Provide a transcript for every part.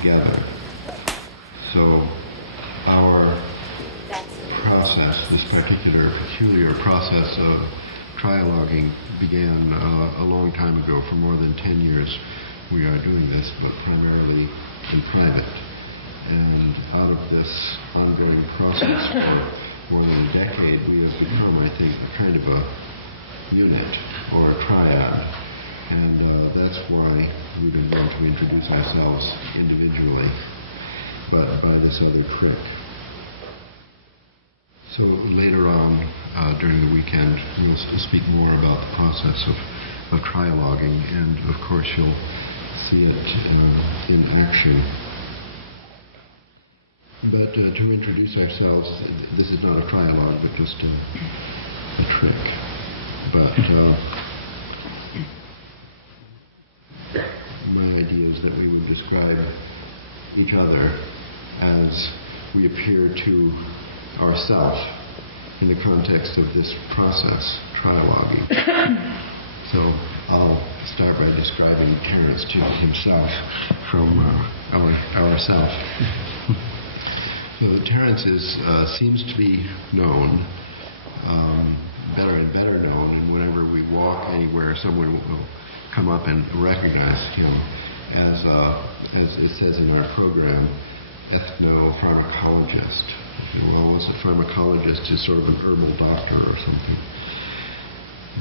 together. So our process, this particular peculiar process of trialoguing began a long time ago. For more than 10 years we are doing this, but primarily in private. And out of this ongoing process for more than a decade, we have become, I think, a kind of a unit or a triad. And that's why we didn't want to introduce ourselves individually, but by this other trick. So later on, during the weekend, we'll speak more about the process of trialoguing, and of course you'll see it in action. But to introduce ourselves, this is not a trialogue, but just a trick. But my idea is that we would describe each other as we appear to ourselves in the context of this process, trialoguing. So I'll start by describing Terence to himself from ourself. So Terence seems to be known, better and better known, and whenever we walk anywhere, someone will come up and recognize him as it says in our program, ethnopharmacologist. Well, almost a pharmacologist is sort of an herbal doctor or something.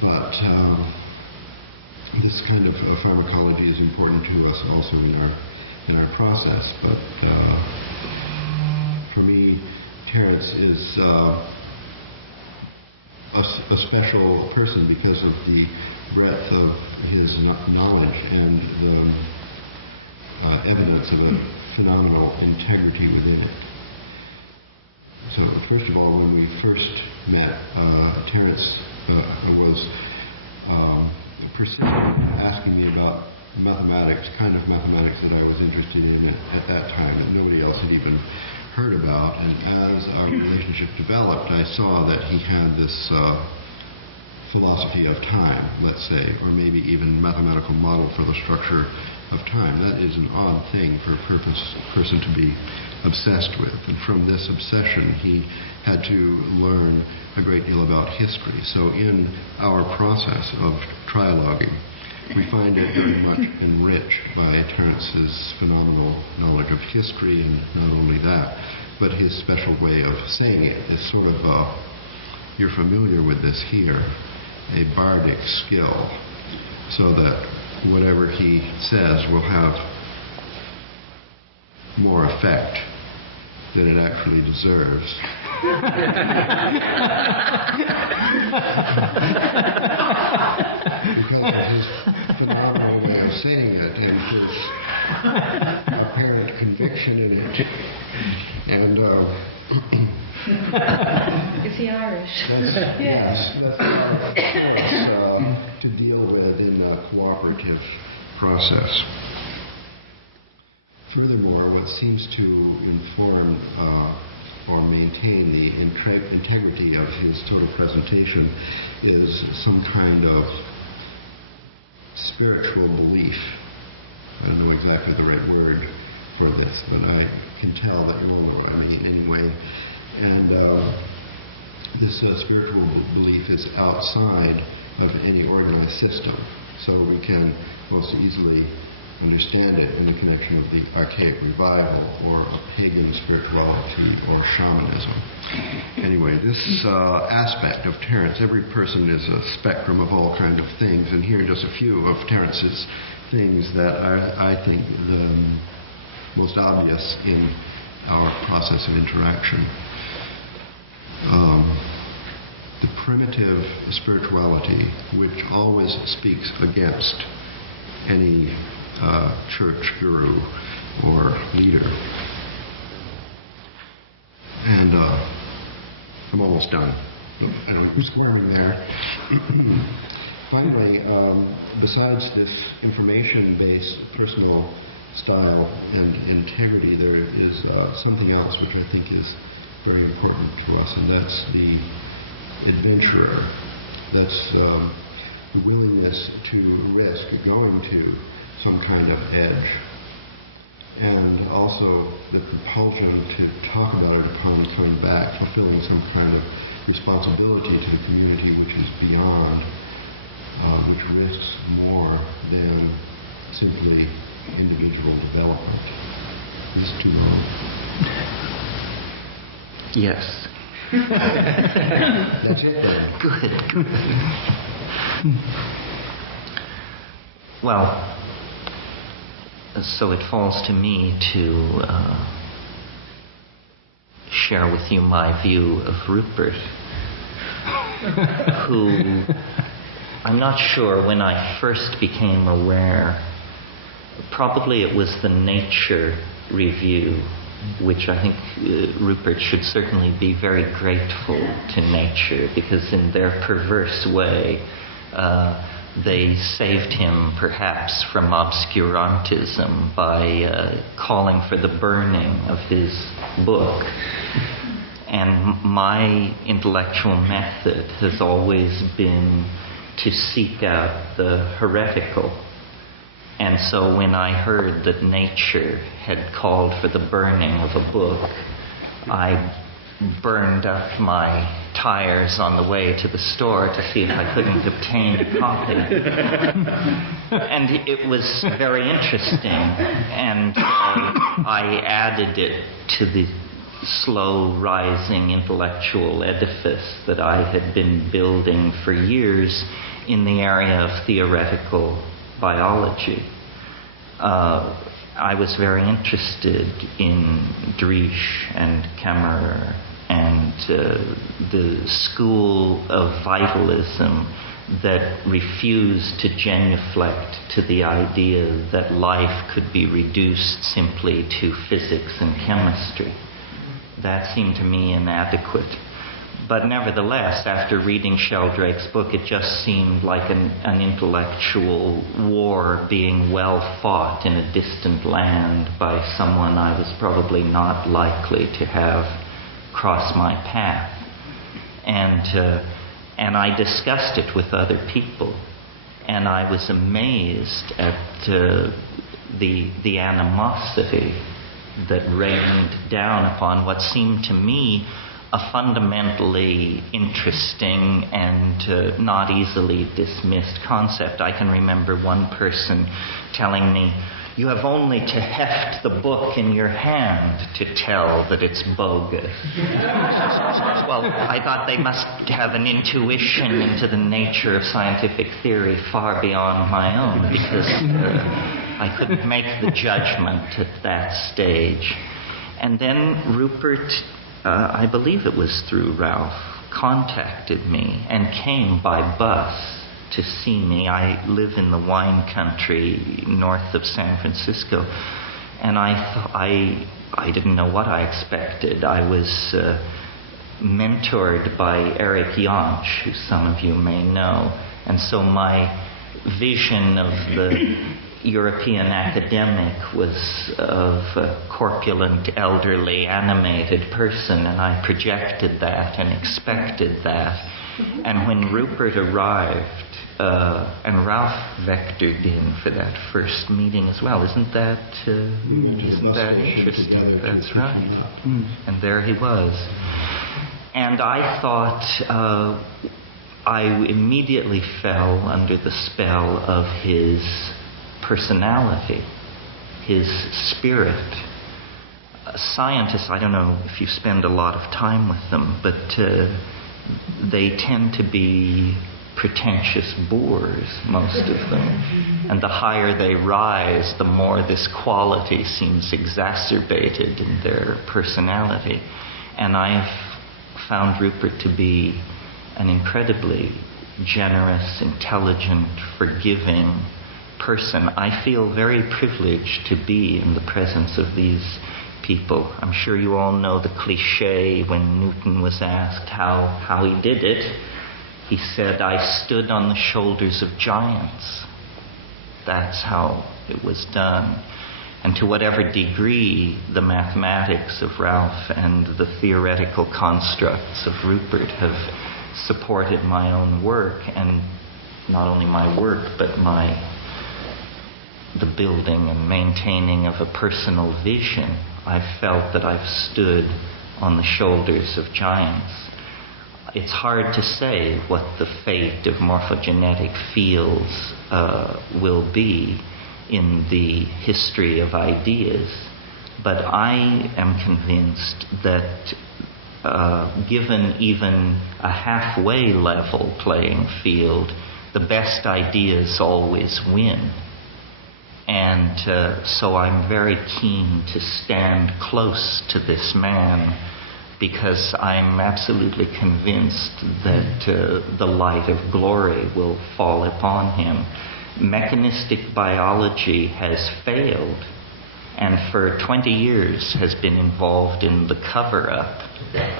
But this kind of pharmacology is important to us also in our process. But for me, Terence is a special person because of the breadth of his knowledge and the evidence of a phenomenal integrity within it. So first of all, when we first met, Terence was persistently asking me about mathematics, kind of mathematics that I was interested in at that time that nobody else had even heard about. And as our relationship developed, I saw that he had this philosophy of time, let's say, or maybe even mathematical model for the structure of time. That is an odd thing for a person to be obsessed with. And from this obsession, he had to learn a great deal about history. So in our process of trialoguing, we find it very much enriched by Terence's phenomenal knowledge of history, and not only that, but his special way of saying it is sort of, you're familiar with this here, a bardic skill, so that whatever he says will have more effect than it actually deserves. Because of his phenomenal way of saying it and his apparent conviction in it. And is he Irish? Yes, that's hard, of course, to deal with in a cooperative process. Furthermore, what seems to inform or maintain the integrity of his total presentation is some kind of spiritual belief. I don't know exactly the right word for this, but I can tell that you know what I mean anyway. And this spiritual belief is outside of any organized system, so we can most easily understand it in the connection with the archaic revival or a pagan spirituality or shamanism. Anyway, this aspect of Terence, every person is a spectrum of all kinds of things, and here are just a few of Terence's things that are, I think, the most obvious in our process of interaction. The primitive spirituality, which always speaks against any church guru or leader. And I'm almost done. I'm squirming there. Finally, besides this information-based personal style and integrity, there is something else which I think is very important to us, and that's the adventurer. That's the willingness to risk going to some kind of edge. and also the propulsion to talk about it upon coming back, fulfilling some kind of responsibility to the community which is beyond, which risks more than simply individual development. Is this too long? Yes. That's it then. Good. Well, so it falls to me to share with you my view of Rupert, who I'm not sure when I first became aware. Probably it was the Nature Review, which I think Rupert should certainly be very grateful to Nature, because in their perverse way they saved him perhaps from obscurantism by calling for the burning of his book. And my intellectual method has always been to seek out the heretical. And so when I heard that Nature had called for the burning of a book, I burned up my tires on the way to the store to see if I couldn't obtain a copy. And it was very interesting, and I added it to the slow rising intellectual edifice that I had been building for years in the area of theoretical biology. I was very interested in Driesch and Kemmerer and the school of vitalism that refused to genuflect to the idea that life could be reduced simply to physics and chemistry. That seemed to me inadequate. But nevertheless, after reading Sheldrake's book, it just seemed like an intellectual war being well fought in a distant land by someone I was probably not likely to have cross my path. And I discussed it with other people, and I was amazed at the animosity that rained down upon what seemed to me a fundamentally interesting and not easily dismissed concept. I can remember one person telling me, "You have only to heft the book in your hand to tell that it's bogus." Well, I thought they must have an intuition into the nature of scientific theory far beyond my own, because I couldn't make the judgment at that stage. And then Rupert, I believe it was through Ralph, contacted me and came by bus to see me. I live in the wine country north of San Francisco, and I didn't know what I expected. I was mentored by Eric Jansch, who some of you may know, and so my vision of the European academic was of a corpulent, elderly, animated person, and I projected that and expected that. And when Rupert arrived, and Ralph vectored in for that first meeting as well, isn't that interesting? That's right. And there he was. And I thought I immediately fell under the spell of his personality, his spirit. Scientists, I don't know if you spend a lot of time with them, but they tend to be pretentious boors, most of them. And the higher they rise, the more this quality seems exacerbated in their personality. And I've found Rupert to be an incredibly generous, intelligent, forgiving person. I feel very privileged to be in the presence of these people. I'm sure you all know the cliche when Newton was asked how he did it. He said, "I stood on the shoulders of giants." That's how it was done. And to whatever degree the mathematics of Ralph and the theoretical constructs of Rupert have supported my own work, and not only my work, but my the building and maintaining of a personal vision, I've felt that I've stood on the shoulders of giants. It's hard to say what the fate of morphogenetic fields will be in the history of ideas, but I am convinced that given even a halfway level playing field, the best ideas always win. And so I'm very keen to stand close to this man, because I'm absolutely convinced that the light of glory will fall upon him. Mechanistic biology has failed, and for 20 years has been involved in the cover-up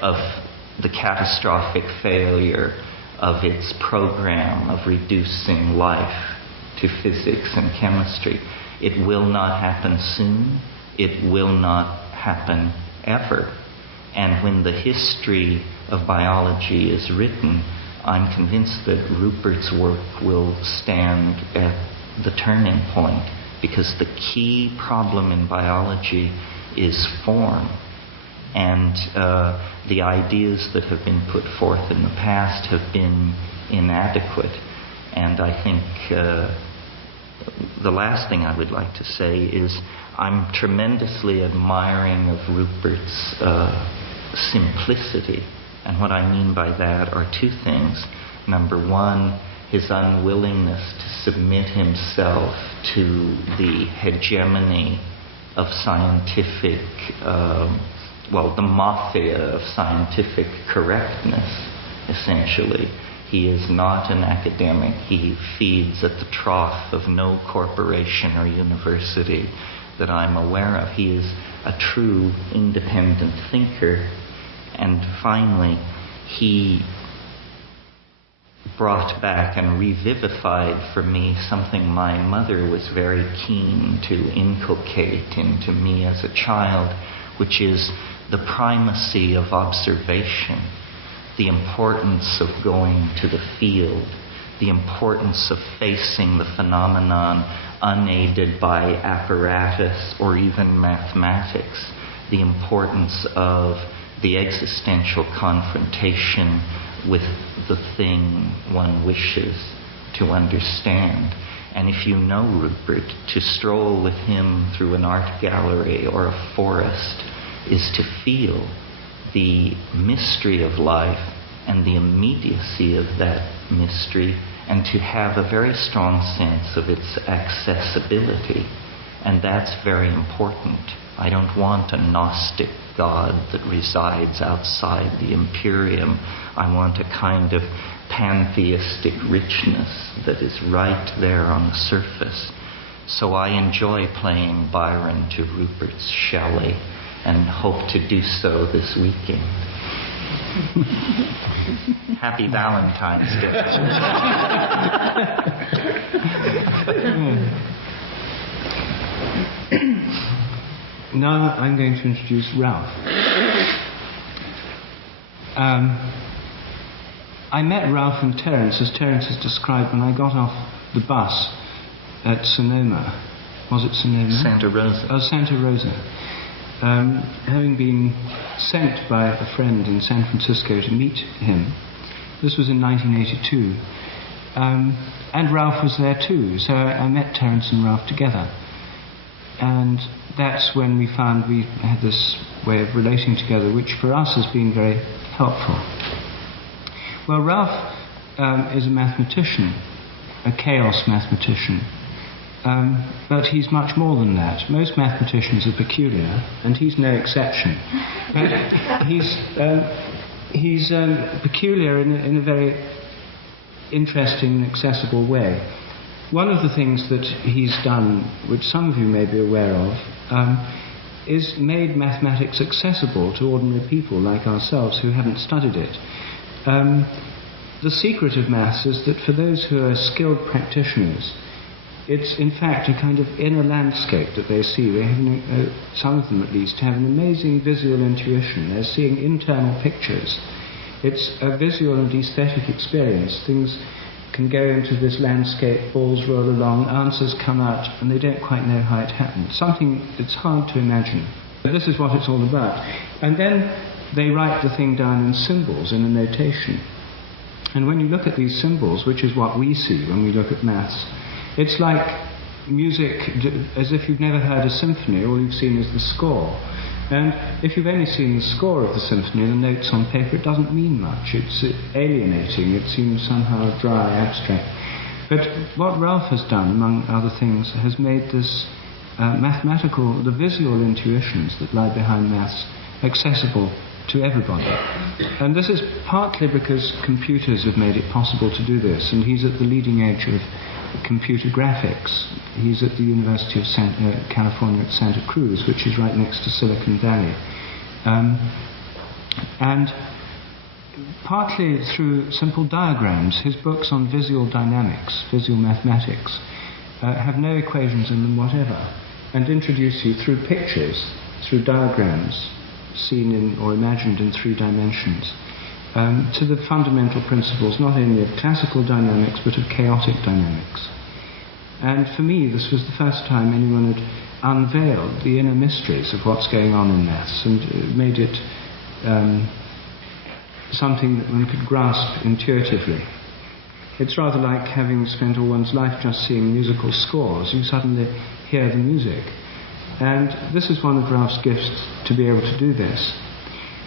of the catastrophic failure of its program of reducing life to physics and chemistry. It will not happen soon. It will not happen ever. And when the history of biology is written, I'm convinced that Rupert's work will stand at the turning point, because the key problem in biology is form. And the ideas that have been put forth in the past have been inadequate. And I think the last thing I would like to say is I'm tremendously admiring of Rupert's simplicity. And what I mean by that are two things. Number one, his unwillingness to submit himself to the hegemony of scientific, the mafia of scientific correctness, essentially. He is not an academic. He feeds at the trough of no corporation or university that I'm aware of. He is a true independent thinker. And finally, he brought back and revivified for me something my mother was very keen to inculcate into me as a child, which is the primacy of observation, the importance of going to the field, the importance of facing the phenomenon unaided by apparatus or even mathematics, the importance of the existential confrontation with the thing one wishes to understand. And if you know Rupert, to stroll with him through an art gallery or a forest is to feel the mystery of life and the immediacy of that mystery, and to have a very strong sense of its accessibility. And that's very important. I don't want a Gnostic God that resides outside the Imperium. I want a kind of pantheistic richness that is right there on the surface. So I enjoy playing Byron to Rupert's Shelley, and hope to do so this weekend. Happy Valentine's Day. Now I'm going to introduce Ralph. I met Ralph and Terence, as Terence has described, when I got off the bus at Sonoma. Was it Sonoma? Santa Rosa. Oh, Santa Rosa. Having been sent by a friend in San Francisco to meet him. This was in 1982. And Ralph was there too, so I met Terence and Ralph together. And that's when we found we had this way of relating together, which for us has been very helpful. Well, Ralph is a mathematician, a chaos mathematician. But he's much more than that. Most mathematicians are peculiar, and he's no exception. But he's peculiar in a very interesting and accessible way. One of the things that he's done, which some of you may be aware of, is made mathematics accessible to ordinary people like ourselves who haven't studied it. The secret of maths is that for those who are skilled practitioners, it's in fact a kind of inner landscape that they see. They have, some of them at least, have an amazing visual intuition. They're seeing internal pictures. It's a visual and aesthetic experience, things can go into this landscape, balls roll along, answers come out, and they don't quite know how it happened. Something that's hard to imagine. But this is what it's all about. And then they write the thing down in symbols, in a notation. And when you look at these symbols, which is what we see when we look at maths, it's like music, as if you've never heard a symphony, all you've seen is the score. And if you've only seen the score of the symphony, the notes on paper, it doesn't mean much. It's alienating. It seems somehow dry, abstract. But what Ralph has done, among other things, has made this mathematical, the visual intuitions that lie behind maths, accessible to everybody. And this is partly because computers have made it possible to do this, and he's at the leading edge of computer graphics. He's at the University of California at Santa Cruz, which is right next to Silicon Valley. And partly through simple diagrams, his books on visual dynamics, visual mathematics, have no equations in them whatever, and introduce you through pictures, through diagrams, seen in or imagined in 3 dimensions, to the fundamental principles not only of classical dynamics but of chaotic dynamics. And for me, this was the first time anyone had unveiled the inner mysteries of what's going on in maths and made it something that one could grasp intuitively. It's rather like having spent all one's life just seeing musical scores. You suddenly hear the music. And this is one of Ralph's gifts, to be able to do this.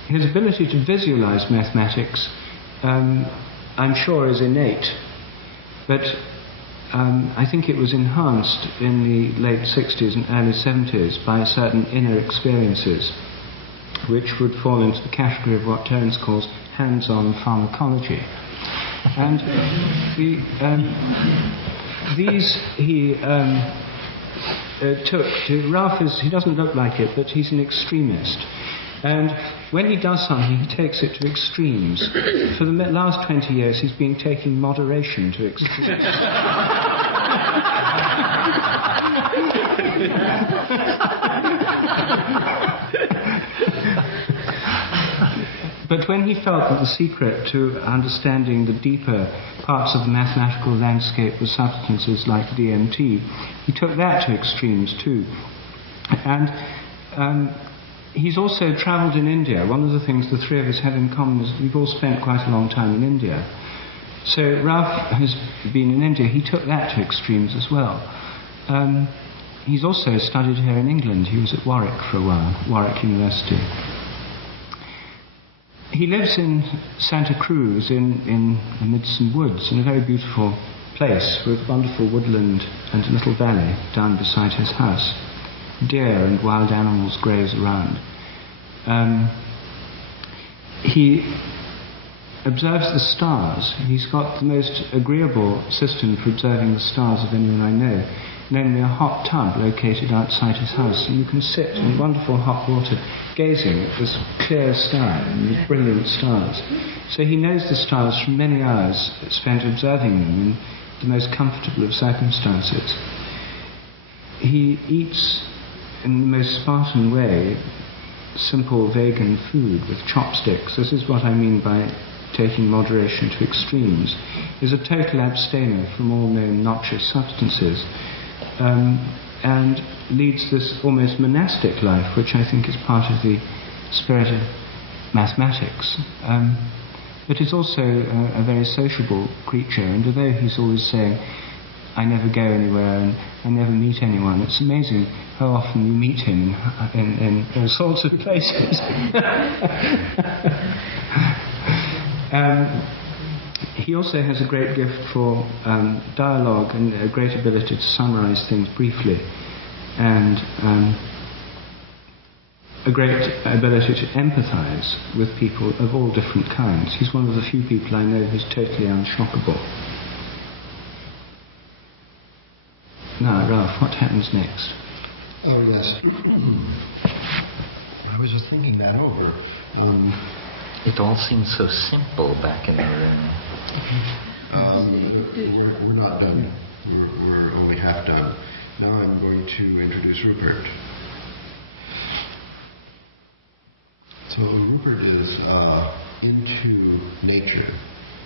His ability to visualize mathematics, I'm sure, is innate, but I think it was enhanced in the late 60s and early 70s by certain inner experiences, which would fall into the category of what Terence calls hands-on pharmacology. And these he took to Ralph. He doesn't look like it, but he's an extremist. And when he does something, he takes it to extremes. For the last 20 years, he's been taking moderation to extremes. But when he felt that the secret to understanding the deeper parts of the mathematical landscape was substances like DMT, he took that to extremes too. And he's also travelled in India. One of the things the 3 of us have in common is we've all spent quite a long time in India. So Ralph has been in India. He took that to extremes as well. He's also studied here in England. He was at Warwick for a while, Warwick University. He lives in Santa Cruz in amidst some woods, in a very beautiful place with wonderful woodland and a little valley down beside his house. Deer and wild animals graze around. He observes the stars. He's got the most agreeable system for observing the stars of anyone I know, namely a hot tub located outside his house, and you can sit in wonderful hot water gazing at this clear sky and these brilliant stars. So he knows the stars from many hours spent observing them in the most comfortable of circumstances. He eats in the most Spartan way simple vegan food with chopsticks. This is what I mean by taking moderation to extremes. He's a total abstainer from all known noxious substances, and leads this almost monastic life, which I think is part of the spirit of mathematics. But he's also a very sociable creature, and although he's always saying, I never go anywhere and I never meet anyone, it's amazing how often you meet him in all sorts of places. He also has a great gift for dialogue and a great ability to summarize things briefly, and a great ability to empathize with people of all different kinds. He's one of the few people I know who's totally unshockable. Now, Ralph, what happens next? Oh, yes. I was just thinking that over. It all seems so simple back in the room. We're not done. We're only half done. Now I'm going to introduce Rupert. So Rupert is into nature.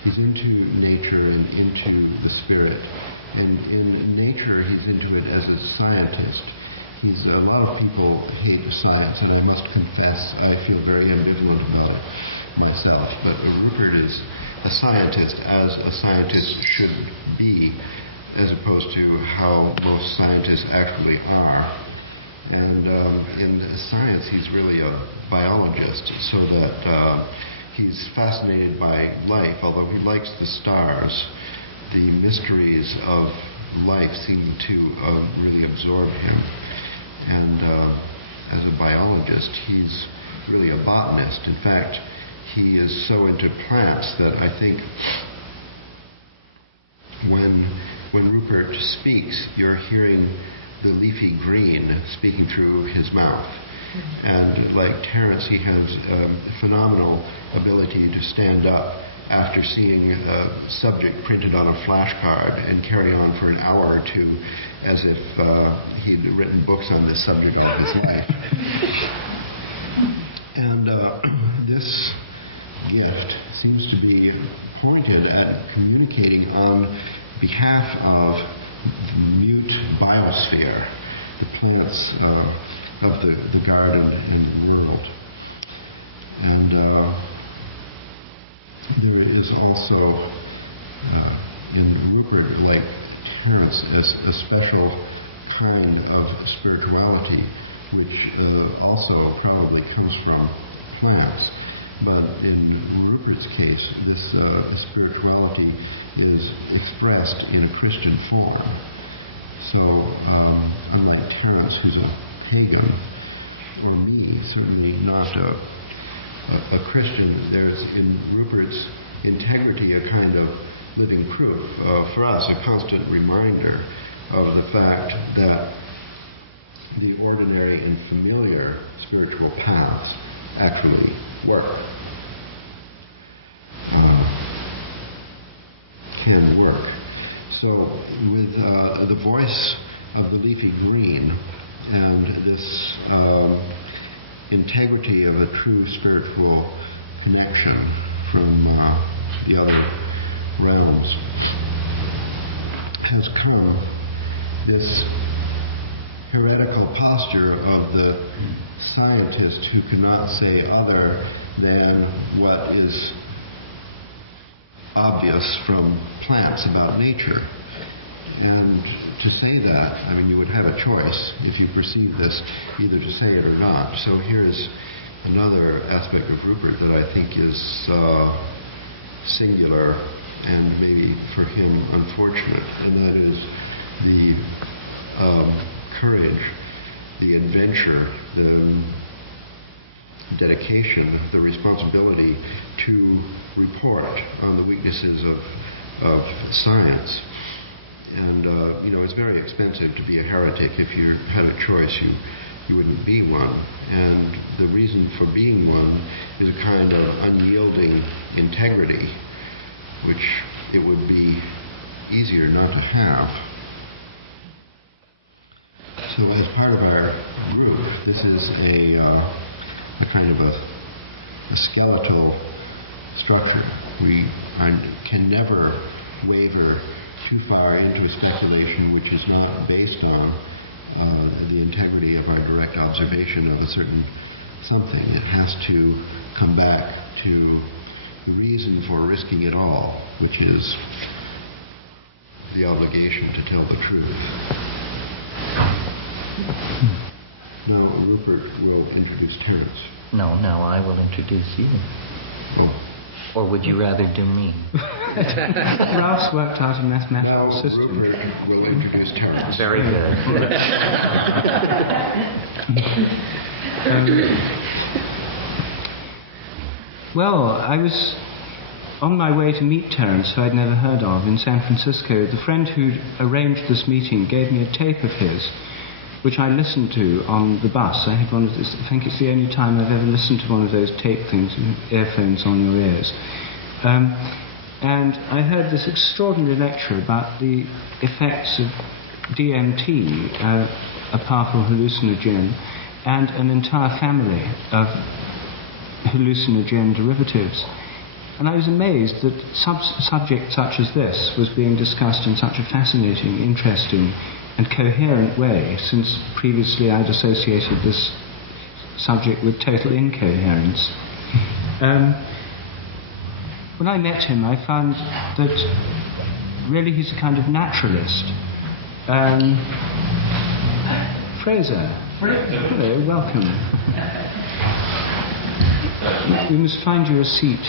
He's into nature and into the spirit. And in nature, he's into it as a scientist. A lot of people hate science, and I must confess I feel very ambivalent about it myself. But Rupert is a scientist as a scientist should be, as opposed to how most scientists actually are. And in science, he's really a biologist, so that he's fascinated by life, although he likes the stars. The mysteries of life seem to really absorb him. And as a biologist, he's really a botanist. In fact, he is so into plants that I think when Rupert speaks, you're hearing the leafy green speaking through his mouth. And like Terence, he has a phenomenal ability to stand up after seeing a subject printed on a flashcard and carry on for an hour or two as if he'd written books on this subject all his life. And this gift seems to be pointed at communicating on behalf of the mute biosphere, the plants of the garden and world. And there is also, in Rupert, like Terence, a special kind of spirituality which also probably comes from plants. But in Rupert's case, this spirituality is expressed in a Christian form. So, unlike Terence, who's a pagan, or me, certainly not a Christian, there's in Rupert's integrity a kind of living proof, for us, a constant reminder of the fact that the ordinary and familiar spiritual paths actually work, can work. So with the voice of the leafy green and this integrity of a true spiritual connection from the other realms has come this heretical posture of the scientist who cannot say other than what is obvious from plants about nature. And to say that, I mean, you would have a choice if you perceive this, either to say it or not. So here's another aspect of Rupert that I think is singular and maybe for him unfortunate, and that is the courage, the adventure, the dedication, the responsibility to report on the weaknesses of science. And, it's very expensive to be a heretic. If you had a choice, you wouldn't be one. And the reason for being one is a kind of unyielding integrity, which it would be easier not to have. So as part of our group, this is a kind of a skeletal structure. We can never waver too far into speculation which is not based on the integrity of our direct observation of a certain something. It has to come back to the reason for risking it all, which is the obligation to tell the truth. Now Rupert will introduce Terence. No, I will introduce you. Oh. Or would you rather do me? Ralph's worked out a mathematical Now system. Rupert will introduce Terence. Very good. Well, I was on my way to meet Terence, who I'd never heard of, in San Francisco. The friend who'd arranged this meeting gave me a tape of his, which I listened to on the bus. I had one of those, I think it's the only time I've ever listened to one of those tape things with earphones on your ears. And I heard this extraordinary lecture about the effects of DMT, a powerful hallucinogen, and an entire family of hallucinogen derivatives. And I was amazed that subject such as this was being discussed in such a fascinating, interesting and coherent way, since previously I'd associated this subject with total incoherence. When I met him, I found that really he's a kind of naturalist. Fraser, hello, welcome. We must find you a seat.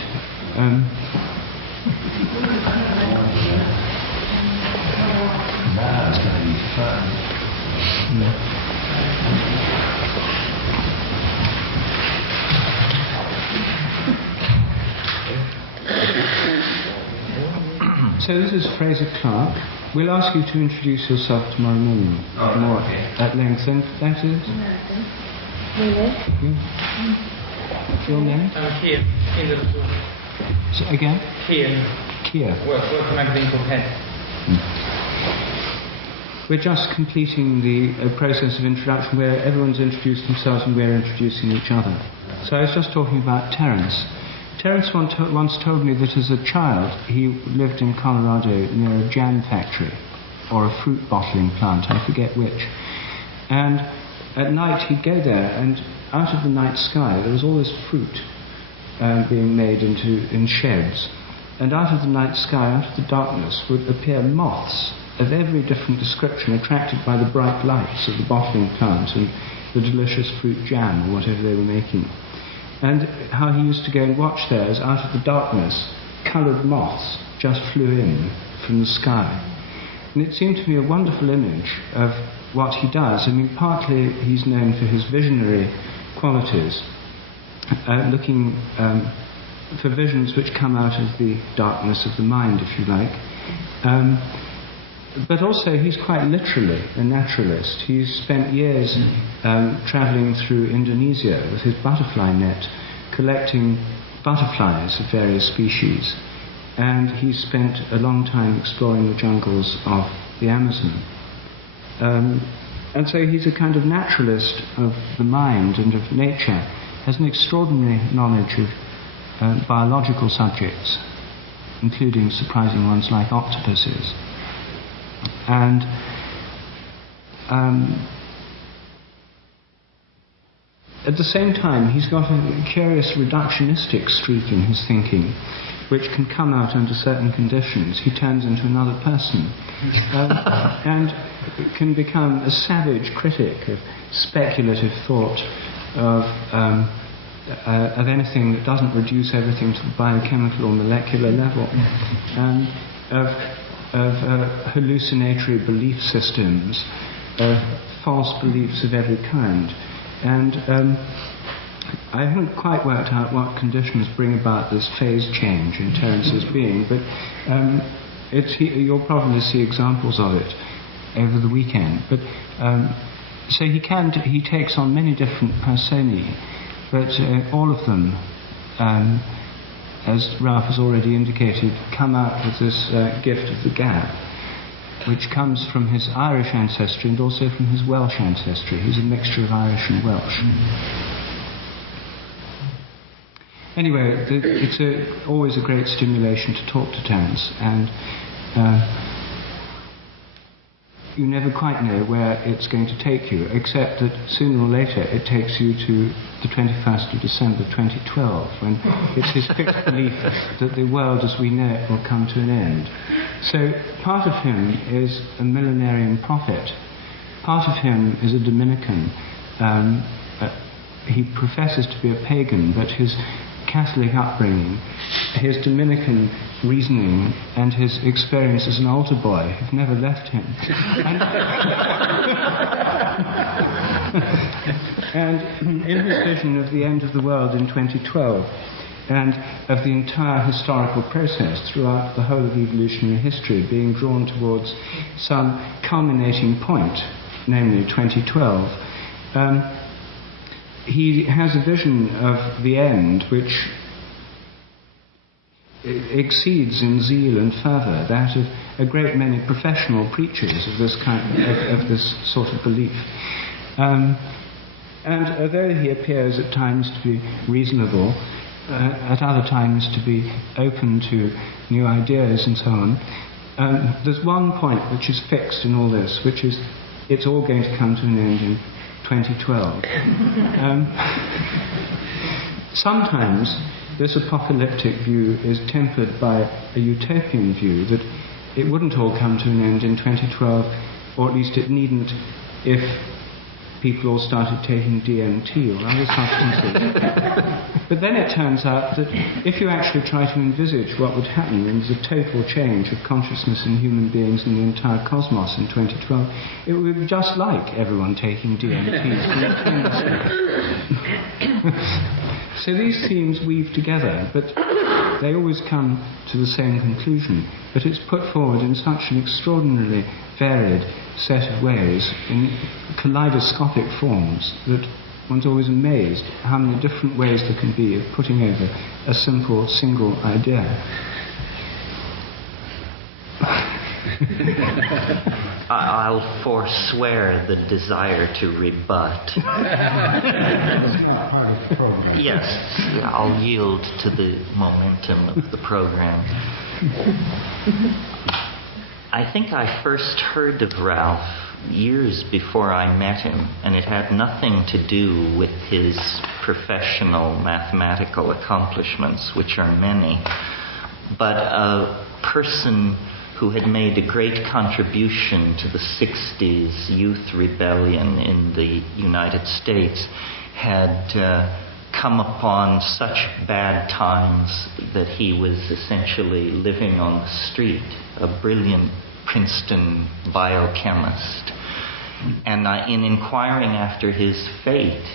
That's going to be fun. So this is Fraser Clark. We'll ask you to introduce yourself tomorrow morning more at length. And that is? Your name? I'm here in the school. So again? Here. Work magazine for head. We're just completing the process of introduction where everyone's introduced themselves and we're introducing each other. So I was just talking about Terence. Terence once told me that as a child he lived in Colorado near a jam factory or a fruit bottling plant, I forget which. And at night he'd go there, and out of the night sky there was all this fruit being made in sheds. And out of the night sky, out of the darkness, would appear moths of every different description, attracted by the bright lights of the bottling plant and the delicious fruit jam or whatever they were making. And how he used to go and watch there as out of the darkness coloured moths just flew in from the sky. And it seemed to me a wonderful image of what he does. I mean, partly he's known for his visionary qualities, looking for visions which come out of the darkness of the mind, if you like. But also he's quite literally a naturalist. He's spent years travelling through Indonesia with his butterfly net, collecting butterflies of various species. And he's spent a long time exploring the jungles of the Amazon. And so he's a kind of naturalist of the mind and of nature, has an extraordinary knowledge of biological subjects, including surprising ones like octopuses. And at the same time, he's got a curious reductionistic streak in his thinking, which can come out under certain conditions. He turns into another person and can become a savage critic of speculative thought, of anything that doesn't reduce everything to the biochemical or molecular level, of hallucinatory belief systems, of false beliefs of every kind. And I haven't quite worked out what conditions bring about this phase change in Terence's being, but you'll probably see examples of it over the weekend. But so he takes on many different personae, but all of them, as Ralph has already indicated, come out with this gift of the gap, which comes from his Irish ancestry and also from his Welsh ancestry. He's a mixture of Irish and Welsh. Anyway, it's always a great stimulation to talk to Terence, and you never quite know where it's going to take you, except that sooner or later it takes you to the 21st of December 2012, when it's his fixed belief that the world as we know it will come to an end. So part of him is a millenarian prophet, part of him is a Dominican. He professes to be a pagan, but his Catholic upbringing, his Dominican reasoning, and his experience as an altar boy have never left him. And in his vision of the end of the world in 2012, and of the entire historical process throughout the whole of evolutionary history being drawn towards some culminating point, namely 2012, he has a vision of the end which exceeds in zeal and fervour that of a great many professional preachers of this kind of this sort of belief. And although he appears at times to be reasonable, at other times to be open to new ideas and so on. There's one point which is fixed in all this, which is it's all going to come to an end in 2012. Sometimes this apocalyptic view is tempered by a utopian view that it wouldn't all come to an end in 2012, or at least it needn't if people all started taking DMT or other substances. But then it turns out that if you actually try to envisage what would happen when there's a total change of consciousness in human beings and the entire cosmos in 2012, it would be just like everyone taking DMT. So these themes weave together, but they always come to the same conclusion. But it's put forward in such an extraordinarily varied set of ways, in kaleidoscopic forms, that one's always amazed how many different ways there can be of putting over a simple, single idea. I'll forswear the desire to rebut. Yes, I'll yield to the momentum of the program. I think I first heard of Ralph years before I met him, and it had nothing to do with his professional mathematical accomplishments, which are many, but a person who had made a great contribution to the 60s youth rebellion in the United States, had come upon such bad times that he was essentially living on the street, a brilliant Princeton biochemist. And in inquiring after his fate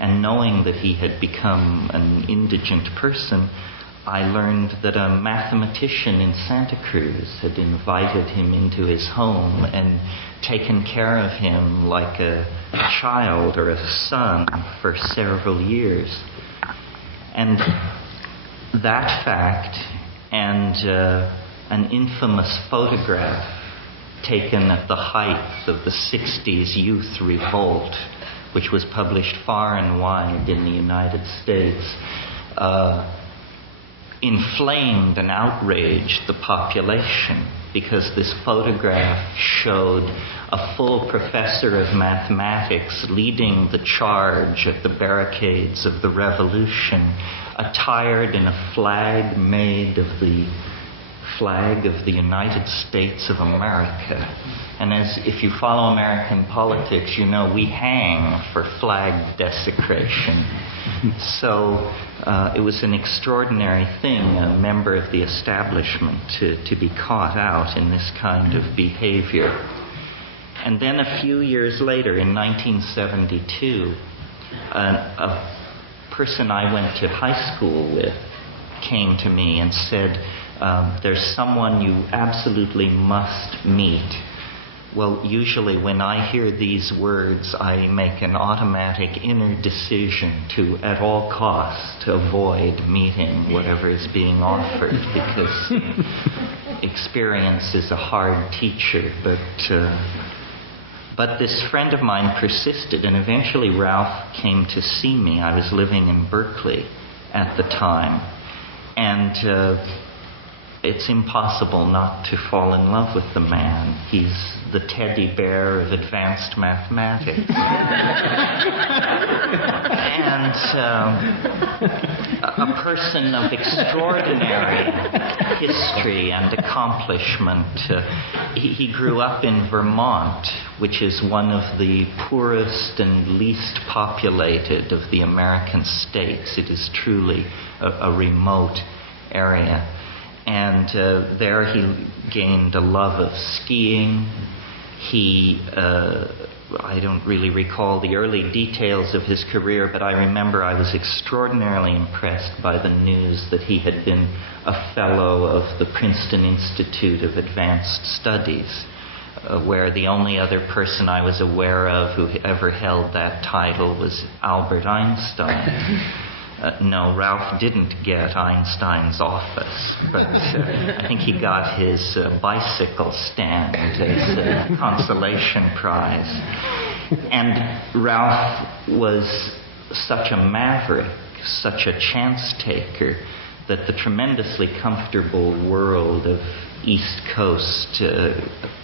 and knowing that he had become an indigent person, I learned that a mathematician in Santa Cruz had invited him into his home and taken care of him like a child or a son for several years. And that fact and an infamous photograph taken at the height of the 60s youth revolt, which was published far and wide in the United States, inflamed and outraged the population, because this photograph showed a full professor of mathematics leading the charge at the barricades of the revolution, attired in a flag made of the flag of the United States of America. And as if you follow American politics, you know we hang for flag desecration. So it was an extraordinary thing, a member of the establishment to be caught out in this kind of behavior. And then a few years later, in 1972, a person I went to high school with came to me and said, there's someone you absolutely must meet. Well, usually when I hear these words, I make an automatic inner decision to, at all costs, to avoid meeting whatever is being offered, because experience is a hard teacher. But this friend of mine persisted, and eventually Ralph came to see me. I was living in Berkeley at the time, and it's impossible not to fall in love with the man. He's the teddy bear of advanced mathematics. And a person of extraordinary history and accomplishment. He grew up in Vermont, which is one of the poorest and least populated of the American states. It is truly a remote area. And there he gained a love of skiing. I don't really recall the early details of his career, but I remember I was extraordinarily impressed by the news that he had been a fellow of the Princeton Institute of Advanced Studies, where the only other person I was aware of who ever held that title was Albert Einstein. No, Ralph didn't get Einstein's office, but I think he got his bicycle stand as a consolation prize. And Ralph was such a maverick, such a chance taker that the tremendously comfortable world of East Coast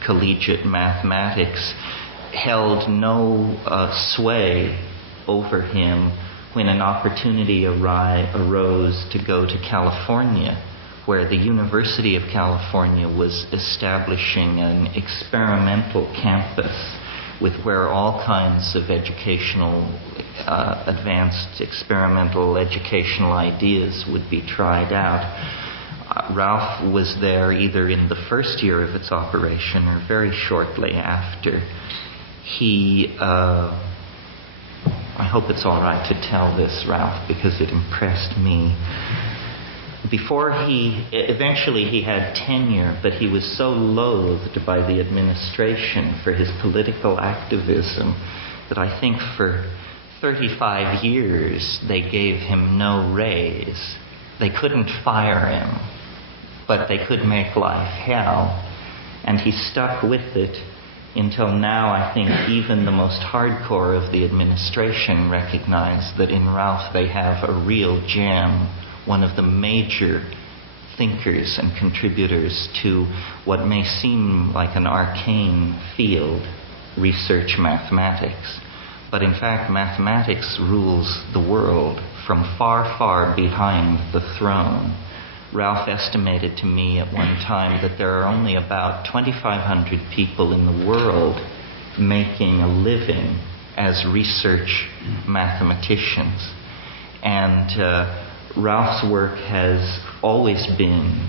collegiate mathematics held no sway over him when an opportunity arose to go to California, where the University of California was establishing an experimental campus where all kinds of educational, advanced experimental educational ideas would be tried out. Ralph was there either in the first year of its operation or very shortly after. He, I hope it's all right to tell this, Ralph, because it impressed me. Eventually he had tenure, but he was so loathed by the administration for his political activism that I think for 35 years they gave him no raise. They couldn't fire him, but they could make life hell. And he stuck with it until now. I think even the most hardcore of the administration recognize that in Ralph they have a real gem, one of the major thinkers and contributors to what may seem like an arcane field, research mathematics. But in fact, mathematics rules the world from far, far behind the throne. Ralph estimated to me at one time that there are only about 2,500 people in the world making a living as research mathematicians. And Ralph's work has always been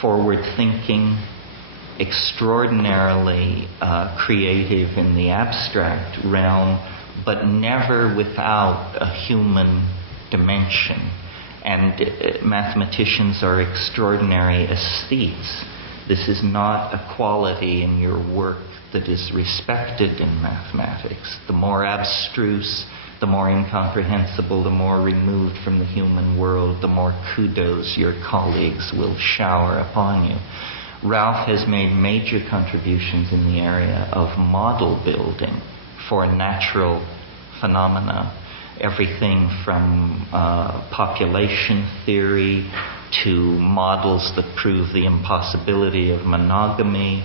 forward-thinking, extraordinarily creative in the abstract realm, but never without a human dimension. And mathematicians are extraordinary aesthetes. This is not a quality in your work that is respected in mathematics. The more abstruse, the more incomprehensible, the more removed from the human world, the more kudos your colleagues will shower upon you. Ralph has made major contributions in the area of model building for natural phenomena. Everything from population theory to models that prove the impossibility of monogamy,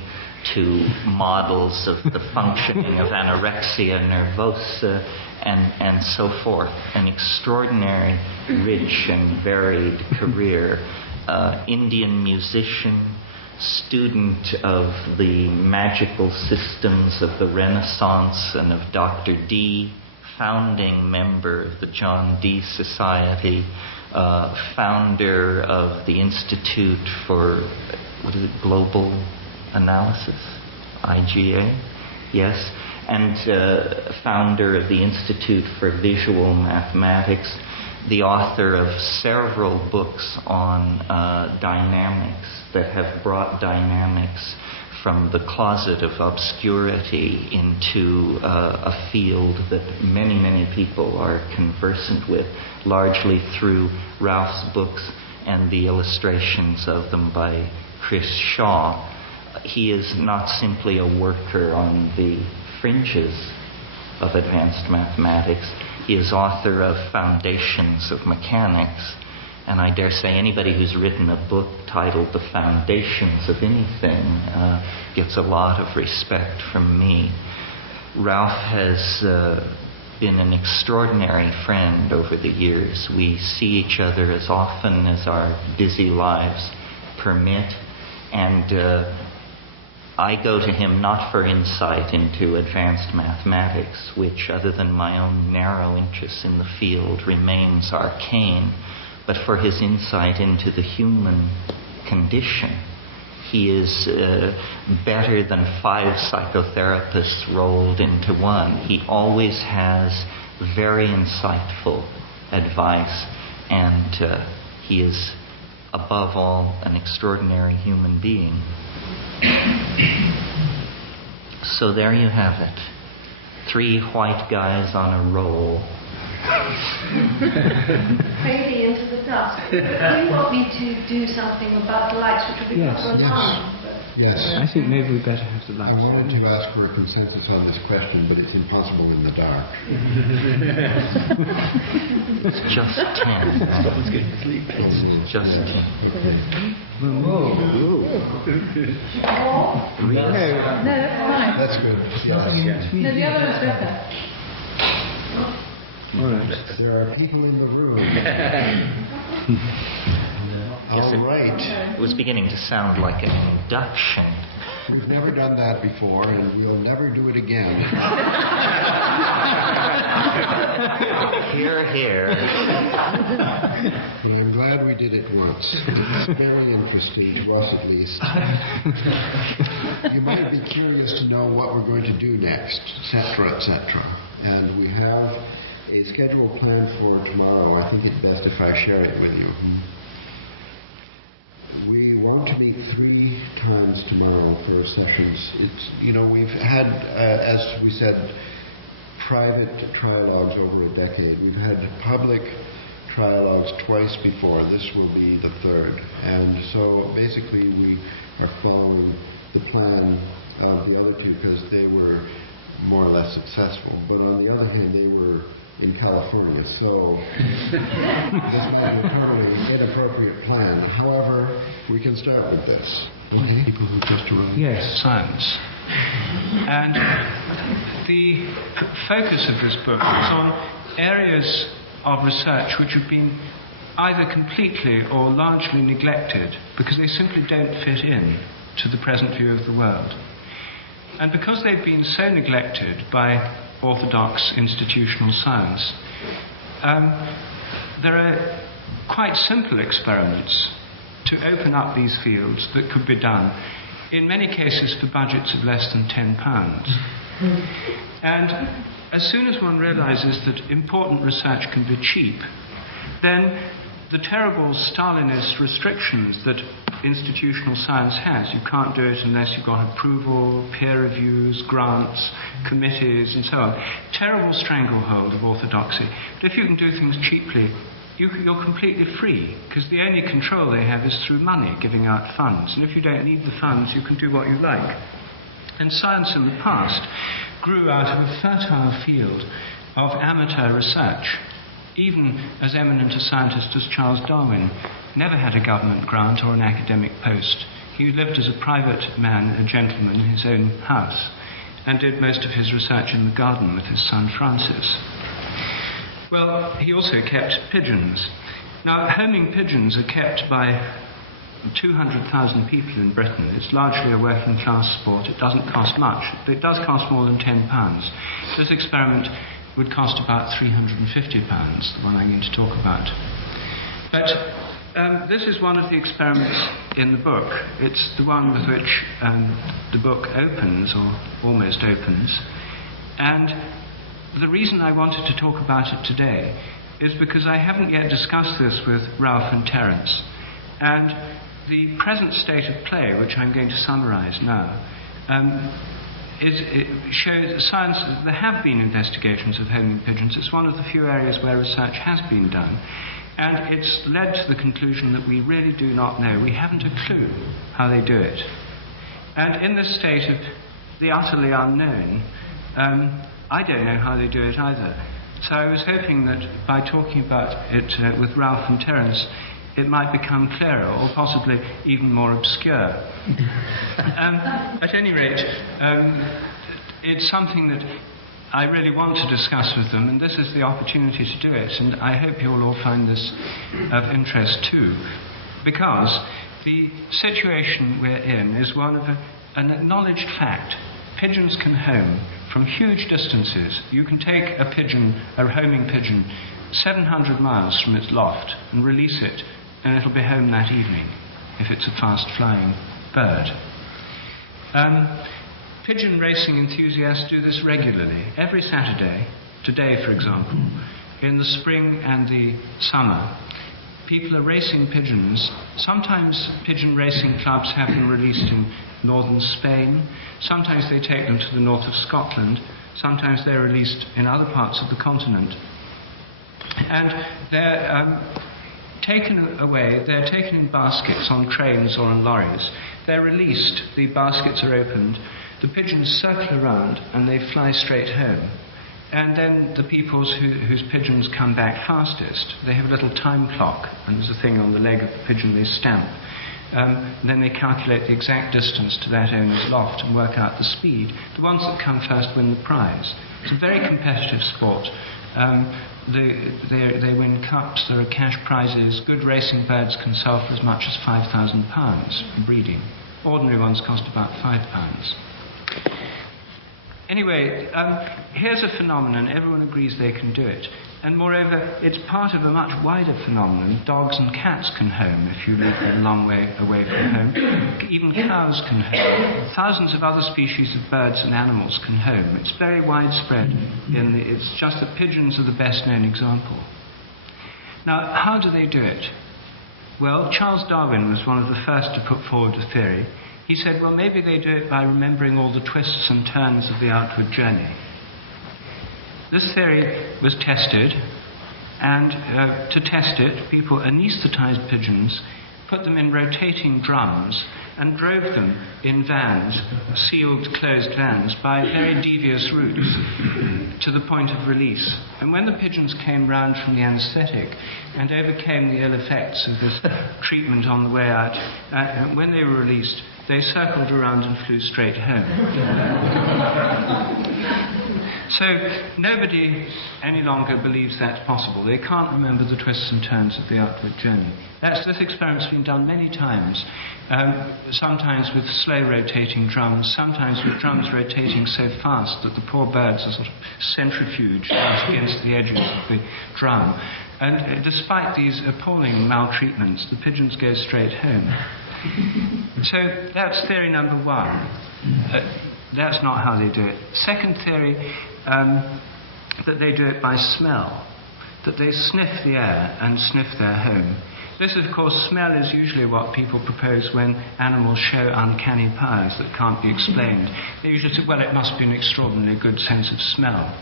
to models of the functioning of anorexia nervosa, and so forth. An extraordinary, rich and varied career. Indian musician, student of the magical systems of the Renaissance and of Dr. Dee, founding member of the John Dee Society, founder of the Institute for Global Analysis, IGA, yes, and founder of the Institute for Visual Mathematics, the author of several books on dynamics that have brought dynamics from the closet of obscurity into a field that many, many people are conversant with, largely through Ralph's books and the illustrations of them by Chris Shaw. He is not simply a worker on the fringes of advanced mathematics. He is author of Foundations of Mechanics, and I dare say anybody who's written a book titled The Foundations of anything gets a lot of respect from me. Ralph has been an extraordinary friend over the years. We see each other as often as our busy lives permit, and I go to him not for insight into advanced mathematics, which, other than my own narrow interest in the field, remains arcane, but for his insight into the human condition. He is better than 5 psychotherapists rolled into one. He always has very insightful advice, and he is, above all, an extraordinary human being. So there you have it. 3 white guys on a roll. Fading into the dusk. Do you want me to do something about the lights which will be put online? Yes. I think maybe we better have the I lights wanted on. to ask for a consensus on this question, but it's impossible in the dark. It's just 10. It's just 10. No, that's fine. That's good. Yes. No, the other one's better. All right. There are people in the room. All right. It was beginning to sound like an induction. We've never done that before, and we'll never do it again. Hear, hear. But I'm glad we did it once. It's very interesting, to us at least. You might be curious to know what we're going to do next, etc., etc. And we have a schedule planned for tomorrow. I think it's best if I share it with you. We want to meet 3 times tomorrow for sessions. We've had, as we said, private trialogues over a decade. We've had public trialogues twice before. This will be the 3rd. And so basically we are following the plan of the other 2 because they were more or less successful. But on the other hand, they were in California, so this might be a totally inappropriate plan. However, we can start with this. Okay. People who just arrived. Yes, science. And the focus of this book is on areas of research which have been either completely or largely neglected because they simply don't fit in to the present view of the world. And because they've been so neglected by orthodox institutional science, there are quite simple experiments to open up these fields that could be done, in many cases for budgets of less than £10. And as soon as one realizes that important research can be cheap, then the terrible Stalinist restrictions that institutional science has, you can't do it unless you've got approval, peer reviews, grants, committees, and so on. Terrible stranglehold of orthodoxy. But if you can do things cheaply, you're completely free, because the only control they have is through money, giving out funds. And if you don't need the funds, you can do what you like. And science in the past grew out of a fertile field of amateur research. Even as eminent a scientist as Charles Darwin never had a government grant or an academic post. He lived as a private man, a gentleman, in his own house, and did most of his research in the garden with his son Francis. Well, he also kept pigeons. Now, homing pigeons are kept by 200,000 people in Britain. It's largely a working class sport. It doesn't cost much, but it does cost more than £10. This experiment would cost about £350, the one I'm going to talk about. But this is one of the experiments in the book. It's the one with which the book opens, or almost opens. And the reason I wanted to talk about it today is because I haven't yet discussed this with Ralph and Terence. And the present state of play, which I'm going to summarize now, it shows that science. There have been investigations of homing pigeons. It's one of the few areas where research has been done, and it's led to the conclusion that we really do not know. We haven't a clue how they do it. And in this state of the utterly unknown, I don't know how they do it either. So I was hoping that by talking about it with Ralph and Terence, it might become clearer, or possibly even more obscure. At any rate, it's something that I really want to discuss with them, and this is the opportunity to do it, and I hope you'll all find this of interest too, because the situation we're in is one of an acknowledged fact. Pigeons can home from huge distances. You can take a pigeon, a homing pigeon, 700 miles from its loft and release it, and it'll be home that evening, if it's a fast-flying bird. Pigeon racing enthusiasts do this regularly. Every Saturday, today for example, in the spring and the summer, people are racing pigeons. Sometimes pigeon racing clubs have them released in northern Spain. Sometimes they take them to the north of Scotland. Sometimes they're released in other parts of the continent. And they're taken away, they're taken in baskets on trains or on lorries. they're released, the baskets are opened, the pigeons circle around and they fly straight home. And then the people whose pigeons come back fastest, they have a little time clock, and there's a thing on the leg of the pigeon they stamp. Then they calculate the exact distance to that owner's loft and work out the speed. The ones that come first win the prize. It's a very competitive sport. They win cups, there are cash prizes. Good racing birds can sell for as much as £5,000 for breeding. Ordinary ones cost about £5. Anyway, here's a phenomenon. Everyone agrees they can do it. And moreover, it's part of a much wider phenomenon. Dogs and cats can home if you leave them a long way away from home. Even cows can home. Thousands of other species of birds and animals can home. It's very widespread. It's just that pigeons are the best known example. Now, how do they do it? Well, Charles Darwin was one of the first to put forward a theory. He said, well, maybe they do it by remembering all the twists and turns of the outward journey. This theory was tested, and to test it, people anaesthetized pigeons, put them in rotating drums, and drove them in vans, sealed, closed vans, by very devious routes to the point of release. And when the pigeons came round from the anaesthetic and overcame the ill effects of this treatment on the way out, when they were released, they circled around and flew straight home. So nobody any longer believes that's possible. They can't remember the twists and turns of the outward journey. This experiment's been done many times, sometimes with slow rotating drums, sometimes with drums rotating so fast that the poor birds are sort of centrifuged against the edges of the drum. And despite these appalling maltreatments, the pigeons go straight home. So that's theory number one. That's not how they do it. Second theory, that they do it by smell, that they sniff the air and sniff their home. This, of course, smell is usually what people propose when animals show uncanny powers that can't be explained. They usually say, well, it must be an extraordinarily good sense of smell.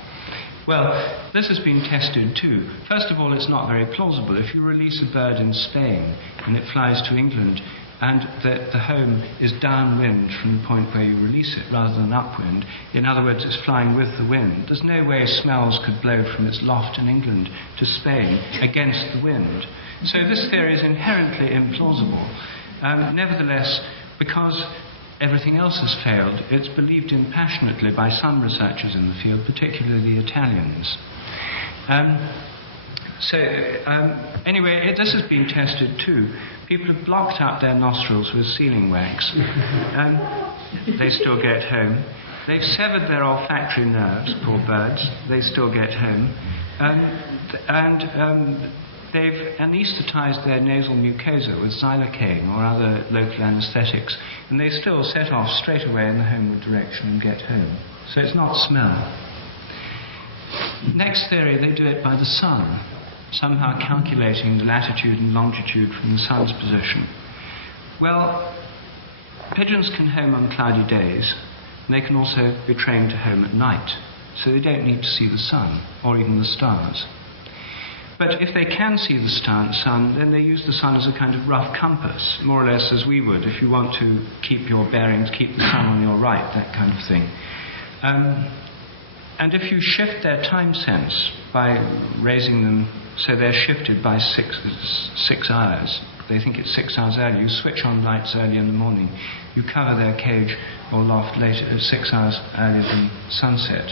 Well, this has been tested too. First of all, it's not very plausible. If you release a bird in Spain and it flies to England, and the home is downwind from the point where you release it rather than upwind. In other words, it's flying with the wind. There's no way smells could blow from its loft in England to Spain against the wind. So this theory is inherently implausible. Nevertheless, because everything else has failed, it's believed in passionately by some researchers in the field, particularly the Italians. Anyway, this has been tested too. People have blocked up their nostrils with sealing wax. They still get home. They've severed their olfactory nerves, poor birds. They still get home. They've anaesthetized their nasal mucosa with xylocaine or other local anesthetics, and they still set off straight away in the homeward direction and get home. So it's not smell. Next theory, they do it by the sun, somehow calculating the latitude and longitude from the sun's position. Well, pigeons can home on cloudy days, and they can also be trained to home at night, so they don't need to see the sun or even the stars. But if they can see the sun, then they use the sun as a kind of rough compass, more or less as we would if you want to keep your bearings, keep the sun on your right, that kind of thing. And if you shift their time sense by raising them so they're shifted by 6 hours, they think it's 6 hours early, you switch on lights early in the morning, you cover their cage or loft later 6 hours earlier than sunset,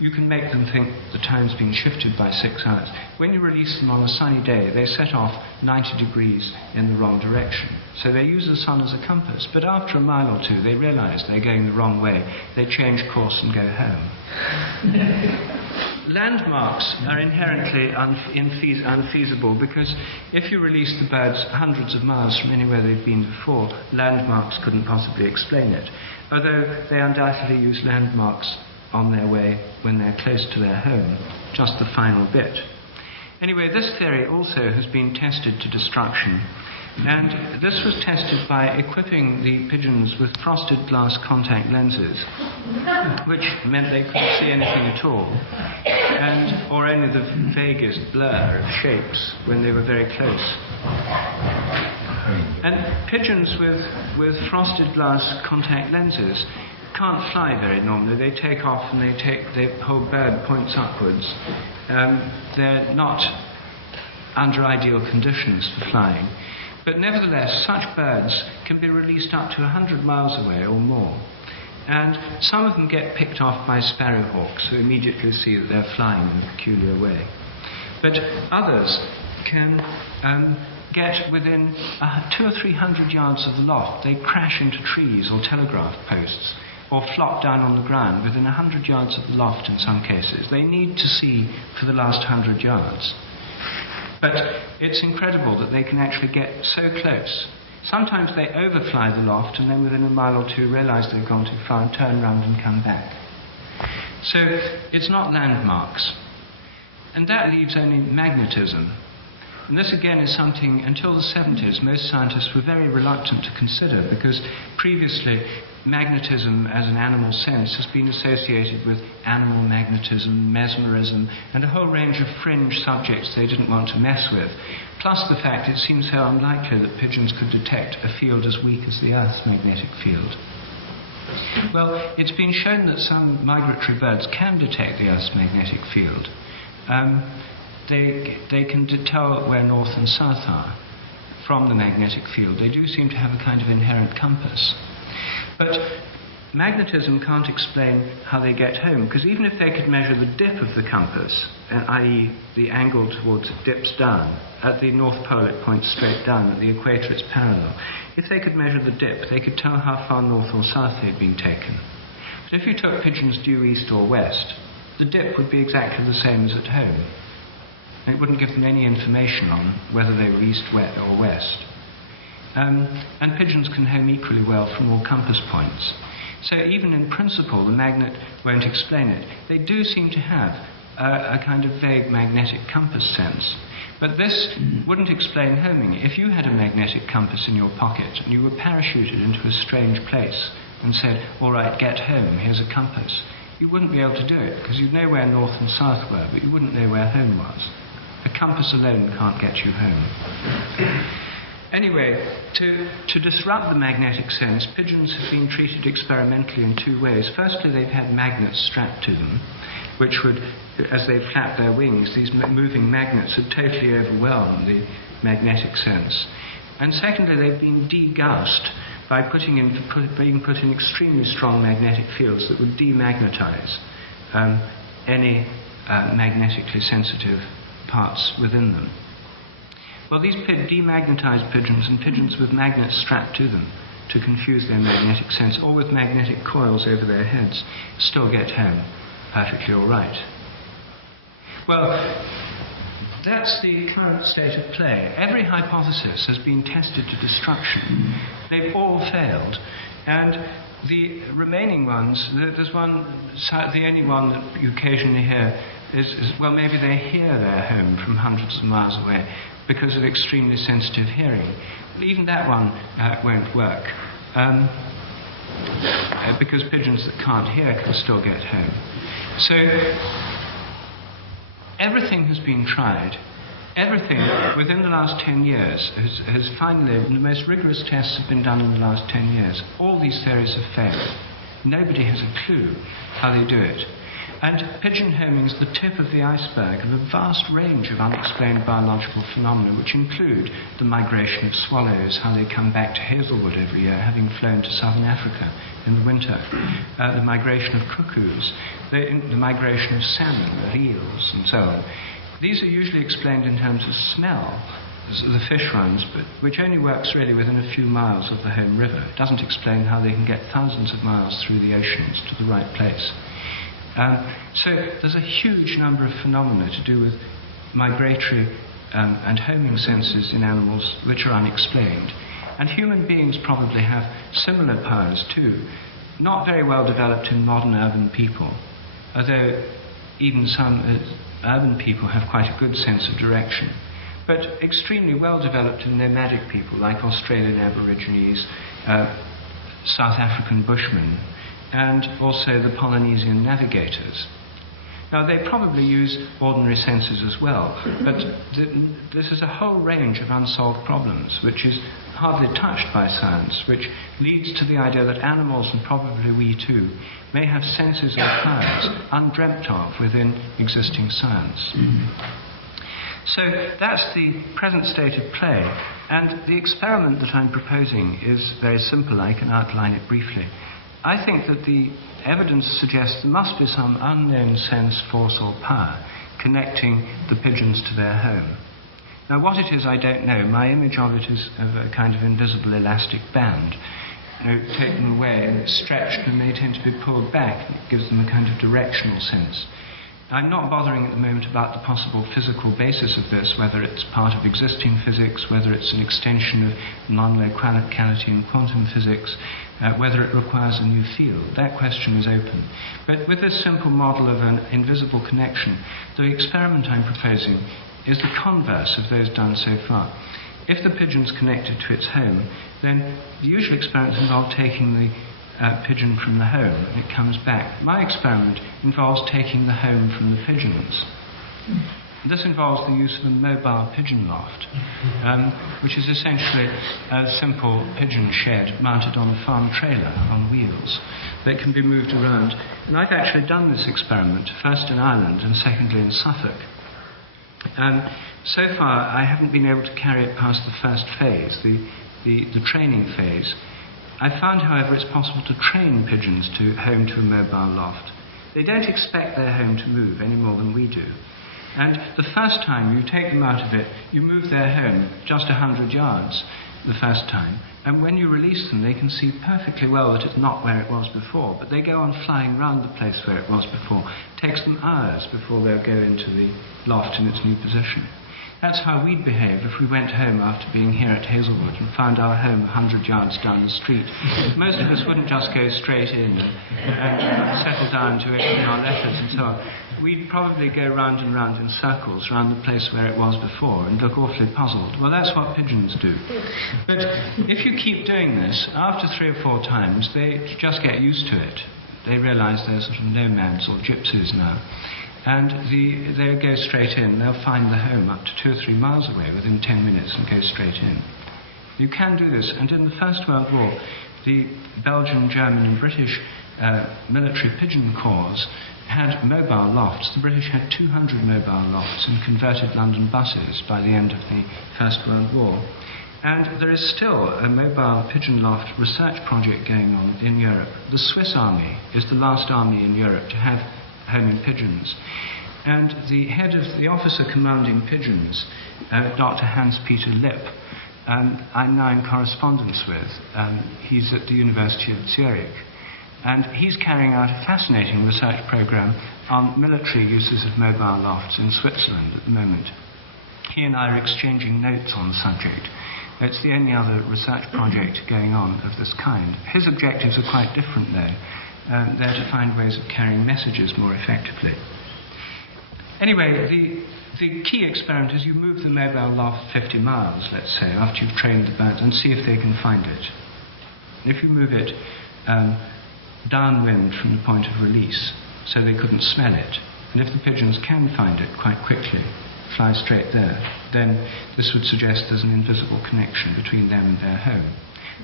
you can make them think the time's been shifted by 6 hours. When you release them on a sunny day, they set off 90 degrees in the wrong direction. So they use the sun as a compass, but after a mile or two they realize they're going the wrong way. They change course and go home. Landmarks are inherently unfeasible because if you release the birds hundreds of miles from anywhere they've been before, landmarks couldn't possibly explain it. Although they undoubtedly use landmarks on their way when they're close to their home, just the final bit. Anyway, this theory also has been tested to destruction, and this was tested by equipping the pigeons with frosted glass contact lenses, which meant they couldn't see anything at all, or only the vaguest blur of shapes when they were very close. And pigeons with frosted glass contact lenses can't fly very normally. They take off and the whole bird points upwards. They're not under ideal conditions for flying. But nevertheless, such birds can be released up to 100 miles away or more. And some of them get picked off by sparrowhawks who immediately see that they're flying in a peculiar way. But others can get within 200 or 300 yards of the loft. They crash into trees or telegraph posts or flop down on the ground within 100 yards of the loft in some cases. They need to see for the last 100 yards. But it's incredible that they can actually get so close. Sometimes they overfly the loft and then within a mile or two realise they've gone too far and turn round and come back. So it's not landmarks. And that leaves only magnetism. And this again is something, until the 70s, most scientists were very reluctant to consider, because previously magnetism as an animal sense has been associated with animal magnetism, mesmerism, and a whole range of fringe subjects they didn't want to mess with. Plus the fact it seems so unlikely that pigeons could detect a field as weak as the Earth's magnetic field. Well, it's been shown that some migratory birds can detect the Earth's magnetic field. They can tell where north and south are from the magnetic field. They do seem to have a kind of inherent compass. But magnetism can't explain how they get home, because even if they could measure the dip of the compass, i.e. the angle towards it dips down, at the North Pole it points straight down, at the equator it's parallel. If they could measure the dip, they could tell how far north or south they'd been taken. But if you took pigeons due east or west, the dip would be exactly the same as at home. And it wouldn't give them any information on whether they were east or west. And pigeons can home equally well from all compass points. So even in principle, the magnet won't explain it. They do seem to have a kind of vague magnetic compass sense. But this wouldn't explain homing. If you had a magnetic compass in your pocket and you were parachuted into a strange place and said, all right, get home, here's a compass, you wouldn't be able to do it, because you'd know where north and south were, but you wouldn't know where home was. A compass alone can't get you home. Anyway, to disrupt the magnetic sense, pigeons have been treated experimentally in two ways. Firstly, they've had magnets strapped to them, which would, as they flap their wings, these moving magnets would totally overwhelm the magnetic sense. And secondly, they've been degaussed by being put in extremely strong magnetic fields that would demagnetize any magnetically sensitive parts within them. Well, these demagnetized pigeons and pigeons with magnets strapped to them to confuse their magnetic sense, or with magnetic coils over their heads, still get home perfectly all right. Well, that's the current state of play. Every hypothesis has been tested to destruction. They've all failed. And the remaining ones, there's one, the only one that you occasionally hear is, well, maybe they hear their home from hundreds of miles away because of extremely sensitive hearing. But even that one won't work, because pigeons that can't hear can still get home. So everything has been tried. Everything within the last 10 years has finally, the most rigorous tests have been done in the last 10 years. All these theories have failed. Nobody has a clue how they do it. And pigeon homing is the tip of the iceberg of a vast range of unexplained biological phenomena, which include the migration of swallows, how they come back to Hazlewood every year, having flown to southern Africa in the winter, the migration of cuckoos, the migration of salmon, of eels, and so on. These are usually explained in terms of smell, as the fish runs, but which only works really within a few miles of the home river. It doesn't explain how they can get thousands of miles through the oceans to the right place. So there's a huge number of phenomena to do with migratory and homing senses in animals which are unexplained. And human beings probably have similar powers too, not very well developed in modern urban people, although even some urban people have quite a good sense of direction, but extremely well developed in nomadic people like Australian Aborigines, South African Bushmen, and also the Polynesian navigators. Now, they probably use ordinary senses as well, but this is a whole range of unsolved problems, which is hardly touched by science, which leads to the idea that animals, and probably we too, may have senses or powers undreamt of within existing science. So that's the present state of play, and the experiment that I'm proposing is very simple. I can outline it briefly. I think that the evidence suggests there must be some unknown sense, force or power connecting the pigeons to their home. Now what it is I don't know. My image of it is of a kind of invisible elastic band. Take them away and it's stretched and they tend to be pulled back. It gives them a kind of directional sense. I'm not bothering at the moment about the possible physical basis of this, whether it's part of existing physics, whether it's an extension of non-locality in quantum physics, whether it requires a new field. That question is open. But with this simple model of an invisible connection, the experiment I'm proposing is the converse of those done so far. If the pigeon's connected to its home, then the usual experiments involve taking the pigeon from the home and it comes back. My experiment involves taking the home from the pigeons. This involves the use of a mobile pigeon loft, which is essentially a simple pigeon shed mounted on a farm trailer on wheels that can be moved around. And I've actually done this experiment, first in Ireland and secondly in Suffolk. So far I haven't been able to carry it past the first phase, the training phase. I found, however, it's possible to train pigeons to home to a mobile loft. They don't expect their home to move any more than we do. And the first time you take them out of it, you move their home just 100 yards the first time. And when you release them, they can see perfectly well that it's not where it was before. But they go on flying round the place where it was before. It takes them hours before they'll go into the loft in its new position. That's how we'd behave if we went home after being here at Hazlewood and found our home 100 yards down the street. Most of us wouldn't just go straight in and settle down to opening our letters and so on. We'd probably go round and round in circles around the place where it was before and look awfully puzzled. Well, that's what pigeons do. But if you keep doing this, after 3 or 4 times, they just get used to it. They realise they're sort of nomads or gypsies now. And they'll go straight in. They'll find the home up to 2 or 3 miles away within 10 minutes and go straight in. You can do this. And in the First World War, the Belgian, German and British military pigeon corps had mobile lofts. The British had 200 mobile lofts in converted London buses by the end of the First World War. And there is still a mobile pigeon loft research project going on in Europe. The Swiss army is the last army in Europe to have homing pigeons. And the head of the officer commanding pigeons, Dr. Hans-Peter Lipp, I'm now in correspondence with. He's at the University of Zurich. And he's carrying out a fascinating research program on military uses of mobile lofts in Switzerland at the moment. He and I are exchanging notes on the subject. It's the only other research project going on of this kind. His objectives are quite different though. They're to find ways of carrying messages more effectively. Anyway, the key experiment is you move the mobile loft 50 miles, let's say, after you've trained the birds, and see if they can find it. If you move it downwind from the point of release, so they couldn't smell it, and if the pigeons can find it quite quickly, fly straight there, then this would suggest there's an invisible connection between them and their home.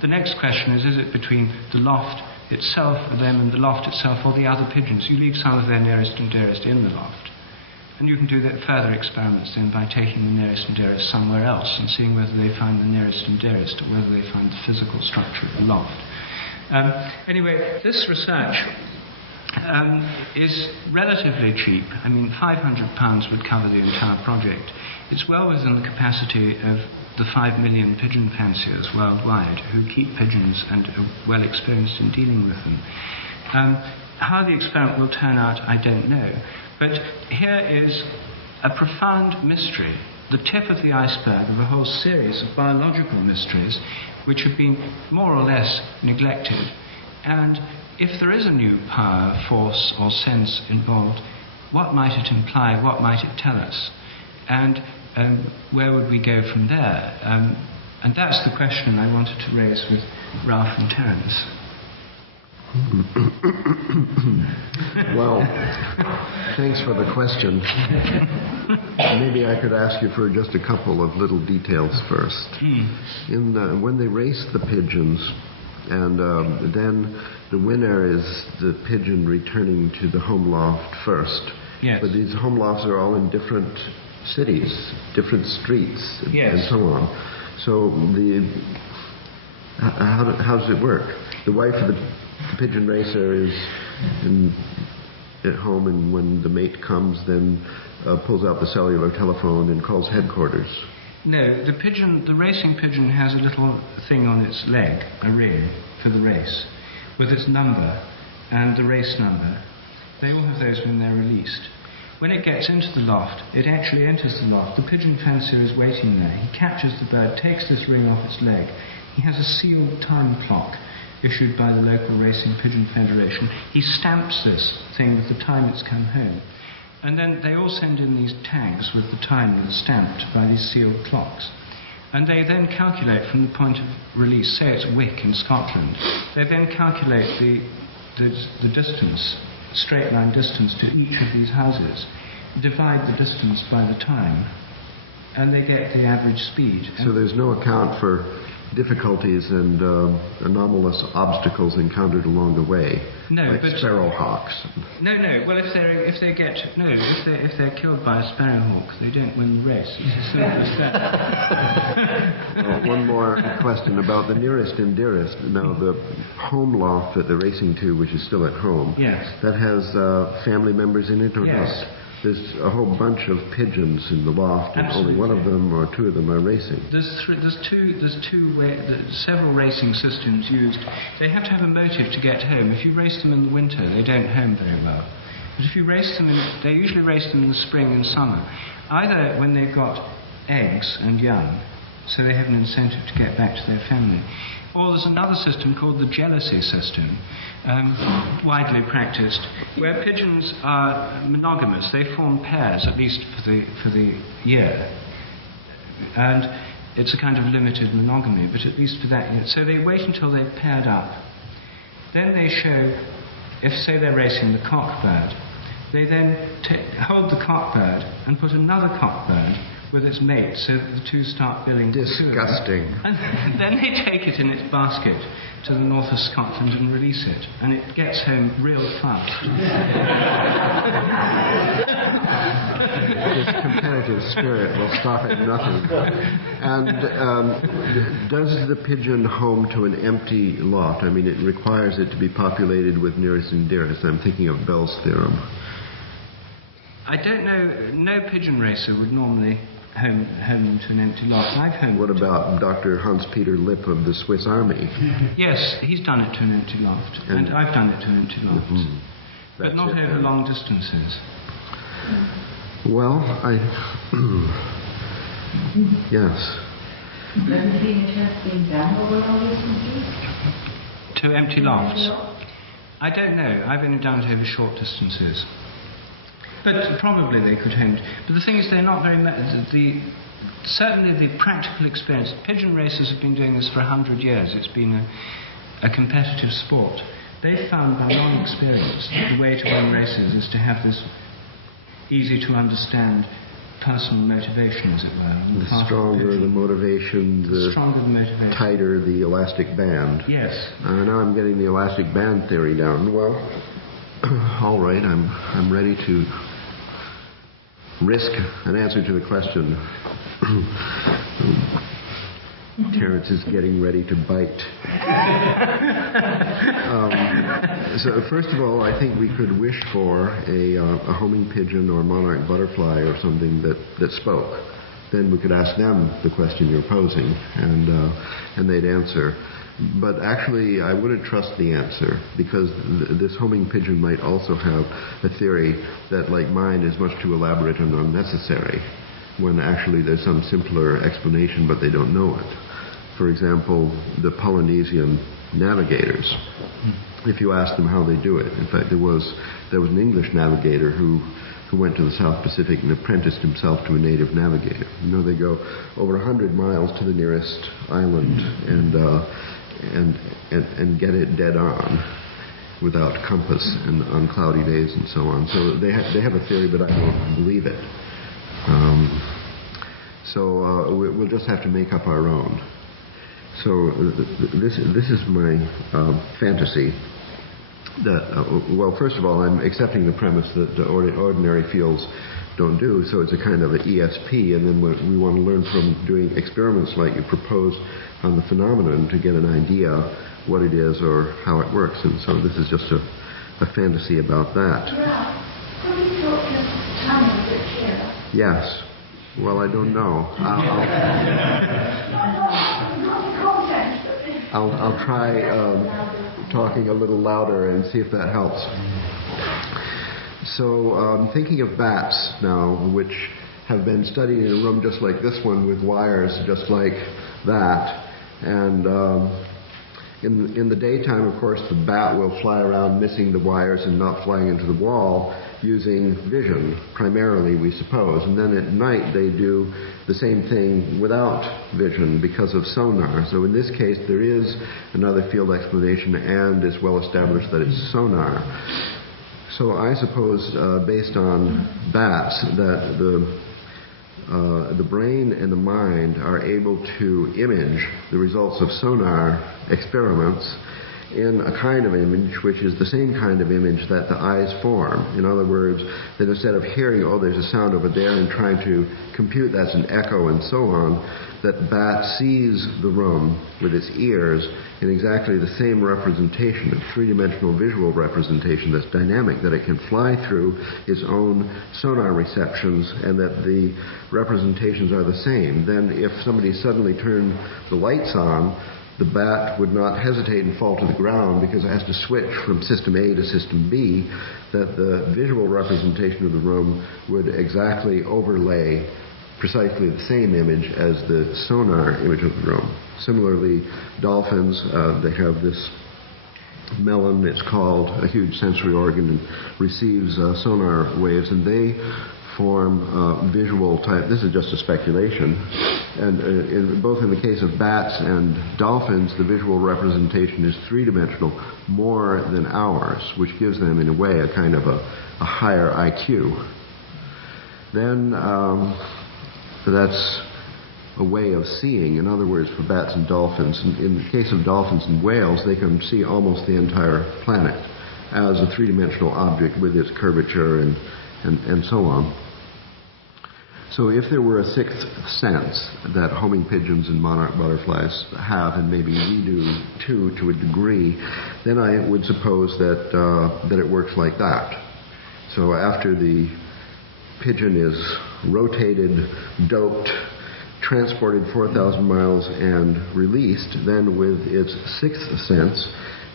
The next question is it between the loft itself, them and the loft itself, or the other pigeons? You leave some of their nearest and dearest in the loft. And you can do that further experiments then by taking the nearest and dearest somewhere else and seeing whether they find the nearest and dearest or whether they find the physical structure of the loft. Anyway, this research is relatively cheap. I mean, £500 would cover the entire project. It's well within the capacity of the 5 million pigeon fanciers worldwide who keep pigeons and are well experienced in dealing with them. How the experiment will turn out, I don't know. But here is a profound mystery, the tip of the iceberg of a whole series of biological mysteries which have been more or less neglected. And if there is a new power, force or sense involved, what might it imply, what might it tell us? And where would we go from there? And that's the question I wanted to raise with Ralph and Terence. Well, Thanks for the question. Maybe I could ask you for just a couple of little details first. When they race the pigeons, and then the winner is the pigeon returning to the home loft first. Yes. But these home lofts are all in different cities, different streets, Yes. and so on. So how does it work? The wife of the pigeon racer is at home, and when the mate comes, then pulls out the cellular telephone and calls headquarters. No, the racing pigeon has a little thing on its leg, a ring for the race, with its number and the race number. They all have those when they're released. When it gets into the loft, it actually enters the loft. The pigeon fancier is waiting there. He captures the bird, takes this ring off its leg. He has a sealed time clock issued by the local Racing Pigeon Federation. He stamps this thing with the time it's come home. And then they all send in these tags with the time that are stamped by these sealed clocks. And they then calculate from the point of release, say it's Wick in Scotland, they then calculate the distance, straight line distance to each of these houses, divide the distance by the time, and they get the average speed. So there's no account for difficulties and anomalous obstacles encountered along the way, No, like but sparrowhawks. No. Well, if they're killed by a sparrowhawk, they don't win the race. It's as simple as that. One more question about the nearest and dearest. Now, the home loft that they're racing to, which is still at home, Yes. that has family members in it or Yes. not? There's a whole bunch of pigeons in the loft, and only one of them or two of them are racing. There's several racing systems used. They have to have a motive to get home. If you race them in the winter, they don't home very well. But if you race them they usually race them in the spring and summer, either when they've got eggs and young, so they have an incentive to get back to their family. Or there's another system called the jealousy system, widely practiced, where pigeons are monogamous. They form pairs, at least for the year. And it's a kind of limited monogamy, but at least for that year. So they wait until they've paired up. Then they show, if say they're racing the cockbird, they then hold the cockbird and put another cockbird with its mate, so that the two start billing. Disgusting. And then they take it in its basket to the north of Scotland and release it, and it gets home real fast. This competitive spirit will stop at nothing. And does the pigeon home to an empty loft? I mean, it requires it to be populated with nearest and dearest. I'm thinking of Bell's theorem. I don't know. No pigeon racer would normally home them to an empty loft. I've homed. What about Dr. Hans-Peter Lipp of the Swiss Army? Yes, he's done it to an empty loft, and I've done it to an empty loft, but not over long distances. Well, yes. Have you seen a test being done over long distances? To empty lofts? I don't know. I've only done it over short distances. But probably they could home. But the thing is, they're not very. Certainly, the practical experience. Pigeon racers have been doing this for 100 years. It's been a competitive sport. They've found by long experience that the way to win races is to have this easy to understand personal motivation, as it were. The stronger the motivation, the tighter the elastic band. Yes. Now I'm getting the elastic band theory down. Well, all right, I'm ready to risk an answer to the question. Terence is getting ready to bite. So first of all, I think we could wish for a homing pigeon or monarch butterfly or something that spoke. Then we could ask them the question you're posing, and they'd answer. But actually, I wouldn't trust the answer, because this homing pigeon might also have a theory that, like mine, is much too elaborate and unnecessary, when actually there's some simpler explanation, but they don't know it. For example, the Polynesian navigators. If you ask them how they do it, in fact, there was an English navigator who went to the South Pacific and apprenticed himself to a native navigator. You know, they go over 100 miles to the nearest island and get it dead on. without compass and on cloudy days and so on. So they have a theory, but I don't believe it. So we'll just have to make up our own. So this is my fantasy. That well, first of all, I'm accepting the premise that the ordinary fields don't do. So it's a kind of an ESP, and then we want to learn from doing experiments like you proposed on the phenomenon to get an idea what it is or how it works. And so this is just a fantasy about that. Could you talk just a tiny bit clearer? Yes. Well, I don't know. I'll try talking a little louder and see if that helps. So I'm thinking of bats now, which have been studied in a room just like this one with wires just like that. And in the daytime, of course, the bat will fly around missing the wires and not flying into the wall using vision, primarily, we suppose. And then at night, they do the same thing without vision because of sonar. So in this case, there is another field explanation, and it's well established that it's sonar. So I suppose, based on bats, that the brain and the mind are able to image the results of sonar experiments in a kind of image which is the same kind of image that the eyes form. In other words, that instead of hearing, oh, there's a sound over there, and trying to compute that's an echo and so on, that bat sees the room with its ears in exactly the same representation, a three-dimensional visual representation that's dynamic, that it can fly through its own sonar receptions, and that the representations are the same. Then if somebody suddenly turned the lights on, the bat would not hesitate and fall to the ground because it has to switch from system A to system B, that the visual representation of the room would exactly overlay precisely the same image as the sonar image of the room. Similarly, dolphins, they have this melon, it's called, a huge sensory organ, and receives sonar waves, and they form visual type. This is just a speculation. And both in the case of bats and dolphins, the visual representation is three-dimensional more than ours, which gives them, in a way, a kind of a higher IQ. Then that's a way of seeing. In other words, for bats and dolphins, in the case of dolphins and whales, they can see almost the entire planet as a three-dimensional object with its curvature and so on. So if there were a sixth sense that homing pigeons and monarch butterflies have, and maybe we do too to a degree, then I would suppose that it works like that. So after the pigeon is rotated, doped, transported 4,000 miles and released, then with its sixth sense,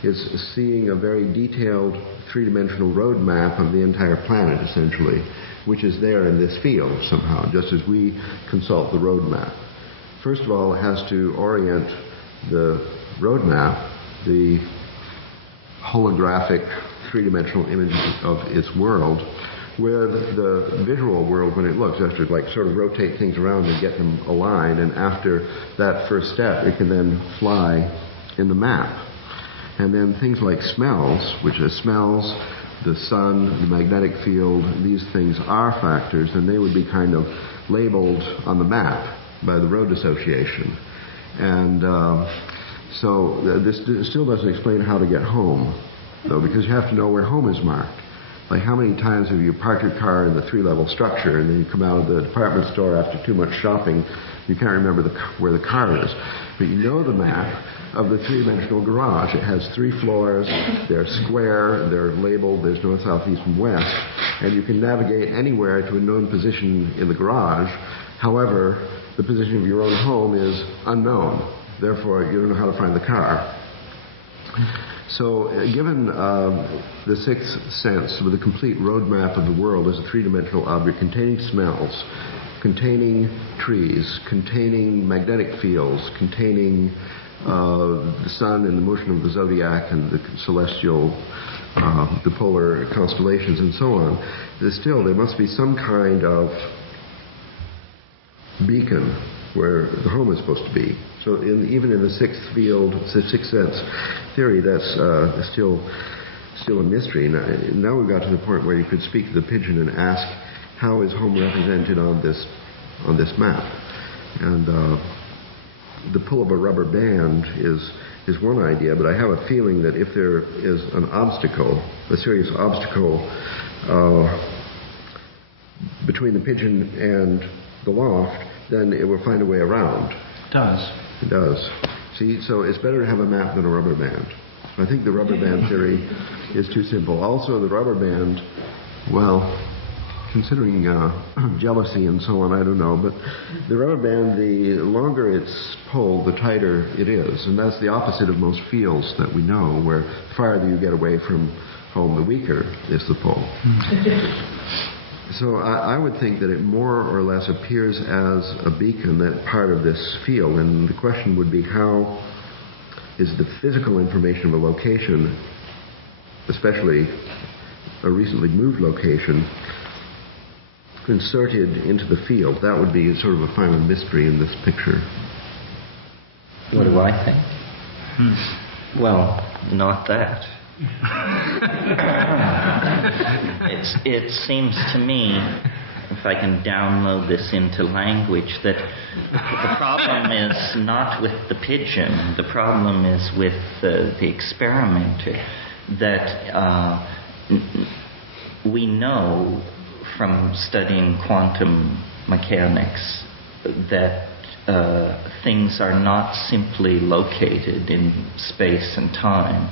is seeing a very detailed three-dimensional road map of the entire planet, essentially, which is there in this field somehow, just as we consult the road map. First of all, it has to orient the road map, the holographic three-dimensional image of its world, with the visual world when it looks. It has to sort of rotate things around and get them aligned, and after that first step, it can then fly in the map. And then things like smells, which are smells, the sun, the magnetic field, these things are factors, and they would be kind of labeled on the map by the road association. And so this still doesn't explain how to get home, though, because you have to know where home is marked. Like, how many times have you parked your car in the three-level structure, and then you come out of the department store after too much shopping, you can't remember where the car is. But you know the map of the three-dimensional garage. It has 3 floors, they're square, they're labeled, there's north, south, east, and west, and you can navigate anywhere to a known position in the garage. However, the position of your own home is unknown. Therefore, you don't know how to find the car. So, given the sixth sense, with a complete road map of the world as a three-dimensional object containing smells, containing trees, containing magnetic fields, containing the sun and the motion of the zodiac and the celestial, the polar constellations and so on, there must be some kind of beacon where the home is supposed to be. So even in the sixth sense theory, that's still still a mystery. Now we've got to the point where you could speak to the pigeon and ask, how is home represented on this map? And the pull of a rubber band is one idea, but I have a feeling that if there is an obstacle, a serious obstacle between the pigeon and the loft, then it will find a way around. It does. It does. See, so it's better to have a map than a rubber band. I think the rubber band theory is too simple. Also, the rubber band, well, considering jealousy and so on, I don't know, but the rubber band, the longer it's pulled, the tighter it is. And that's the opposite of most fields that we know, where the farther you get away from home, the weaker is the pull. So I would think that it more or less appears as a beacon, that part of this field. And the question would be, how is the physical information of a location, especially a recently moved location, inserted into the field? That would be sort of a final mystery in this picture. What do I think? Well, not that. It seems to me, if I can download this into language, that the problem is not with the pigeon. The problem is with the experimenter. That we know from studying quantum mechanics that things are not simply located in space and time.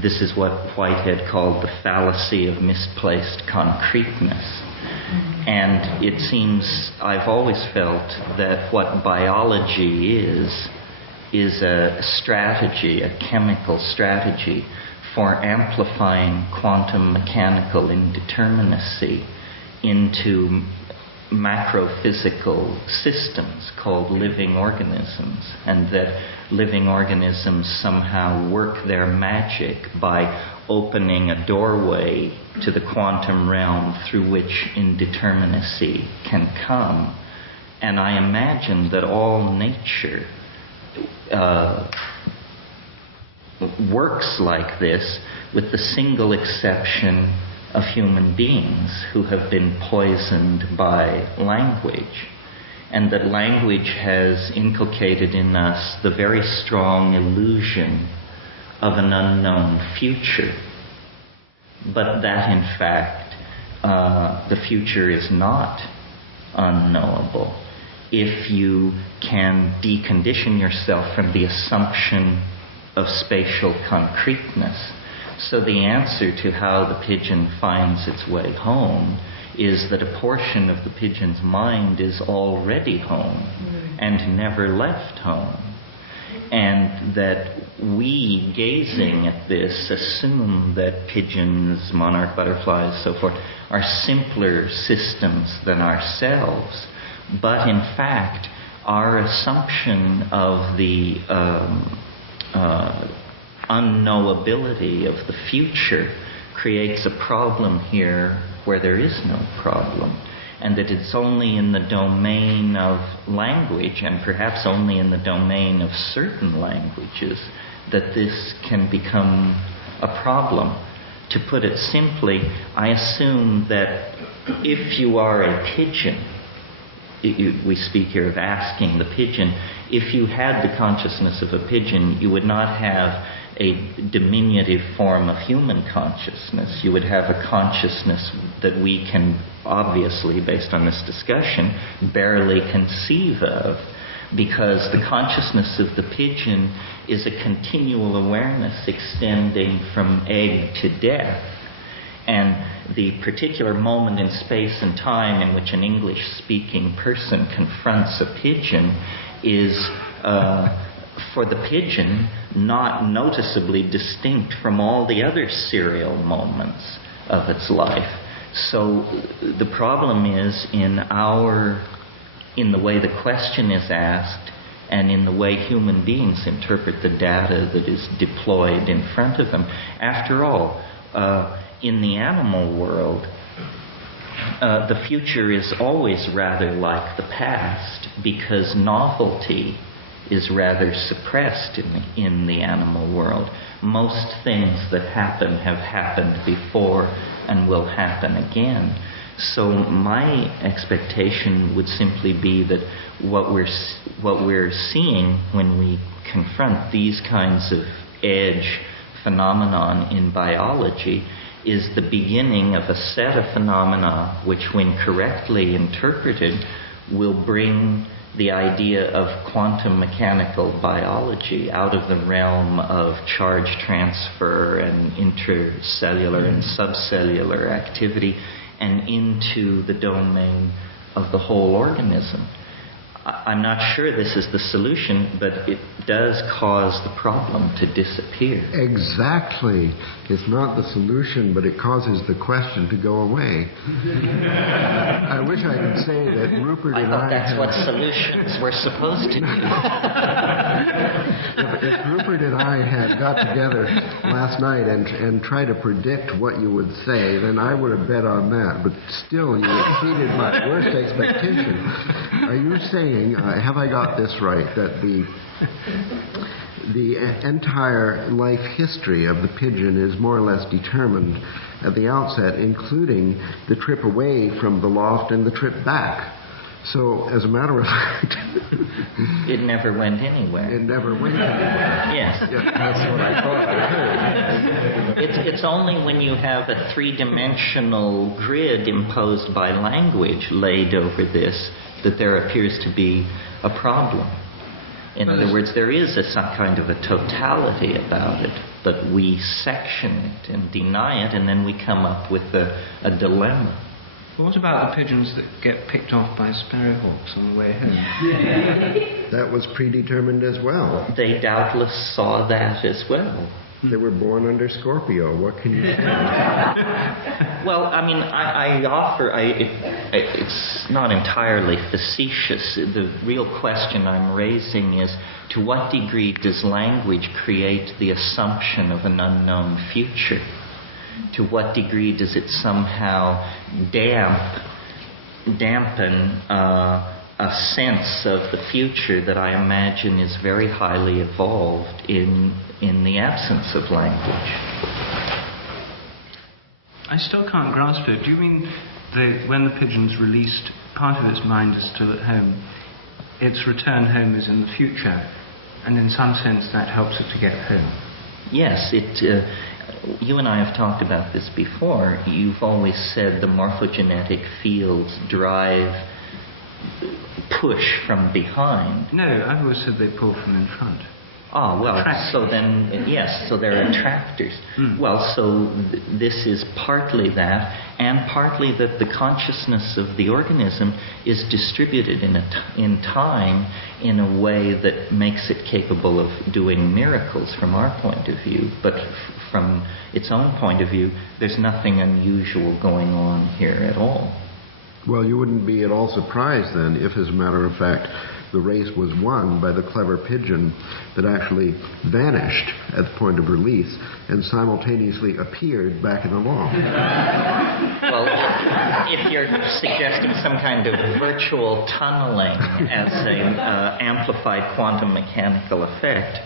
This is what Whitehead called the fallacy of misplaced concreteness. And it seems, I've always felt that what biology is a strategy, a chemical strategy for amplifying quantum mechanical indeterminacy into macrophysical systems called living organisms, and that living organisms somehow work their magic by opening a doorway to the quantum realm through which indeterminacy can come. And I imagine that all nature works like this, with the single exception of human beings who have been poisoned by language, and that language has inculcated in us the very strong illusion of an unknown future, but that in fact the future is not unknowable if you can decondition yourself from the assumption of spatial concreteness. So the answer to how the pigeon finds its way home is that a portion of the pigeon's mind is already home and never left home. And that we, gazing at this, assume that pigeons, monarch butterflies, so forth, are simpler systems than ourselves. But in fact, our assumption of the unknowability of the future creates a problem here where there is no problem, and that it's only in the domain of language, and perhaps only in the domain of certain languages, that this can become a problem. To put it simply, I assume that if you are a pigeon, we speak here of asking the pigeon, if you had the consciousness of a pigeon, you would not have a diminutive form of human consciousness. You would have a consciousness that we can, obviously, based on this discussion, barely conceive of, because the consciousness of the pigeon is a continual awareness extending from egg to death. And the particular moment in space and time in which an English-speaking person confronts a pigeon is, for the pigeon, not noticeably distinct from all the other serial moments of its life. So the problem is in the way the question is asked, and in the way human beings interpret the data that is deployed in front of them. After all, in the animal world, the future is always rather like the past, because novelty is rather suppressed in the animal world. Most things that happen have happened before and will happen again. So my expectation would simply be that what we're seeing when we confront these kinds of edge phenomenon in biology is the beginning of a set of phenomena which, when correctly interpreted, will bring the idea of quantum mechanical biology out of the realm of charge transfer and intercellular and subcellular activity and into the domain of the whole organism. I'm not sure this is the solution, but it does cause the problem to disappear. Exactly. It's not the solution, but it causes the question to go away. I wish I could say that Rupert and I... I thought that's what solutions were supposed to do. If Rupert and I had got together last night and tried to predict what you would say, then I would have bet on that. But still, you exceeded my worst expectation. Are you saying, have I got this right, that the entire life history of the pigeon is more or less determined at the outset, including the trip away from the loft and the trip back? So, as a matter of fact... It never went anywhere. It never went anywhere. Yes. Yeah, that's what I thought I heard. It's only when you have a three-dimensional grid imposed by language laid over this that there appears to be a problem. In other words, there is some kind of a totality about it, but we section it and deny it, and then we come up with a dilemma. Well, what about the pigeons that get picked off by sparrowhawks on the way home? That was predetermined as well. They doubtless saw that as well. They were born under Scorpio. What can you say? Well, I mean, I offer, it's not entirely facetious. The real question I'm raising is, to what degree does language create the assumption of an unknown future? To what degree does it somehow dampen a sense of the future that I imagine is very highly evolved in the absence of language? I still can't grasp it. Do you mean when the pigeon's released, part of its mind is still at home, its return home is in the future, and in some sense that helps it to get home? Yes, you and I have talked about this before. You've always said the morphogenetic fields push from behind. No, I've always said they pull from in front. Ah, well, Attractors. so then, yes, so they're attractors. Well, so this is partly that, and partly that the consciousness of the organism is distributed in time in a way that makes it capable of doing miracles from our point of view. But from its own point of view, there's nothing unusual going on here at all. Well, you wouldn't be at all surprised then if, as a matter of fact, the race was won by the clever pigeon that actually vanished at the point of release and simultaneously appeared back in the loft. Well, if you're suggesting some kind of virtual tunneling as an amplified quantum mechanical effect,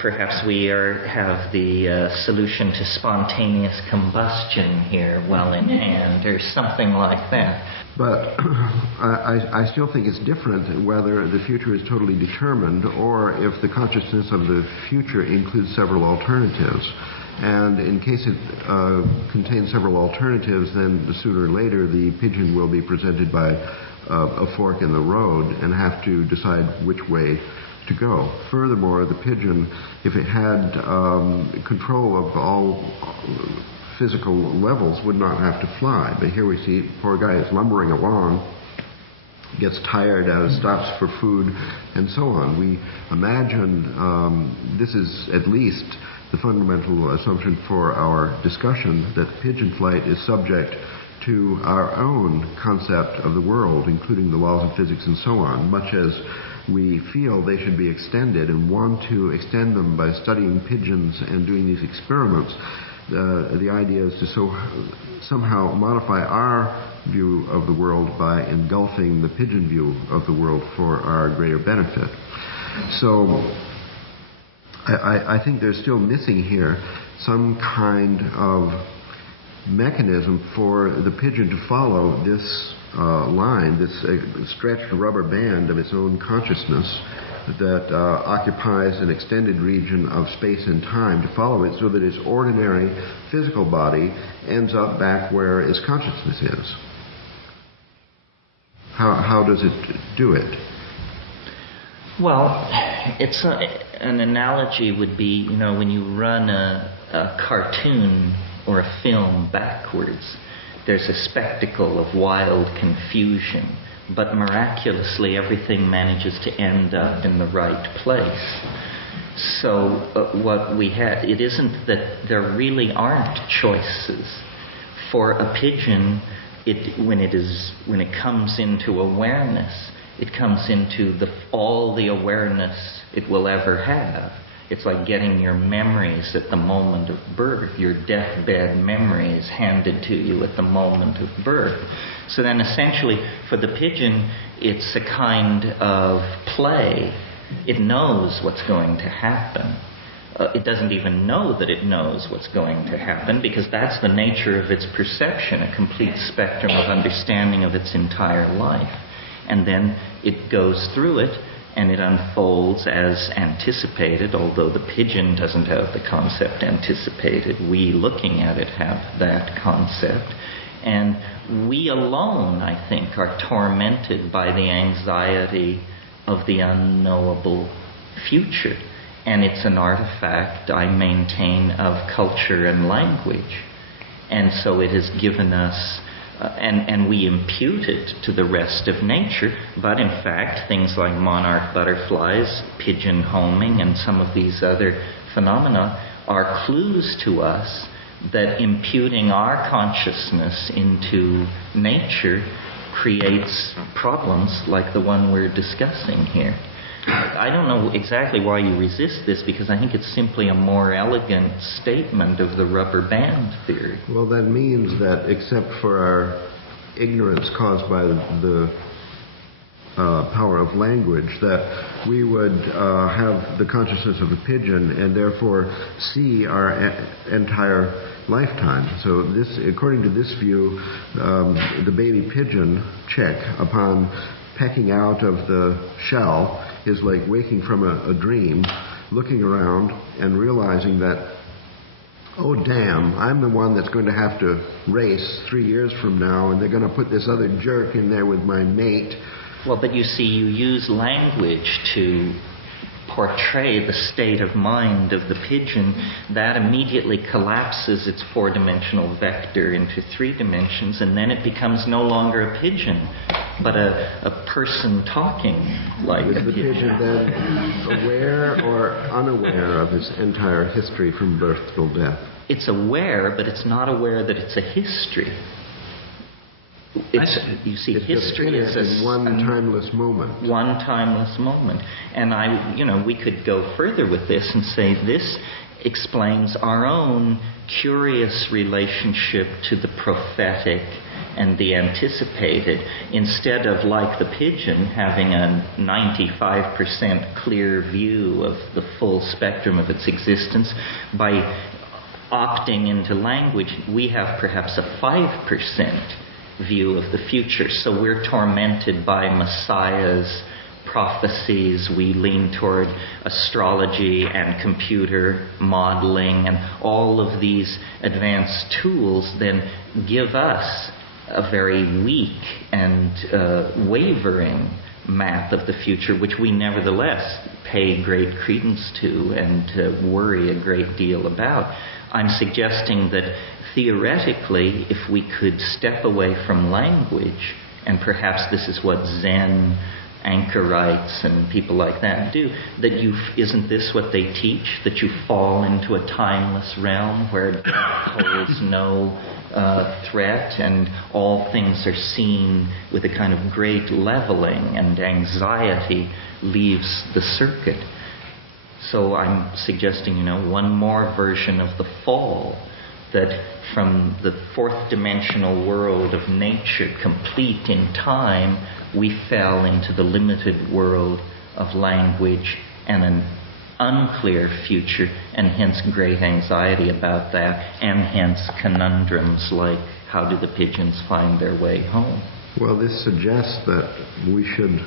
perhaps we have the solution to spontaneous combustion here well in hand, or something like that. But I still think it's different whether the future is totally determined or if the consciousness of the future includes several alternatives. And in case it contains several alternatives, then sooner or later the pigeon will be presented by a fork in the road and have to decide which way to go. Furthermore, the pigeon, if it had control of all physical levels, would not have to fly. But here we see poor guy is lumbering along, gets tired, stops for food, and so on. We imagine this is at least the fundamental assumption for our discussion, that pigeon flight is subject to our own concept of the world, including the laws of physics and so on, much as we feel they should be extended and want to extend them by studying pigeons and doing these experiments. the idea is to somehow modify our view of the world by engulfing the pigeon view of the world for our greater benefit. So I think there's still missing here some kind of mechanism for the pigeon to follow this line, this stretched rubber band of its own consciousness that occupies an extended region of space and time, to follow it so that its ordinary physical body ends up back where its consciousness is. How does it do it? Well, an analogy would be, when you run a cartoon or a film backwards, there's a spectacle of wild confusion, but miraculously everything manages to end up in the right place. So what we have, it isn't that there really aren't choices. For a pigeon, when it comes into awareness, it comes into all the awareness it will ever have. It's like getting your memories at the moment of birth. Your deathbed memory is handed to you at the moment of birth. So then essentially, for the pigeon, it's a kind of play. It knows what's going to happen. It doesn't even know that it knows what's going to happen, because that's the nature of its perception, a complete spectrum of understanding of its entire life. And then it goes through it, and it unfolds as anticipated, although the pigeon doesn't have the concept anticipated. We, looking at it, have that concept. And we alone, I think, are tormented by the anxiety of the unknowable future. And it's an artifact, I maintain, of culture and language. And so it has given us, and we impute it to the rest of nature, but in fact things like monarch butterflies, pigeon homing, and some of these other phenomena are clues to us that imputing our consciousness into nature creates problems like the one we're discussing here. I don't know exactly why you resist this, because I think it's simply a more elegant statement of the rubber band theory. Well, that means that except for our ignorance caused by the power of language, that we would have the consciousness of a pigeon and therefore see our entire lifetime. So this, according to this view, the baby pigeon chick, upon pecking out of the shell, is like waking from a dream, looking around and realizing that, oh damn, I'm the one that's going to have to race 3 years from now, and they're going to put this other jerk in there with my mate. Well, but you see, you use language to portray the state of mind of the pigeon. That immediately collapses its four-dimensional vector into 3 dimensions, and then it becomes no longer a pigeon, but a person talking like Is a the pigeon. pigeon then aware or unaware of its entire history from birth till death? It's aware, but it's not aware that it's a history. You see, It's history just is in one timeless moment. One timeless moment. And we could go further with this and say this explains our own curious relationship to the prophetic and the anticipated. Instead of, like the pigeon, having a 95% clear view of the full spectrum of its existence, by opting into language, we have perhaps a 5% view of the future. So we're tormented by messiahs, prophecies. We lean toward astrology and computer modeling, and all of these advanced tools then give us a very weak and wavering map of the future, which we nevertheless pay great credence to and worry a great deal about. I'm suggesting that theoretically, if we could step away from language, and perhaps this is what Zen anchorites and people like that do, that isn't this what they teach? That you fall into a timeless realm where death holds no threat, and all things are seen with a kind of great leveling, and anxiety leaves the circuit. So I'm suggesting, one more version of the fall, that from the fourth dimensional world of nature, complete in time, we fell into the limited world of language and an unclear future, and hence great anxiety about that, and hence conundrums like how do the pigeons find their way home. Well, this suggests that we should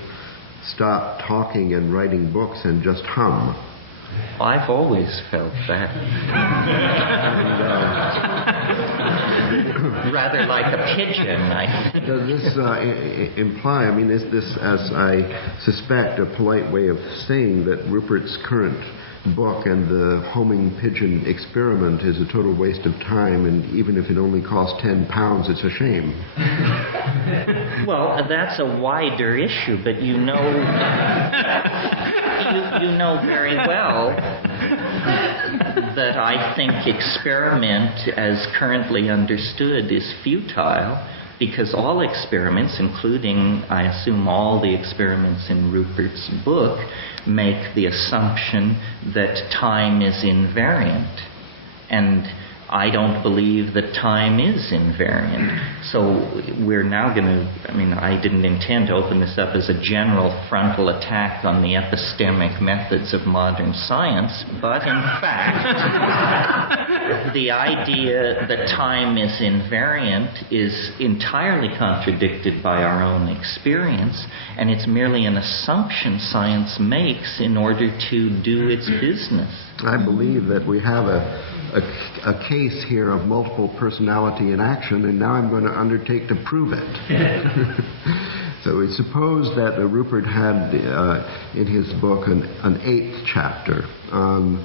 stop talking and writing books and just hum. I've always felt that. Rather like a pigeon, I think. Does this imply, I mean, is this, as I suspect, a polite way of saying that Rupert's current book and the homing pigeon experiment is a total waste of time, and even if it only costs £10, it's a shame? Well, that's a wider issue, but you know, you know very well that I think experiment as currently understood is futile, because all experiments, including, I assume, all the experiments in Rupert's book, make the assumption that time is invariant. And I don't believe that time is invariant. So we're now going to, I mean, I didn't intend to open this up as a general frontal attack on the epistemic methods of modern science, but in fact, the idea that time is invariant is entirely contradicted by our own experience, and it's merely an assumption science makes in order to do its business. I believe that we have a case here of multiple personality in action, and now I'm going to undertake to prove it. So we suppose that Rupert had in his book an 8th chapter on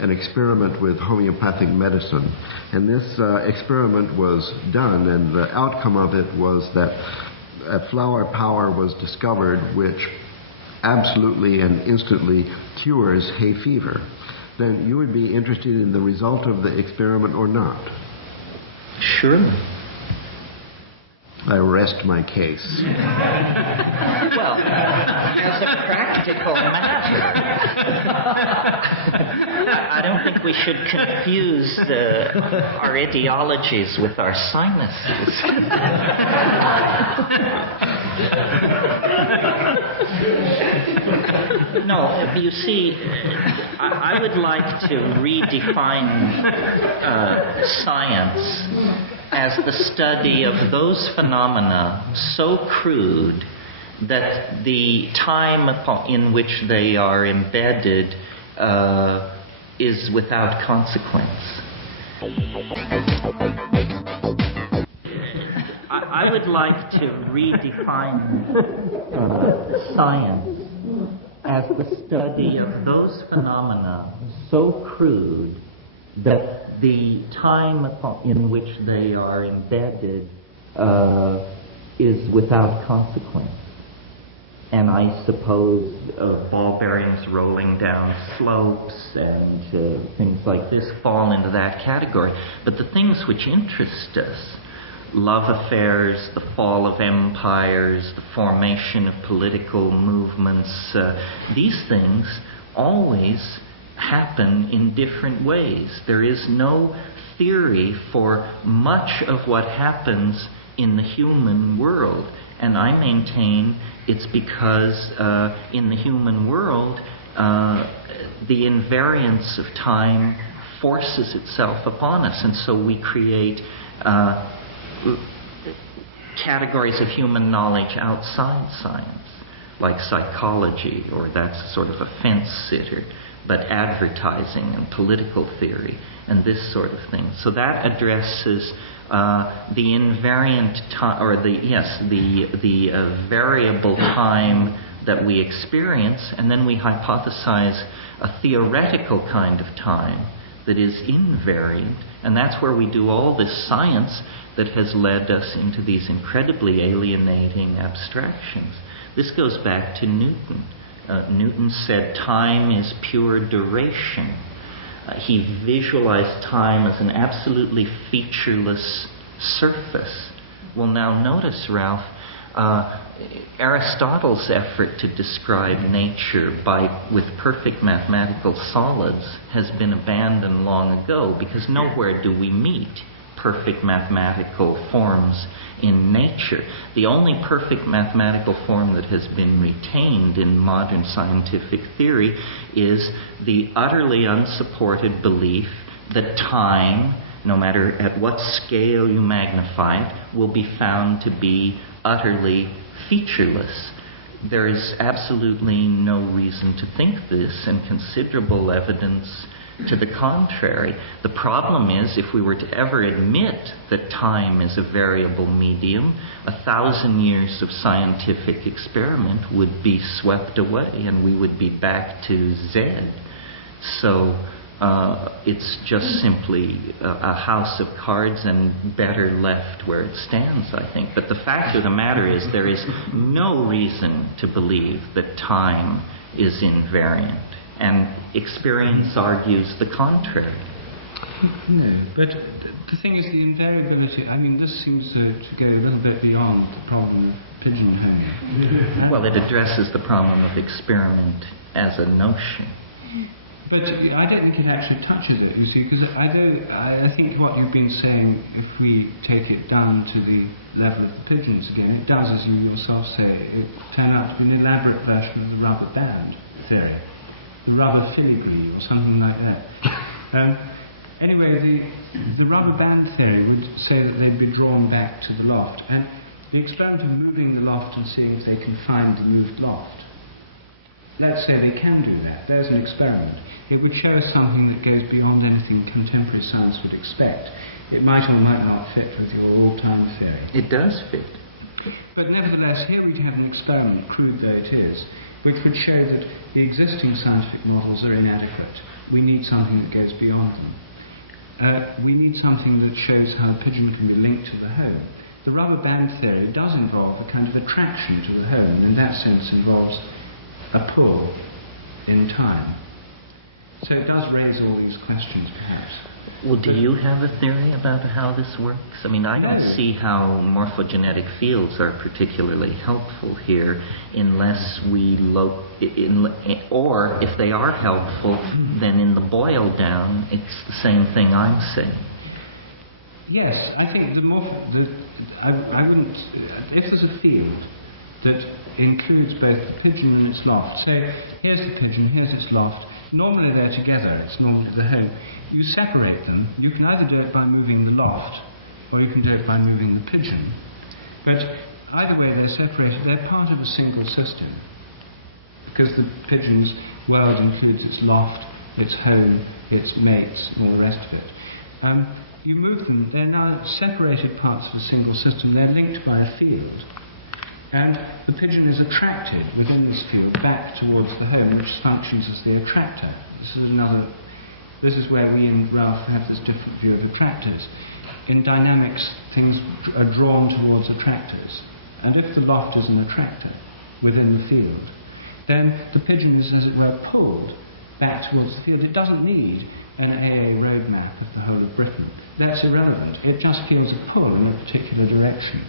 an experiment with homeopathic medicine. And this experiment was done, and the outcome of it was that a flower power was discovered which absolutely and instantly cures hay fever. Then you would be interested in the result of the experiment or not? Sure. I rest my case. Well, as a practical matter, I don't think we should confuse our ideologies with our sinuses. No, you see, I would like to redefine science as the study of those phenomena so crude that the time in which they are embedded is without consequence. I would like to redefine science as the study of those phenomena so crude that the time in which they are embedded is without consequence. And I suppose ball bearings rolling down slopes and things like this fall into that category. But the things which interest us, love affairs, the fall of empires, the formation of political movements, these things always happen in different ways. There is no theory for much of what happens in the human world. And I maintain it's because in the human world, the invariance of time forces itself upon us. And so we create categories of human knowledge outside science, like psychology, or that's sort of a fence sitter, but advertising and political theory and this sort of thing. So that addresses the invariant time, or the variable time that we experience, and then we hypothesize a theoretical kind of time that is invariant, and that's where we do all this science that has led us into these incredibly alienating abstractions. This goes back to Newton. Newton said time is pure duration. He visualized time as an absolutely featureless surface. Well, now notice, Ralph, Aristotle's effort to describe nature with perfect mathematical solids has been abandoned long ago, because nowhere do we meet perfect mathematical forms in nature. The only perfect mathematical form that has been retained in modern scientific theory is the utterly unsupported belief that time, no matter at what scale you magnify it, will be found to be utterly featureless. There is absolutely no reason to think this, and considerable evidence to the contrary. The problem is, if we were to ever admit that time is a variable medium, 1,000 years of scientific experiment would be swept away and we would be back to Z. So it's just simply a house of cards, and better left where it stands, I think. But the fact of the matter is, there is no reason to believe that time is invariant. And experience argues the contrary. No, but the thing is, the invariability, I mean, this seems to go a little bit beyond the problem of pigeonholing. Well, it addresses the problem of experiment as a notion. But I don't think it actually touches it, you see, because I think what you've been saying, if we take it down to the level of the pigeons again, it does, as you yourself say, it turned out to be an elaborate version of the rubber band theory. Rubber filigree or something like that. Anyway, the rubber band theory would say that they'd be drawn back to the loft, and the experiment of moving the loft and seeing if they can find the moved loft. Let's say they can do that. There's an experiment. It would show us something that goes beyond anything contemporary science would expect. It might or might not fit with your all-time theory. It does fit. But nevertheless, here we have an experiment, crude though it is, which would show that the existing scientific models are inadequate. We need something that goes beyond them. We need something that shows how a pigeon can be linked to the home. The rubber band theory does involve a kind of attraction to the home, and in that sense involves a pull in time. So it does raise all these questions, perhaps. Well, do you have a theory about how this works? I mean, I don't see how morphogenetic fields are particularly helpful here, unless or if they are helpful, then in the boil down, it's the same thing I'm saying. Yes, I think I wouldn't. If there's a field that includes both the pigeon and its loft, so here's the pigeon, here's its loft. Normally they're together, it's normally the home. You separate them. You can either do it by moving the loft, or you can do it by moving the pigeon. But either way, they're separated. They're part of a single system, because the pigeon's world includes its loft, its home, its mates, and all the rest of it. You move them. They're now separated parts of a single system. They're linked by a field. And the pigeon is attracted within this field back towards the home, which functions as the attractor. This is where we in Ralph have this different view of attractors. In dynamics, things are drawn towards attractors. And if the loft is an attractor within the field, then the pigeon is, as it were, pulled back towards the field. It doesn't need an AA road map of the whole of Britain. That's irrelevant. It just feels a pull in a particular direction.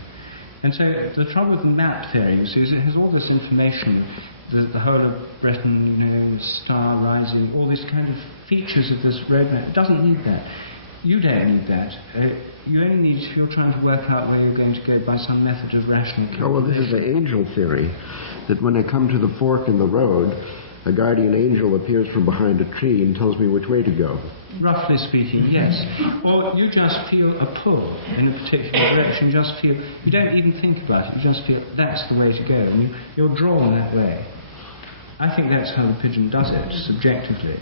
And so the trouble with the map theory, you see, is it has all this information, the whole of Britain, the star rising, all these kind of features of this road map. It doesn't need that. You don't need that. You only need it if you're trying to work out where you're going to go by some method of rational calculation. Oh, well, this is the angel theory, that when I come to the fork in the road, a guardian angel appears from behind a tree and tells me which way to go. Roughly speaking, yes. Or you just feel a pull in a particular direction. You just feel, you don't even think about it, you just feel that's the way to go, and you're drawn that way. I think that's how the pigeon does it, subjectively.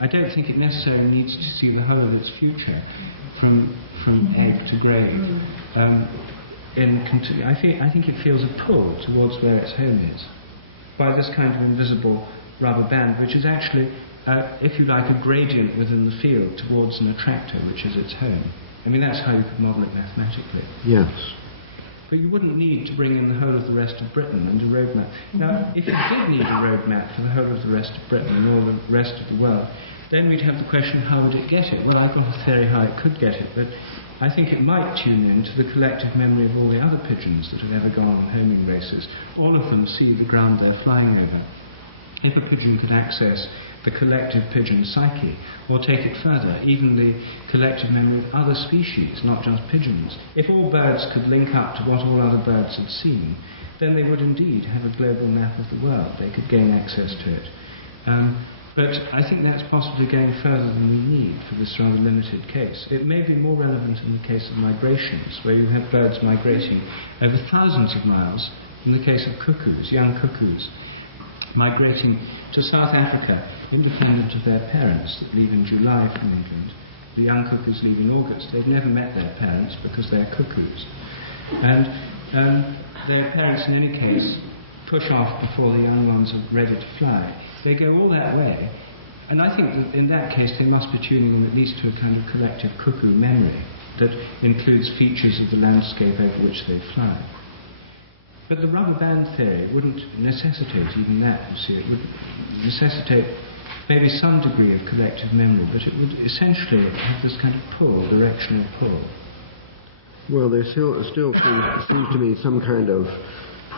I don't think it necessarily needs to see the whole of its future from egg to grave. I think it feels a pull towards where its home is by this kind of invisible rubber band, which is actually, if you like, a gradient within the field towards an attractor, which is its home. I mean, that's how you could model it mathematically. Yes. But you wouldn't need to bring in the whole of the rest of Britain and a road map. Now, if you did need a road map for the whole of the rest of Britain and all the rest of the world, then we'd have the question, how would it get it? Well, I've got a theory how it could get it, but I think it might tune in to the collective memory of all the other pigeons that have ever gone on homing races. All of them see the ground they're flying over. If a pigeon could access the collective pigeon psyche, or take it further, even the collective memory of other species, not just pigeons, if all birds could link up to what all other birds had seen, then they would indeed have a global map of the world. They could gain access to it. But I think that's possibly going further than we need for this rather limited case. It may be more relevant in the case of migrations, where you have birds migrating over thousands of miles, in the case of cuckoos, young cuckoos, migrating to South Africa, independent of their parents, that leave in July from England. The young cuckoos leave in August. They've never met their parents because they're cuckoos. And their parents, in any case, push off before the young ones are ready to fly. They go all that way, and I think that in that case they must be tuning in at least to a kind of collective cuckoo memory that includes features of the landscape over which they fly. But the rubber band theory wouldn't necessitate even that, you see. It would necessitate maybe some degree of collective memory, but it would essentially have this kind of pull, directional pull. Well, there still seems to me some kind of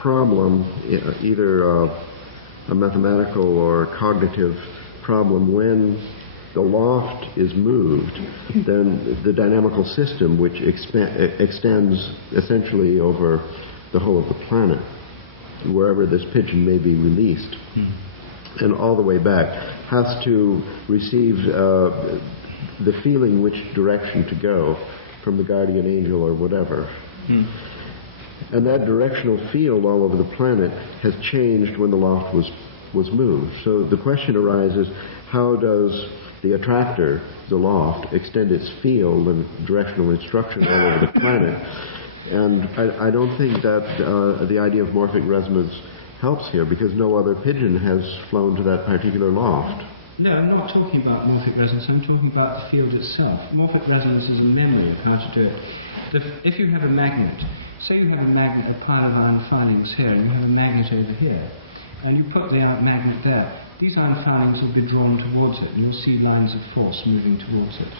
problem, either a mathematical or cognitive problem. When the loft is moved, then the dynamical system, which extends essentially over the whole of the planet, wherever this pigeon may be released, and all the way back, has to receive the feeling which direction to go from the guardian angel or whatever. And that directional field all over the planet has changed when the loft was moved. So the question arises, how does the attractor, the loft, extend its field and directional instruction all over the planet? And I don't think that the idea of morphic resonance helps here, because no other pigeon has flown to that particular loft. No, I'm not talking about morphic resonance, I'm talking about the field itself. Morphic resonance is a memory of how to do it. If you have a magnet, say you have a magnet, a pile of iron filings here, and you have a magnet over here, and you put the magnet there, these iron filings will be drawn towards it, and you'll see lines of force moving towards it.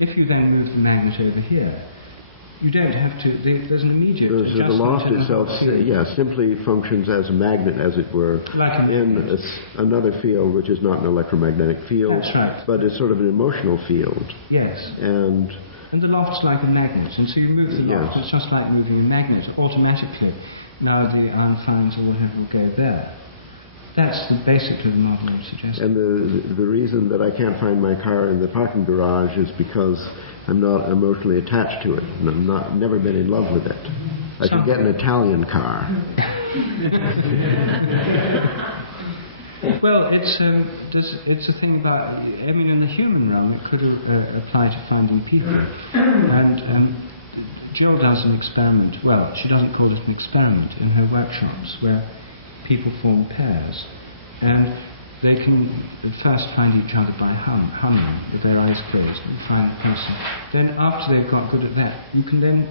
If you then move the magnet over here, you don't have to, there's an immediate adjustment. So the loft itself simply functions as a magnet, as it were, like in another field which is not an electromagnetic field, that's right, but it's sort of an emotional field. Yes. And the loft's like a magnet, and so you move the loft, it's just like moving a magnet. Automatically, now the iron filings or whatever will go there. That's basically the model I'm suggesting. And the reason that I can't find my car in the parking garage is because I'm not emotionally attached to it, and I've never been in love with it. I could get an Italian car. Well, it's a thing about, I mean, in the human realm, it could apply to finding people. And Jill does an experiment, well, she doesn't call it an experiment, in her workshops, where people form pairs. And they can first find each other by humming with their eyes closed and find a person. Then after they've got good at that, you can then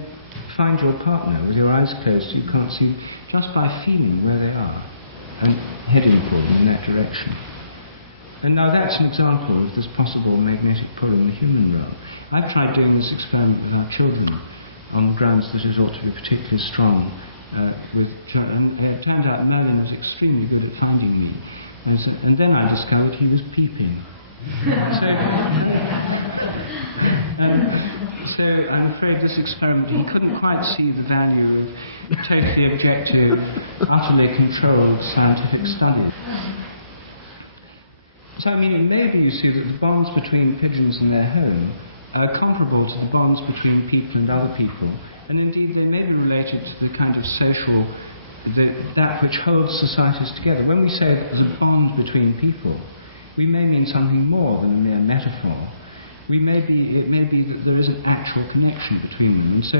find your partner with your eyes closed so you can't see, just by feeling where they are and heading for them in that direction. And now that's an example of this possible magnetic pull in the human realm. I've tried doing this experiment with our children on the grounds that it ought to be particularly strong with children. And it turned out Merlin was extremely good at finding me. And then I discovered he was peeping. So I'm afraid this experiment, he couldn't quite see the value of totally objective, utterly controlled scientific study. So I mean, it may be, you see, that the bonds between pigeons and their home are comparable to the bonds between people and other people, and indeed they may be related to the kind of social, that which holds societies together. When we say there's a bond between people, we may mean something more than a mere metaphor. It may be that there is an actual connection between them. And so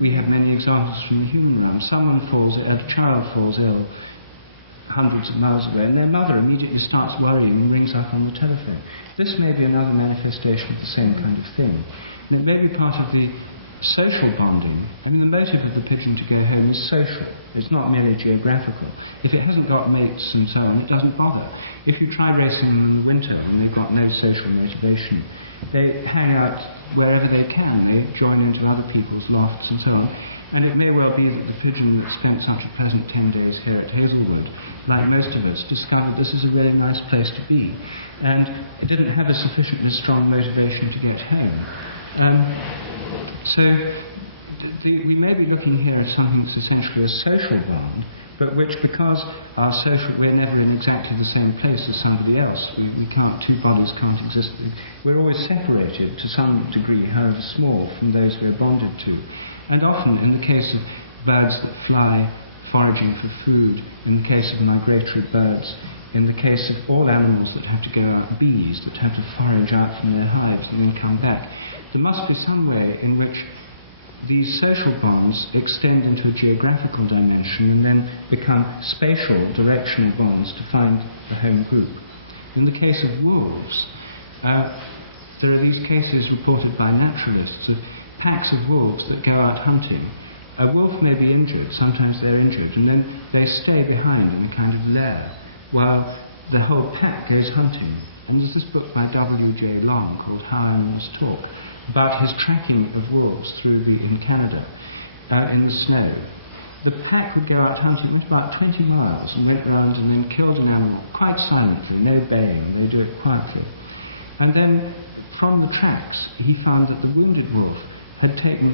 we have many examples from the human realm. A child falls ill hundreds of miles away, and their mother immediately starts worrying and rings up on the telephone. This may be another manifestation of the same kind of thing. And it may be part of the social bonding. I mean, the motive of the pigeon to go home is social. It's not merely geographical. If it hasn't got mates and so on, it doesn't bother. If you try racing them in the winter and they've got no social motivation, They hang out wherever they can. They join into other people's lofts and so on. And it may well be that the pigeon that spent such a pleasant 10 days here at Hazlewood, like most of us, discovered this is a really nice place to be. And it didn't have a sufficiently strong motivation to get home. We may be looking here at something that's essentially a social bond, but which, because we're never in exactly the same place as somebody else, two bodies can't exist. We're always separated to some degree, however small, from those we're bonded to. And often, in the case of birds that fly foraging for food, in the case of migratory birds, in the case of all animals that have to go out, bees that have to forage out from their hives and then come back, there must be some way in which these social bonds extend into a geographical dimension and then become spatial, directional bonds to find a home group. In the case of wolves, there are these cases reported by naturalists of packs of wolves that go out hunting. A wolf may be injured, sometimes they're injured, and then they stay behind in a kind of lair while the whole pack goes hunting. And there's this book by W.J. Long called How Animals Talk, about his tracking of wolves in Canada, in the snow. The pack would go out hunting about 20 miles and went round and then killed an animal quite silently, no baying, they do it quietly. And then from the tracks he found that the wounded wolf had taken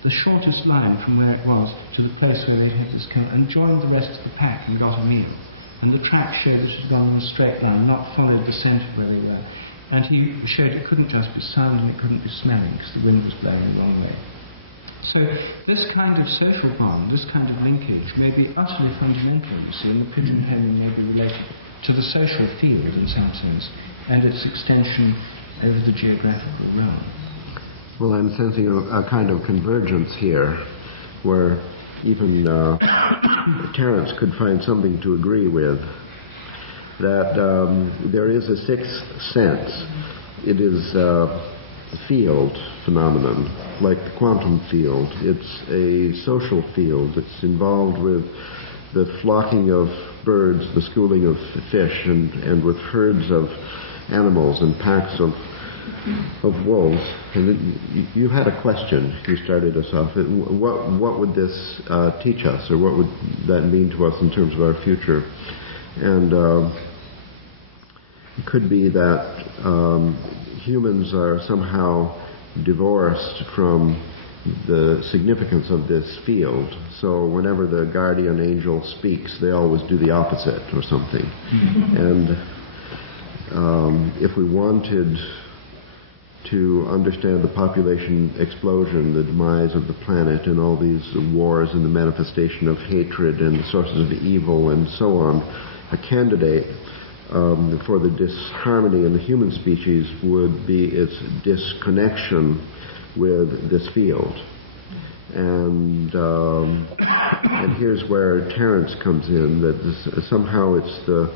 the shortest line from where it was to the place where they'd had this kill and joined the rest of the pack and got a meal. And the track showed that it had gone in a straight line, not followed the centre where they were. And he showed it couldn't just be sound and it couldn't be smelling because the wind was blowing the wrong way. So this kind of social bond, this kind of linkage may be utterly fundamental, you see, and the pigeon homing may be related to the social field in some sense and its extension over the geographical realm. Well, I'm sensing a kind of convergence here where even Terence could find something to agree with, that there is a sixth sense. It is a field phenomenon, like the quantum field. It's a social field. It's involved with the flocking of birds, the schooling of fish, and with herds of animals and packs of wolves. And you had a question. You started us off. What would this teach us, or what would that mean to us in terms of our future? And it could be that humans are somehow divorced from the significance of this field. So whenever the guardian angel speaks, they always do the opposite or something. And if we wanted to understand the population explosion, the demise of the planet, and all these wars and the manifestation of hatred and sources of evil and so on, a candidate for the disharmony in the human species would be its disconnection with this field. And here's where Terence comes in, that somehow it's the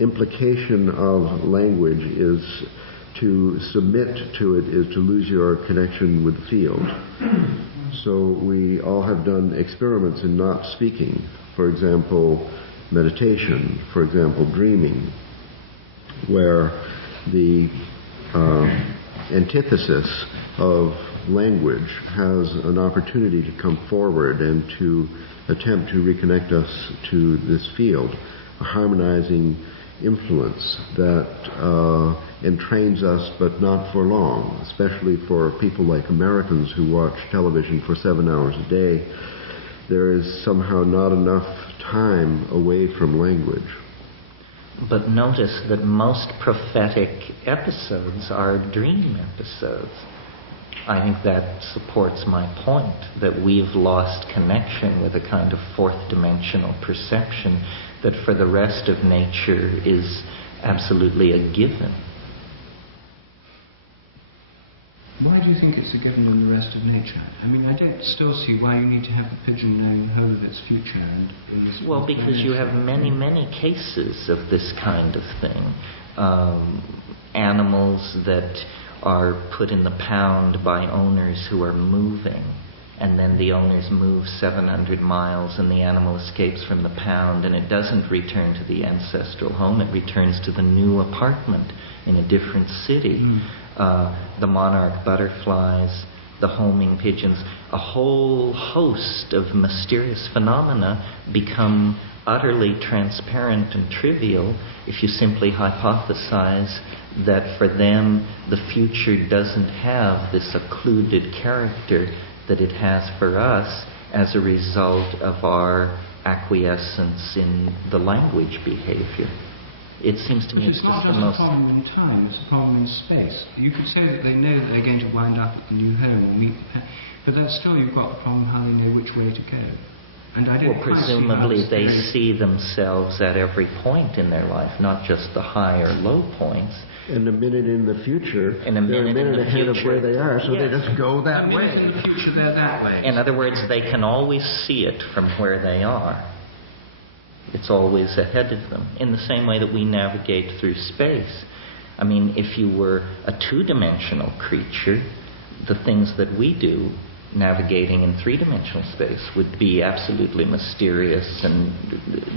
implication of language is to submit to it is to lose your connection with the field. So we all have done experiments in not speaking. For example, meditation, for example, dreaming, where the antithesis of language has an opportunity to come forward and to attempt to reconnect us to this field, a harmonizing influence that entrains us, but not for long, especially for people like Americans who watch television for 7 hours a day. There is somehow not enough time away from language. But notice that most prophetic episodes are dream episodes. I think that supports my point, that we've lost connection with a kind of fourth dimensional perception that for the rest of nature is absolutely a given. Why do you think it's a given in the rest of nature? I mean, I don't still see why you need to have the pigeon knowing the whole of its future. Well, because you have many, many cases of this kind of thing. Animals that are put in the pound by owners who are moving and then the owners move 700 miles and the animal escapes from the pound, and it doesn't return to the ancestral home, it returns to the new apartment in a different city. The monarch butterflies, the homing pigeons, a whole host of mysterious phenomena become utterly transparent and trivial if you simply hypothesize that for them the future doesn't have this occluded character that it has for us as a result of our acquiescence in the language behavior. It seems to me it's just the most... It's not just a problem in time, it's a problem in space. You could say that they know that they're going to wind up at the new home or meet the but then still you've got the problem how they know which way to go. And I don't presumably they see themselves at every point in their life, not just the high or low points. And a minute in the future, they're a minute ahead of where they are, so yes. they just go that way. In the future they're that way. In other words, they can always see it from where they are. It's always ahead of them, in the same way that we navigate through space. I mean, if you were a two-dimensional creature, the things that we do navigating in three-dimensional space would be absolutely mysterious and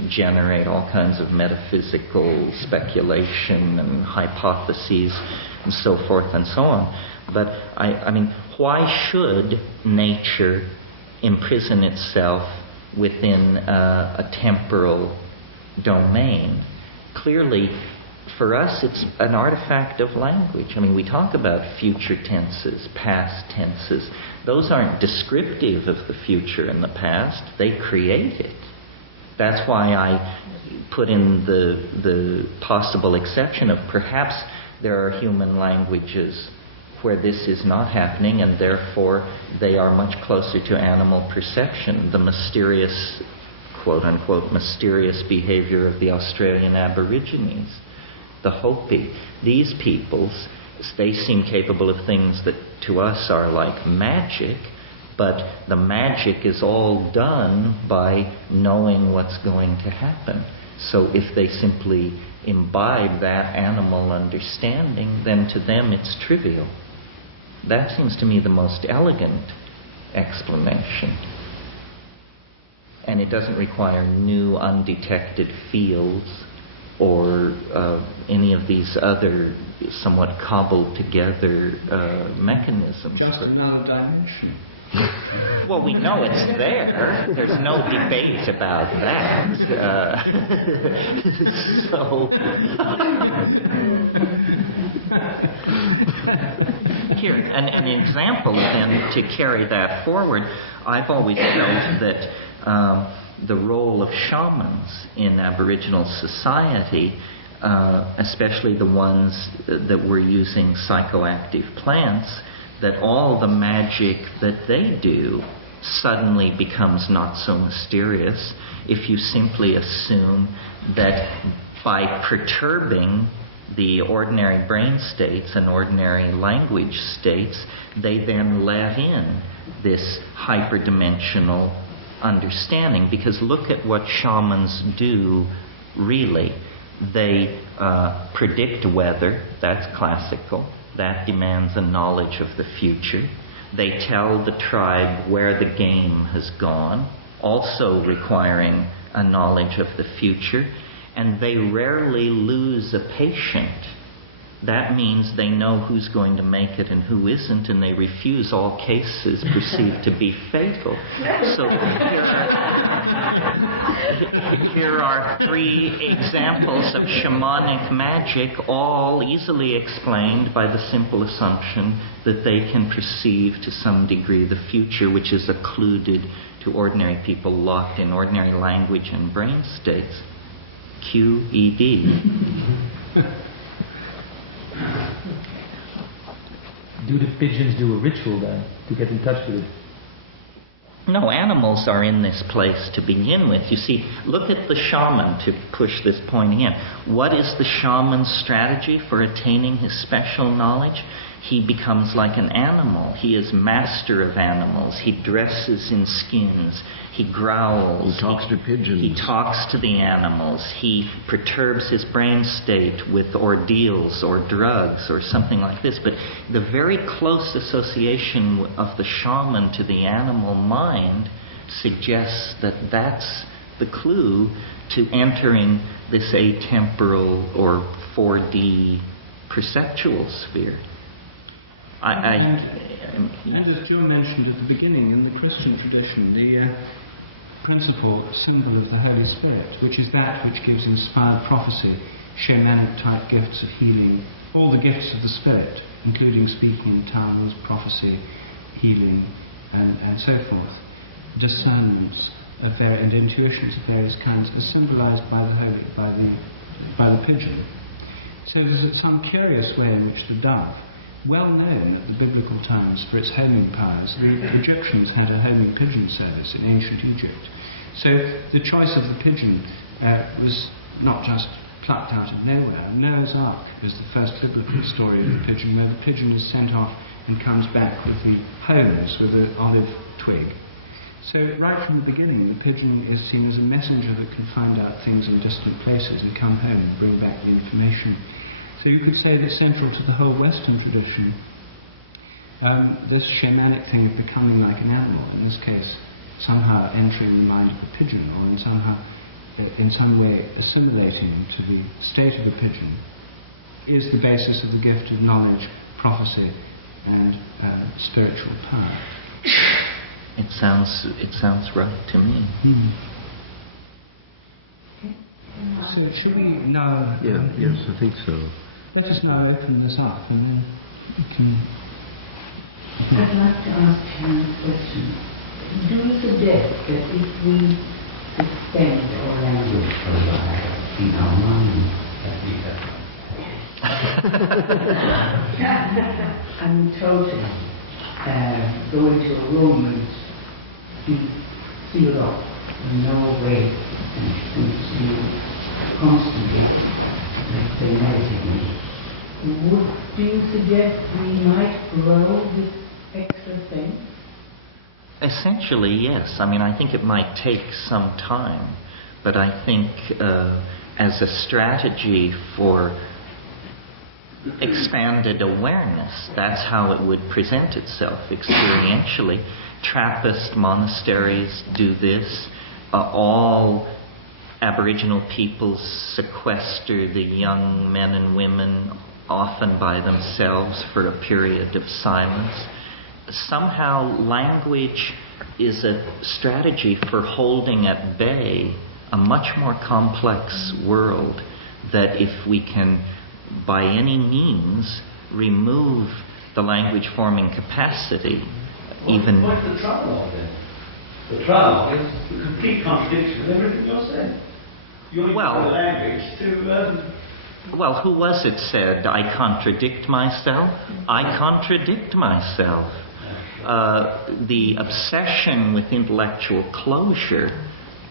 generate all kinds of metaphysical speculation and hypotheses and so forth and so on. But, I mean, why should nature imprison itself within a temporal domain? Clearly, for us, it's an artifact of language. I mean, we talk about future tenses, past tenses. Those aren't descriptive of the future and the past. They create it. That's why I put in the possible exception of perhaps there are human languages where this is not happening, and therefore they are much closer to animal perception. The mysterious, quote-unquote, mysterious behavior of the Australian Aborigines, the Hopi. These peoples, they seem capable of things that to us are like magic, but the magic is all done by knowing what's going to happen. So if they simply imbibe that animal understanding, then to them it's trivial. That seems to me the most elegant explanation. And it doesn't require new undetected fields or any of these other somewhat cobbled together mechanisms. Just another dimension. Well, we know it's there. There's no debate about that. So... Here, an example then to carry that forward, I've always felt that the role of shamans in Aboriginal society, especially the ones that were using psychoactive plants, that all the magic that they do suddenly becomes not so mysterious if you simply assume that by perturbing the ordinary brain states and ordinary language states, they then let in this hyperdimensional understanding. Because look at what shamans do, really. They predict weather, that's classical. That demands a knowledge of the future. They tell the tribe where the game has gone, also requiring a knowledge of the future. And they rarely lose a patient. That means they know who's going to make it and who isn't, and they refuse all cases perceived to be fatal. So here are three examples of shamanic magic, all easily explained by the simple assumption that they can perceive to some degree the future, which is occluded to ordinary people locked in ordinary language and brain states. QED. Do the pigeons do a ritual then to get in touch with it? No, animals are in this place to begin with. You see, look at the shaman, to push this point again. What is the shaman's strategy for attaining his special knowledge? he becomes like an animal. He is master of animals. He dresses in skins. He growls. He talks to pigeons. He talks to the animals. He perturbs his brain state with ordeals or drugs or something like this. But the very close association of the shaman to the animal mind suggests that that's the clue to entering this atemporal or 4D perceptual sphere. And as Joe mentioned at the beginning, in the Christian tradition, the principal symbol of the Holy Spirit, which is that which gives inspired prophecy, shamanic type gifts of healing, all the gifts of the Spirit, including speaking in tongues, prophecy, healing, and so forth, discernments and intuitions of various kinds, are symbolized by the pigeon. So there's some curious way in which the dove, well known at the biblical times for its homing powers, the Egyptians had a homing pigeon service in ancient Egypt. So the choice of the pigeon was not just plucked out of nowhere. Noah's Ark is the first biblical story of the pigeon, where the pigeon is sent off and comes back with the hose with an olive twig. So right from the beginning, the pigeon is seen as a messenger that can find out things in distant places and come home and bring back the information. So you could say that central to the whole Western tradition, this shamanic thing of becoming like an animal, in this case somehow entering the mind of a pigeon, or in some way assimilating into the state of a pigeon, is the basis of the gift of knowledge, prophecy, and spiritual power. It sounds right to me. So should we now... Yes, I think so. Let us now open this up and then we can... I'd like to ask him a question. Do you suggest that if we suspend our language for a while in our mind, and totally go into a room and be sealed up in no way and you constantly, let's say, meditating, do you suggest we might grow this extra sense? Essentially, yes. I mean, I think it might take some time, but I think as a strategy for expanded awareness, that's how it would present itself experientially. Trappist monasteries do this. All Aboriginal peoples sequester the young men and women, often by themselves, for a period of silence. Somehow language is a strategy for holding at bay a much more complex world, that if we can by any means remove the language forming capacity, even... What's the trialogue then? The trialogue is a complete contradiction of everything you're saying. You're using the language to... Well, who was it said, I contradict myself? I contradict myself. The obsession with intellectual closure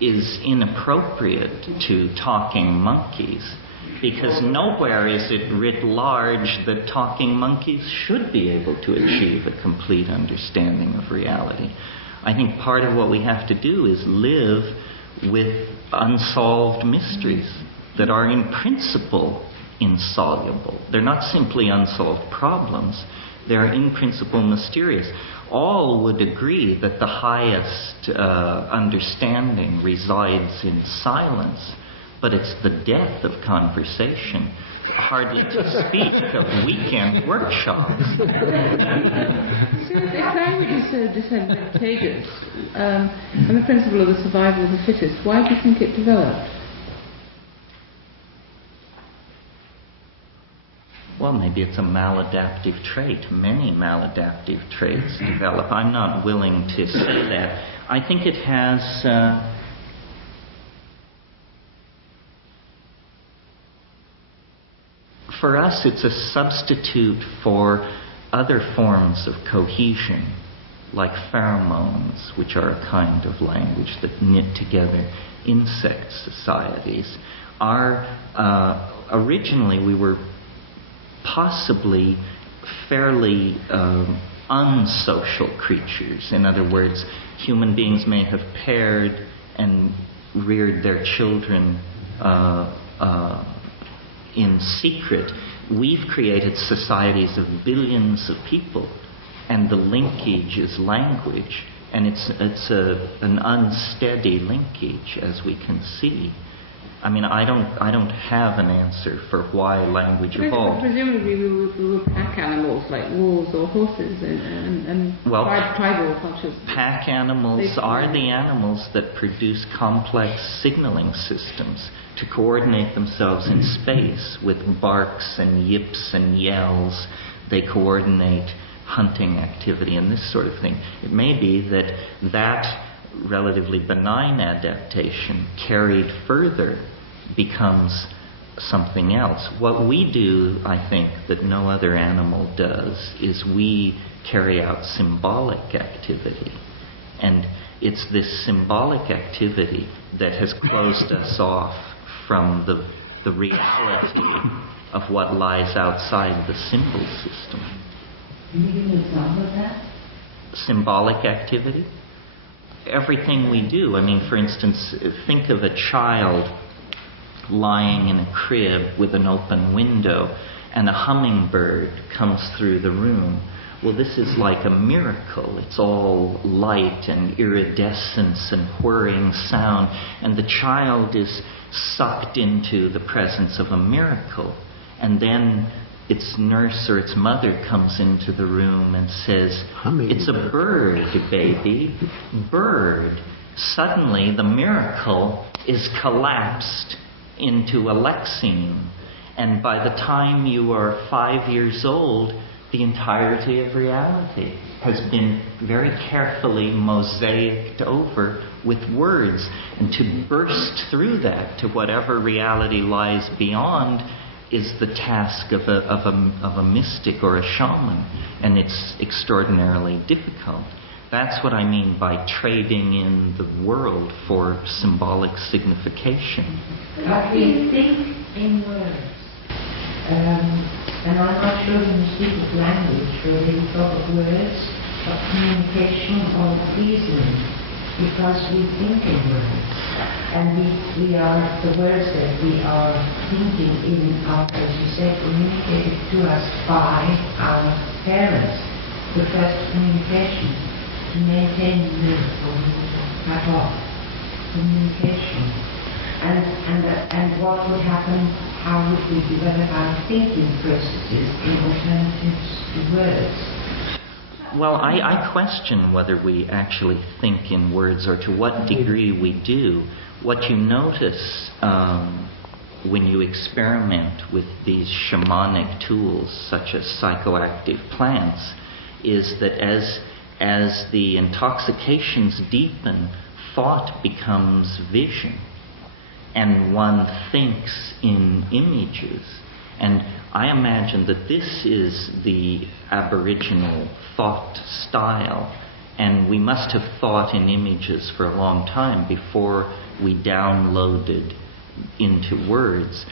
is inappropriate to talking monkeys, because nowhere is it writ large that talking monkeys should be able to achieve a complete understanding of reality. I think part of what we have to do is live with unsolved mysteries that are in principle insoluble. They're not simply unsolved problems, they're in principle mysterious. All would agree that the highest understanding resides in silence, but it's the death of conversation, hardly to speak of weekend workshops. So if language is so disadvantageous, and the principle of the survival of the fittest, why do you think it developed? Well, maybe it's a maladaptive trait. Many maladaptive traits develop. I'm not willing to say that. I think it has... for us, it's a substitute for other forms of cohesion, like pheromones, which are a kind of language that knit together insect societies. Originally, we were possibly fairly unsocial creatures. In other words, human beings may have paired and reared their children in secret. We've created societies of billions of people, and the linkage is language, and it's an unsteady linkage, as we can see. I mean, I don't have an answer for why language evolved. Presumably we were pack animals like wolves or horses and tribal cultures. Pack animals are the animals that produce complex signaling systems to coordinate themselves in space with barks and yips and yells. They coordinate hunting activity and this sort of thing. It may be that relatively benign adaptation carried further becomes something else. What we do, I think, that no other animal does, is we carry out symbolic activity. And it's this symbolic activity that has closed us off from the reality of what lies outside the symbol system. Can you give an example of that? Symbolic activity? Everything we do. I mean, for instance, think of a child lying in a crib with an open window and a hummingbird comes through the room. Well, this is like a miracle. It's all light and iridescence and whirring sound, and the child is sucked into the presence of a miracle. And then its nurse or its mother comes into the room and says, "It's a bird, baby, bird." Suddenly the miracle is collapsed into a lexeme, and by the time you are 5 years old, the entirety of reality has been very carefully mosaiced over with words. And to burst through that to whatever reality lies beyond is the task of a mystic or a shaman, and it's extraordinarily difficult. That's what I mean by trading in the world for symbolic signification. But we think in words. And I'm not sure when you speak of language whether you talk of words, of communication, or reasoning, because we think in words. And we are, the words that we are thinking in are, as you said, communicated to us by our parents. The first communication. To maintain the miracle, cut off communication. And what would happen, how would we develop our thinking processes in alternatives to words? Well, I question whether we actually think in words or to what degree we do. What you notice when you experiment with these shamanic tools, such as psychoactive plants, is that as the intoxications deepen, thought becomes vision, and one thinks in images. And I imagine that this is the Aboriginal thought style, and we must have thought in images for a long time before we downloaded into words.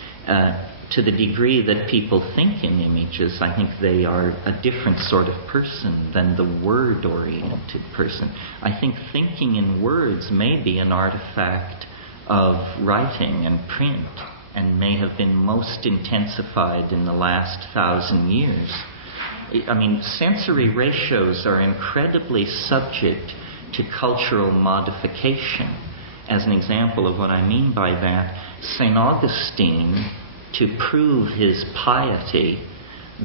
To the degree that people think in images, I think they are a different sort of person than the word-oriented person. I think thinking in words may be an artifact of writing and print, and may have been most intensified in the last 1,000 years. I mean, sensory ratios are incredibly subject to cultural modification. As an example of what I mean by that, St. Augustine, to prove his piety,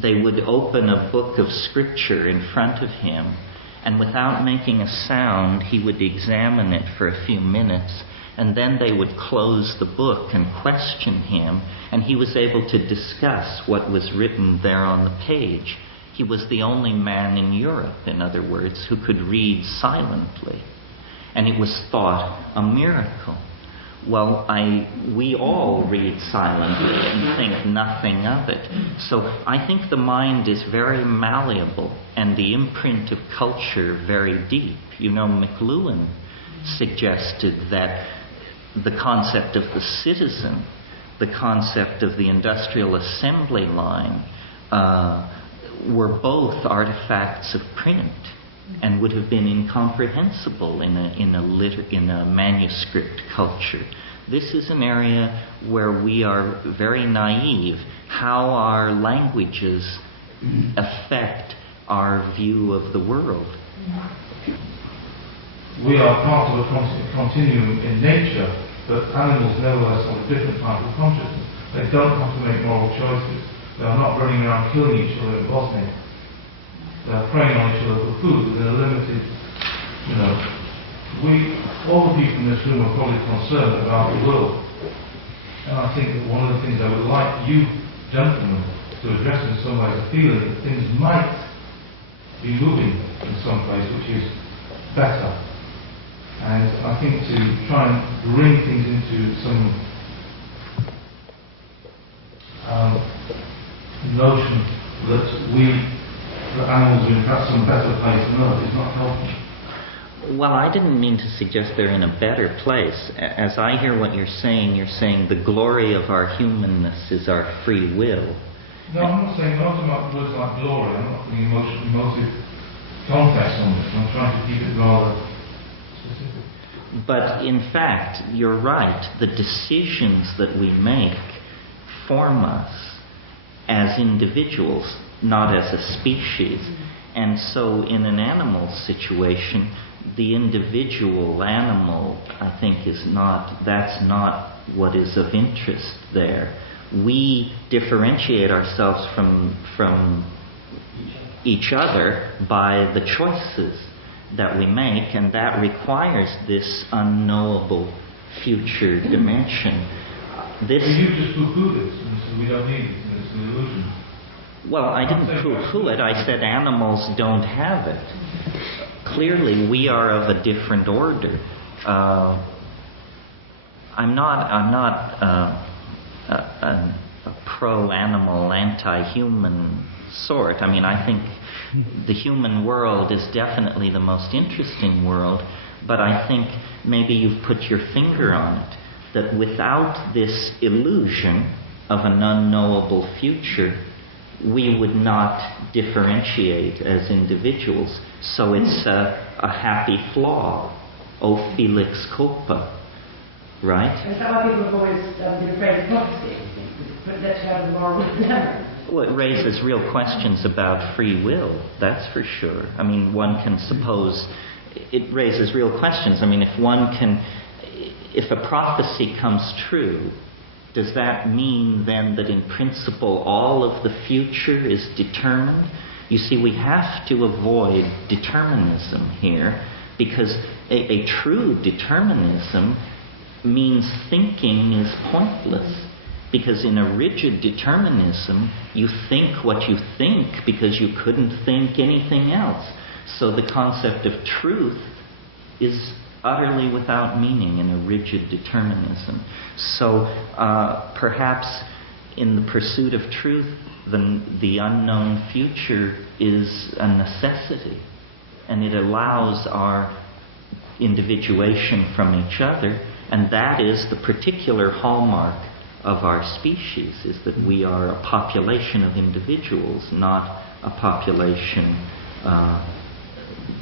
they would open a book of scripture in front of him, and without making a sound, he would examine it for a few minutes, and then they would close the book and question him, and he was able to discuss what was written there on the page. He was the only man in Europe, in other words, who could read silently, and it was thought a miracle. Well, we all read silently and think nothing of it. So I think the mind is very malleable and the imprint of culture very deep. You know, McLuhan suggested that the concept of the citizen, the concept of the industrial assembly line, were both artifacts of print and would have been incomprehensible in a manuscript culture. This is an area where we are very naive. How our languages affect our view of the world. We are part of a continuum in nature, but animals nevertheless have a different type of consciousness. They don't have to make moral choices. They are not running around killing each other in Bosnia. They are preying on each other for food within a limited, all the people in this room are probably concerned about the world. And I think that one of the things I would like you, gentlemen, to address in some way is a feeling that things might be moving in some place which is better. And I think to try and bring things into some notion that animals are in perhaps some better place than Earth is not helpful. Well, I didn't mean to suggest they're in a better place. As I hear what you're saying the glory of our humanness is our free will. No, I'm not saying not about words like glory. I'm not putting emotive context on this. I'm trying to keep it rather specific. But in fact, you're right. The decisions that we make form us as individuals, not as a species. And so in an animal situation, the individual animal, I think, that's not what is of interest there. We differentiate ourselves from each other by the choices that we make, and that requires this unknowable future dimension. You just poo-pooed it, so we don't need it, it's an illusion. Well, I didn't poo-poo it, I said animals don't have it. Clearly, we are of a different order. I'm not a pro-animal, anti-human sort. I mean, I think the human world is definitely the most interesting world, but I think maybe you've put your finger on it, that without this illusion of an unknowable future, we would not differentiate as individuals. So it's a happy flaw, o felix culpa, right? Is that why people have always been afraid of prophecy? That you have the moral dilemma. Well, it raises real questions about free will, that's for sure. I mean, one can suppose it raises real questions. I mean, if a prophecy comes true, does that mean then that in principle all of the future is determined? You see, we have to avoid determinism here, because a true determinism means thinking is pointless. Because in a rigid determinism, you think what you think because you couldn't think anything else. So the concept of truth is utterly without meaning in a rigid determinism. So perhaps in the pursuit of truth, the unknown future is a necessity, and it allows our individuation from each other, and that is the particular hallmark of our species, is that we are a population of individuals, not a population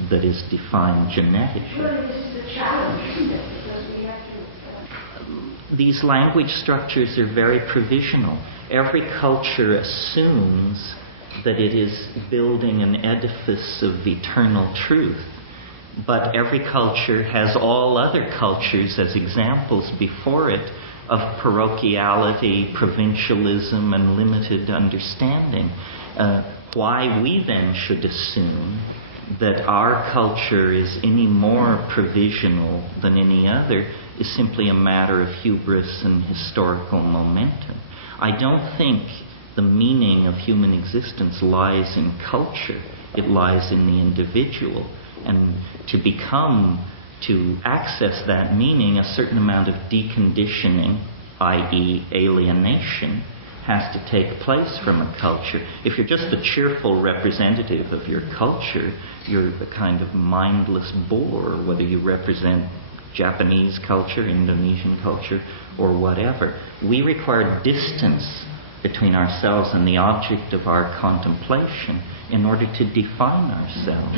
that is defined genetically. Well, this is a challenge, isn't it? Because we have to... These language structures are very provisional. Every culture assumes that it is building an edifice of eternal truth. But every culture has all other cultures as examples before it of parochiality, provincialism, and limited understanding. Why we then should assume that our culture is any more provisional than any other is simply a matter of hubris and historical momentum. I don't think the meaning of human existence lies in culture. It lies in the individual. And to access that meaning, a certain amount of deconditioning, i.e. alienation, has to take place from a culture. If you're just a cheerful representative of your culture, you're a kind of mindless bore, whether you represent Japanese culture, Indonesian culture, or whatever. We require distance between ourselves and the object of our contemplation in order to define ourselves.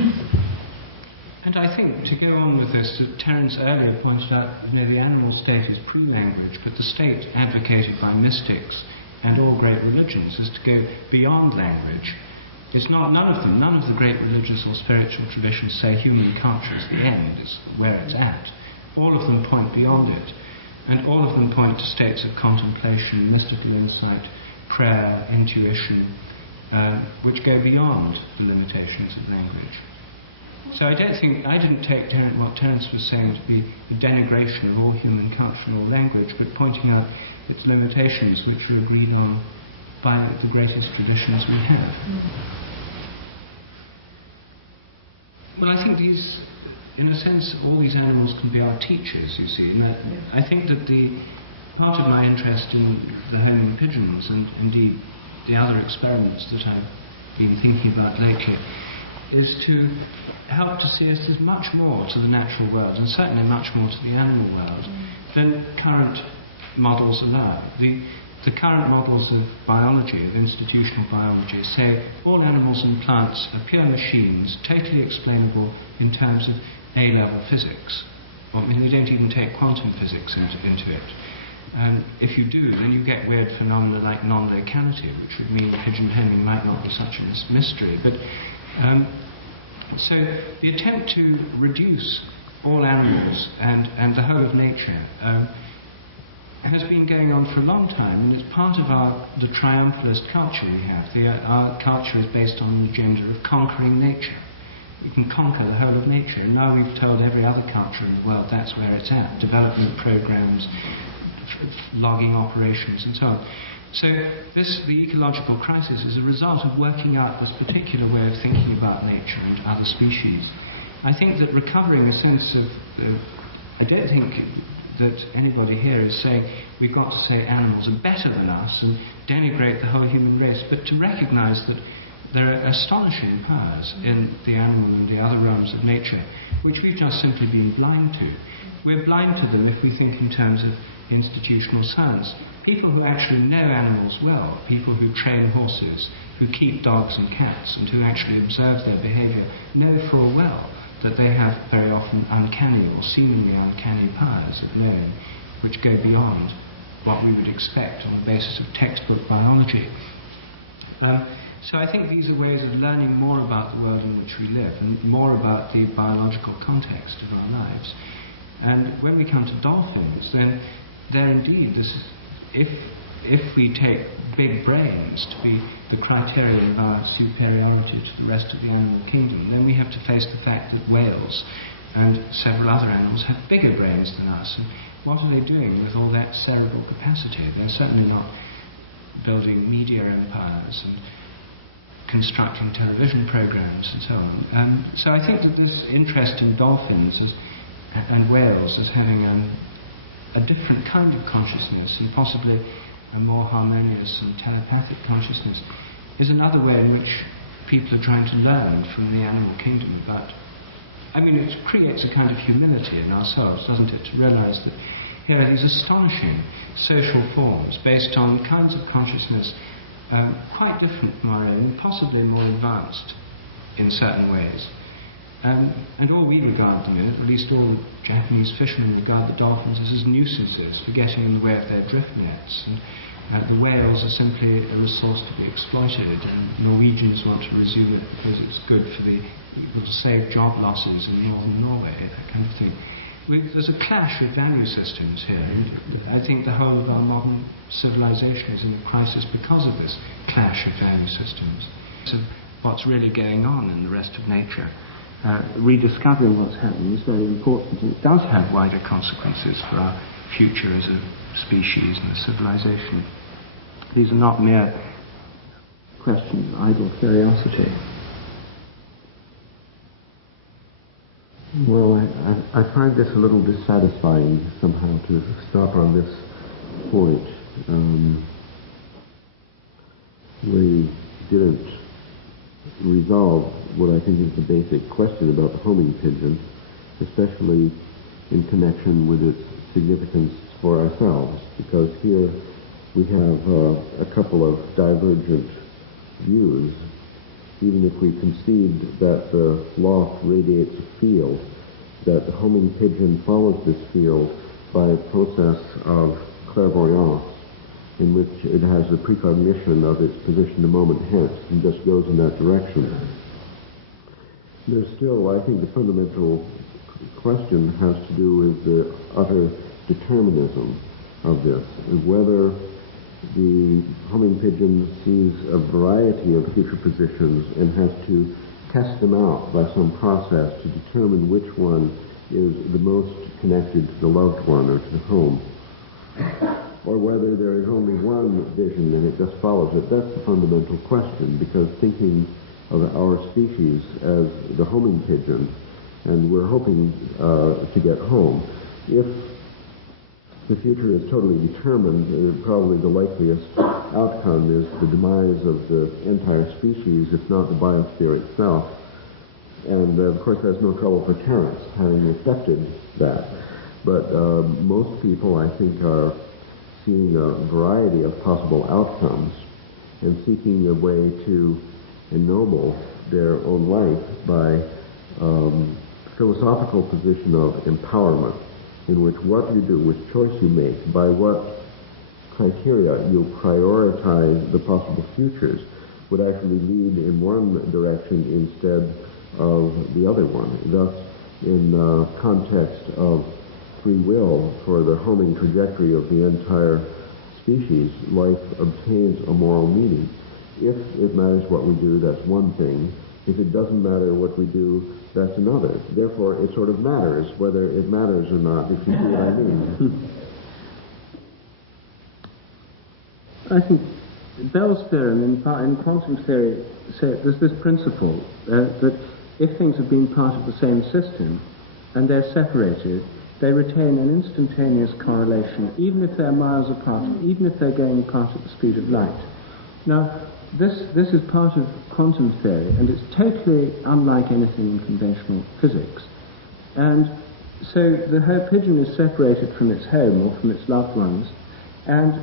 And I think, to go on with this, that Terence earlier pointed out that the animal state is pre-language, but the state advocated by mystics and all great religions is to go beyond language. It's not, none of the great religious or spiritual traditions say human culture is the end, is where it's at. All of them point beyond it, and all of them point to states of contemplation, mystical insight, prayer, intuition, which go beyond the limitations of language. So I didn't take what Terence was saying to be a denigration of all human culture and all language, but pointing out its limitations, which are agreed on by the greatest traditions we have. Well, I think these, in a sense, all these animals can be our teachers, you see. And I think that the part of my interest in the homing pigeons, and indeed the other experiments that I've been thinking about lately, is to help to see us as much more to the natural world, and certainly much more to the animal world, than current models allow. The current models of biology, of institutional biology, say all animals and plants are pure machines, totally explainable in terms of A-level physics. I mean, they don't even take quantum physics into it. And if you do, then you get weird phenomena like non-locality, which would mean pigeon homing might not be such a mystery. But so the attempt to reduce all animals and the whole of nature has been going on for a long time, and it's part of the triumphalist culture we have. Our culture is based on the agenda of conquering nature. You can conquer the whole of nature, and now we've told every other culture in the world that's where it's at. Development programs, logging operations, and so on. So the ecological crisis is a result of working out this particular way of thinking about nature and other species. I think that recovering a sense of I don't think that anybody here is saying we've got to say animals are better than us and denigrate the whole human race, but to recognize that there are astonishing powers in the animal and the other realms of nature which we've just simply been blind to. We're blind to them if we think in terms of institutional science. People who actually know animals well, people who train horses, who keep dogs and cats, and who actually observe their behavior, know full well that they have very often uncanny or seemingly uncanny powers of knowing which go beyond what we would expect on the basis of textbook biology. So I think these are ways of learning more about the world in which we live and more about the biological context of our lives. And when we come to dolphins, then they're indeed if we take big brains to be the criterion of our superiority to the rest of the animal kingdom, then we have to face the fact that whales and several other animals have bigger brains than us. And what are they doing with all that cerebral capacity? They're certainly not building media empires and constructing television programs and so on. So I think that this interest in dolphins and whales as having a different kind of consciousness and possibly a more harmonious and telepathic consciousness is another way in which people are trying to learn from the animal kingdom. But I mean, it creates a kind of humility in ourselves, doesn't it, to realize that here are these astonishing social forms based on kinds of consciousness quite different from our own, and possibly more advanced in certain ways. And all we regard them in, at least all Japanese fishermen regard the dolphins as nuisances for getting in the way of their drift nets. And the whales are simply a resource to be exploited, and Norwegians want to resume it because it's good for the people to save job losses in northern Norway, that kind of thing. There's a clash of value systems here, and I think the whole of our modern civilization is in a crisis because of this clash of value systems. So what's really going on in the rest of nature. Rediscovering what's happening is very important. It does have wider consequences for our future as a species and a civilization. These are not mere questions of idle curiosity. Well, I find this a little dissatisfying somehow to stop on this point. We didn't resolve what I think is the basic question about the homing pigeon, especially in connection with its significance for ourselves, because here we have a couple of divergent views. Even if we concede that the loft radiates a field, that the homing pigeon follows this field by a process of clairvoyance, in which it has a precognition of its position a moment hence and just goes in that direction. There's still, I think, the fundamental question has to do with the utter determinism of this, and whether the homing pigeon sees a variety of future positions and has to test them out by some process to determine which one is the most connected to the loved one or to the home, or whether there is only one vision and it just follows it. That's the fundamental question, because thinking of our species as the homing pigeon, and we're hoping to get home. If the future is totally determined, probably the likeliest outcome is the demise of the entire species, if not the biosphere itself. And of course there's no trouble for Terence having accepted that. But most people, I think, are seeing a variety of possible outcomes and seeking a way to ennoble their own life by philosophical position of empowerment, in which what you do, which choice you make, by what criteria you prioritize the possible futures, would actually lead in one direction instead of the other one. Thus, in context of free will for the homing trajectory of the entire species, life obtains a moral meaning. If it matters what we do, that's one thing. If it doesn't matter what we do, that's another. Therefore, it sort of matters whether it matters or not, if you see what I mean. I think Bell's theorem in quantum theory says there's this principle that if things have been part of the same system and they're separated, they retain an instantaneous correlation, even if they're miles apart, even if they're going apart at the speed of light. Now, this is part of quantum theory, and it's totally unlike anything in conventional physics. And so the pigeon is separated from its home or from its loved ones, and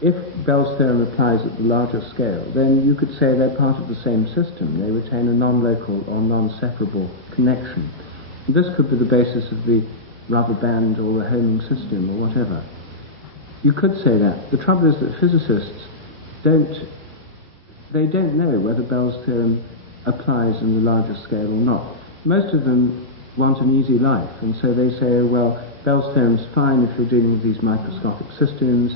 if Bell's theorem applies at the larger scale, then you could say they're part of the same system. They retain a non-local or non-separable connection. And this could be the basis of the rubber band or the homing system or whatever. You could say that. The trouble is that physicists don't know whether Bell's theorem applies in the larger scale or not. Most of them want an easy life, and so they say, oh, well, Bell's theorem's fine if you're dealing with these microscopic systems.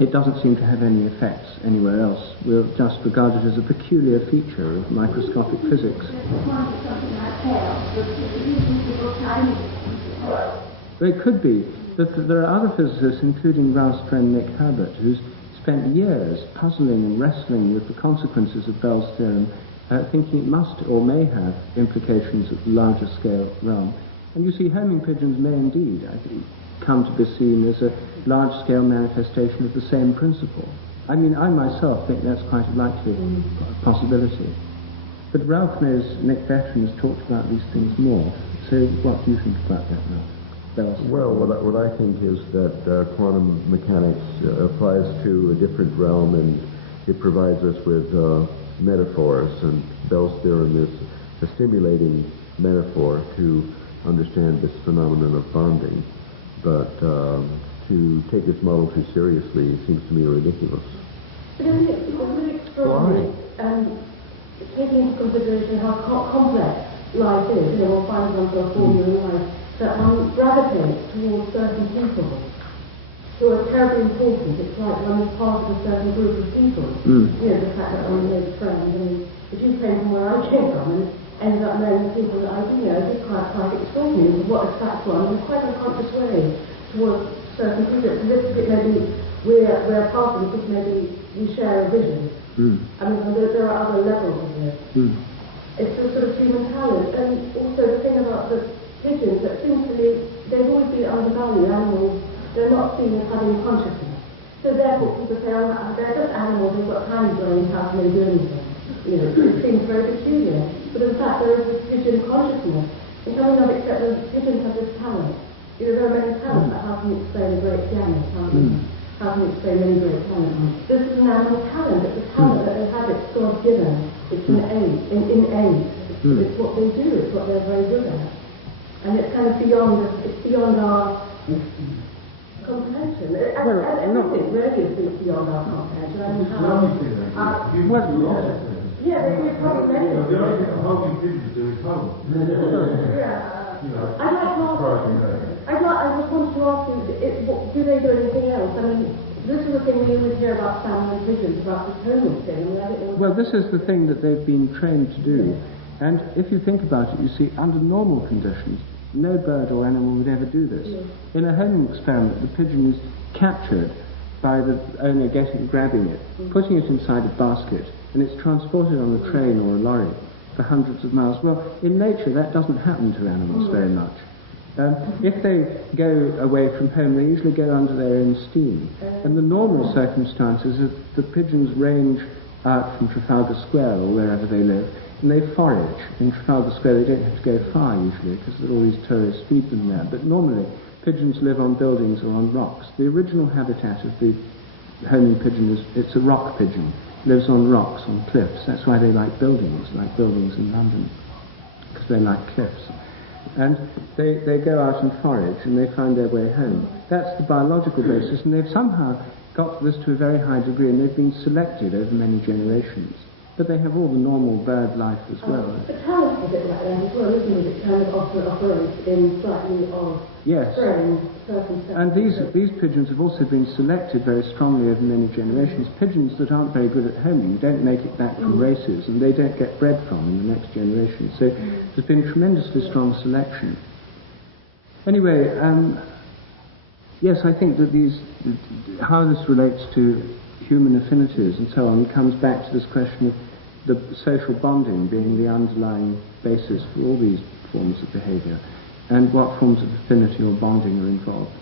It doesn't seem to have any effects anywhere else. We'll just regard it as a peculiar feature of microscopic physics. It could be that there are other physicists, including Ralph's friend Nick Herbert, who's spent years puzzling and wrestling with the consequences of Bell's theorem, thinking it must or may have implications at the larger scale realm. And you see, homing pigeons may indeed, I think, come to be seen as a large-scale manifestation of the same principle. I mean, I myself think that's quite a likely possibility. But Ralph knows Nick better and has talked about these things more. So what do you think about that, Ralph? Well, what I think is that quantum mechanics applies to a different realm, and it provides us with metaphors, and Bell's theorem is a stimulating metaphor to understand this phenomenon of bonding. But to take this model too seriously seems to me ridiculous. But isn't it really extraordinary, taking into consideration how complex life is, we'll find oneself forming in life, that one gravitates towards certain people who are terribly important. It's like one is part of a certain group of people. The fact that one makes friends. I mean, if you came from where I came from and ended up knowing people that I did quite extraordinary, what attracts one in quite a conscious way towards certain people. It's a little bit maybe we're part of it, because maybe we share a vision. I mean, there are other levels of this. It's the sort of human talent. And also the thing about the pigeons, that seems to me they've always been undervalued animals. They're not seen as having consciousness. So therefore people say, oh, they're just animals, they've got tiny brains, how can they do anything? It seems very peculiar. But in fact there is this pigeon consciousness. And can we not accept that pigeons have this talent? There are many talents, but how can you explain a great pianist? how can you explain many great talent? This is an animal talent. It's a talent that they have. It's God-given. It's innate. It's what they do. It's what they're very good at. And it's kind of beyond our comprehension. Everything really is beyond our comprehension. I mean, they probably many. The only thing homing pigeons do is home. I just wanted to ask you, do they do anything else? I mean, this is the thing we always hear about salmon and pigeons, about this homing thing. I don't know. Well, this is the thing that they've been trained to do. And if you think about it, you see, under normal conditions, no bird or animal would ever do this. In a homing experiment, the pigeon is captured by the owner grabbing it, putting it inside a basket, and it's transported on a train or a lorry for hundreds of miles. Well, in nature, that doesn't happen to animals very much. If they go away from home, they usually go under their own steam. And the normal circumstances is the pigeons range out from Trafalgar Square or wherever they live, and they forage. In Trafalgar Square, they don't have to go far usually because all these tourists feed them there. But normally, pigeons live on buildings or on rocks. The original habitat of the homing pigeon it's a rock pigeon. Lives on rocks, on cliffs. That's why they like buildings in London, because they like cliffs. And they go out and forage, and they find their way home. That's the biological basis, and they've somehow got this to a very high degree, and they've been selected over many generations. But they have all the normal bird life as well. The talent of it like that as well, isn't it? It kind of operates in slightly odd, strange circumstances. And these pigeons have also been selected very strongly over many generations. Pigeons that aren't very good at homing don't make it back from races, and they don't get bred from in the next generation. So there's been tremendously strong selection. Anyway, yes, I think that how this relates to human affinities and so on comes back to this question of the social bonding being the underlying basis for all these forms of behaviour, and what forms of affinity or bonding are involved.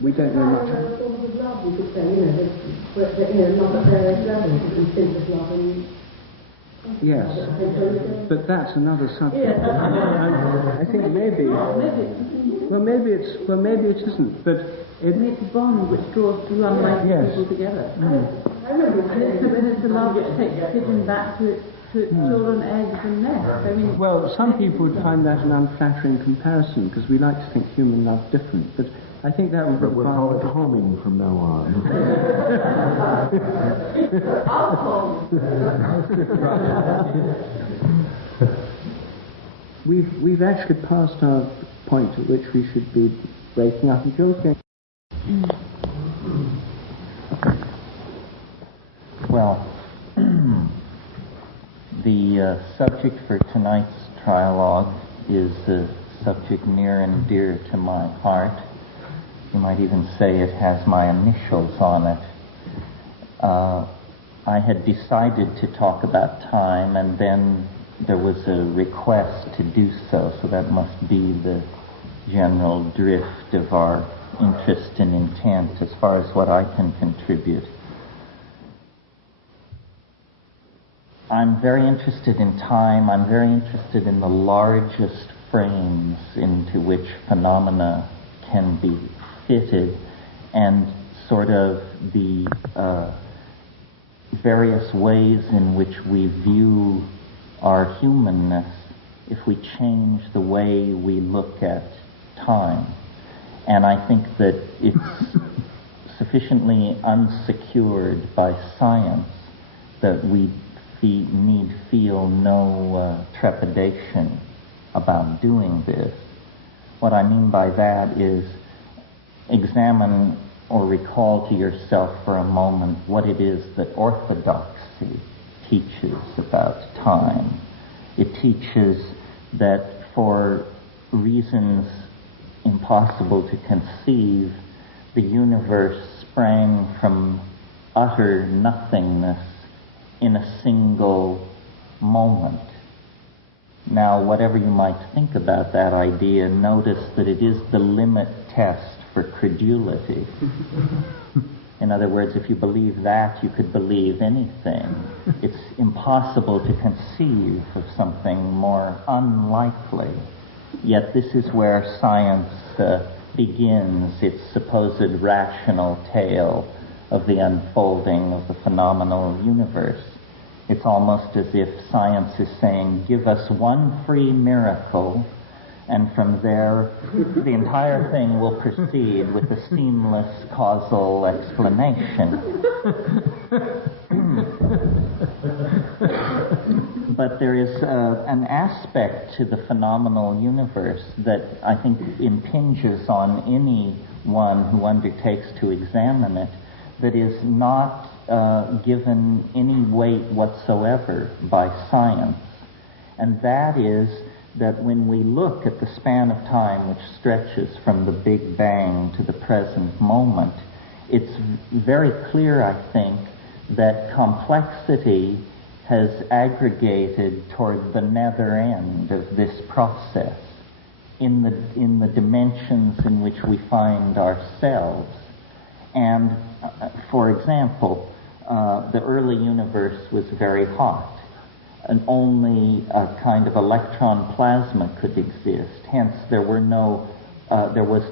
We don't know much. Forms of love, you could say, love at various levels, instinctive love and... Yes, but that's another subject. I think maybe it isn't, but it's a bond which draws two unlike people together. And it's a love which takes the pigeon back to its children, eggs and nest. I mean, well, some people would find that an unflattering comparison because we like to think human love different, but I think that would be... But we'll call it homing from now on. We've actually passed our point at which we should be breaking up, and Joel's going... Well, the subject for tonight's trialogue is a subject near and dear to my heart. You might even say it has my initials on it. I had decided to talk about time, and then there was a request to do so that must be the general drift of our interest and intent as far as what I can contribute. I'm very interested in time. I'm very interested in the largest frames into which phenomena can be fitted, and sort of the various ways in which we view our humanness if we change the way we look at time. And I think that it's sufficiently unsecured by science that we need feel no trepidation about doing this. What I mean by that is examine or recall to yourself for a moment what it is that orthodoxy teaches about time. It teaches that for reasons impossible to conceive, the universe sprang from utter nothingness in a single moment. Now, whatever you might think about that idea, notice that it is the limit test for credulity. In other words, if you believe that, you could believe anything. It's impossible to conceive of something more unlikely. Yet this is where science begins its supposed rational tale of the unfolding of the phenomenal universe. It's almost as if science is saying, give us one free miracle, and from there the entire thing will proceed with a seamless causal explanation. But there is an aspect to the phenomenal universe that I think impinges on anyone who undertakes to examine it, that is not given any weight whatsoever by science. And that is that when we look at the span of time which stretches from the Big Bang to the present moment, it's very clear, I think, that complexity has aggregated toward the nether end of this process in the dimensions in which we find ourselves. And for example, the early universe was very hot, and only a kind of electron plasma could exist. Hence, there was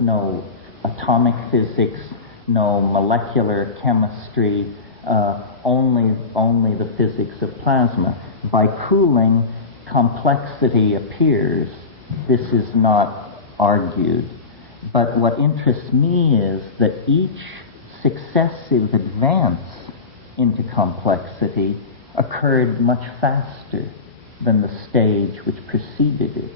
no atomic physics, no molecular chemistry, only the physics of plasma. By cooling, complexity appears. This is not argued. But what interests me is that each successive advance into complexity occurred much faster than the stage which preceded it.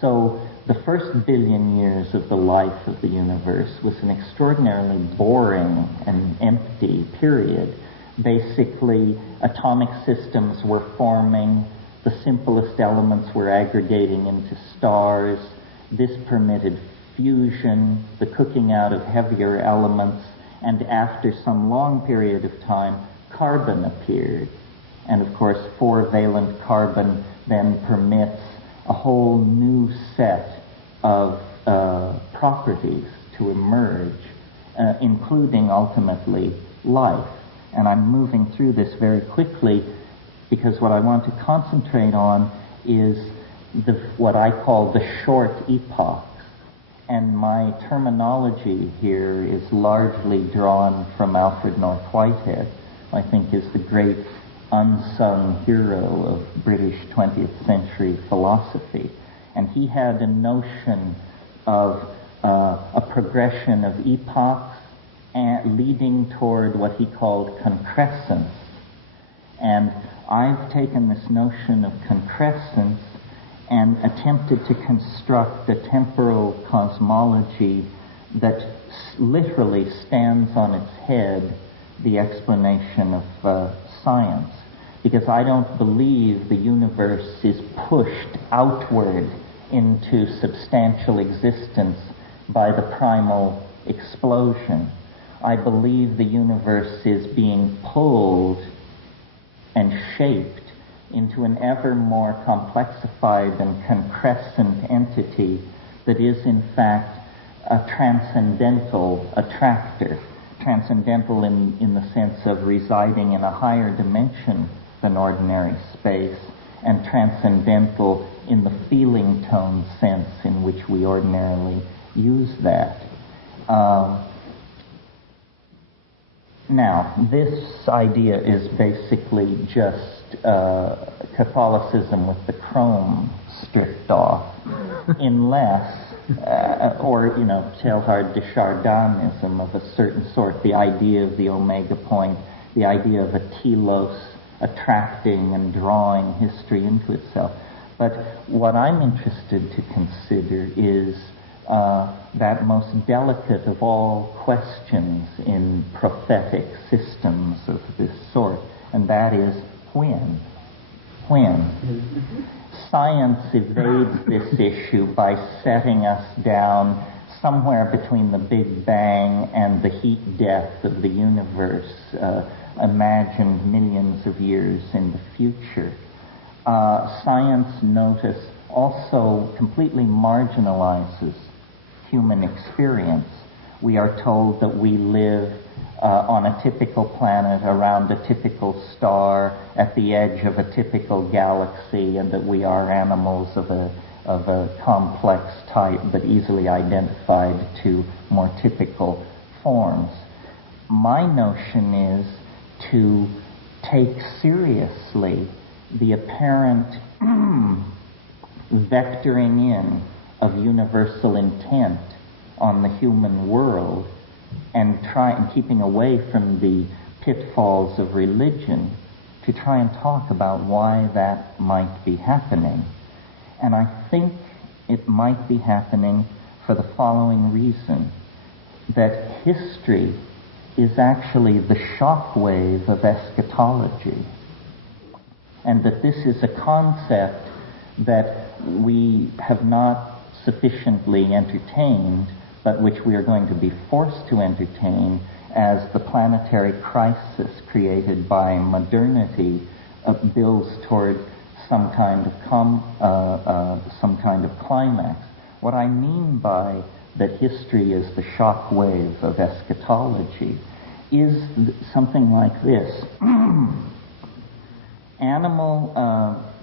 So the first billion years of the life of the universe was an extraordinarily boring and empty period. Basically, atomic systems were forming, the simplest elements were aggregating into stars. This permitted fusion, the cooking out of heavier elements, and after some long period of time, carbon appeared. And of course, 4-valent carbon then permits a whole new set of properties to emerge, including ultimately life. And I'm moving through this very quickly because what I want to concentrate on is what I call the short epochs. And my terminology here is largely drawn from Alfred North Whitehead, I think is the great unsung hero of British 20th century philosophy. And he had a notion of a progression of epochs leading toward what he called concrescence. And I've taken this notion of concrescence and attempted to construct a temporal cosmology that literally stands on its head the explanation of science. Because I don't believe the universe is pushed outward into substantial existence by the primal explosion. I believe the universe is being pulled and shaped into an ever more complexified and concrescent entity that is in fact a transcendental attractor. Transcendental in the sense of residing in a higher dimension than ordinary space, and transcendental in the feeling tone sense in which we ordinarily use that. Now, this idea is basically just Catholicism with the chrome stripped off, unless, Teilhard de Chardin-ism of a certain sort, the idea of the omega point, the idea of a telos attracting and drawing history into itself. But what I'm interested to consider is that most delicate of all questions in prophetic systems of this sort, and that is when. When? Science evades this issue by setting us down somewhere between the Big Bang and the heat death of the universe, imagined millions of years in the future. Science, notice, also completely marginalizes human experience. We are told that we live on a typical planet around a typical star at the edge of a typical galaxy, and that we are animals of a complex type but easily identified to more typical forms. my notion is to take seriously the apparent vectoring in of universal intent on the human world and keeping away from the pitfalls of religion to try and talk about why that might be happening. And I think it might be happening for the following reason, that history is actually the shockwave of eschatology, and that this is a concept that we have not sufficiently entertained, but which we are going to be forced to entertain as the planetary crisis created by modernity builds toward some kind of climax. What I mean by that history is the shock wave of eschatology is something like this.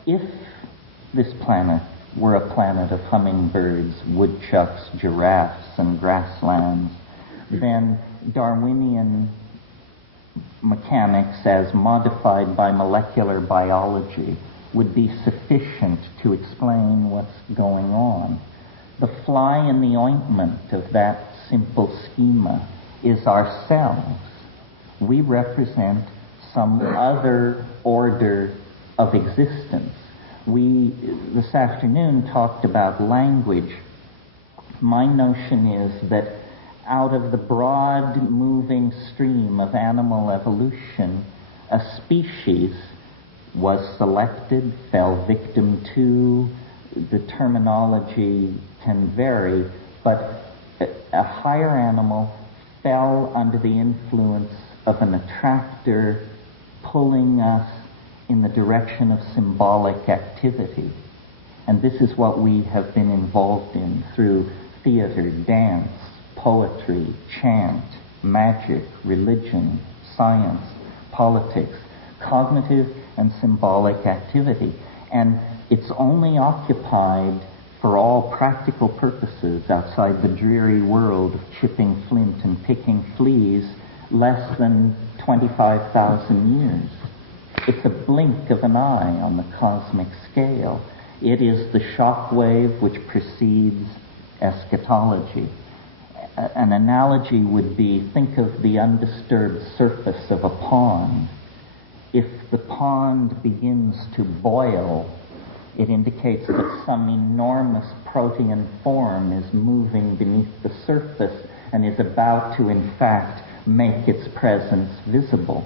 If this planet were a planet of hummingbirds, woodchucks, giraffes, and grasslands, then Darwinian mechanics as modified by molecular biology would be sufficient to explain what's going on. The fly in the ointment of that simple schema is ourselves. We represent some other order of existence. We, this afternoon, talked about language. My notion is that out of the broad moving stream of animal evolution, a species was selected, fell victim to. The terminology can vary, but a higher animal fell under the influence of an attractor pulling us in the direction of symbolic activity. And this is what we have been involved in through theater, dance, poetry, chant, magic, religion, science, politics, cognitive and symbolic activity. And it's only occupied for all practical purposes outside the dreary world of chipping flint and picking fleas less than 25,000 years. It's a blink of an eye on the cosmic scale. It is the shock wave which precedes eschatology. An analogy would be, think of the undisturbed surface of a pond. If the pond begins to boil, it indicates that some enormous protean form is moving beneath the surface and is about to, in fact, make its presence visible.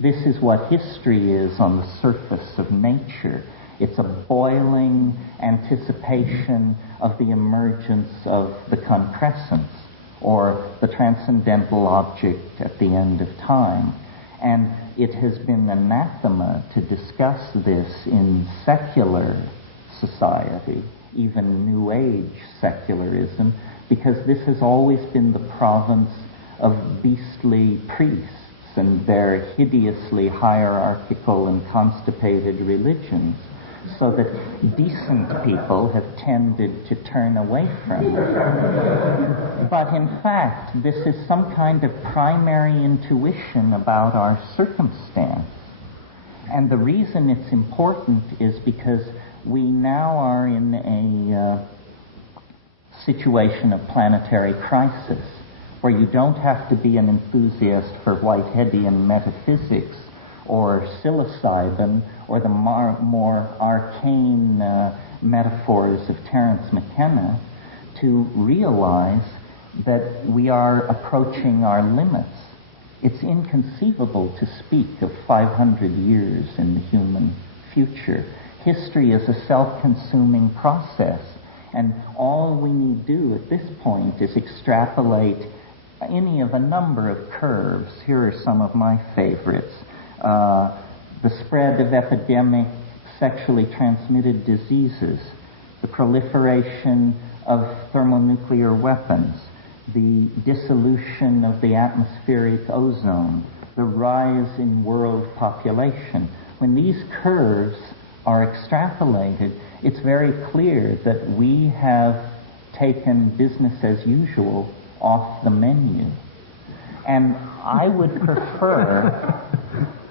This is what history is on the surface of nature. It's a boiling anticipation of the emergence of the concrescence, or the transcendental object at the end of time. And it has been anathema to discuss this in secular society, even New Age secularism, because this has always been the province of beastly priests and their hideously hierarchical and constipated religions, so that decent people have tended to turn away from it. But in fact, this is some kind of primary intuition about our circumstance. And the reason it's important is because we now are in a situation of planetary crisis, where you don't have to be an enthusiast for Whiteheadian metaphysics or psilocybin or the more arcane metaphors of Terence McKenna to realize that we are approaching our limits. It's inconceivable to speak of 500 years in the human future. History is a self-consuming process, and all we need do at this point is extrapolate any of a number of curves. Here are some of my favorites. The spread of epidemic sexually transmitted diseases, the proliferation of thermonuclear weapons, the dissolution of the atmospheric ozone, the rise in world population. When these curves are extrapolated, it's very clear that we have taken business as usual off the menu. And I would prefer,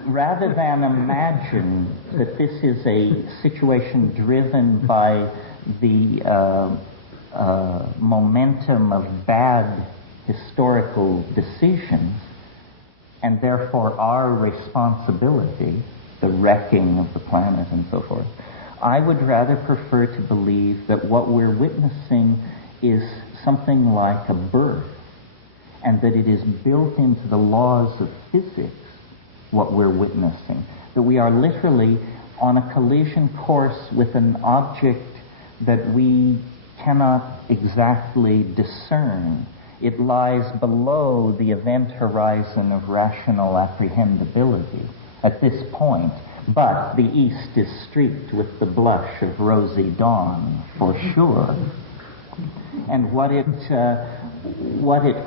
rather than imagine that this is a situation driven by the momentum of bad historical decisions, and therefore our responsibility, the wrecking of the planet and so forth, I would rather prefer to believe that what we're witnessing is something like a birth, and that it is built into the laws of physics, what we're witnessing. That we are literally on a collision course with an object that we cannot exactly discern. It lies below the event horizon of rational apprehendability at this point. But the east is streaked with the blush of rosy dawn, for sure. And what it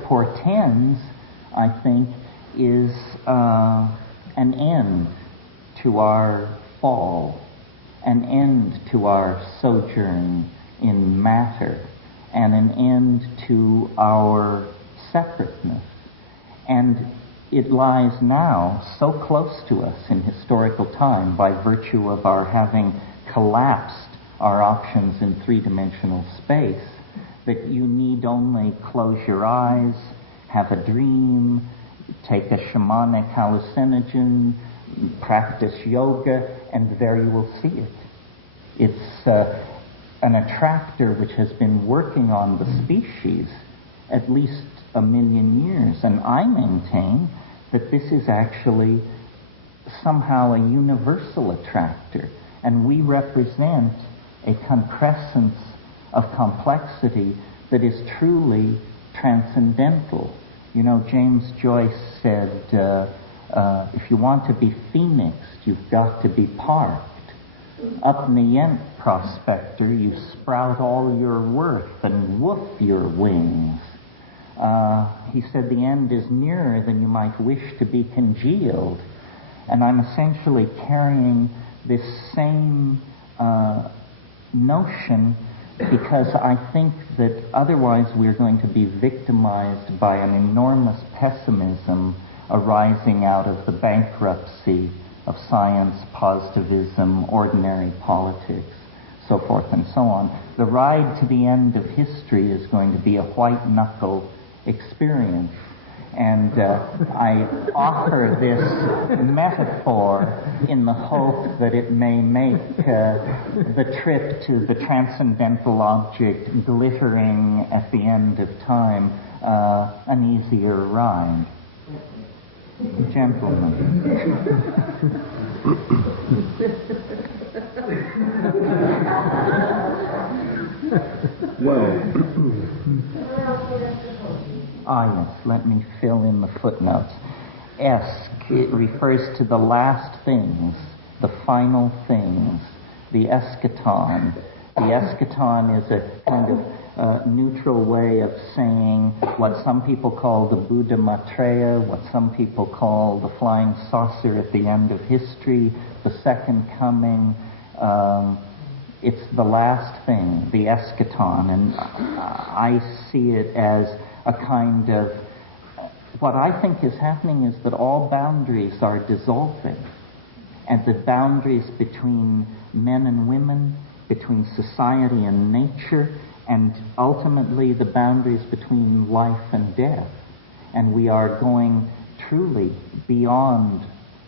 portends, I think, is an end to our fall, an end to our sojourn in matter, and an end to our separateness. And it lies now so close to us in historical time by virtue of our having collapsed our options in three-dimensional space that you need only close your eyes, have a dream, take a shamanic hallucinogen, practice yoga, and there you will see it. It's an attractor which has been working on the species at least 1 million years, and I maintain that this is actually somehow a universal attractor, and we represent a concrescence of complexity that is truly transcendental. You know, James Joyce said, if you want to be phoenixed, you've got to be parked. Up nient, prospector, you sprout all your worth and woof your wings. He said the end is nearer than you might wish to be congealed. And I'm essentially carrying this same notion because I think that otherwise we're going to be victimized by an enormous pessimism arising out of the bankruptcy of science, positivism, ordinary politics, so forth and so on. The ride to the end of history is going to be a white-knuckle experience. And I offer this metaphor in the hope that it may make the trip to the transcendental object glittering at the end of time an easier ride. Gentlemen. Yes, let me fill in the footnotes. Esque, it refers to the last things, the final things, the eschaton. The eschaton is a kind of neutral way of saying what some people call the Buddha Maitreya, what some people call the flying saucer at the end of history, the second coming. It's the last thing, the eschaton, and I see it as a kind of, what I think is happening is that all boundaries are dissolving, and the boundaries between men and women, between society and nature, and ultimately the boundaries between life and death. And we are going truly beyond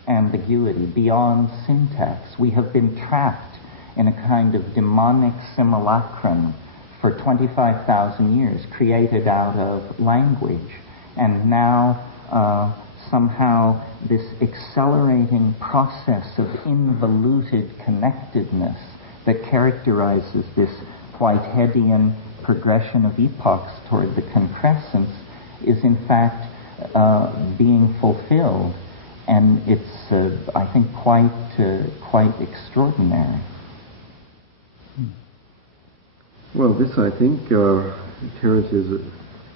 ambiguity, beyond syntax. We have been trapped in a kind of demonic simulacrum for 25,000 years, created out of language. And now somehow this accelerating process of involuted connectedness that characterizes this Whiteheadian progression of epochs toward the concrescence is in fact being fulfilled. And it's, I think, quite extraordinary. Well, this, I think, Terence,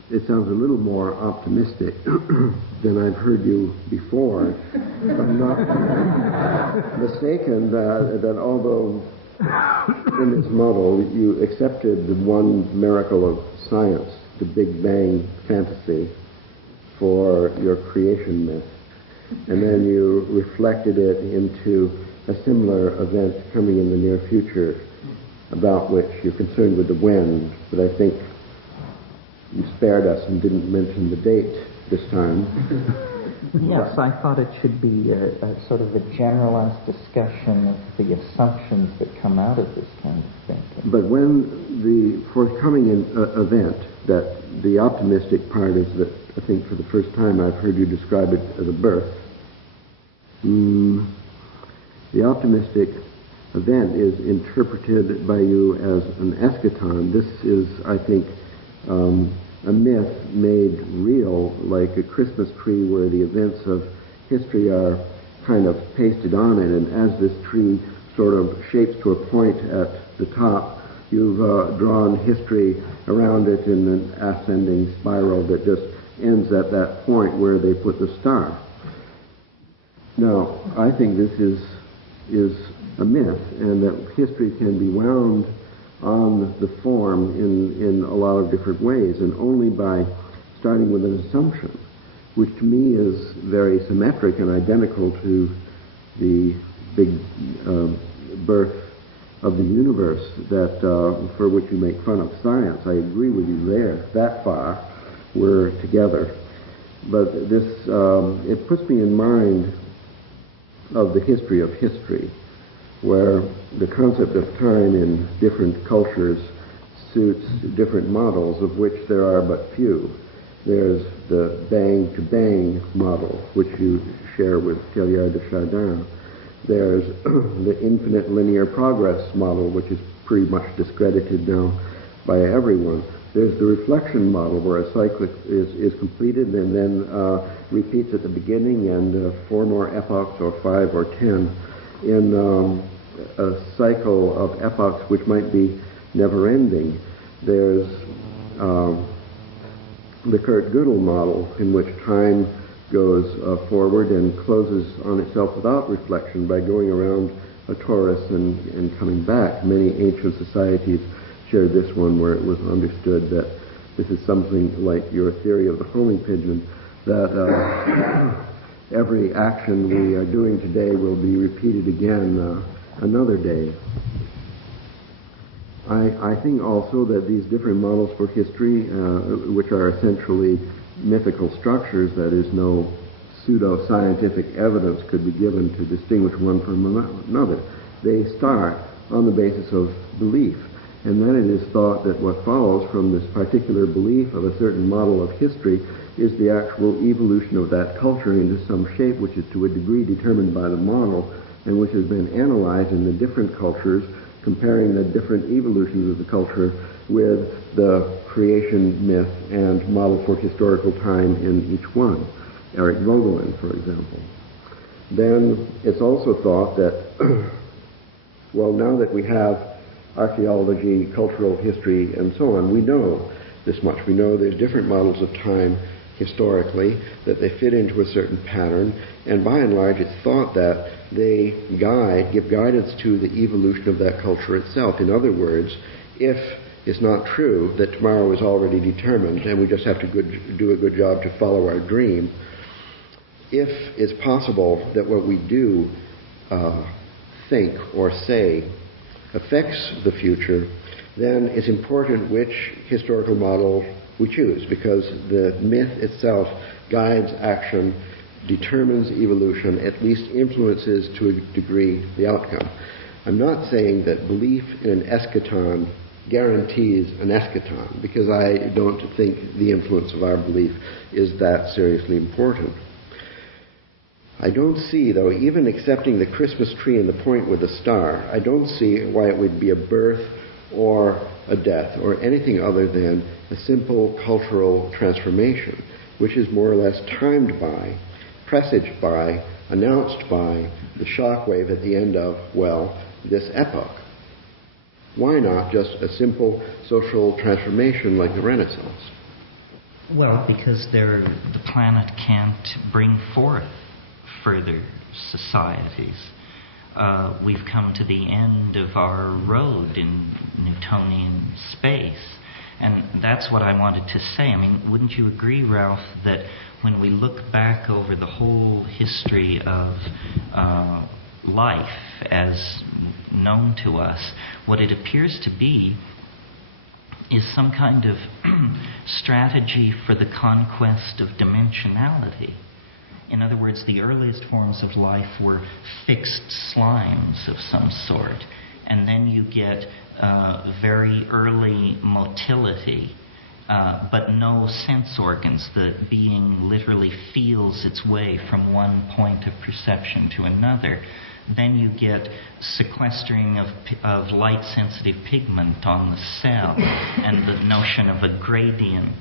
it sounds a little more optimistic than I've heard you before. If I'm not mistaken, that although in this model you accepted the one miracle of science, the Big Bang fantasy, for your creation myth, and then you reflected it into a similar event coming in the near future, about which you're concerned with the when, but I think you spared us and didn't mention the date this time. Yes, I thought it should be a sort of a generalized discussion of the assumptions that come out of this kind of thinking. But when the forthcoming event, that the optimistic part is that I think for the first time I've heard you describe it as a birth. The optimistic event is interpreted by you as an eschaton. This is, I think, a myth made real, like a Christmas tree where the events of history are kind of pasted on it, and as this tree sort of shapes to a point at the top, you've drawn history around it in an ascending spiral that just ends at that point where they put the star. Now, I think this is a myth, and that history can be wound on the form in a lot of different ways, and only by starting with an assumption, which to me is very symmetric and identical to the big birth of the universe that for which you make fun of science. I agree with you there. That far, we're together. But this, it puts me in mind of the history of history, where the concept of time in different cultures suits different models, of which there are but few. There's the bang-to-bang model, which you share with Teilhard de Chardin. There's the infinite linear progress model, which is pretty much discredited now by everyone. There's the reflection model, where a cycle is completed and then repeats at the beginning, and 4 more epochs, or 5 or 10, in a cycle of epochs which might be never-ending. There's the Kurt Gödel model, in which time goes forward and closes on itself without reflection by going around a torus and coming back. Many ancient societies shared this one, where it was understood that this is something like your theory of the homing pigeon, that every action we are doing today will be repeated again another day. I think also that these different models for history, which are essentially mythical structures, that is, no pseudo-scientific evidence could be given to distinguish one from another. They start on the basis of belief, and then it is thought that what follows from this particular belief of a certain model of history is the actual evolution of that culture into some shape which is to a degree determined by the model, and which has been analyzed in the different cultures, comparing the different evolutions of the culture with the creation myth and model for historical time in each one. Eric Vogelin, for example. Then it's also thought that, well, now that we have archaeology, cultural history, and so on, we know this much. We know there's different models of time historically, that they fit into a certain pattern, and by and large it's thought that they give guidance to the evolution of that culture itself. In other words, if it's not true that tomorrow is already determined and we just have to do a good job to follow our dream, if it's possible that what we do, think, or say affects the future, then it's important which historical model we choose, because the myth itself guides action, determines evolution, at least influences to a degree the outcome. I'm not saying that belief in an eschaton guarantees an eschaton, because I don't think the influence of our belief is that seriously important. I don't see, though, even accepting the Christmas tree and the point with the star, I don't see why it would be a birth or a death or anything other than a simple cultural transformation, which is more or less timed by, presaged by, announced by the shockwave at the end of, well, this epoch. Why not just a simple social transformation like the Renaissance? Well, because the planet can't bring forth further societies. We've come to the end of our road in Newtonian space, And that's what I wanted to say. I mean, wouldn't you agree, Ralph, that when we look back over the whole history of life as known to us, what it appears to be is some kind of strategy for the conquest of dimensionality. In other words, the earliest forms of life were fixed slimes of some sort. And then you get very early motility, but no sense organs. The being literally feels its way from one point of perception to another. Then you get sequestering of light-sensitive pigment on the cell, and the notion of a gradient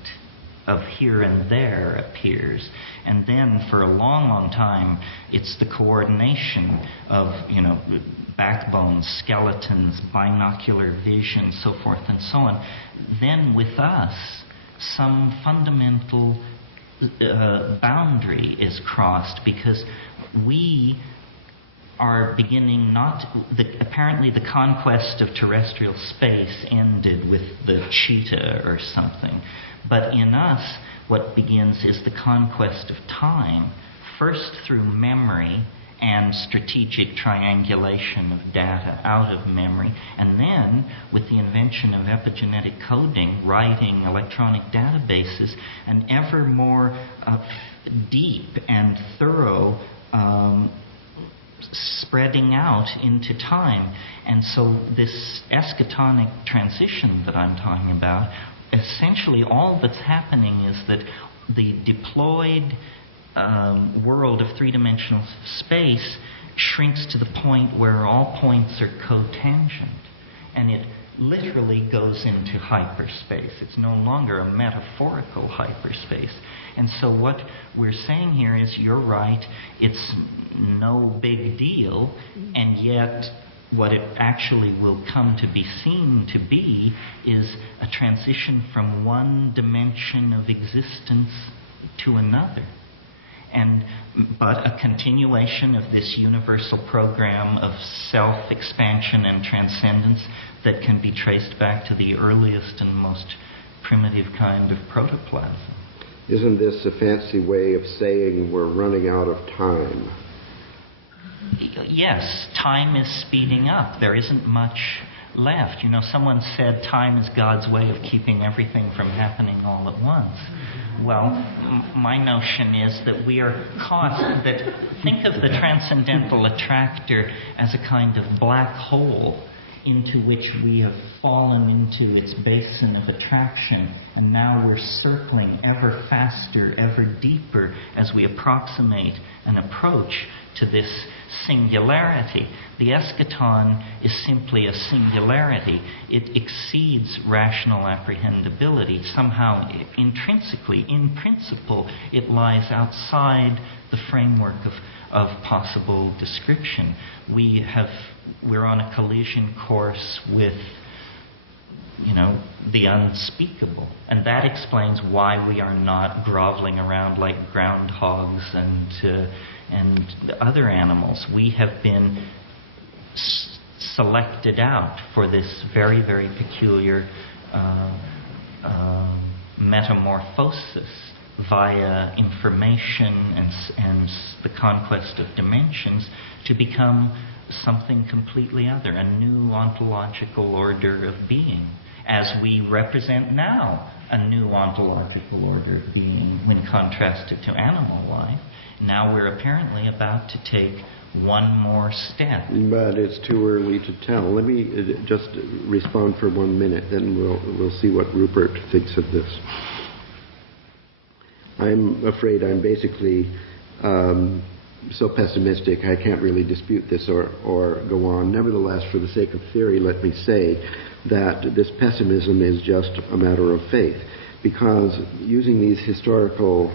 of here and there appears. And then for a long, long time, it's the coordination of, backbones, skeletons, binocular vision, so forth and so on. Then with us, some fundamental boundary is crossed, because we are beginning apparently the conquest of terrestrial space ended with the cheetah or something. But in us, what begins is the conquest of time, first through memory and strategic triangulation of data out of memory, and then with the invention of epigenetic coding, writing electronic databases, and ever more deep and thorough spreading out into time. And so this eschatonic transition that I'm talking about, essentially all that's happening is that the deployed world of three-dimensional space shrinks to the point where all points are cotangent, and it literally goes into hyperspace. It's no longer a metaphorical hyperspace. And so what we're saying here is, you're right, it's no big deal, and yet what it actually will come to be seen to be is a transition from one dimension of existence to another. But a continuation of this universal program of self-expansion and transcendence that can be traced back to the earliest and most primitive kind of protoplasm. Isn't this a fancy way of saying we're running out of time? Yes, time is speeding up. There isn't much left. Someone said time is God's way of keeping everything from happening all at once. Well, my notion is that we are caught, think of the transcendental attractor as a kind of black hole into which we have fallen into its basin of attraction, and now we're circling ever faster, ever deeper as we approximate and approach to this singularity. The eschaton is simply a singularity. It exceeds rational apprehendability. Somehow, intrinsically, in principle, it lies outside the framework of possible description. We're on a collision course with, the unspeakable. And that explains why we are not groveling around like groundhogs and other animals. We have been selected out for this very, very peculiar metamorphosis via information and the conquest of dimensions to become something completely other, a new ontological order of being, as we represent now a new ontological order of being when contrasted to animal life. Now we're apparently about to take one more step. But it's too early to tell. Let me just respond for 1 minute, then we'll see what Rupert thinks of this. I'm afraid I'm basically so pessimistic I can't really dispute this or go on. Nevertheless, for the sake of theory, let me say that this pessimism is just a matter of faith, because using these historical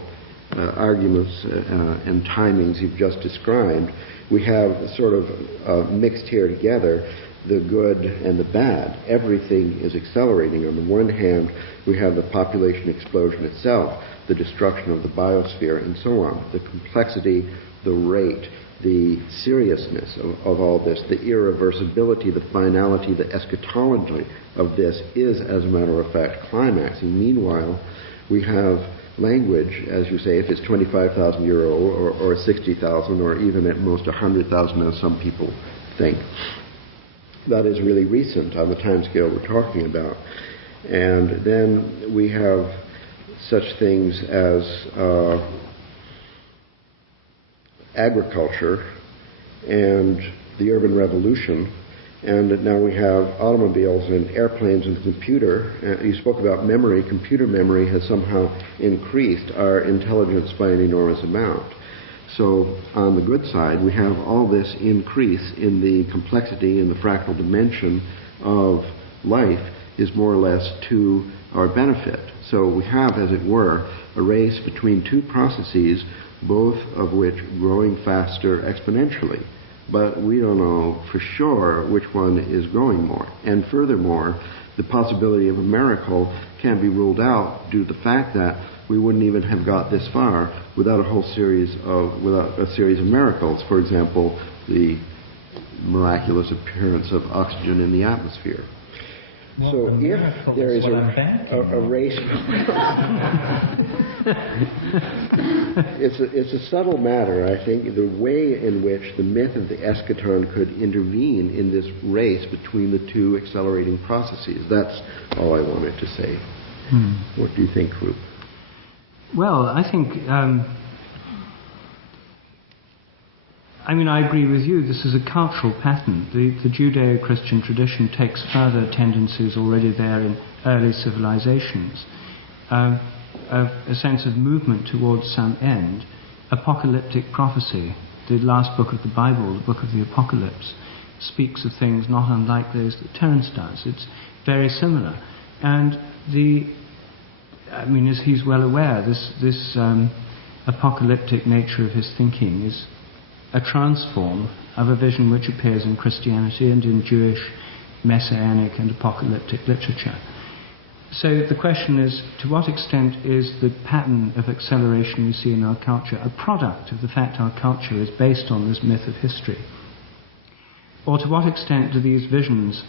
arguments and timings you've just described, we have sort of mixed here together the good and the bad. Everything is accelerating. On the one hand, we have the population explosion itself, the destruction of the biosphere, and so on. The complexity, the rate, the seriousness of all this, the irreversibility, the finality, the eschatology of this is, as a matter of fact, climaxing. Meanwhile, we have language, as you say, if it's 25,000 euro or 60,000 or even at most 100,000, as some people think. That is really recent on the timescale we're talking about. And then we have such things as agriculture and the urban revolution, and now we have automobiles and airplanes and computer. You spoke about memory. Computer memory has somehow increased our intelligence by an enormous amount. So on the good side, we have all this increase in the complexity and the fractal dimension of life is more or less to our benefit. So we have, as it were, a race between two processes, both of which growing faster exponentially. But we don't know for sure which one is growing more. And furthermore, the possibility of a miracle can't be ruled out due to the fact that we wouldn't even have got this far without a series of miracles. For example, the miraculous appearance of oxygen in the atmosphere. So if there is a race, it's a subtle matter, I think, the way in which the myth of the eschaton could intervene in this race between the two accelerating processes. That's all I wanted to say. What do you think, Rupert? Well, I think, I agree with you. This is a cultural pattern. The Judeo-Christian tradition takes further tendencies already there in early civilizations. A sense of movement towards some end. Apocalyptic prophecy, the last book of the Bible, the book of the Apocalypse, speaks of things not unlike those that Terence does. It's very similar. And as he's well aware, this apocalyptic nature of his thinking is a transform of a vision which appears in Christianity and in Jewish messianic and apocalyptic literature. So the question is, to what extent is the pattern of acceleration we see in our culture a product of the fact our culture is based on this myth of history? Or to what extent do these visions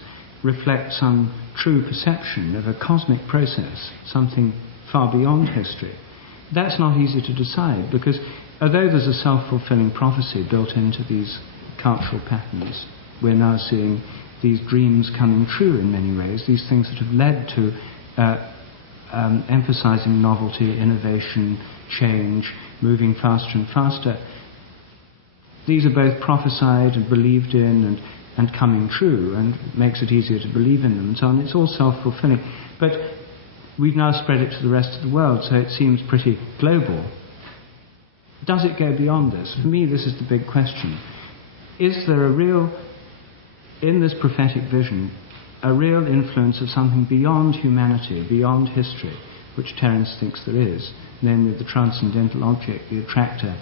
reflect some true perception of a cosmic process, something far beyond history? That's not easy to decide, because although there's a self-fulfilling prophecy built into these cultural patterns, we're now seeing these dreams coming true in many ways, these things that have led to emphasizing novelty, innovation, change, moving faster and faster. These are both prophesied and believed in and coming true, and makes it easier to believe in them and so on. It's all self-fulfilling. But we've now spread it to the rest of the world, so it seems pretty global. Does it go beyond this? For me, this is the big question. Is there in this prophetic vision, a real influence of something beyond humanity, beyond history, which Terence thinks there is, namely the transcendental object, the attractor,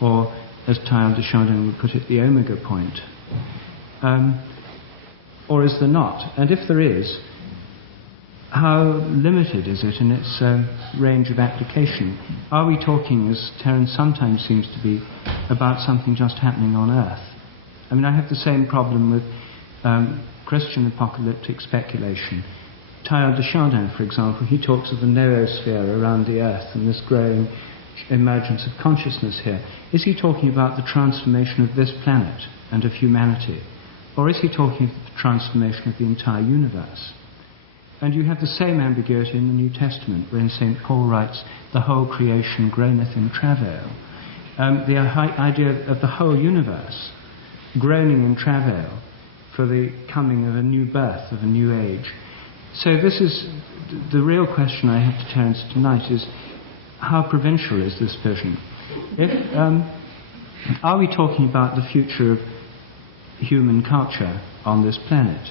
or, as Teilhard de Chardin would put it, the omega point? Or is there not? And if there is, how limited is it in its range of application? Are we talking, as Terence sometimes seems to be, about something just happening on Earth? I have the same problem with Christian apocalyptic speculation. Teilhard de Chardin, for example, he talks of the noosphere around the Earth and this growing emergence of consciousness here. Is he talking about the transformation of this planet and of humanity? Or is he talking of the transformation of the entire universe? And you have the same ambiguity in the New Testament, when St. Paul writes, the whole creation groaneth in travail. The idea of the whole universe groaning in travail for the coming of a new birth, of a new age. So this is the real question I have to Terence tonight, is how provincial is this vision? Are we talking about the future of human culture on this planet?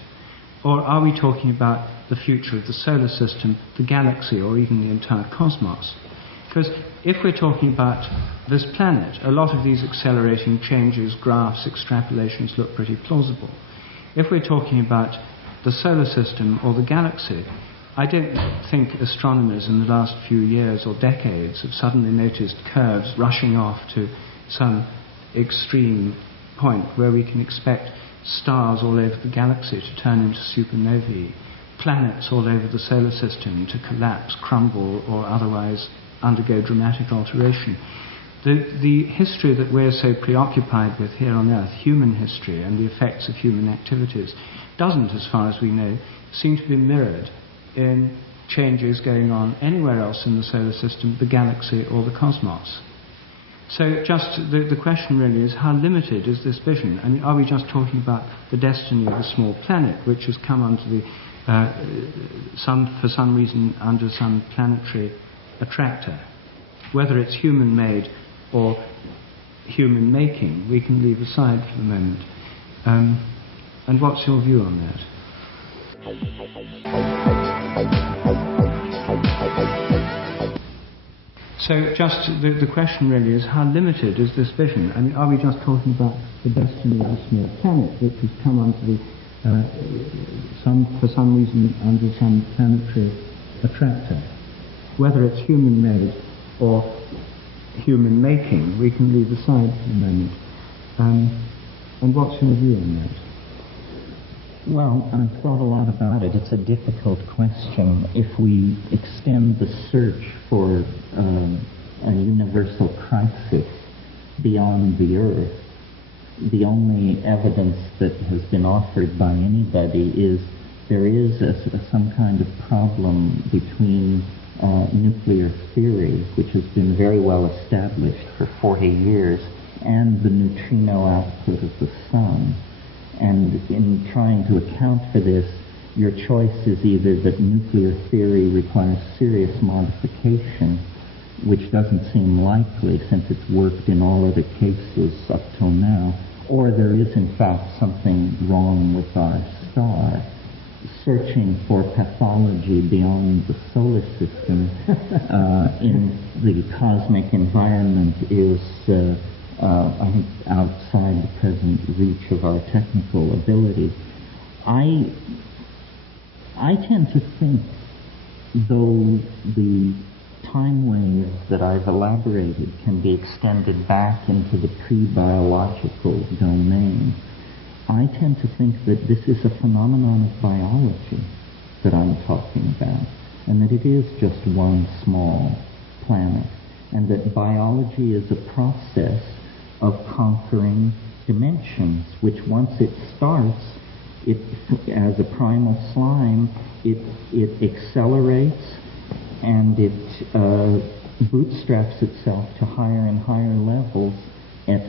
Or are we talking about the future of the solar system, the galaxy, or even the entire cosmos? Because if we're talking about this planet, a lot of these accelerating changes, graphs, extrapolations look pretty plausible. If we're talking about the solar system or the galaxy, I don't think astronomers in the last few years or decades have suddenly noticed curves rushing off to some extreme point where we can expect stars all over the galaxy to turn into supernovae, planets all over the solar system to collapse, crumble, or otherwise undergo dramatic alteration. The history that we're so preoccupied with here on Earth, human history and the effects of human activities, doesn't, as far as we know, seem to be mirrored in changes going on anywhere else in the solar system, the galaxy, or the cosmos. So just the question really is, how limited is this vision? I mean, are we just talking about the destiny of a small planet which has come under the, for some reason, under some planetary attractor? Whether it's human-made or human-making, we can leave aside for the moment. And what's your view on that? So just the question really is, how limited is this vision? I mean, are we just talking about the destiny of a small planet which has come under the, for some reason, under some planetary attractor? Whether it's human-made or human-making, we can leave aside for the moment. And what's your view on that? Well, I've thought a lot about it. It's a difficult question. If we extend the search for a universal crisis beyond the Earth, the only evidence that has been offered by anybody is there is some kind of problem between nuclear theory, which has been very well established for 40 years, and the neutrino output of the sun. And in trying to account for this, your choice is either that nuclear theory requires serious modification, which doesn't seem likely since it's worked in all other cases up till now, or there is in fact something wrong with our star. Searching for pathology beyond the solar system in the cosmic environment is I think outside the present reach of our technical ability. I tend to think, though the time wave that I've elaborated can be extended back into the pre-biological domain, I tend to think that this is a phenomenon of biology that I'm talking about, and that it is just one small planet, and that biology is a process of conquering dimensions, which once it starts, it, as a primal slime, it accelerates and it bootstraps itself to higher and higher levels at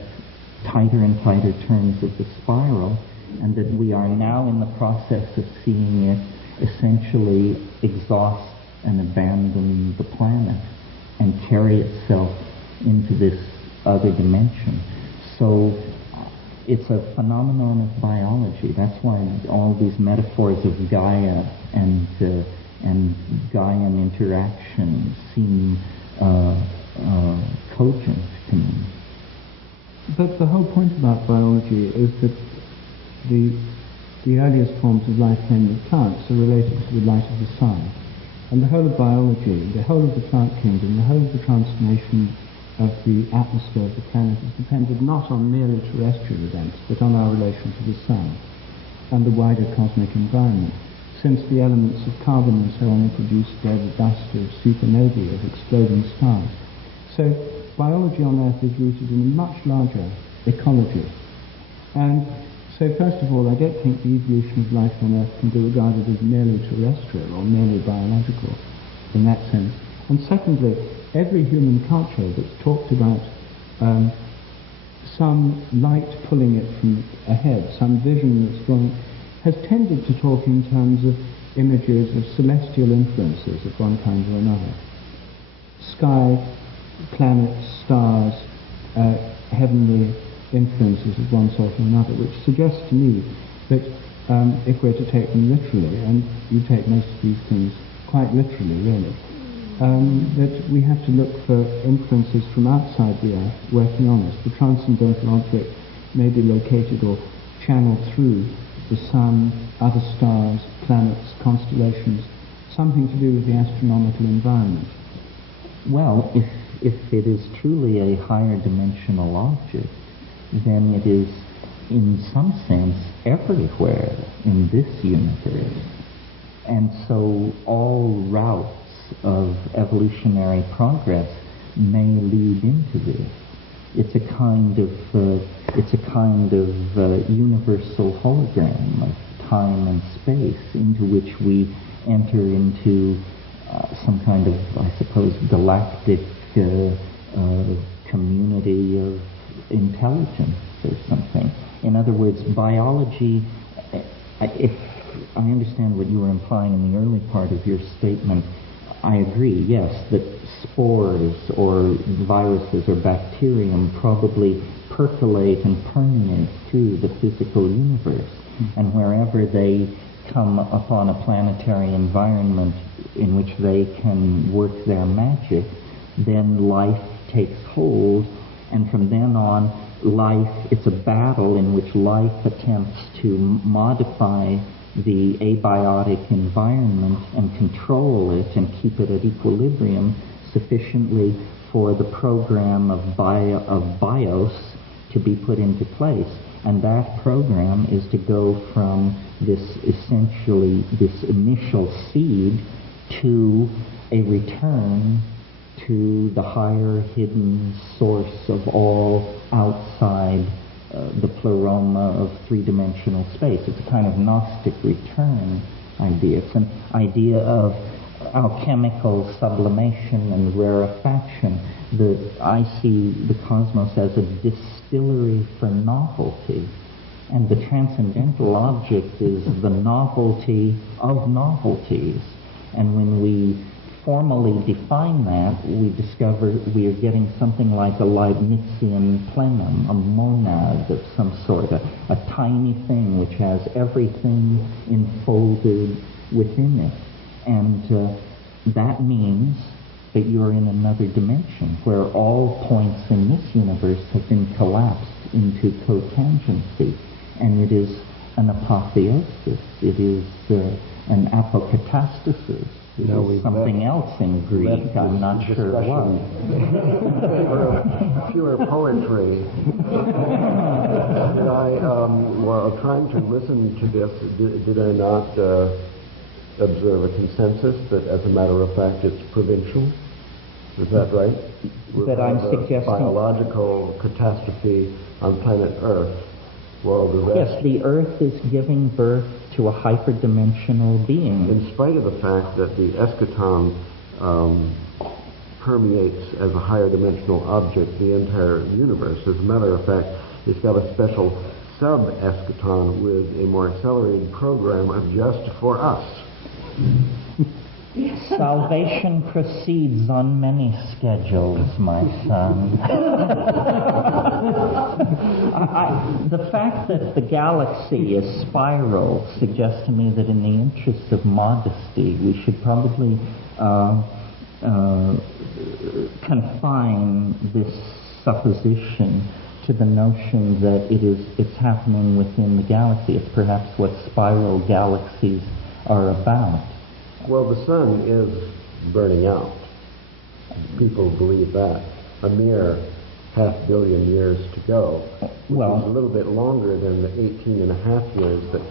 tighter and tighter turns of the spiral, and that we are now in the process of seeing it essentially exhaust and abandon the planet and carry itself into this other dimension. So it's a phenomenon of biology. That's why all these metaphors of Gaia and Gaian interaction seem cogent to me. But the whole point about biology is that the earliest forms of life, namely plants, are related to the light of the sun. And the whole of biology, the whole of the plant kingdom, the whole of the transformation of the atmosphere of the planet is dependent not on merely terrestrial events, but on our relation to the sun and the wider cosmic environment, since the elements of carbon and so on are produced by the dust of supernovae, of exploding stars. So biology on Earth is rooted in a much larger ecology. And so first of all, I don't think the evolution of life on Earth can be regarded as merely terrestrial or merely biological in that sense. And secondly, every human culture that's talked about some light pulling it from ahead, some vision that's gone, has tended to talk in terms of images of celestial influences of one kind or another. Sky, planets, stars, heavenly influences of one sort or another, which suggests to me that if we're to take them literally, and you take most of these things quite literally, really, that we have to look for influences from outside the Earth working on us. The transcendental object may be located or channeled through the sun, other stars, planets, constellations, something to do with the astronomical environment. Well, if it is truly a higher dimensional object, then it is in some sense, everywhere in this universe. And so all routes of evolutionary progress may lead into this. It's a kind of universal hologram of time and space into which we enter into some kind of, I suppose, galactic community of intelligence or something. In other words, biology, if I understand what you were implying in the early part of your statement, I agree, yes, that spores or viruses or bacterium probably percolate and permeate through the physical universe. And wherever they come upon a planetary environment in which they can work their magic, then life takes hold, and from then on, it's a battle in which life attempts to modify the abiotic environment and control it and keep it at equilibrium sufficiently for the program of bios to be put into place. And that program is to go from this initial seed to a return to the higher hidden source of all outside the pleroma of three-dimensional space. It's a kind of Gnostic return idea. It's an idea of alchemical sublimation and rarefaction. I see the cosmos as a distillery for novelty, and the transcendental object is the novelty of novelties. And when we formally define that, we discover we are getting something like a Leibnizian plenum, a monad of some sort, a tiny thing which has everything enfolded within it. And that means that you're in another dimension where all points in this universe have been collapsed into cotangency. And it is an apotheosis. It is an apokatastasis. It is something else in Greek. I'm not sure what. Pure poetry. While trying to listen to this, did I not observe a consensus that, as a matter of fact, it's provincial? Is that right? That I'm suggesting biological catastrophe on planet Earth. Well, the rest, yes, the Earth is giving birth to a hyperdimensional being. In spite of the fact that the eschaton permeates as a higher dimensional object the entire universe. As a matter of fact, it's got a special sub-eschaton with a more accelerated program of just for us. Salvation proceeds on many schedules, my son. The fact that the galaxy is spiral suggests to me that in the interest of modesty, we should probably confine this supposition to the notion that it's happening within the galaxy. It's perhaps what spiral galaxies are about. Well, the sun is burning out. People believe that. A mere 500 million years to go, which is a little bit longer than the 18.5 years that...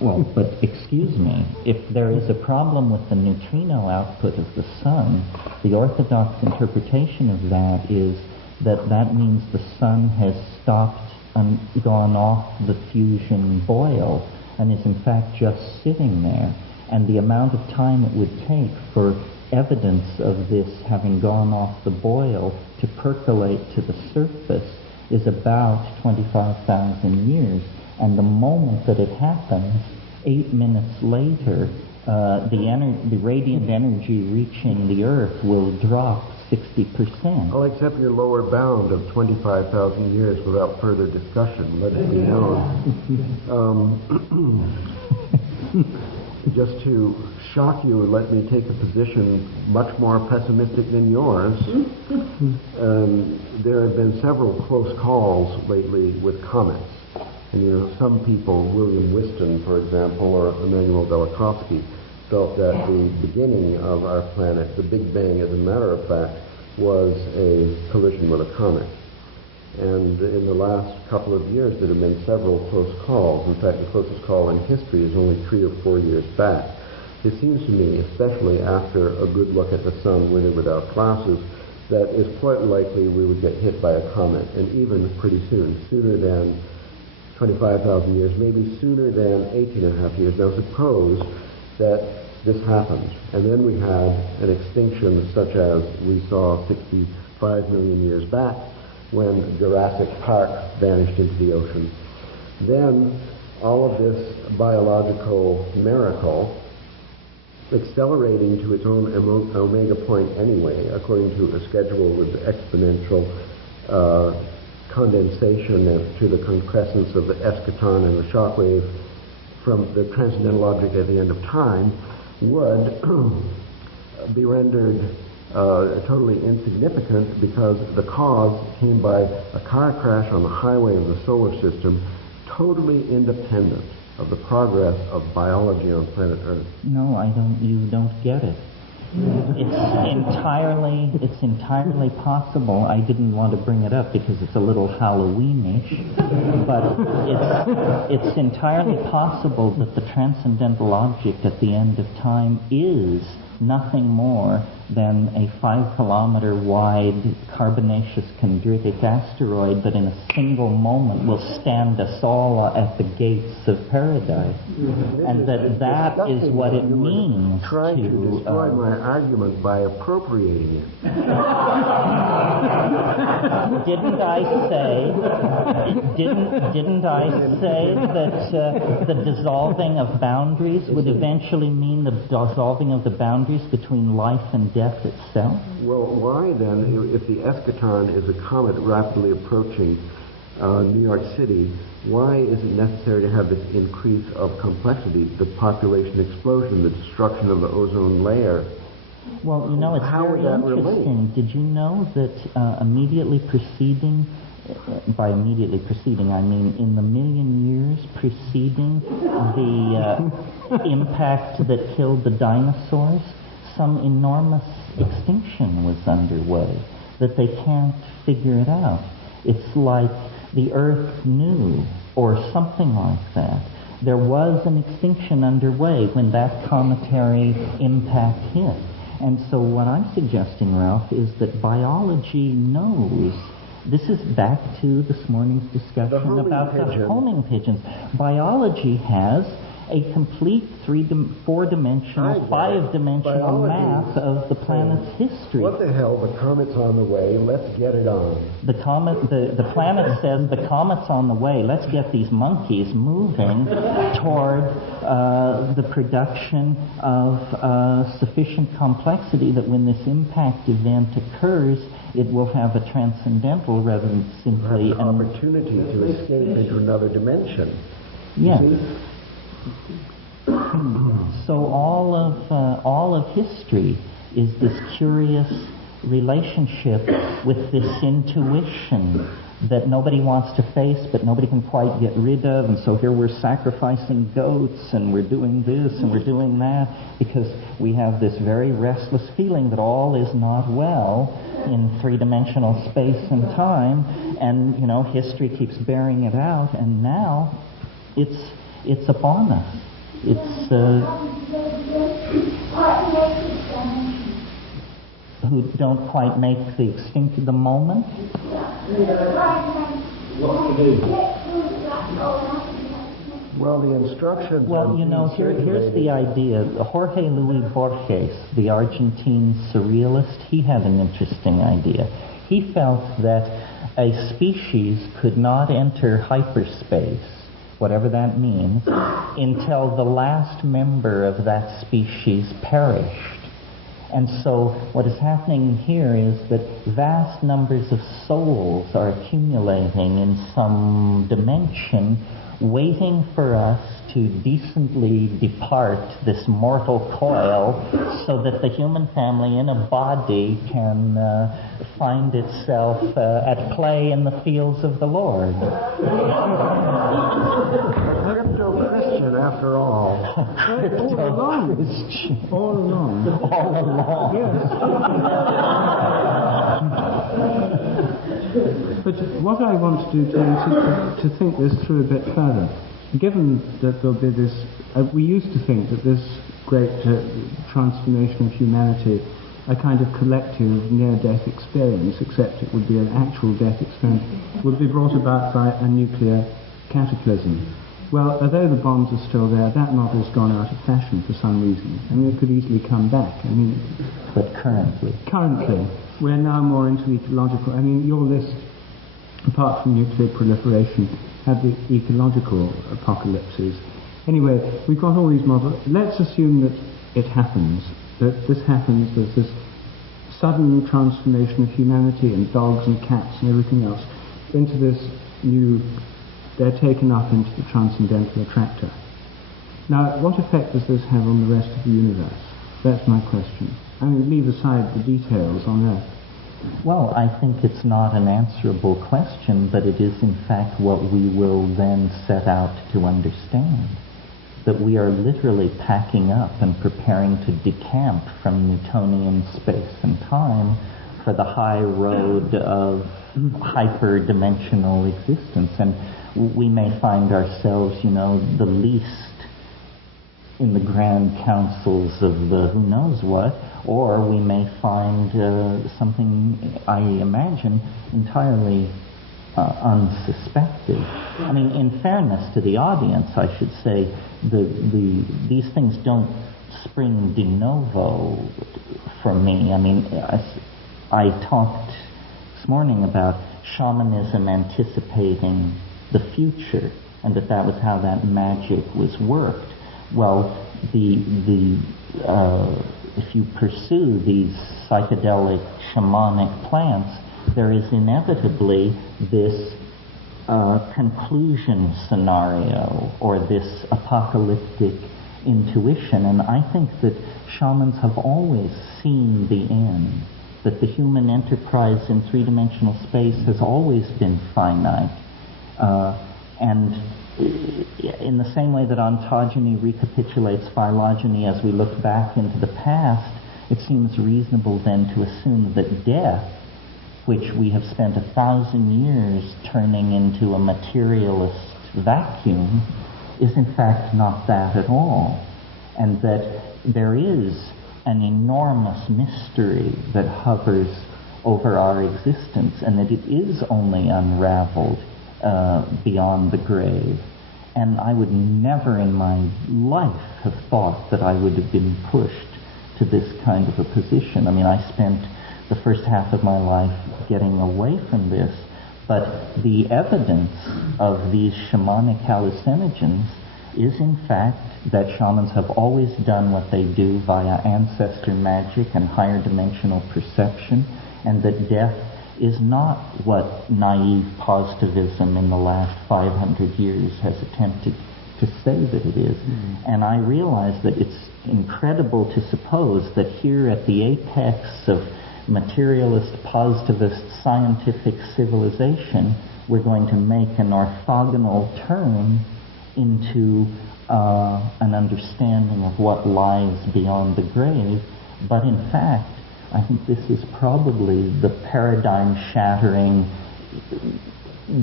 Well, but excuse me, if there is a problem with the neutrino output of the sun, the orthodox interpretation of that is that means the sun has stopped and gone off the fusion boil and is in fact just sitting there. And the amount of time it would take for evidence of this having gone off the boil to percolate to the surface is about 25,000 years. And the moment that it happens, 8 minutes later, the radiant energy reaching the Earth will drop 60%. I'll accept your lower bound of 25,000 years without further discussion. Let it be known. Just to shock you, let me take a position much more pessimistic than yours. There have been several close calls lately with comets. And some people, William Whiston, for example, or Emmanuel Velikovsky, felt that the beginning of our planet, the Big Bang, as a matter of fact, was a collision with a comet. And in the last couple of years, there have been several close calls. In fact, the closest call in history is only 3 or 4 years back. It seems to me, especially after a good look at the sun, Winter Without Glasses, that it's quite likely we would get hit by a comet, and even pretty soon, sooner than 25,000 years, maybe sooner than 18.5 years. Now, suppose that this happens, and then we had an extinction such as we saw 65 million years back, when Jurassic Park vanished into the ocean. Then all of this biological miracle, accelerating to its own omega point anyway, according to a schedule with exponential condensation to the concrescence of the eschaton and the shock wave from the transcendental object at the end of time, would be rendered totally insignificant because the cause came by a car crash on the highway of the solar system, totally independent of the progress of biology on planet Earth. No, you don't get it. It's entirely possible. I didn't want to bring it up because it's a little Halloweenish, but it's entirely possible that the transcendental object at the end of time is nothing more than a 5-kilometer wide carbonaceous chondritic asteroid that in a single moment will stand us all at the gates of paradise. And that is what it means trying to destroy my argument by appropriating it. Didn't I say that the dissolving of boundaries would eventually mean the dissolving of the boundaries between life and death itself? Well, why then, if the eschaton is a comet rapidly approaching New York City, why is it necessary to have this increase of complexity, the population explosion, the destruction of the ozone layer? Well, it's very interesting. Did you know that immediately preceding, by immediately preceding, I mean in the million years preceding the impact that killed the dinosaurs, some enormous extinction was underway, that they can't figure it out. It's like the Earth knew, or something like that. There was an extinction underway when that cometary impact hit. And so what I'm suggesting, Ralph, is that biology knows. This is back to this morning's discussion about the homing pigeons. Biology has a complete 4-dimensional, 5-dimensional map of the planet's history. What the hell? The comet's on the way. Let's get it on. The planet says the comet's on the way. Let's get these monkeys moving toward the production of sufficient complexity that when this impact event occurs, it will have a transcendental rather than simply an opportunity to escape into another dimension. Yes. So all of history is this curious relationship with this intuition that nobody wants to face, but nobody can quite get rid of, and so here we're sacrificing goats, and we're doing this, and we're doing that, because we have this very restless feeling that all is not well in 3-dimensional space and time, and history keeps bearing it out, and now it's upon us. It's who don't quite make the moment. Well, the instructions. Well, here's the idea. Jorge Luis Borges, the Argentine surrealist, he had an interesting idea. He felt that a species could not enter hyperspace, whatever that means, until the last member of that species perished. And so what is happening here is that vast numbers of souls are accumulating in some dimension, waiting for us to decently depart this mortal coil so that the human family in a body can find itself at play in the fields of the Lord. Crypto-Christian, after all. All along. Yes. But what I want to do is to think this through a bit further. Given that there'll be this, we used to think that this great transformation of humanity, a kind of collective near-death experience, except it would be an actual death experience, would be brought about by a nuclear cataclysm. Well, although the bonds are still there, that model's gone out of fashion for some reason. I mean, it could easily come back. I mean, but currently, we're now more into ecological. I mean, your list, apart from nuclear proliferation, had the ecological apocalypses. Anyway, we've got all these models. Let's assume that it happens, that this happens, there's this sudden transformation of humanity and dogs and cats and everything else into this new, they're taken up into the transcendental attractor. Now, what effect does this have on the rest of the universe? That's my question. I mean, leave aside the details on Earth. Well, I think it's not an answerable question, but it is in fact what we will then set out to understand. That we are literally packing up and preparing to decamp from Newtonian space and time for the high road of hyper-dimensional existence. And we may find ourselves, the least in the grand councils of the who knows what, or we may find something, I imagine, entirely unsuspected. I mean, in fairness to the audience, I should say, these things don't spring de novo for me. I mean, I talked this morning about shamanism anticipating the future, and that was how that magic was worked. Well, if you pursue these psychedelic shamanic plants, there is inevitably this conclusion scenario or this apocalyptic intuition. And I think that shamans have always seen the end, that the human enterprise in three-dimensional space has always been finite. And in the same way that ontogeny recapitulates phylogeny as we look back into the past, it seems reasonable then to assume that death, which we have spent 1,000 years turning into a materialist vacuum, is in fact not that at all. And that there is an enormous mystery that hovers over our existence, and that it is only unraveled beyond the grave. And I would never in my life have thought that I would have been pushed to this kind of a position. I mean, I spent the first half of my life getting away from this, but the evidence of these shamanic hallucinogens is in fact that shamans have always done what they do via ancestor magic and higher dimensional perception, and that death is not what naive positivism in the last 500 years has attempted to say that it is. And I realize that it's incredible to suppose that here at the apex of materialist, positivist, scientific civilization, we're going to make an orthogonal turn into an understanding of what lies beyond the grave. But in fact, I think this is probably the paradigm-shattering,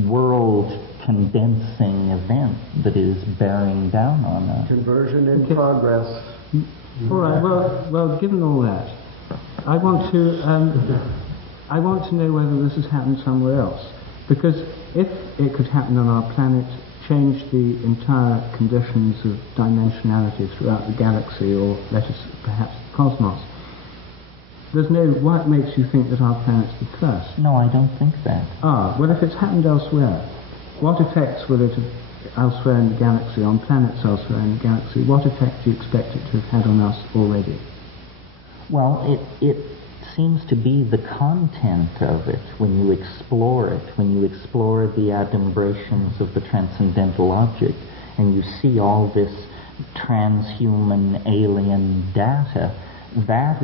world-condensing event that is bearing down on us. Conversion in progress. All right. Well, given all that, I want to know whether this has happened somewhere else, because if it could happen on our planet, change the entire conditions of dimensionality throughout the galaxy, or let us perhaps the cosmos. What makes you think that our planet's the first? No, I don't think that. Well, if it's happened elsewhere, what effects will it have elsewhere in the galaxy, on planets elsewhere in the galaxy? What effect do you expect it to have had on us already? Well, it seems to be the content of it when you explore it, when you explore the adumbrations of the transcendental object, and you see all this transhuman alien data. That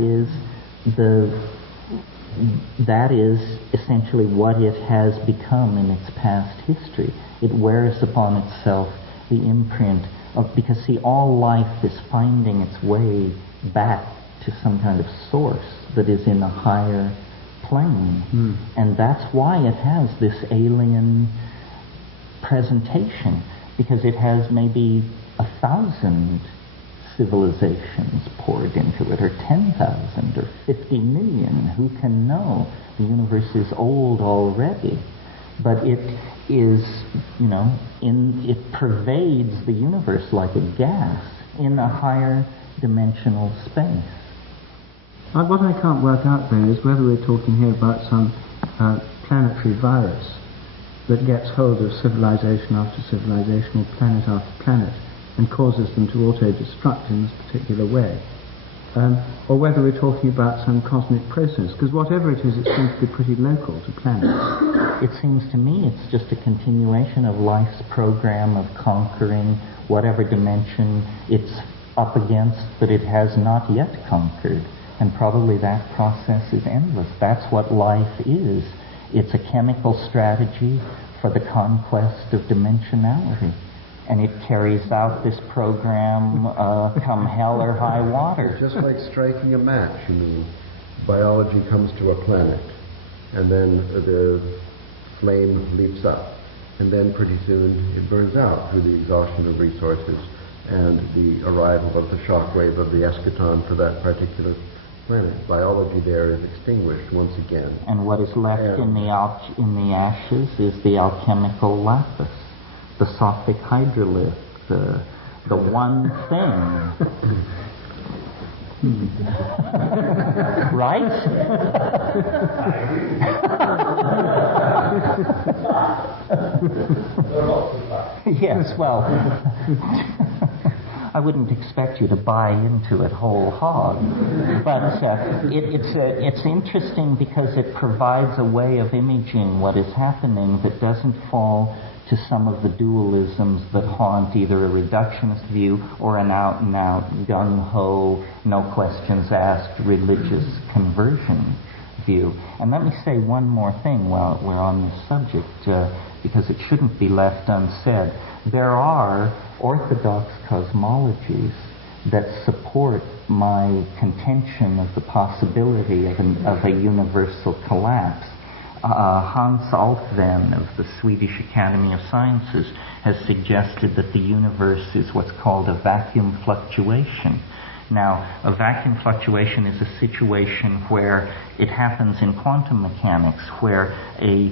is essentially what it has become in its past history. It wears upon itself the imprint of, because see, all life is finding its way back to some kind of source that is in a higher plane. And that's why it has this alien presentation, because it has maybe 1,000 civilizations poured into it, or 10,000, or 50 million. Who can know? The universe is old already. But it is, it pervades the universe like a gas in a higher dimensional space. What I can't work out then is whether we're talking here about some planetary virus that gets hold of civilization after civilization, or planet after planet, and causes them to auto-destruct in this particular way. Or whether we're talking about some cosmic process, because whatever it is, it seems to be pretty local to planets. It seems to me it's just a continuation of life's program of conquering whatever dimension it's up against that it has not yet conquered. And probably that process is endless. That's what life is. It's a chemical strategy for the conquest of dimensionality. And it carries out this program come hell or high water. Just like striking a match, biology comes to a planet, and then the flame leaps up, and then pretty soon it burns out through the exhaustion of resources and the arrival of the shock wave of the eschaton for that particular planet. Biology there is extinguished once again. And what is left in the ashes is the alchemical lapis, the Sophic hydrolith, the one thing. Right? Yes, well, I wouldn't expect you to buy into it whole hog, but it's interesting because it provides a way of imaging what is happening that doesn't fall to some of the dualisms that haunt either a reductionist view or an out-and-out gung-ho, no questions asked religious conversion view. And let me say one more thing while we're on this subject, because it shouldn't be left unsaid. There are orthodox cosmologies that support my contention of the possibility of a universal collapse. Hans Alfvén of the Swedish Academy of Sciences has suggested that the universe is what's called a vacuum fluctuation. Now, a vacuum fluctuation is a situation where it happens in quantum mechanics, where a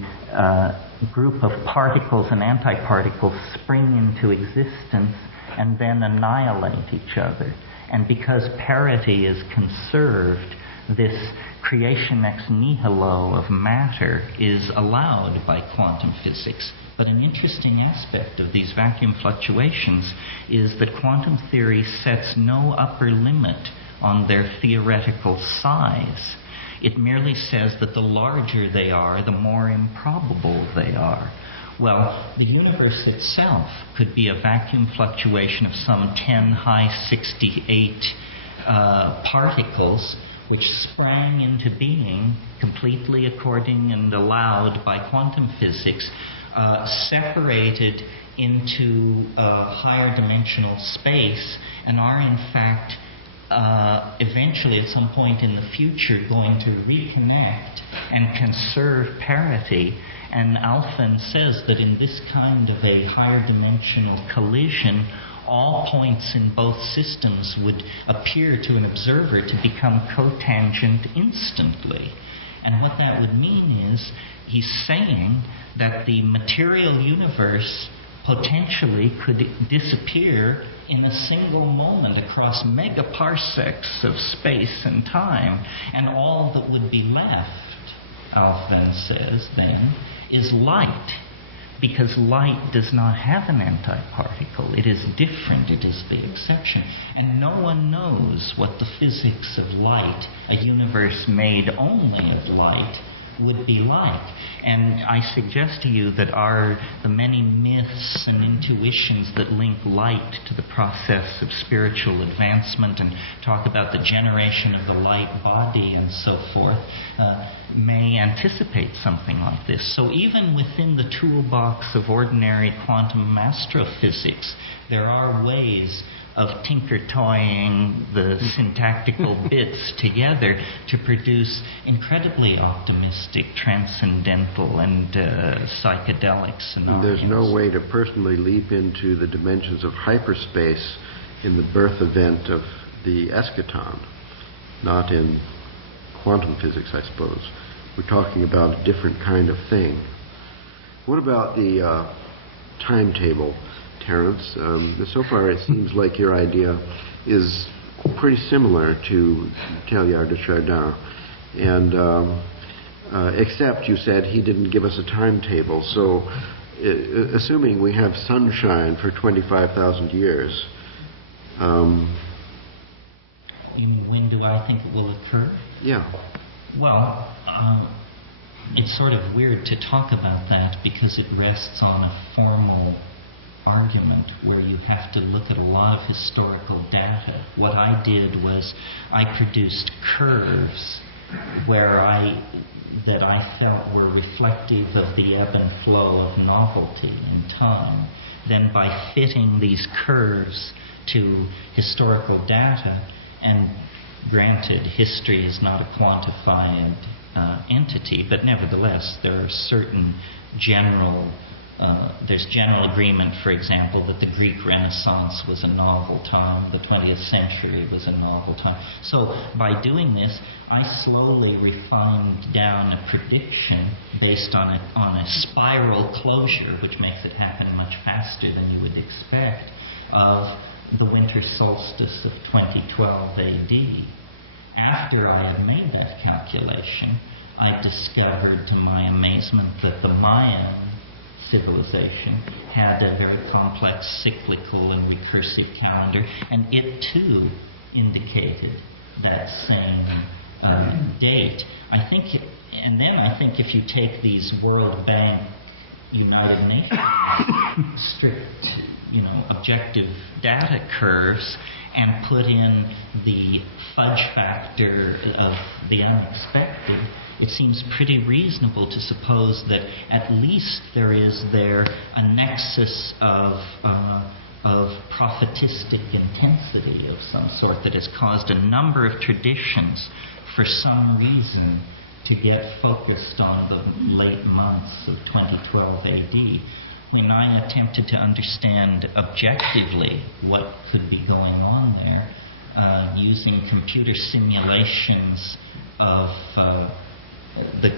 group of particles and antiparticles spring into existence and then annihilate each other. And because parity is conserved, this creation ex nihilo of matter is allowed by quantum physics. But an interesting aspect of these vacuum fluctuations is that quantum theory sets no upper limit on their theoretical size. It merely says that the larger they are, the more improbable they are. Well, the universe itself could be a vacuum fluctuation of some 10 high 68 particles which sprang into being completely according and allowed by quantum physics, separated into higher dimensional space, and are in fact eventually at some point in the future going to reconnect and conserve parity. And Alfvén says that in this kind of a higher dimensional collision, all points in both systems would appear to an observer to become cotangent instantly. And what that would mean is, he's saying that the material universe potentially could disappear in a single moment across megaparsecs of space and time, and all that would be left, Alfvén says then, is light. Because light does not have an antiparticle. It is different. It is the exception. And no one knows what the physics of light, a universe made only of light, would be like. And I suggest to you that the many myths and intuitions that link light to the process of spiritual advancement and talk about the generation of the light body and so forth, may anticipate something like this. So even within the toolbox of ordinary quantum astrophysics, there are ways of tinker-toying the syntactical bits together to produce incredibly optimistic, transcendental, and psychedelic scenarios. There's no way to personally leap into the dimensions of hyperspace in the birth event of the eschaton, not in quantum physics, I suppose. We're talking about a different kind of thing. What about the timetable, Terence? So far it seems like your idea is pretty similar to Teilhard de Chardin, and except you said he didn't give us a timetable. So assuming we have sunshine for 25,000 years, when do I think it will occur? Yeah. Well, it's sort of weird to talk about that because it rests on a formal argument where you have to look at a lot of historical data. What I did was I produced curves that I felt were reflective of the ebb and flow of novelty in time. Then by fitting these curves to historical data, and granted, history is not a quantified entity, but nevertheless, there are certain there's general agreement, for example, that the Greek Renaissance was a novel time, the 20th century was a novel time. So by doing this, I slowly refined down a prediction based on a spiral closure, which makes it happen much faster than you would expect, of the winter solstice of 2012 AD. After I had made that calculation, I discovered to my amazement that the Mayan civilization had a very complex cyclical and recursive calendar, and it too indicated that same date. I think if you take these World Bank, United Nations strict, objective data curves and put in the fudge factor of the unexpected, it seems pretty reasonable to suppose that at least there is a nexus of prophetistic intensity of some sort that has caused a number of traditions for some reason to get focused on the late months of 2012 AD. When I attempted to understand objectively what could be going on there, using computer simulations of the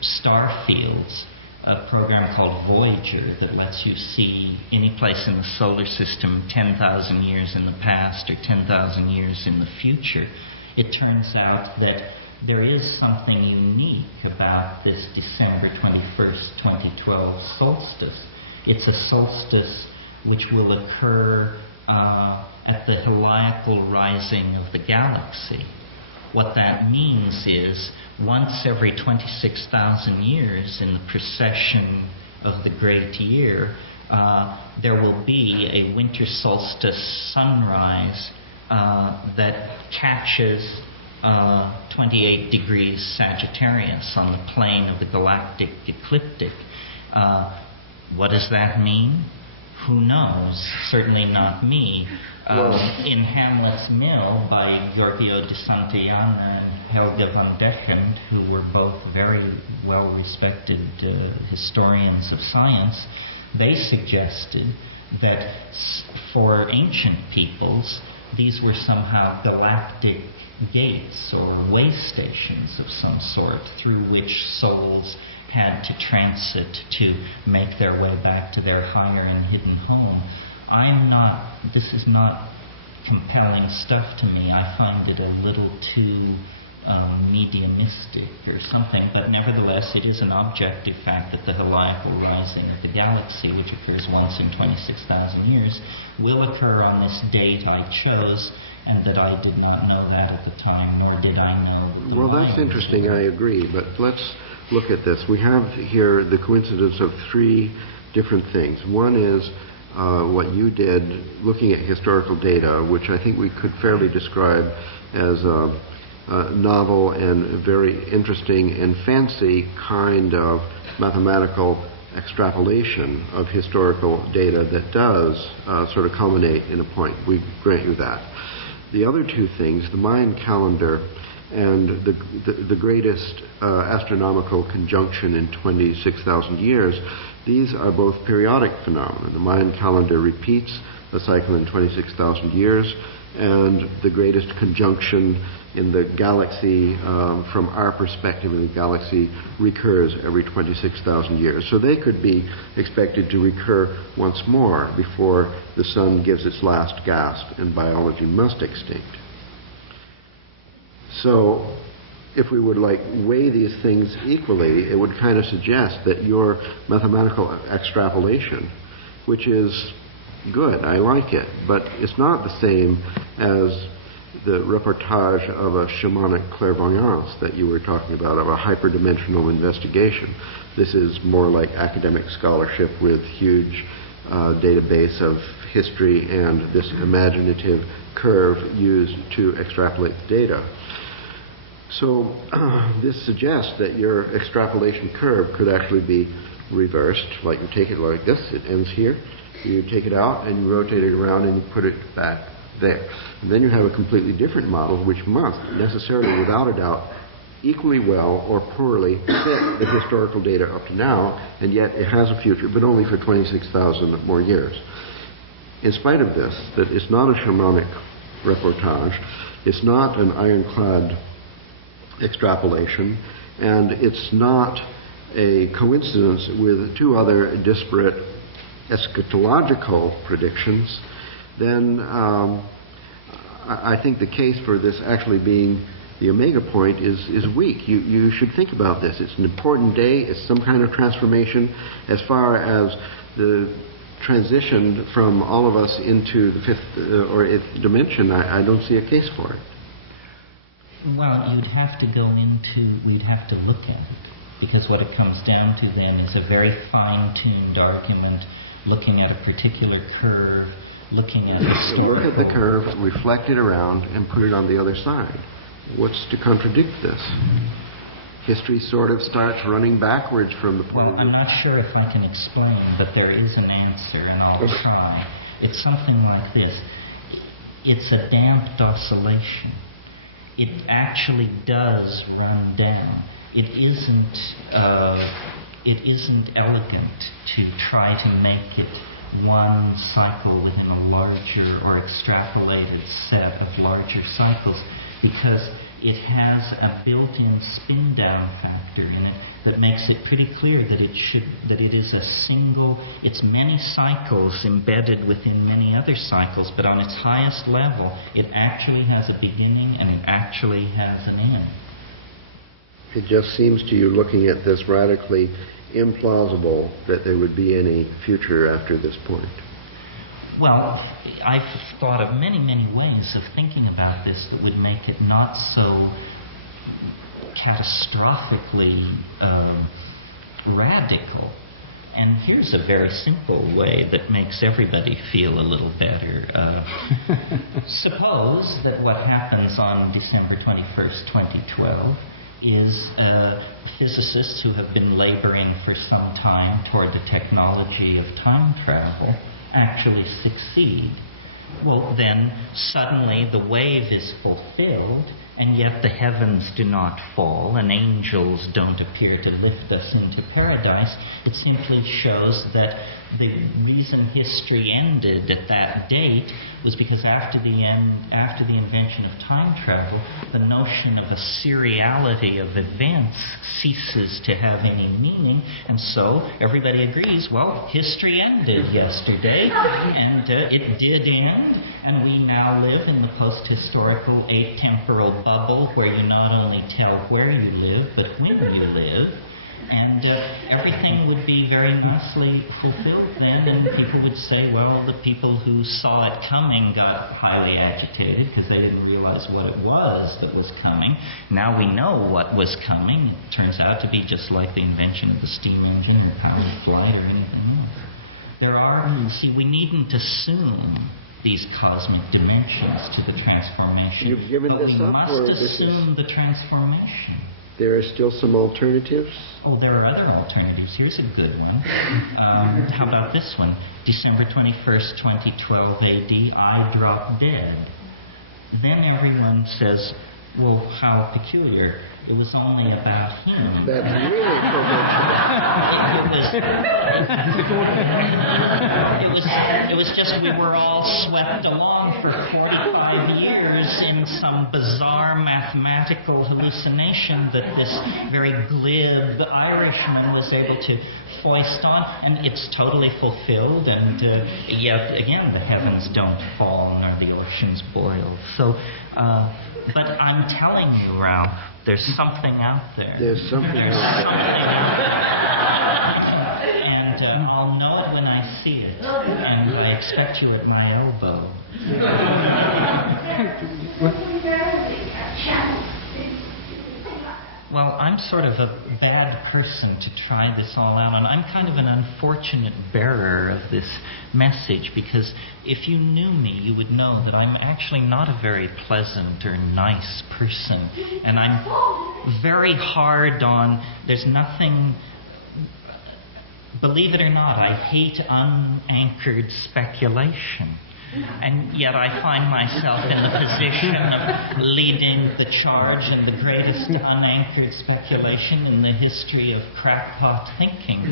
star fields, a program called Voyager that lets you see any place in the solar system 10,000 years in the past or 10,000 years in the future, it turns out that there is something unique about this December 21st, 2012 solstice. It's a solstice which will occur at the heliacal rising of the galaxy. What that means is once every 26,000 years in the precession of the great year, there will be a winter solstice sunrise that catches 28 degrees Sagittarius on the plane of the galactic ecliptic. What does that mean? Who knows? Certainly not me. In Hamlet's Mill by Giorgio de Santayana and Helga von Decken, who were both very well-respected historians of science, they suggested that for ancient peoples, these were somehow galactic gates or way stations of some sort through which souls had to transit to make their way back to their higher and hidden home. This is not compelling stuff to me. I find it a little too mediumistic or something, but nevertheless it is an objective fact that the heliacal rising of the galaxy, which occurs once in 26,000 years, will occur on this date I chose, and that I did not know that at the time, nor did I know. Well, that's interesting, I agree, but let's look at this. We have here the coincidence of three different things. One is what you did looking at historical data, which I think we could fairly describe as novel and very interesting and fancy kind of mathematical extrapolation of historical data that does sort of culminate in a point. We grant you that. The other two things, the Mayan calendar and the greatest astronomical conjunction in 26,000 years, these are both periodic phenomena. The Mayan calendar repeats a cycle in 26,000 years, and the greatest conjunction in the galaxy, from our perspective in the galaxy, recurs every 26,000 years. So they could be expected to recur once more before the sun gives its last gasp and biology must extinct. So if we would weigh these things equally, it would kind of suggest that your mathematical extrapolation, which is good, I like it, but it's not the same as the reportage of a shamanic clairvoyance that you were talking about, of a hyperdimensional investigation. This is more like academic scholarship with huge database of history and this imaginative curve used to extrapolate the data. So this suggests that your extrapolation curve could actually be reversed, like you take it like this, it ends here, you take it out and you rotate it around and you put it back there. And then you have a completely different model which must necessarily, without a doubt, equally well or poorly fit the historical data up to now, and yet it has a future, but only for 26,000 more years. In spite of this, that it's not a shamanic reportage, it's not an ironclad extrapolation, and it's not a coincidence with two other disparate eschatological predictions, then I think the case for this actually being the omega point is weak. You should think about this. It's an important day. It's some kind of transformation. As far as the transition from all of us into the fifth or eighth dimension, I don't see a case for it. Well, we'd have to look at it, because what it comes down to then is a very fine-tuned argument, looking at a particular curve, looking at historical... Look at the curve, reflect it around, and put it on the other side. What's to contradict this? History sort of starts running backwards from the point of view. I'm not sure if I can explain, but there is an answer, and I'll try. It's something like this. It's a damped oscillation. It actually does run down. It isn't elegant to try to make it one cycle within a larger or extrapolated set of larger cycles, because it has a built-in spin-down factor in it that makes it pretty clear that it is a single, it's many cycles embedded within many other cycles, but on its highest level, it actually has a beginning and it actually has an end. It just seems to you, looking at this, radically implausible that there would be any future after this point. Well, I've thought of many, many ways of thinking about this that would make it not so catastrophically radical. And here's a very simple way that makes everybody feel a little better. Suppose that what happens on December 21st, 2012, is physicists who have been laboring for some time toward the technology of time travel actually succeed. Well, then suddenly the wave is fulfilled, and yet the heavens do not fall, and angels don't appear to lift us into paradise. It simply shows that the reason history ended at that date was because after the invention of time travel, the notion of a seriality of events ceases to have any meaning, and so everybody agrees, well, history ended yesterday, and it did end, and we now live in the post-historical atemporal bubble where you not only tell where you live, but when you live. And everything would be very nicely fulfilled then, and people would say, well, the people who saw it coming got highly agitated because they didn't realize what it was that was coming. Now we know what was coming. It turns out to be just like the invention of the steam engine or powered flight or anything else. We needn't assume these cosmic dimensions to the transformation. You've given but this we up, must or this assume the transformation. There are still some alternatives? Oh, there are other alternatives. Here's a good one. How about this one? December 21st, 2012 AD, I drop dead. Then everyone says, well, how peculiar. It was only about him. That's really it was just we were all swept along for 45 years in some bizarre mathematical hallucination that this very glib Irishman was able to foist on, and it's totally fulfilled, and yet again the heavens don't fall nor the oceans boil. So, but I'm telling you, Ralph, there's something out there. There's something out there. And I'll know it when I see it. And I expect you at my elbow. Well, I'm sort of a bad person to try this all out, and I'm kind of an unfortunate bearer of this message, because if you knew me, you would know that I'm actually not a very pleasant or nice person, and I'm very hard on, there's nothing, believe it or not, I hate unanchored speculation. And yet I find myself in the position of leading the charge in the greatest unanchored speculation in the history of crackpot thinking.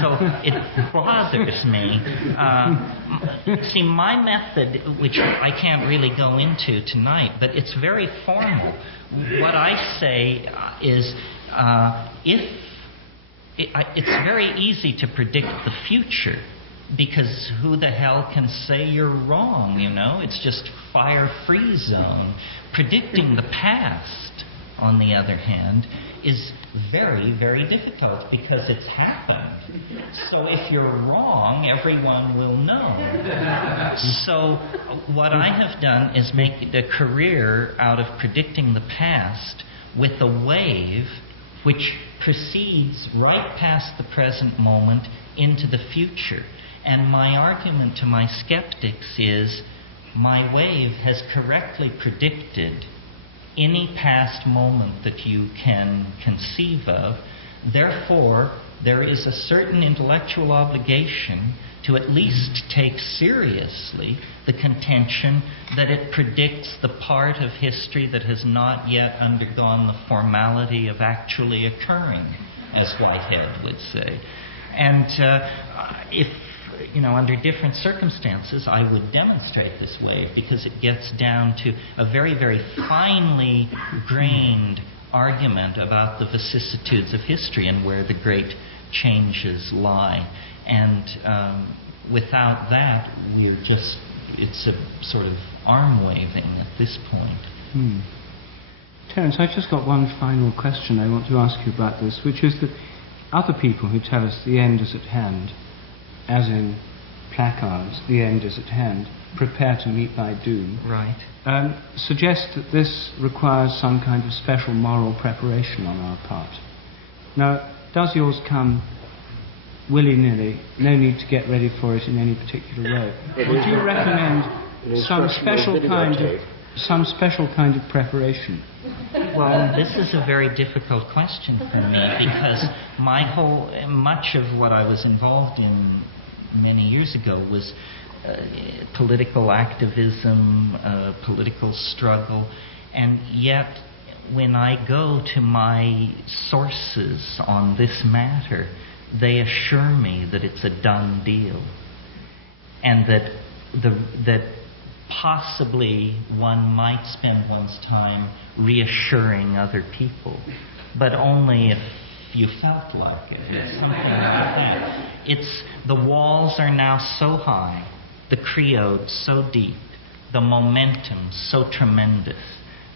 So it bothers me. See, my method, which I can't really go into tonight, but it's very formal. What I say is, it's very easy to predict the future, because who the hell can say you're wrong, you know? It's just fire-free zone. Predicting the past, on the other hand, is very, very difficult because it's happened. So if you're wrong, everyone will know. So what I have done is make a career out of predicting the past with a wave which proceeds right past the present moment into the future. And my argument to my skeptics is, my wave has correctly predicted any past moment that you can conceive of. Therefore, there is a certain intellectual obligation to at least take seriously the contention that it predicts the part of history that has not yet undergone the formality of actually occurring, as Whitehead would say. And if, you know, under different circumstances, I would demonstrate this wave, because it gets down to a very, very finely grained argument about the vicissitudes of history and where the great changes lie. And without that, we're just, it's a sort of arm waving at this point. Terence, I've just got one final question I want to ask you about this, which is that other people who tell us the end is at hand, as in placards, the end is at hand, prepare to meet thy doom, right, suggest that this requires some kind of special moral preparation on our part. Now, does yours come willy-nilly, no need to get ready for it in any particular way? Would you recommend some special kind of preparation? Well, this is a very difficult question for me, because much of what I was involved in many years ago was political activism, political struggle, and yet when I go to my sources on this matter, they assure me that it's a done deal, and that possibly one might spend one's time reassuring other people, but only if you felt like it, or something like that. It's, the walls are now so high, the creode so deep, the momentum so tremendous,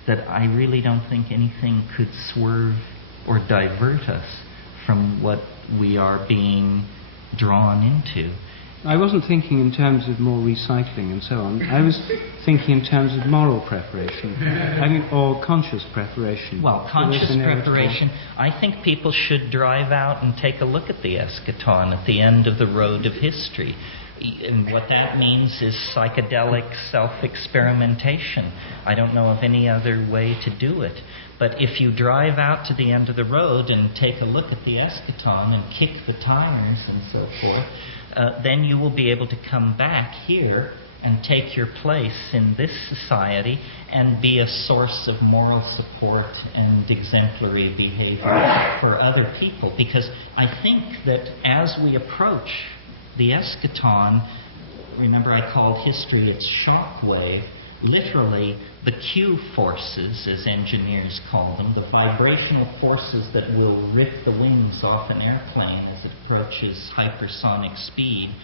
that I really don't think anything could swerve or divert us from what we are being drawn into. I wasn't thinking in terms of more recycling and so on. I was thinking in terms of moral preparation, or conscious preparation. Well, conscious preparation, I think people should drive out and take a look at the eschaton at the end of the road of history. And what that means is psychedelic self-experimentation. I don't know of any other way to do it. But if you drive out to the end of the road and take a look at the eschaton and kick the tires and so forth, then you will be able to come back here and take your place in this society and be a source of moral support and exemplary behavior for other people. Because I think that as we approach the eschaton, remember I called history its shockwave, literally the Q forces, as engineers call them, the vibrational forces that will rip the wings off an airplane as it approaches hypersonic speed.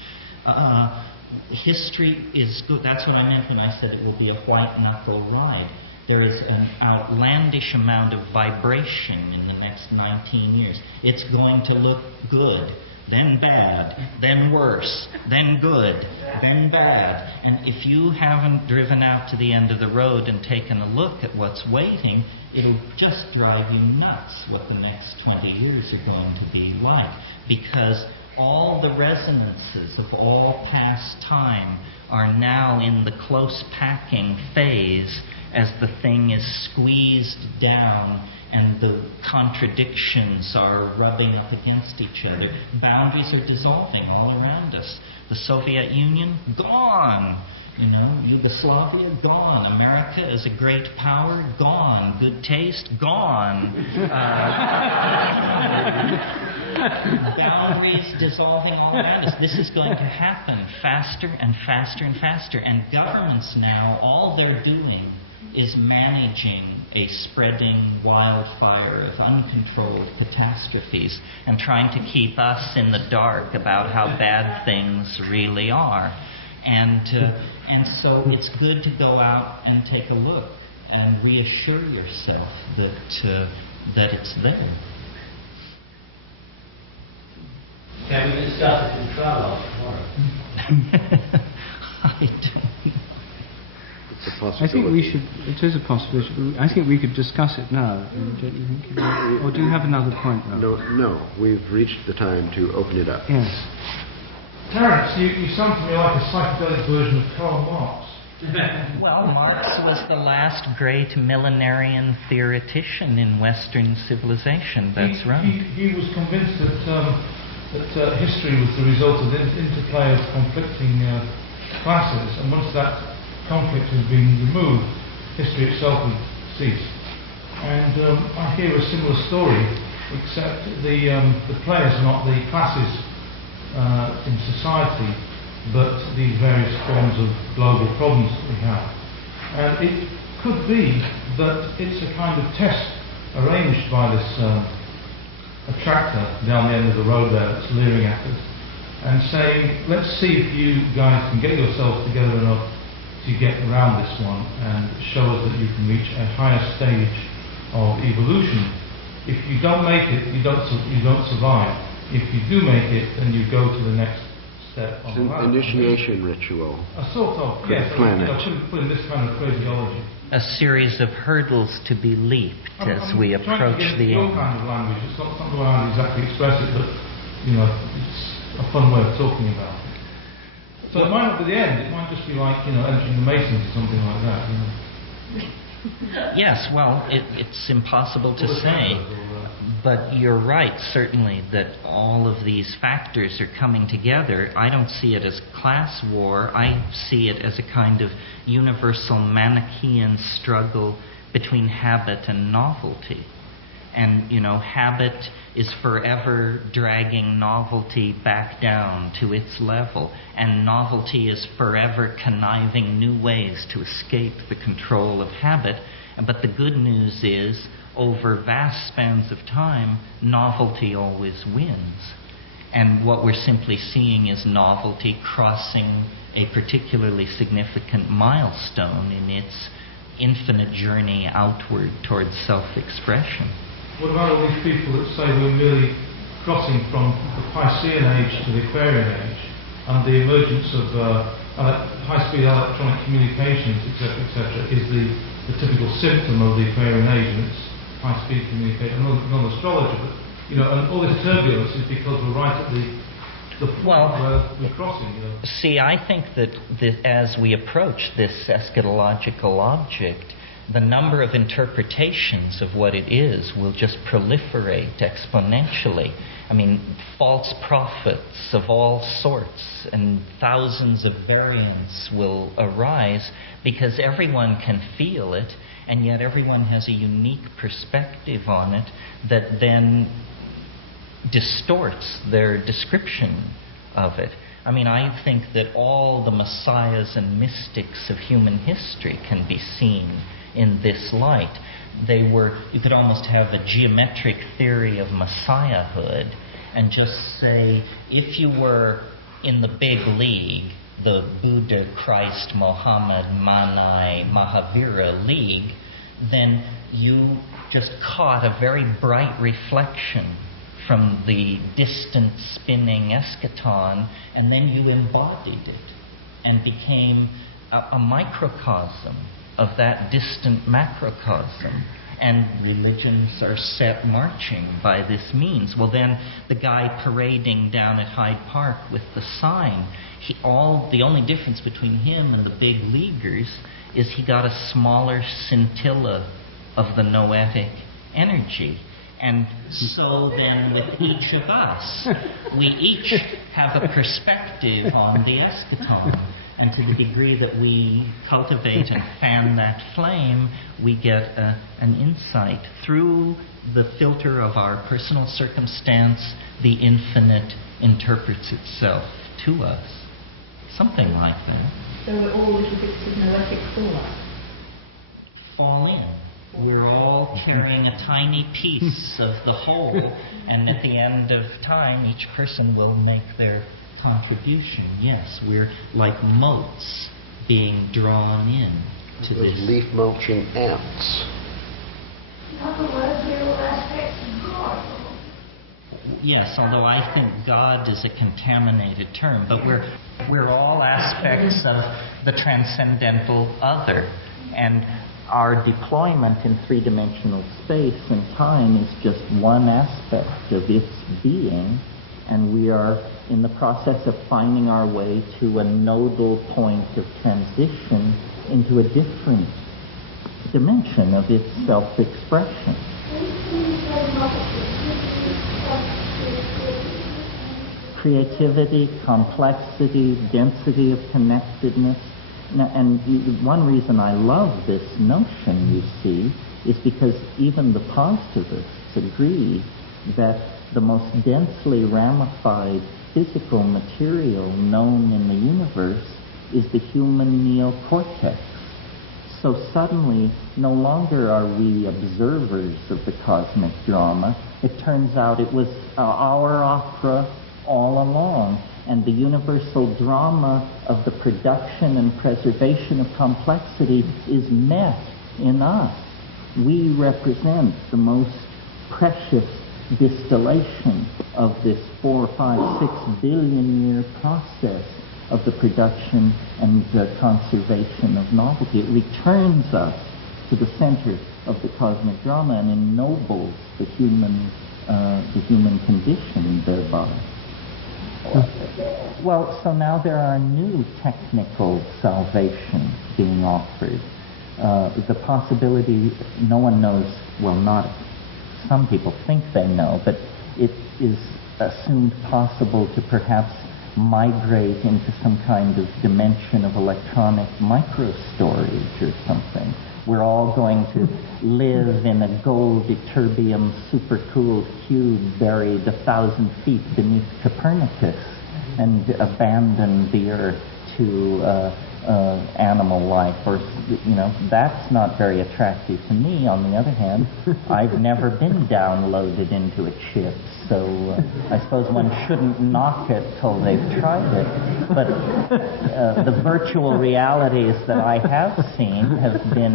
History is good. That's what I meant when I said it will be a white-knuckle ride. There is an outlandish amount of vibration in the next 19 years. It's going to look good, then bad, then worse, then good, then bad. And if you haven't driven out to the end of the road and taken a look at what's waiting, it'll just drive you nuts what the next 20 years are going to be like. Because all the resonances of all past time are now in the close packing phase as the thing is squeezed down and the contradictions are rubbing up against each other. Boundaries are dissolving all around us. The Soviet Union, gone. Yugoslavia, gone. America is a great power, gone. Good taste, gone. Boundaries dissolving all around us. This is going to happen faster and faster and faster. And governments now, all they're doing is managing a spreading wildfire of uncontrolled catastrophes and trying to keep us in the dark about how bad things really are. And so it's good to go out and take a look and reassure yourself that it's there. Can we discuss it in trialogues tomorrow? I don't know. It's a possibility. I think we should. It is a possibility. I think we could discuss it now. Don't you think? Or do you have another point, though? No. We've reached the time to open it up. Yes. Terence, you sound to me like a psychedelic version of Karl Marx. Well, Marx was the last great millenarian theoretician in Western civilization. That's right. He was convinced that history was the result of the interplay of conflicting classes, and once that conflict has been removed, history itself would cease. And I hear a similar story, except the players are not the classes in society, but these various forms of global problems that we have. And it could be that it's a kind of test arranged by this attractor down the end of the road there that's leering at us and saying, let's see if you guys can get yourselves together enough to get around this one and show us that you can reach a higher stage of evolution. If you don't make it, you don't survive. If you do make it, then you go to the next step. It's an initiation ritual. A sort of, yes. Planet. Put in this kind of phraseology. A series of hurdles to be leaped as we approach the your end. kind of language. It's not the way I exactly express it, but it's a fun way of talking about it. So it might not be the end. It might just be like entering the Masons or something like that. Yes, well, it's impossible to say, but you're right, certainly, that all of these factors are coming together. I don't see it as class war. I see it as a kind of universal Manichaean struggle between habit and novelty. And, habit is forever dragging novelty back down to its level. And novelty is forever conniving new ways to escape the control of habit. But the good news is, over vast spans of time, novelty always wins. And what we're simply seeing is novelty crossing a particularly significant milestone in its infinite journey outward towards self-expression. What about all these people that say we're merely crossing from the Piscean age to the Aquarian age, and the emergence of high-speed electronic communications, etc., is the typical symptom of the Aquarian age, and it's high-speed communication? I'm not an astrologer, but and all this turbulence is because we're right at the the point Well, where we're crossing, you know. See, I think that as we approach this eschatological object, the number of interpretations of what it is will just proliferate exponentially. I mean, false prophets of all sorts and thousands of variants will arise because everyone can feel it, and yet everyone has a unique perspective on it that then distorts their description of it. I mean, I think that all the messiahs and mystics of human history can be seen in this light. You could almost have a geometric theory of messiahhood and just say, if you were in the big league, the Buddha, Christ, Mohammed, Manai, Mahavira league, then you just caught a very bright reflection from the distant spinning eschaton, and then you embodied it and became a microcosm of that distant macrocosm. And religions are set marching by this means. Well, then the guy parading down at Hyde Park with the sign, the only difference between him and the big leaguers is he got a smaller scintilla of the noetic energy. And so then with each of us, we each have a perspective on the eschaton. And to the degree that we cultivate and fan that flame, we get an insight. Through the filter of our personal circumstance, the infinite interprets itself to us. Something like that. So we're all little bits of noetic fallout. Fall in. We're all carrying a tiny piece of the whole, and at the end of time, each person will make their contribution. Yes, we're like motes being drawn in to those this. leaf mulching ants. In other words, we're all aspects of God. Yes, although I think God is a contaminated term, but we're all aspects of the transcendental other, and our deployment in three-dimensional space and time is just one aspect of its being, and we are in the process of finding our way to a nodal point of transition into a different dimension of its self-expression. Creativity, complexity, density of connectedness. Now, and one reason I love this notion, you see, is because even the positivists agree that the most densely ramified physical material known in the universe is the human neocortex. So suddenly, no longer are we observers of the cosmic drama. It turns out it was our opera all along. And the universal drama of the production and preservation of complexity is met in us. We represent the most precious distillation of this 4, 5, 6 billion year process of the production and the conservation of novelty. It returns us to the center of the cosmic drama and ennobles the human condition thereby. Well, so now there are new technical salvations being offered. The possibility, no one knows, well, not some people think they know, but it is assumed possible to perhaps migrate into some kind of dimension of electronic microstorage or something. We're all going to live in a gold ytterbium supercooled cube buried 1,000 feet beneath Copernicus and abandon the Earth to animal life, or that's not very attractive to me. On the other hand, I've never been downloaded into a chip, so I suppose one shouldn't knock it till they've tried it. But the virtual realities that I have seen have been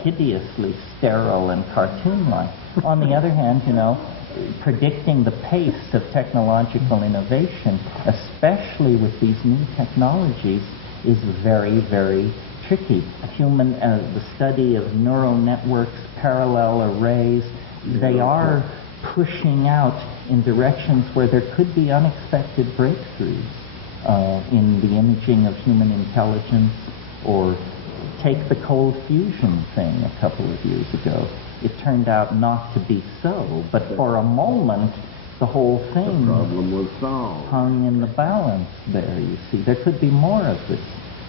hideously sterile and cartoon-like. On the other hand, predicting the pace of technological innovation, especially with these new technologies, is very, very tricky. The study of neural networks, parallel arrays, they are pushing out in directions where there could be unexpected breakthroughs in the imaging of human intelligence. Or take the cold fusion thing a couple of years ago. It turned out not to be so, but for a moment, the whole thing problem was solved. Hung in the balance there, you see. There could be more of this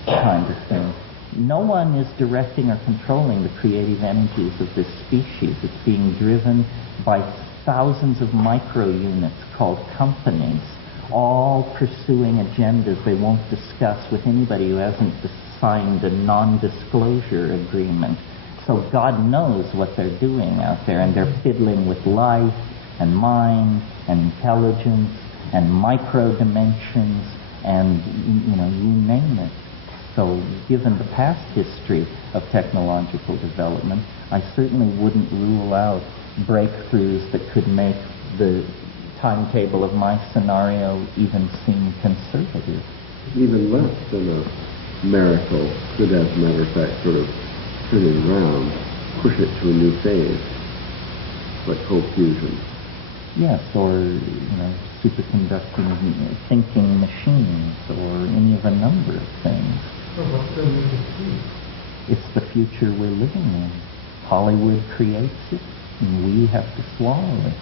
kind of thing. No one is directing or controlling the creative energies of this species. It's being driven by thousands of micro units called companies, all pursuing agendas they won't discuss with anybody who hasn't signed a non-disclosure agreement. So God knows what they're doing out there, and they're fiddling with life and mind and intelligence and micro dimensions and, you name it. So given the past history of technological development, I certainly wouldn't rule out breakthroughs that could make the timetable of my scenario even seem conservative. Even less than a miracle could, as a matter of fact, sort of turn it around, push it to a new phase, like cold fusion. Yes, or superconducting thinking machines, or any of a number of things. It's the future we're living in. Hollywood creates it, and we have to swallow it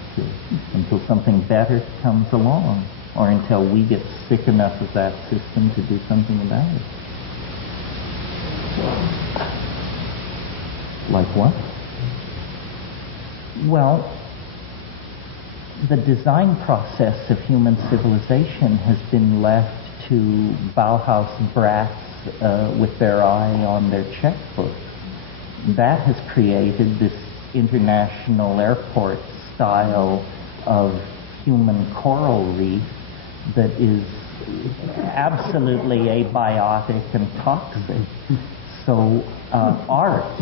until something better comes along, or until we get sick enough of that system to do something about it. Like what? Well, the design process of human civilization has been left to Bauhaus brats with their eye on their checkbooks. That has created this international airport style of human coral reef that is absolutely abiotic and toxic. So art,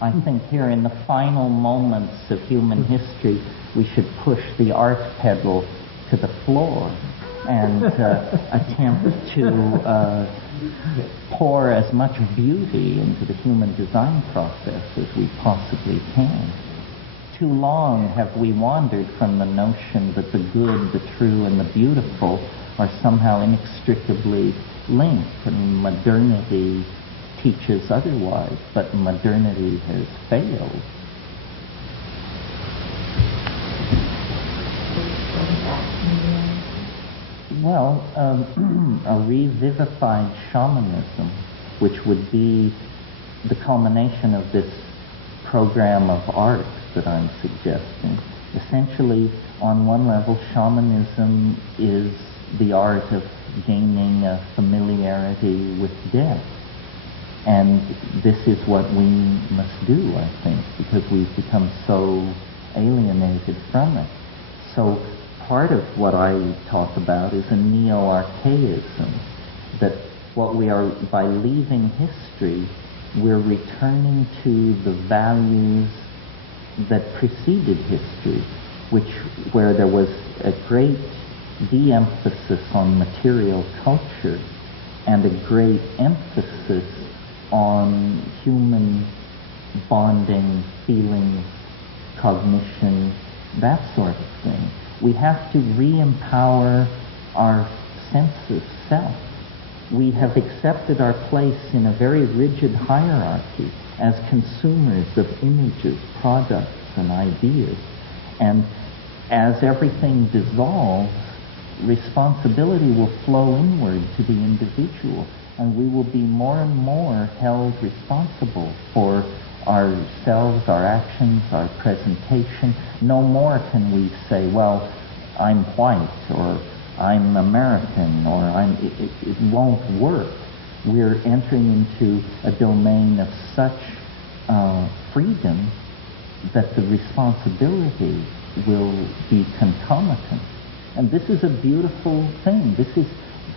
I think here in the final moments of human history, we should push the art pedal to the floor and attempt to pour as much beauty into the human design process as we possibly can. Too long have we wandered from the notion that the good, the true, and the beautiful are somehow inextricably linked, and modernity teaches otherwise, but modernity has failed. Well, a revivified shamanism, which would be the culmination of this program of art that I'm suggesting. Essentially, on one level, shamanism is the art of gaining a familiarity with death. And this is what we must do, I think, because we've become so alienated from it. So part of what I talk about is a neo-archaism, that what we are, by leaving history, we're returning to the values that preceded history, where there was a great de-emphasis on material culture and a great emphasis on human bonding, feelings, cognition, that sort of thing. We have to re-empower our sense of self. We have accepted our place in a very rigid hierarchy as consumers of images, products, and ideas. And as everything dissolves, responsibility will flow inward to the individual, and we will be more and more held responsible for ourselves, our actions, our presentation. No more can we say, well, I'm white, or I'm American, or it won't work. We're entering into a domain of such freedom that the responsibility will be concomitant. And this is a beautiful thing. This is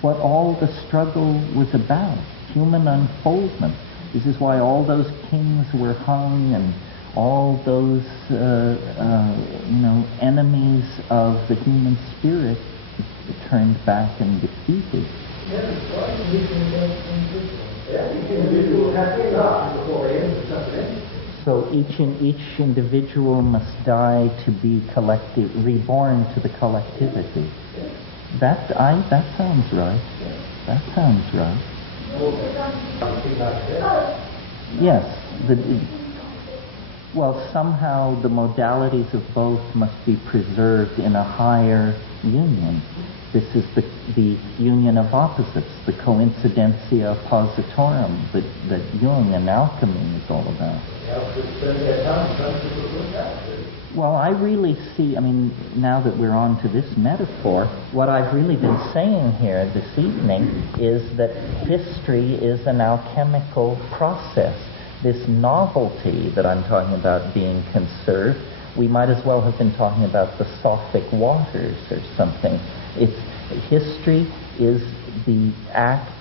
what all the struggle was about, human unfoldment. This is why all those kings were hung and all those, enemies of the human spirit turned back and defeated. So each individual must die to be reborn to the collectivity. That sounds right. That sounds right. Yes. Somehow the modalities of both must be preserved in a higher union. This is the union of opposites, the coincidentia oppositorum that Jung and alchemy is all about. Well, I really see, now that we're on to this metaphor, what I've really been saying here this evening is that history is an alchemical process. This novelty that I'm talking about being conserved, we might as well have been talking about the Sophic waters or something. History is the act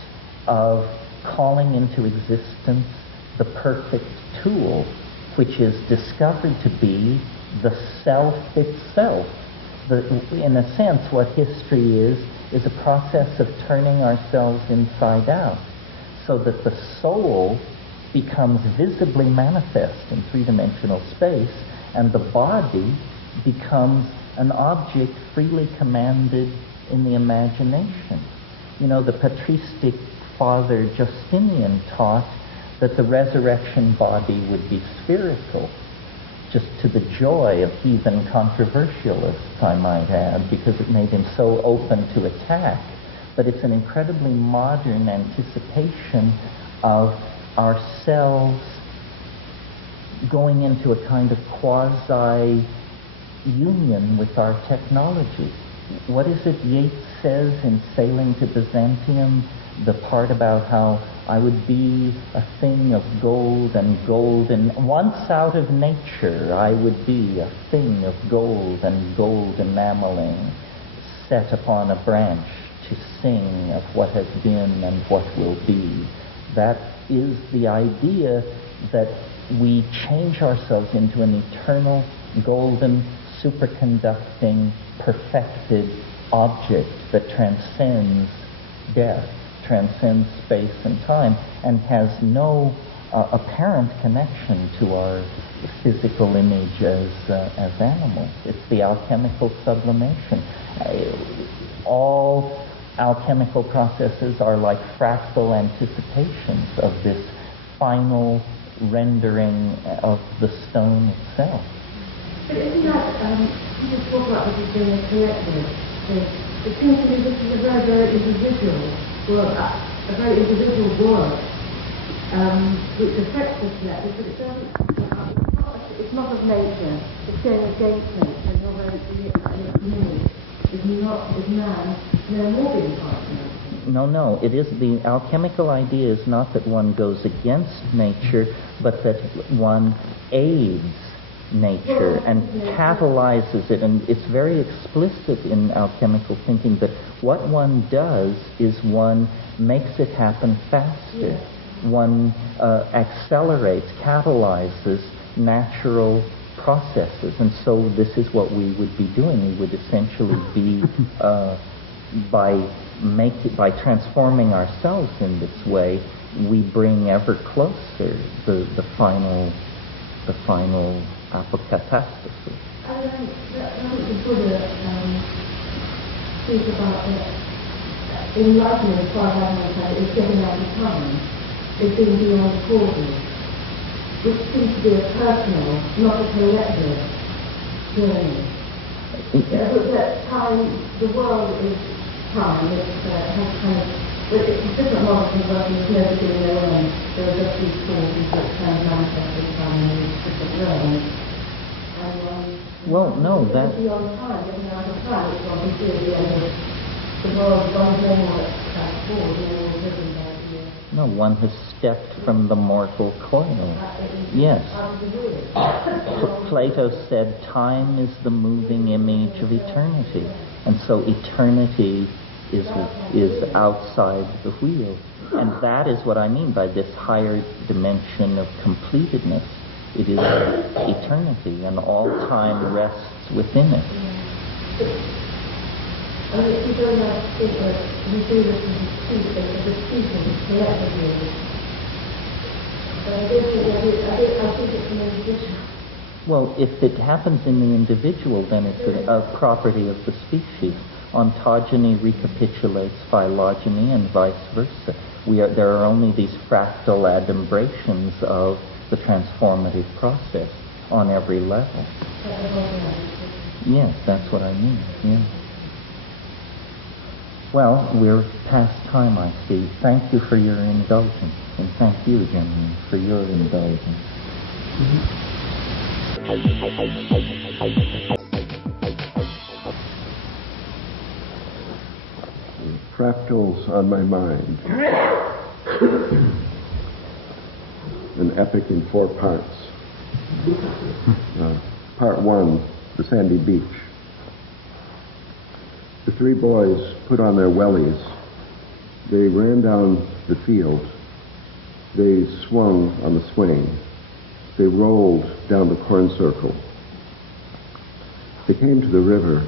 of calling into existence the perfect tool, which is discovered to be the self itself. In a sense, what history is a process of turning ourselves inside out, so that the soul becomes visibly manifest in three-dimensional space, and the body becomes an object freely commanded in the imagination. The patristic father Justinian taught that the resurrection body would be spherical, just to the joy of heathen controversialists, I might add, because it made him so open to attack. But it's an incredibly modern anticipation of ourselves going into a kind of quasi-union with our technology. What is it Yeats says in Sailing to Byzantium? The part about how I would be a thing of gold and once out of nature I would be a thing of gold and gold enameling, set upon a branch to sing of what has been and what will be. That is the idea that we change ourselves into an eternal, golden, superconducting, perfected object that transcends death, transcends space and time, and has no apparent connection to our physical image as animals. It's the alchemical sublimation. All alchemical processes are like fractal anticipations of this final rendering of the stone itself. But isn't that, you just talk about this as being a collective. It seems to me this is a very, very individual work, a very individual work, which affects the collective, but it doesn't, it's not of nature, it's going against nature, and although it's me, is man, no more being part of nature. No, it is the alchemical idea is not that one goes against nature, but that one aids nature and catalyzes it. And it's very explicit in alchemical thinking that what one does is one makes it happen faster. One accelerates, catalyzes natural processes. And so this is what we would be doing. We would essentially be by transforming ourselves in this way, we bring ever closer the final apocatastrophe. I think the Buddha speaks about enlightenment, as far as I understand, is getting out of time, is being beyond causes, which seems to be a personal, not a collective journey. That time, the world is time, it has kind of, it's different models of working, there's no beginning, no end. There are just these causes that can manifest in time in these different realms. Well, no, that... Beyond time, getting out of time, it's what we see at the end of the world, one is no more forward, no more driven by the... No, one has stepped from the mortal coil. Yes. Plato said time is the moving image of eternity. And so eternity is outside the wheel. And that is what I mean by this higher dimension of completedness. It is eternity, and all time rests within it. I mean, if you don't think that we do this as a species collectively, But I don't think I think it's an individual. Well, if it happens in the individual, then it's a property of the species. Ontogeny recapitulates phylogeny and vice versa. There are only these fractal adumbrations of the transformative process on every level. Yes, that's what I mean. Yeah. Well, we're past time, I see. Thank you for your indulgence, and thank you, gentlemen, for your indulgence. Fractals on my mind. An epic in 4 parts. Part 1, the sandy beach. The 3 boys put on their wellies. They ran down the field. They swung on the swing. They rolled down the corn circle. They came to the river.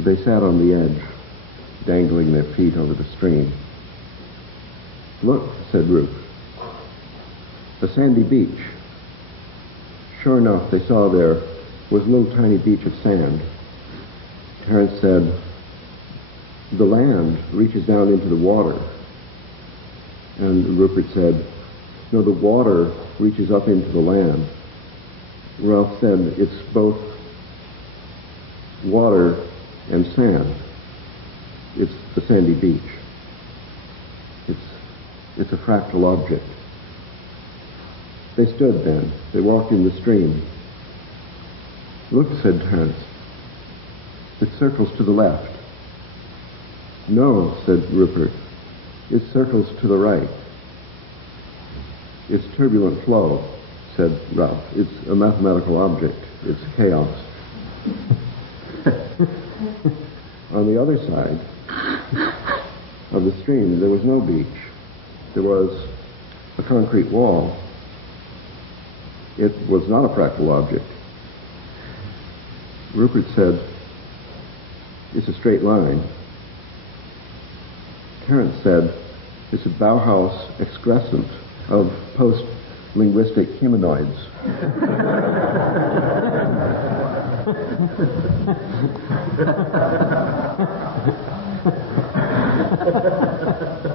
They sat on the edge, dangling their feet over the stream. "Look," said Ruth, "a sandy beach." Sure enough, they saw there was a little tiny beach of sand. Terence said, "The land reaches down into the water." And Rupert said, "No, the water reaches up into the land." Ralph said, "It's both water and sand. It's the sandy beach. It's a fractal object." They stood then. They walked in the stream. "Look," said Terence. "It circles to the left." "No," said Rupert. "It circles to the right." "It's turbulent flow," said Ralph. "It's a mathematical object. It's chaos." On the other side of the stream, there was no beach. There was a concrete wall. It was not a fractal object. Rupert said, "It's a straight line." Terence said, "It's a Bauhaus excrescent of post-linguistic humanoids."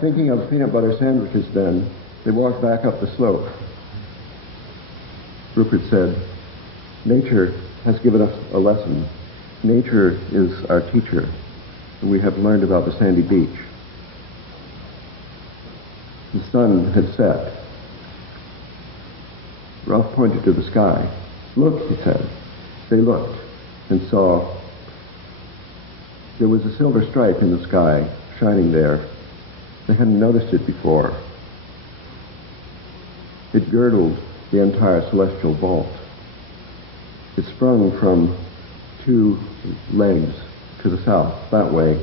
Thinking of peanut butter sandwiches then, they walked back up the slope. Rupert said, "Nature has given us a lesson. Nature is our teacher. We have learned about the sandy beach." The sun had set. Ralph pointed to the sky. "Look," he said. They looked and saw there was a silver stripe in the sky shining there. They hadn't noticed it before. It girdled the entire celestial vault. It sprung from 2 legs to the south. That way,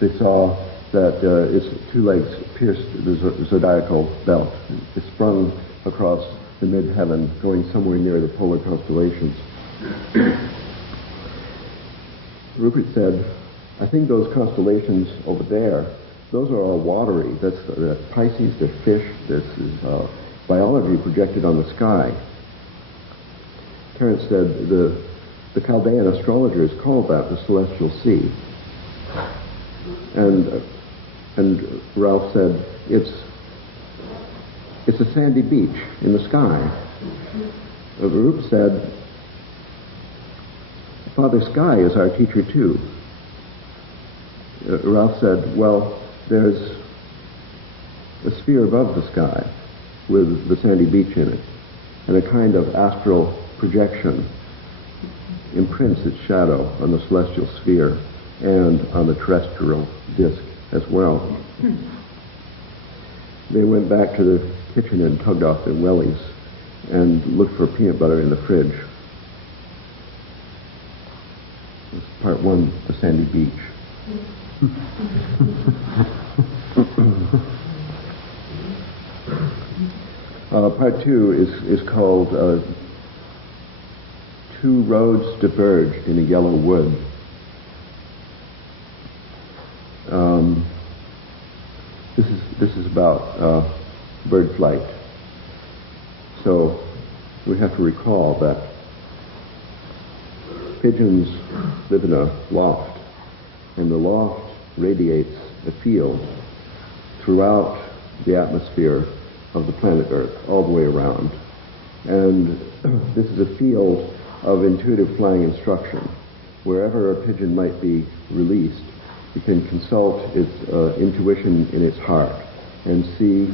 they saw that its 2 legs pierced the zodiacal belt. It sprung across the mid-heaven, going somewhere near the polar constellations. Rupert said, "I think those constellations over there, those are all watery. That's Pisces, they're fish. This is biology projected on the sky." Terence said the Chaldean astrologers call that the celestial sea. And Ralph said, it's a sandy beach in the sky. Rupert said, "Father Sky is our teacher too." Ralph said, "Well, there's a sphere above the sky with the sandy beach in it, and a kind of astral projection imprints its shadow on the celestial sphere and on the terrestrial disk as well." They went back to the kitchen and tugged off their wellies and looked for peanut butter in the fridge. This is part 1, the sandy beach. Part 2 is called 2 roads diverged in a yellow wood. This is about bird flight. So we have to recall that pigeons live in a loft, and the loft radiates a field throughout the atmosphere of the planet Earth, all the way around. And this is a field of intuitive flying instruction. Wherever a pigeon might be released, it can consult its intuition in its heart and see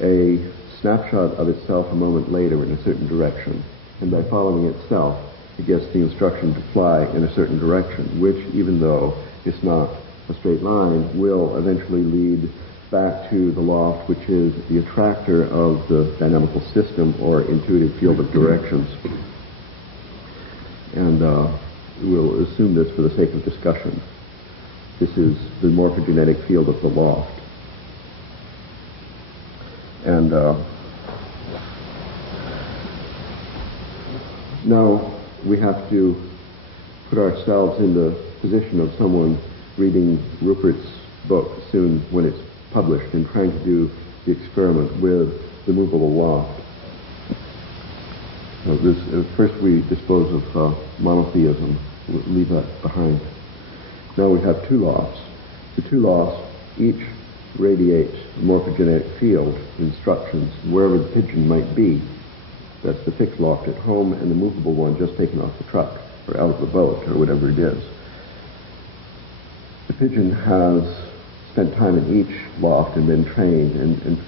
a snapshot of itself a moment later in a certain direction. And by following itself, it gets the instruction to fly in a certain direction, which, even though it's not a straight line, will eventually lead back to the loft, which is the attractor of the dynamical system or intuitive field of directions. And we'll assume this for the sake of discussion. This is the morphogenetic field of the loft. And now we have to put ourselves in the position of someone reading Rupert's book soon when it's published and trying to do the experiment with the movable loft. First we dispose of monotheism, we'll leave that behind. Now we have two lofts. The two lofts each radiate a morphogenetic field instructions wherever the pigeon might be. That's the fixed loft at home and the movable one just taken off the truck or out of the boat or whatever it is. The pigeon has spent time in each loft and been trained and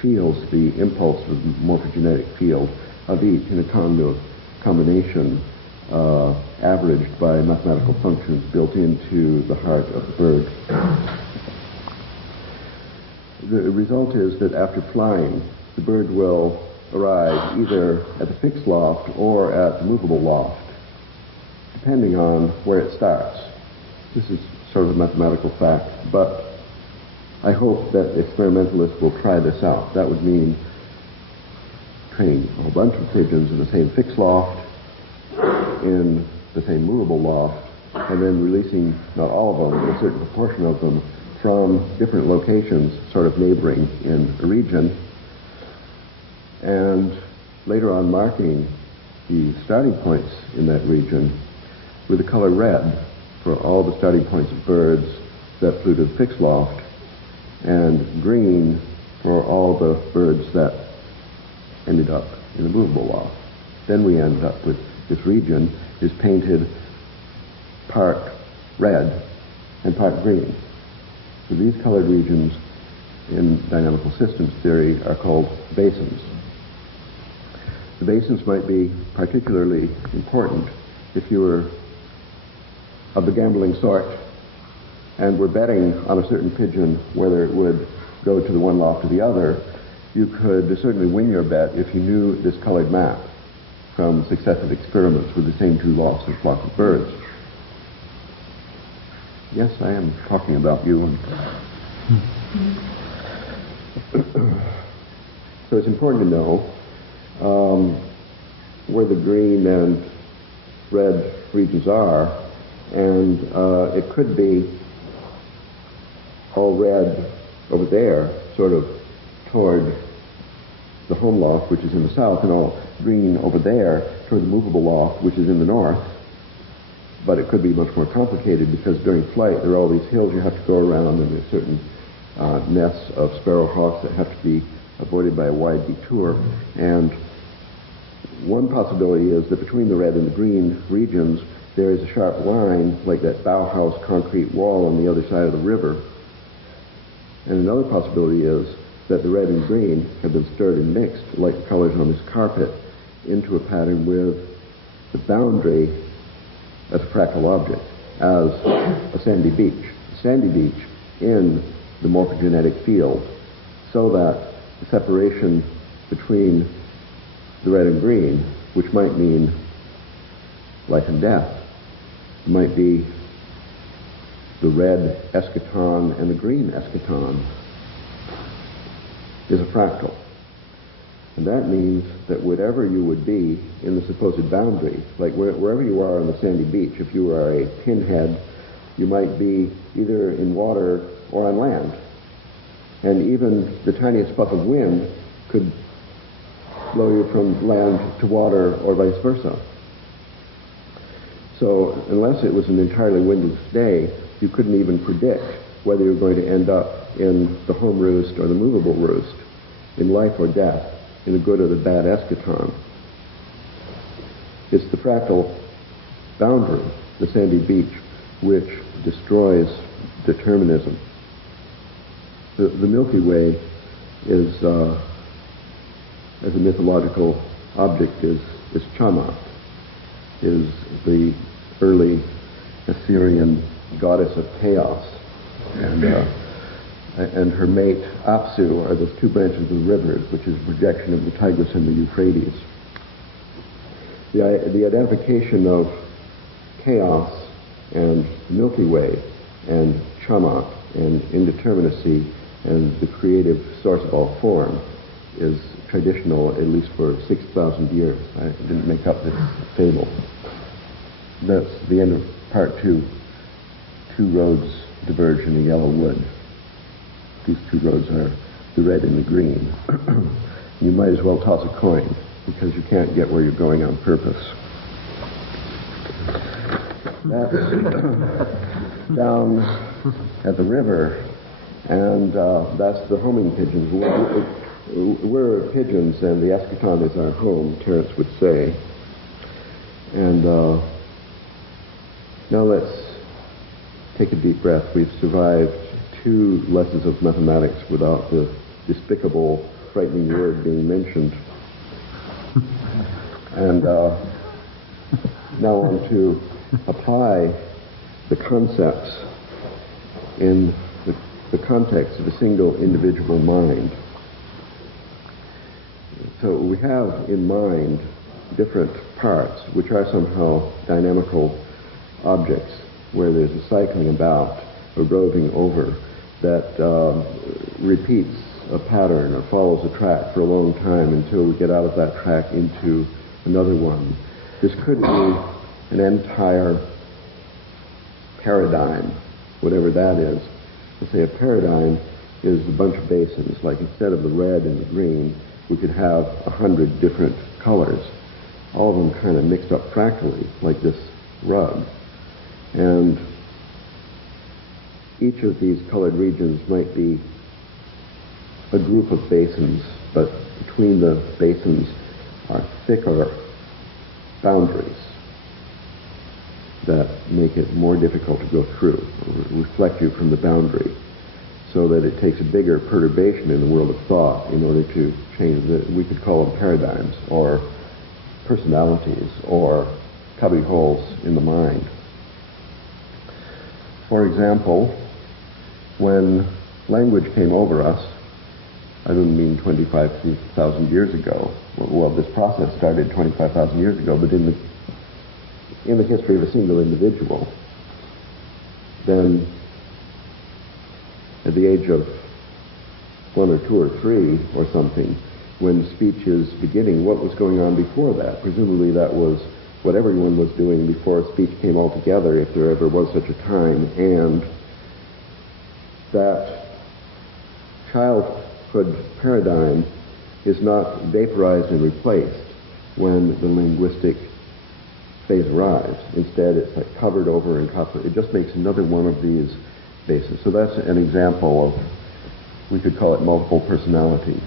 feels the impulse of the morphogenetic field of each in a combination averaged by mathematical functions built into the heart of the bird. The result is that after flying, the bird will arrive either at the fixed loft or at the movable loft, depending on where it starts. This is sort of a mathematical fact, but I hope that experimentalists will try this out. That would mean training a whole bunch of pigeons in the same fixed loft, in the same movable loft, and then releasing not all of them, but a certain proportion of them from different locations, sort of neighboring in a region, and later on marking the starting points in that region with the color red for all the starting points of birds that flew to the fixed loft, and green for all the birds that ended up in the movable loft. Then we end up with this region is painted part red and part green. So these colored regions in dynamical systems theory are called basins. The basins might be particularly important if you were of the gambling sort and were betting on a certain pigeon whether it would go to the one loft or the other. You could certainly win your bet if you knew this colored map from successive experiments with the same two lofts of flock of birds. Yes, I am talking about you. So it's important to know where the green and red regions are, and it could be all red over there, sort of toward the home loft, which is in the south, and all green over there toward the movable loft, which is in the north. But it could be much more complicated because during flight there are all these hills you have to go around, and there's certain nests of sparrowhawks that have to be avoided by a wide detour. And one possibility is that between the red and the green regions there is a sharp line, like that Bauhaus concrete wall on the other side of the river. And another possibility is that the red and green have been stirred and mixed, like the colors on this carpet, into a pattern with the boundary as a fractal object, as a sandy beach. A sandy beach in the morphogenetic field, so that the separation between the red and green, which might mean life and death, might be the red eschaton and the green eschaton, is a fractal. And that means that whatever you would be in the supposed boundary, like wherever you are on the sandy beach, if you are a pinhead, you might be either in water or on land. And even the tiniest puff of wind could blow you from land to water or vice versa. So unless it was an entirely windless day, you couldn't even predict whether you were going to end up in the home roost or the movable roost, in life or death, in the good or the bad eschaton. It's the fractal boundary, the sandy beach, which destroys determinism. The Milky Way is, as a mythological object, is Chamat, is the early Assyrian goddess of chaos, and her mate Apsu are those two branches of the river, which is a projection of the Tigris and the Euphrates. The identification of chaos and the Milky Way and Chamat and indeterminacy and the creative source of all form is traditional, at least for 6,000 years. I didn't make up this fable. That's the end of part 2. Two roads diverge in a yellow wood. These two roads are the red and the green. You might as well toss a coin, because you can't get where you're going on purpose. That's down at the river, and that's the homing pigeons. We're pigeons, and the eschaton is our home, Terence would say. And now let's take a deep breath. We've survived 2 lessons of mathematics without the despicable, frightening word being mentioned. And now I want to apply the concepts in the context of a single individual mind. So we have in mind different parts which are somehow dynamical objects where there's a cycling about, a roving over that repeats a pattern or follows a track for a long time until we get out of that track into another one. This could be an entire paradigm, whatever that is. Let's say a paradigm is a bunch of basins, like instead of the red and the green, we could have 100 different colors, all of them kind of mixed up fractally, like this rug. And each of these colored regions might be a group of basins, but between the basins are thicker boundaries that make it more difficult to go through, or reflect you from the boundary, so that it takes a bigger perturbation in the world of thought in order to change we could call them paradigms, or personalities, or cubby holes in the mind. For example, when language came over us, I don't mean 25,000 years ago. Well, this process started 25,000 years ago, but in the history of a single individual, then at the age of 1 or 2 or 3 or something, when speech is beginning, what was going on before that? Presumably that was what everyone was doing before speech came all together, if there ever was such a time, and that childhood paradigm is not vaporized and replaced when the linguistic phase arrives. Instead, it's like covered over and covered. It just makes another one of these bases. So that's an example of, we could call it multiple personality.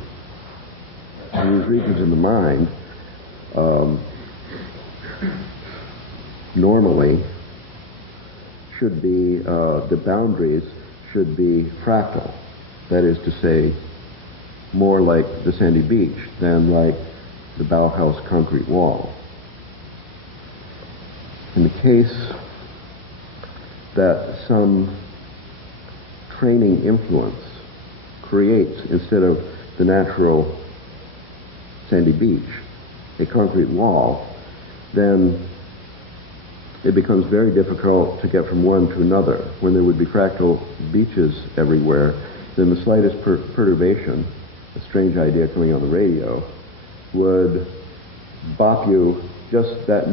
And these regions in the mind normally should be, the boundaries should be fractal. That is to say, more like the sandy beach than like the Bauhaus concrete wall. In the case that some training influence creates, instead of the natural sandy beach, a concrete wall, then it becomes very difficult to get from one to another. When there would be fractal beaches everywhere, then the slightest perturbation, a strange idea coming on the radio, would bop you just that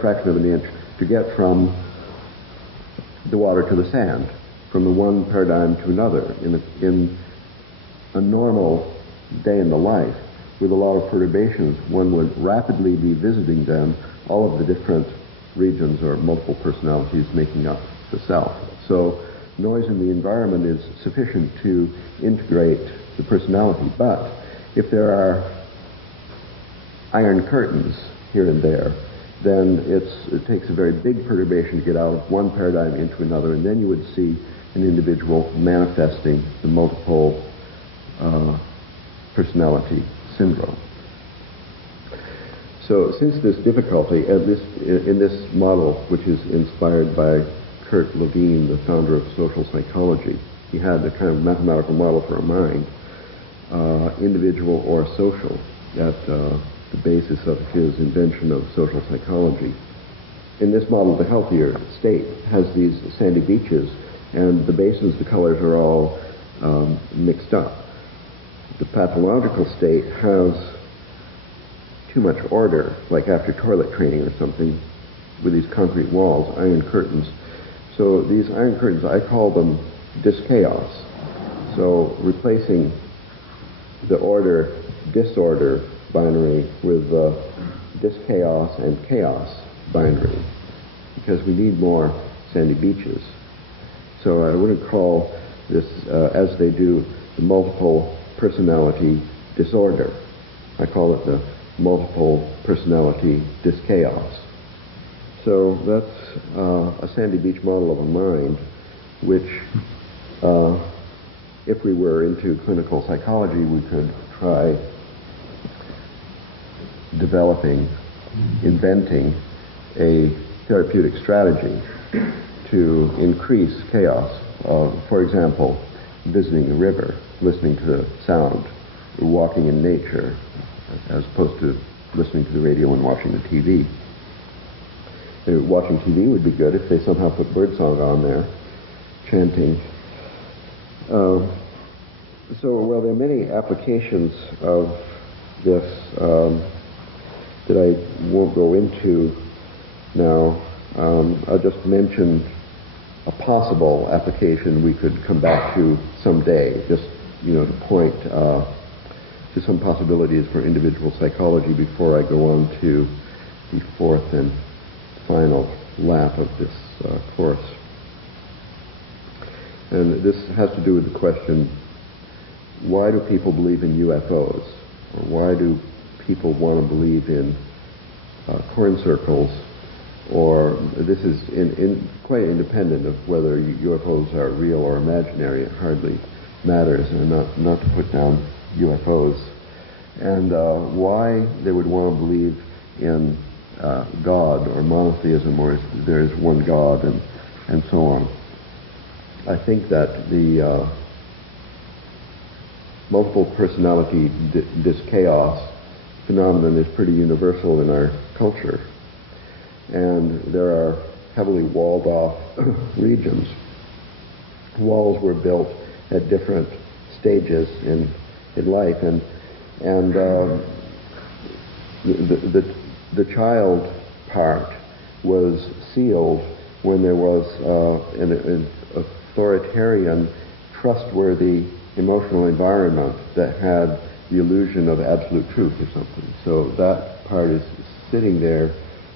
fraction of an inch, to get from the water to the sand, from the one paradigm to another. In a normal day in the life with a lot of perturbations, one would rapidly be visiting them, all of the different regions or multiple personalities making up the self. So noise in the environment is sufficient to integrate the personality. But if there are iron curtains here and there, then it takes a very big perturbation to get out of one paradigm into another, and then you would see an individual manifesting the multiple personality syndrome. So since this difficulty, at least in this model, which is inspired by Kurt Levine, the founder of social psychology, he had a kind of mathematical model for a mind, individual or social, at the basis of his invention of social psychology. In this model, the healthier state has these sandy beaches, and the bases, the colors are all mixed up. The pathological state has too much order, like after toilet training or something, with these concrete walls, iron curtains. So these iron curtains, I call them dis-chaos. So replacing the order-disorder binary with dis-chaos and chaos binary, because we need more sandy beaches. So I wouldn't call this, as they do, the multiple personality disorder. I call it the multiple personality dis-chaos. So that's a sandy beach model of a mind, which, if we were into clinical psychology, we could try developing, inventing a therapeutic strategy to increase chaos. For example, visiting a river, listening to the sound, walking in nature, as opposed to listening to the radio and watching the TV. Watching TV would be good if they somehow put birdsong on there, chanting. Well, there are many applications of this that I won't go into now. I'll just mention a possible application we could come back to someday, just to point to some possibilities for individual psychology before I go on to the fourth and final lap of this course. And this has to do with the question, why do people believe in UFOs? Or why do people want to believe in corn circles? Or this is quite independent of whether UFOs are real or imaginary. It hardly matters, and not to put down UFOs. And why they would want to believe in God or monotheism, or there is one God, and so on. I think that the multiple personality dis-chaos phenomenon is pretty universal in our culture. And there are heavily walled off regions. Walls were built at different stages in life, and the child part was sealed when there was an authoritarian, trustworthy emotional environment that had the illusion of absolute truth or something. So that part is sitting there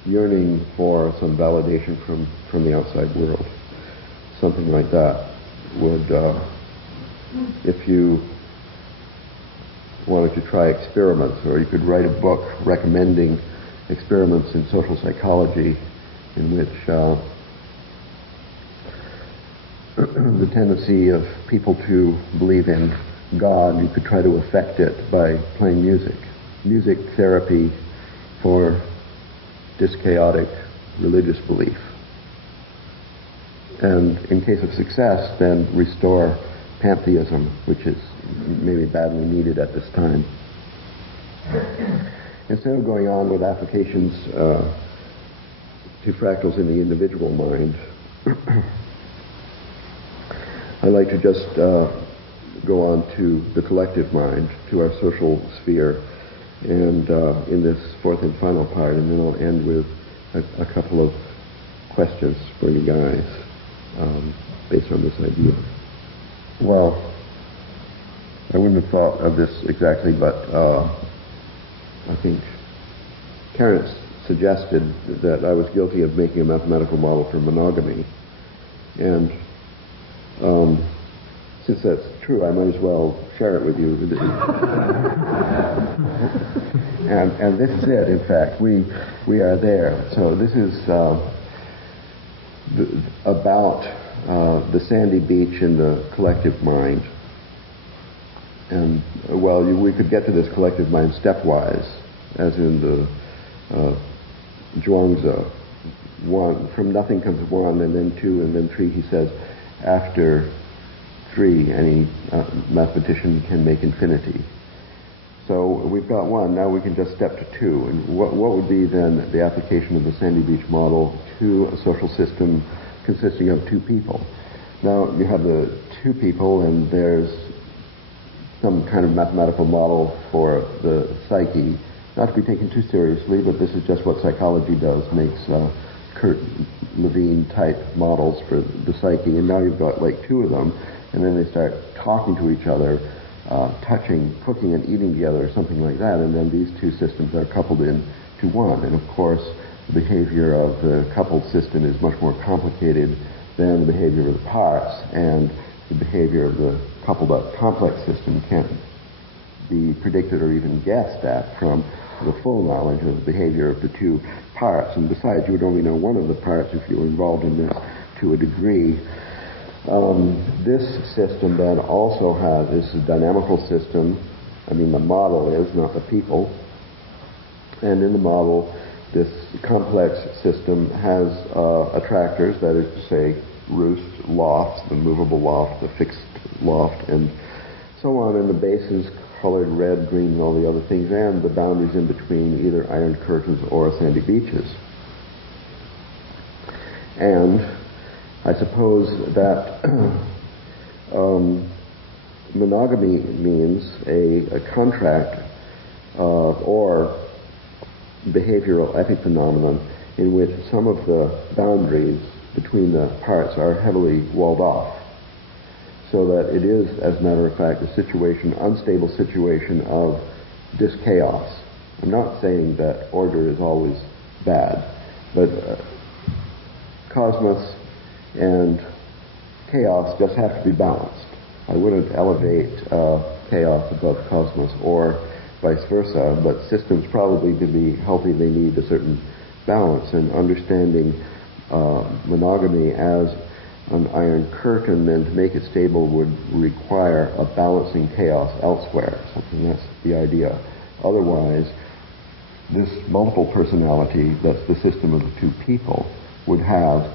yearning for some validation from the outside world. Something like that would, if you wanted to try experiments, or you could write a book recommending experiments in social psychology in which the tendency of people to believe in God, you could try to affect it by playing music. Music therapy for dyschaotic religious belief. And in case of success, then restore pantheism, which is maybe badly needed at this time. Instead of going on with applications to fractals in the individual mind, I like to just go on to the collective mind, to our social sphere, and in this fourth and final part, and then I'll end with a couple of questions for you guys based on this idea. Well, I wouldn't have thought of this exactly, but I think Terence suggested that I was guilty of making a mathematical model for monogamy. And since that's true, I might as well share it with you. and this is it, in fact. We are there. So this is about the sandy beach in the collective mind. And, well, we could get to this collective mind stepwise, as in the Zhuangzi. One, from nothing comes one, and then two, and then three. He says, after three, any mathematician can make infinity. So we've got one. Now we can just step to two. And what would be then the application of the Sandy Beach model to a social system consisting of two people? Now you have the two people, and there's some kind of mathematical model for the psyche, not to be taken too seriously, but this is just what psychology does, makes Kurt Levine type models for the psyche, and now you've got like two of them, and then they start talking to each other, touching, cooking and eating together, or something like that, and then these two systems are coupled into one. And of course, the behavior of the coupled system is much more complicated than the behavior of the parts, and the behavior of the coupled up complex system can't be predicted or even guessed at from the full knowledge of the behavior of the two parts. And besides, you would only know one of the parts if you were involved in this to a degree. This system then also has, this is a dynamical system. I mean, the model is, not the people. And in the model, this complex system has attractors, that is to say, roost, loft, the movable loft, the fixed loft, and so on. And the bases colored red, green, and all the other things, and the boundaries in between either iron curtains or sandy beaches. And I suppose that monogamy means a contract or behavioral epiphenomenon in which some of the boundaries between the parts are heavily walled off, so that it is, as a matter of fact, a situation, unstable situation of dis-chaos. I'm not saying that order is always bad, but cosmos and chaos just have to be balanced. I wouldn't elevate chaos above cosmos or vice versa, but systems probably to be healthy, they need a certain balance, and understanding monogamy as an iron curtain, then to make it stable would require a balancing chaos elsewhere. Something that's the idea. Otherwise, this multiple personality, that's the system of the two people, would have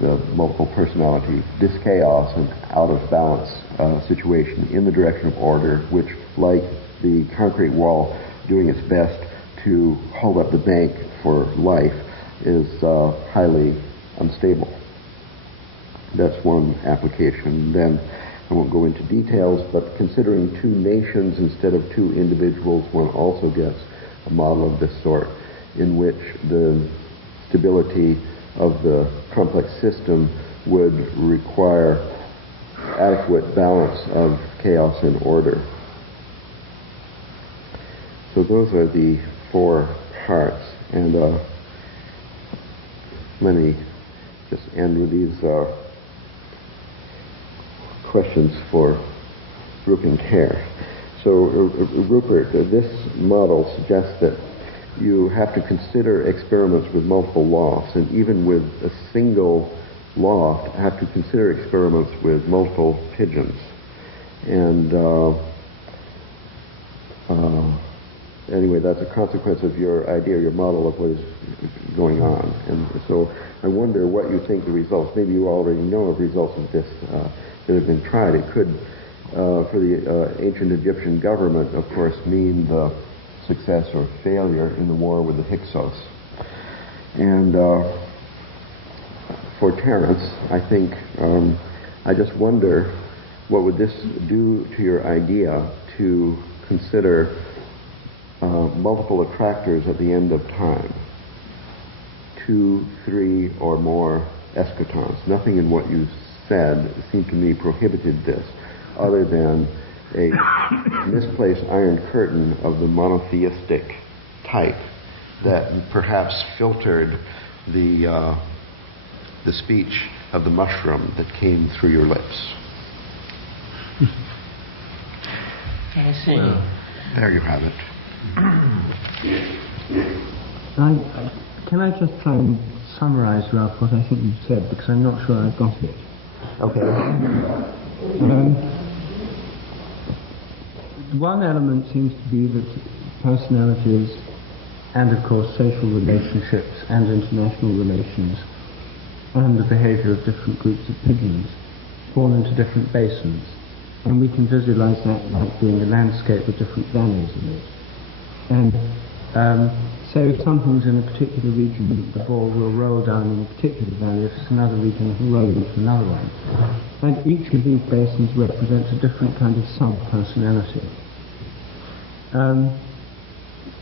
the multiple personality, this chaos and out of balance situation in the direction of order, which, like the concrete wall doing its best to hold up the bank for life, is highly unstable. That's one application. Then I won't go into details, but considering two nations instead of two individuals, one also gets a model of this sort, in which the stability of the complex system would require adequate balance of chaos and order. So those are the four parts. And let me just end with these questions for Rupert and Hare. So Rupert, this model suggests that you have to consider experiments with multiple lofts, and even with a single loft, have to consider experiments with multiple pigeons. And anyway, that's a consequence of your idea, your model of what is going on. And so I wonder what you think the results, maybe you already know of results of this that have been tried. It could, for the ancient Egyptian government, of course, mean the success or failure in the war with the Hyksos. And for Terence, I think, I just wonder, what would this do to your idea to consider multiple attractors at the end of time? 2, 3, or more eschatons. Nothing in what you said seemed to me prohibited this, other than a misplaced iron curtain of the monotheistic type that perhaps filtered the speech of the mushroom that came through your lips. I see. Well, there you have it. Can I just try and summarize, Ralph, what I think you said, because I'm not sure I've got it. Okay. One element seems to be that personalities and, of course, social relationships and international relations and the behavior of different groups of pigeons fall into different basins. And we can visualize that like being a landscape with different valleys in it. And so if something's in a particular region, the ball will roll down in a particular valley. If it's another region, it will roll into another one. And each of these basins represents a different kind of sub-personality.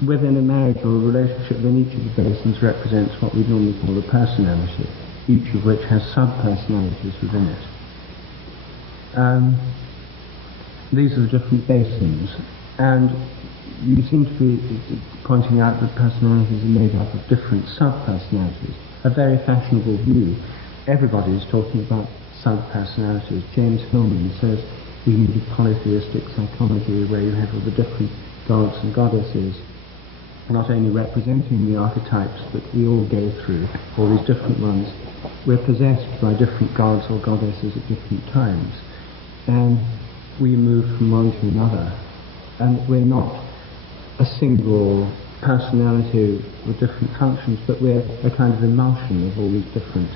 Within a marriage or a relationship, then each of the basins represents what we normally call a personality, each of which has sub-personalities within it. These are the different basins, and you seem to be pointing out that personalities are made up of different sub-personalities. A very fashionable view. Everybody is talking about sub-personalities. James Hillman says we need a polytheistic psychology where you have all the different gods and goddesses not only representing the archetypes that we all go through, all these different ones. We're possessed by different gods or goddesses at different times, and we move from one to another, and we're not a single personality with different functions, but we're a kind of emulsion of all these different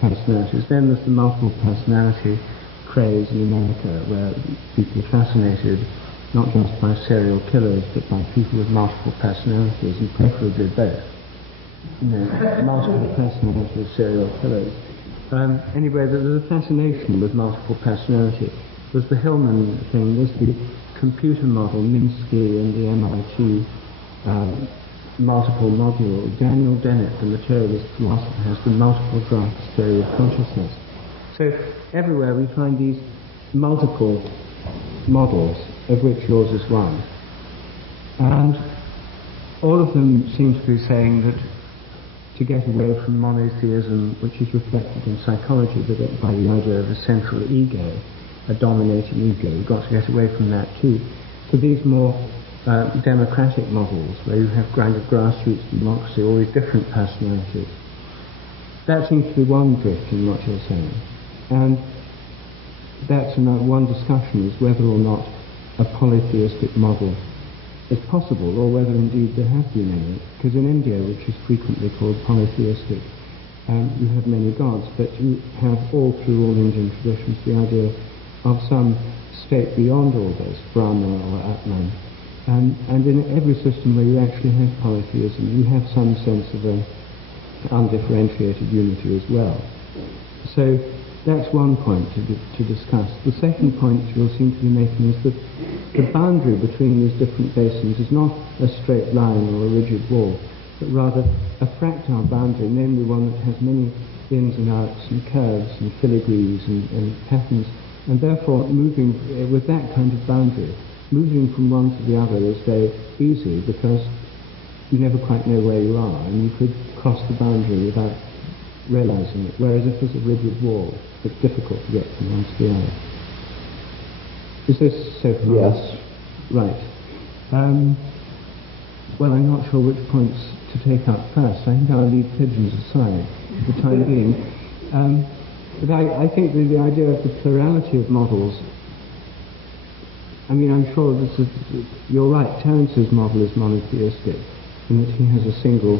personalities. Then there's the multiple personality craze in America, where people are fascinated not just by serial killers, but by people with multiple personalities, and preferably both. Multiple personality serial killers. Anyway, there's a fascination with multiple personality. There's the Hillman thing, there's the computer model, Minsky and the MIT multiple module. Daniel Dennett, the materialist philosopher, has the multiple drafts theory of consciousness. So everywhere we find these multiple models, of which yours is one. And all of them seem to be saying that to get away from monotheism, which is reflected in psychology, by the idea of a central ego, a dominating ego, you've got to get away from that too. So these more democratic models, where you have kind of grassroots democracy, all these different personalities, that seems to be one drift in what you're saying. And that's one discussion, is whether or not a polytheistic model is possible, or whether indeed there have been any. Because in India, which is frequently called polytheistic, you have many gods, but you have all through all Indian traditions the idea of some state beyond all this, Brahma or Atman. And in every system where you actually have polytheism, you have some sense of an undifferentiated unity as well. So that's one point to discuss. The second point you'll seem to be making is that the boundary between these different basins is not a straight line or a rigid wall, but rather a fractal boundary, namely one that has many ins and outs and curves and filigrees and patterns, and therefore moving with that kind of boundary, moving from one to the other is very easy, because you never quite know where you are, and you could cross the boundary without realizing it, whereas if there's a rigid wall, it's difficult to get from one to the other. Is this so far? Yes. Right. Well, I'm not sure which points to take up first. I think I'll leave pigeons aside for the time being. But I think the idea of the plurality of models, I mean, I'm sure you're right, Terence's model is monotheistic, in that he has a single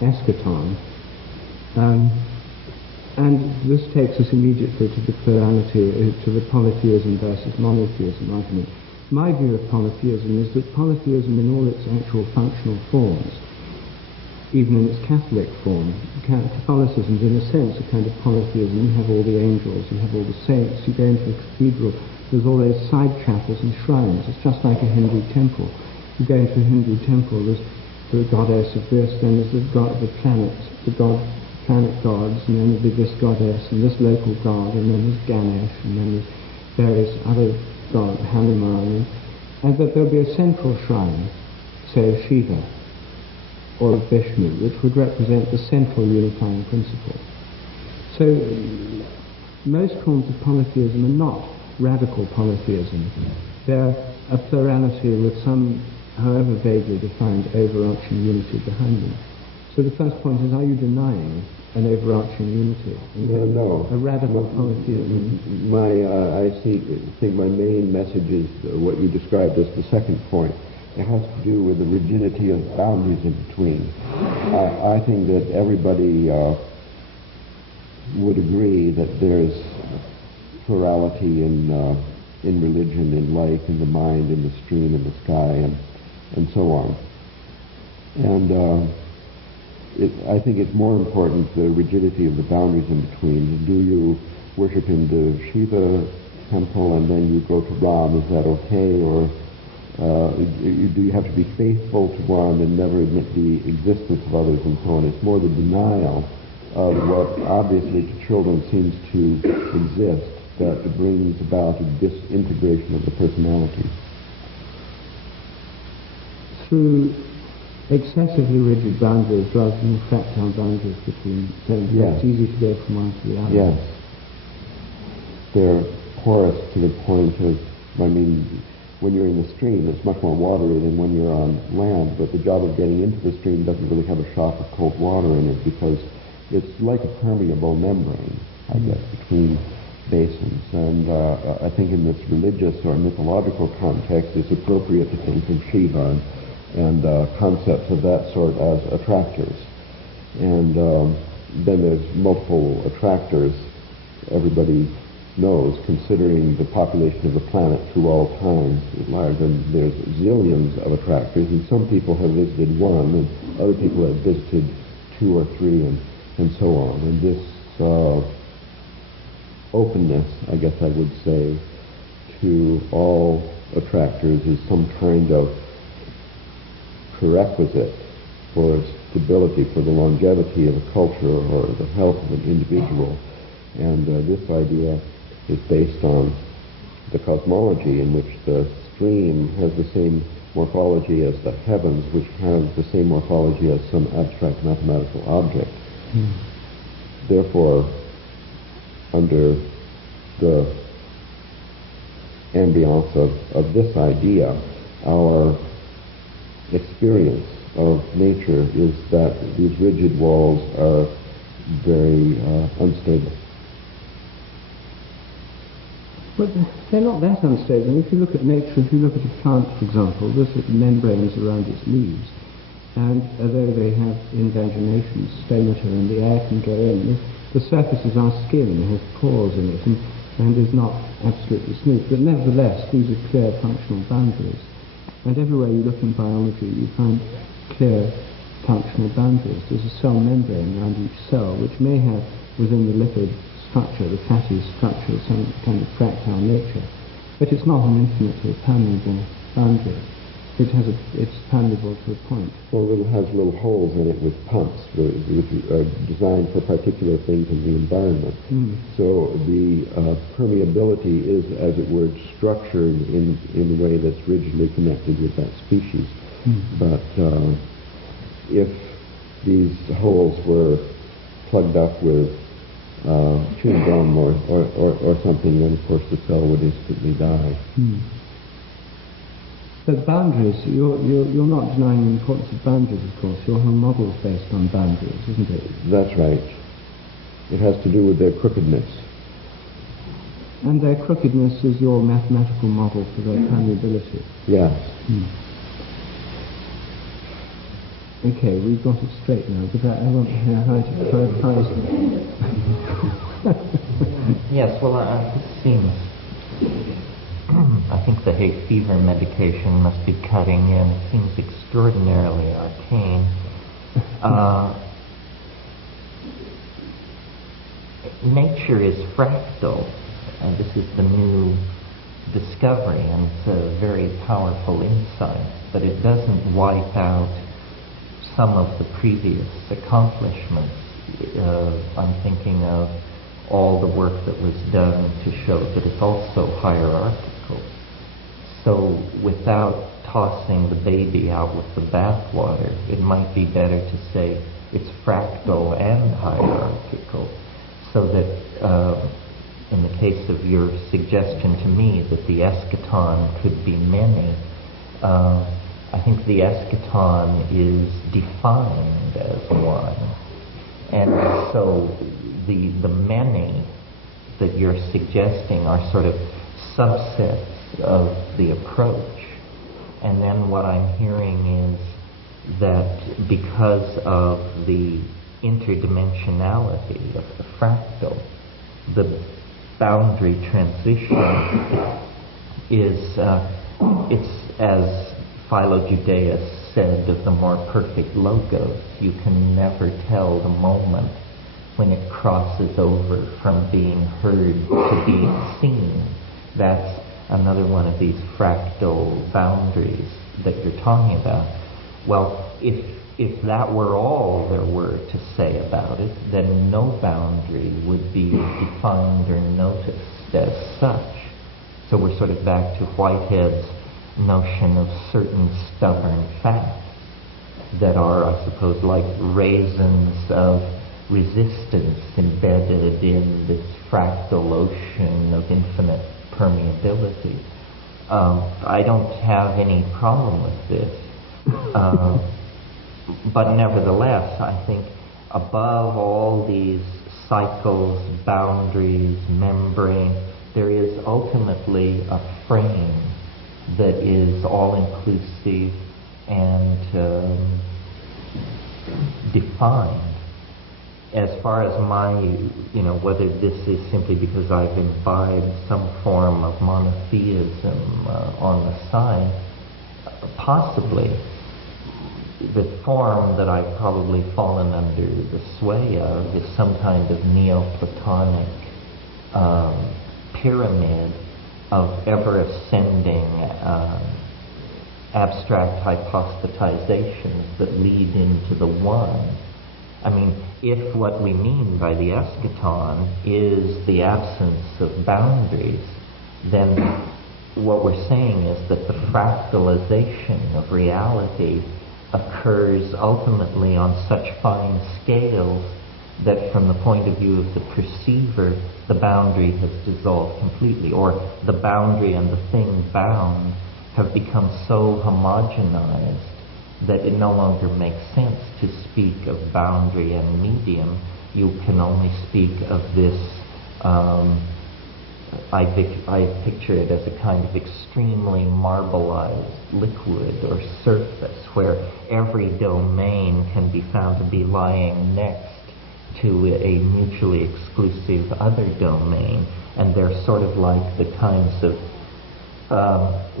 eschaton. And this takes us immediately to the plurality, to the polytheism versus monotheism argument. My view of polytheism is that polytheism in all its actual functional forms, even in its Catholic form, Catholicism is in a sense a kind of polytheism. You have all the angels, you have all the saints, you go into a cathedral, there's all those side chapels and shrines. It's just like a Hindu temple. You go into a Hindu temple, there's the goddess of this, then there's the god of the planets, planet gods, and then there'll be this goddess and this local god, and then there's Ganesh, and then there's various other god Hanuman, and that there'll be a central shrine, say of Shiva or of Vishnu, which would represent the central unifying principle. So most forms of polytheism are not radical polytheism. They're a plurality with some, however vaguely defined, overarching unity behind them. So the first point is, are you denying an overarching unity? No. A radical polytheism? I think my main message is what you described as the second point. It has to do with the rigidity of boundaries in between. I think that everybody would agree that there's plurality in religion, in life, in the mind, in the stream, in the sky, and so on. And I think it's more important, the rigidity of the boundaries in between. Do you worship in the Shiva temple and then you go to Ram? Is that okay? Or do you have to be faithful to one and never admit the existence of others and so on? It's more the denial of what obviously to children seems to exist that brings about a disintegration of the personality. Through excessively rigid boundaries rather than fractal boundaries between them. Yes. It's easy to go from one to the other. Yes. They're porous to the point of, when you're in the stream, it's much more watery than when you're on land, but the job of getting into the stream doesn't really have a shock of cold water in it because it's like a permeable membrane, I guess, between basins. And I think in this religious or mythological context, it's appropriate to think of Shiva and concepts of that sort as attractors. And then there's multiple attractors, everybody knows, considering the population of the planet through all times at large. And there's zillions of attractors, and some people have visited one, and other people have visited two or three, and so on. And this openness, I guess I would say, to all attractors is some kind of prerequisite for stability, for the longevity of a culture or the health of an individual. And this idea is based on the cosmology in which the stream has the same morphology as the heavens, which have the same morphology as some abstract mathematical object. Therefore, under the ambiance of this idea, our experience of nature is that these rigid walls are very unstable. But they're not that unstable. If you look at nature, if you look at a plant, for example, look at the membranes around its leaves, and although they have invagination, stomata, and the air can go in, the surfaces are skin, it has pores in it, and is not absolutely smooth. But nevertheless, these are clear functional boundaries. And everywhere you look in biology, you find clear functional boundaries. There's a cell membrane around each cell, which may have within the lipid structure, the fatty structure, some kind of fractile nature. But it's not an infinitely permeable boundary. It's permeable to a point. Well, it has little holes in it with pumps, which are designed for particular things in the environment. So the permeability is, as it were, structured in a way that's rigidly connected with that species. But if these holes were plugged up with chewing gum or something, then of course the cell would instantly die. But boundaries, you're not denying the importance of boundaries, of course. Your whole model is based on boundaries, isn't it? That's right. It has to do with their crookedness. And their crookedness is your mathematical model for their permeability. Yes. Okay, we've got it straight now, but I want to hear how to clarify. Yes, well, this seems... I think the hay fever medication must be cutting in. It seems extraordinarily arcane. Nature is fractal, and this is the new discovery, and it's a very powerful insight, but it doesn't wipe out some of the previous accomplishments. I'm thinking of all the work that was done to show that it's also hierarchical. So without tossing the baby out with the bathwater, it might be better to say it's fractal and hierarchical, so that in the case of your suggestion to me that the eschaton could be many, I think the eschaton is defined as one. And so the many that you're suggesting are sort of subsets of the approach. And then what I'm hearing is that because of the interdimensionality of the fractal, the boundary transition is, it's as Philo Judaeus said of the more perfect logos, you can never tell the moment when it crosses over from being heard to being seen. That's another one of these fractal boundaries that you're talking about. Well, if that were all there were to say about it, then no boundary would be defined or noticed as such. So we're sort of back to Whitehead's notion of certain stubborn facts that are, I suppose, like raisins of resistance embedded in this fractal ocean of infinite permeability. I don't have any problem with this. But nevertheless, I think above all these cycles, boundaries, membrane, there is ultimately a frame that is all-inclusive and defined. As far as my, whether this is simply because I've imbibed some form of monotheism on the side, possibly. The form that I've probably fallen under the sway of is some kind of Neoplatonic pyramid of ever-ascending abstract hypostatizations that lead into the one. I mean, if what we mean by the eschaton is the absence of boundaries, then what we're saying is that the fractalization of reality occurs ultimately on such fine scales that from the point of view of the perceiver, the boundary has dissolved completely, or the boundary and the thing bound have become so homogenized that it no longer makes sense to speak of boundary and medium. You can only speak of this, I picture it as a kind of extremely marbleized liquid or surface where every domain can be found to be lying next to a mutually exclusive other domain, and they're sort of like the kinds of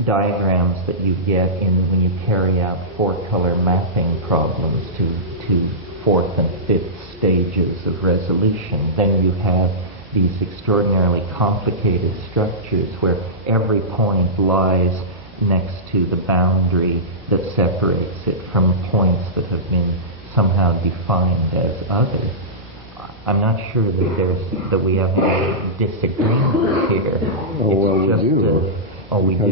diagrams that you get when you carry out four-color mapping problems to fourth and fifth stages of resolution. Then you have these extraordinarily complicated structures where every point lies next to the boundary that separates it from points that have been somehow defined as other. I'm not sure that we have any disagreement here. Oh, well, we do. We do.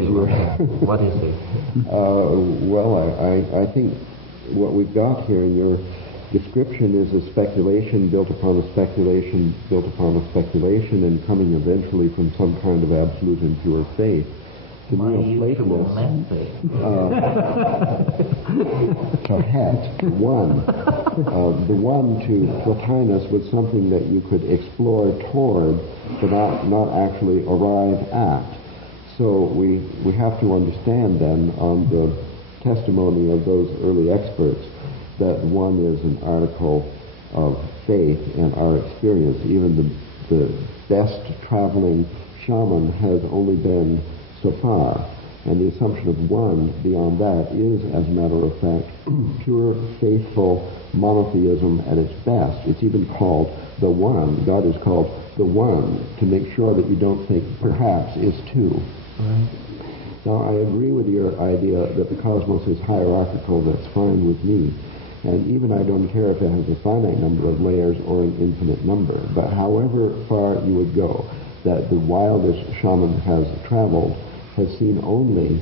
What is it? I think what we've got here in your description is a speculation built upon a speculation built upon a speculation, and coming eventually from some kind of absolute and pure faith. To Neoplatonists, perhaps one. The one to Plotinus was something that you could explore toward, but not actually arrive at. So we have to understand then, on the testimony of those early experts, that one is an article of faith and our experience. Even the best traveling shaman has only been so far, and the assumption of one beyond that is, as a matter of fact, pure, faithful monotheism at its best. It's even called the one. God is called the one, to make sure that you don't think perhaps is two. Right. Now, I agree with your idea that the cosmos is hierarchical. That's fine with me. And even I don't care if it has a finite number of layers or an infinite number. But however far you would go, that the wildest shaman has traveled, has seen only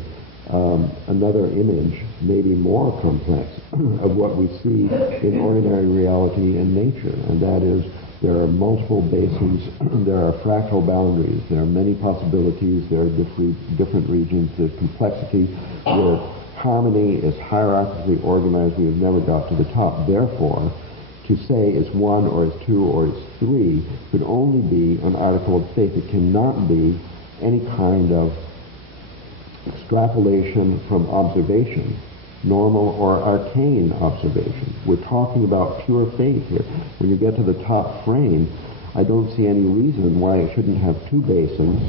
another image, maybe more complex, of what we see in ordinary reality and nature, and that is there are multiple basins, there are fractal boundaries, there are many possibilities, there are different regions, there's complexity, where harmony is hierarchically organized. We have never got to the top. Therefore, to say it's one or it's two or it's three could only be an article of faith. It cannot be any kind of extrapolation from observation, normal or arcane observation. We're talking about pure faith here. When you get to the top frame, I don't see any reason why it shouldn't have two basins,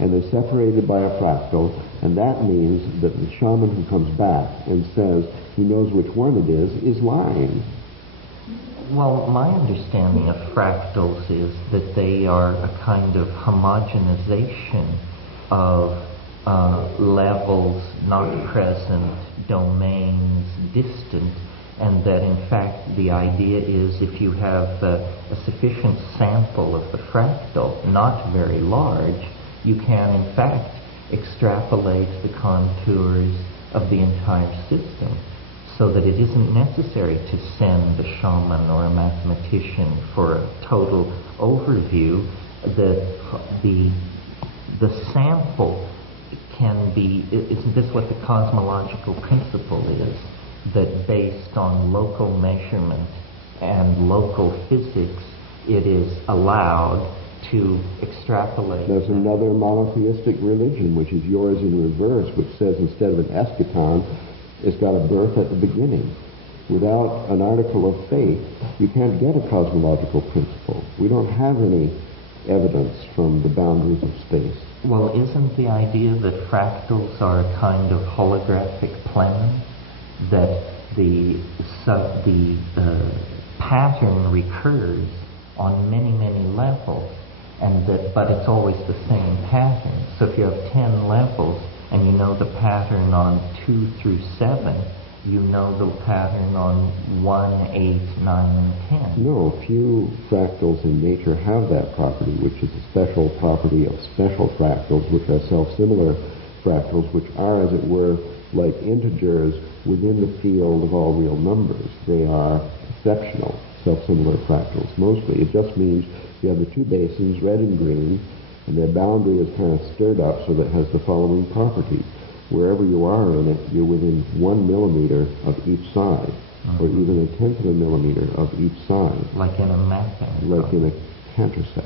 and they're separated by a fractal, and that means that the shaman who comes back and says he knows which one it is lying. Well, my understanding of fractals is that they are a kind of homogenization of levels not present, domains distant, and that in fact the idea is if you have a sufficient sample of the fractal, not very large, you can in fact extrapolate the contours of the entire system, so that it isn't necessary to send a shaman or a mathematician for a total overview. The sample can be, isn't this what the cosmological principle is? That based on local measurement and local physics, it is allowed to extrapolate. There's another monotheistic religion, which is yours in reverse, which says instead of an eschaton, it's got a birth at the beginning. Without an article of faith, you can't get a cosmological principle. We don't have any evidence from the boundaries of space. Well, isn't the idea that fractals are a kind of holographic plan? That the pattern recurs on many, many levels, and but it's always the same pattern. So if you have 10 levels and you know the pattern on 2 through 7, you know the pattern on 1, 8, 9, and 10. No, few fractals in nature have that property, which is a special property of special fractals, which are self-similar fractals, which are, as it were, like integers within the field of all real numbers. They are exceptional, self-similar fractals, mostly. It just means you have the two basins, red and green, and their boundary is kind of stirred up so that it has the following property. Wherever you are in it, you're within 1 millimeter of each side, or even 1/10 of a millimeter of each side. Like in a mapping. Like in a Cantor-set.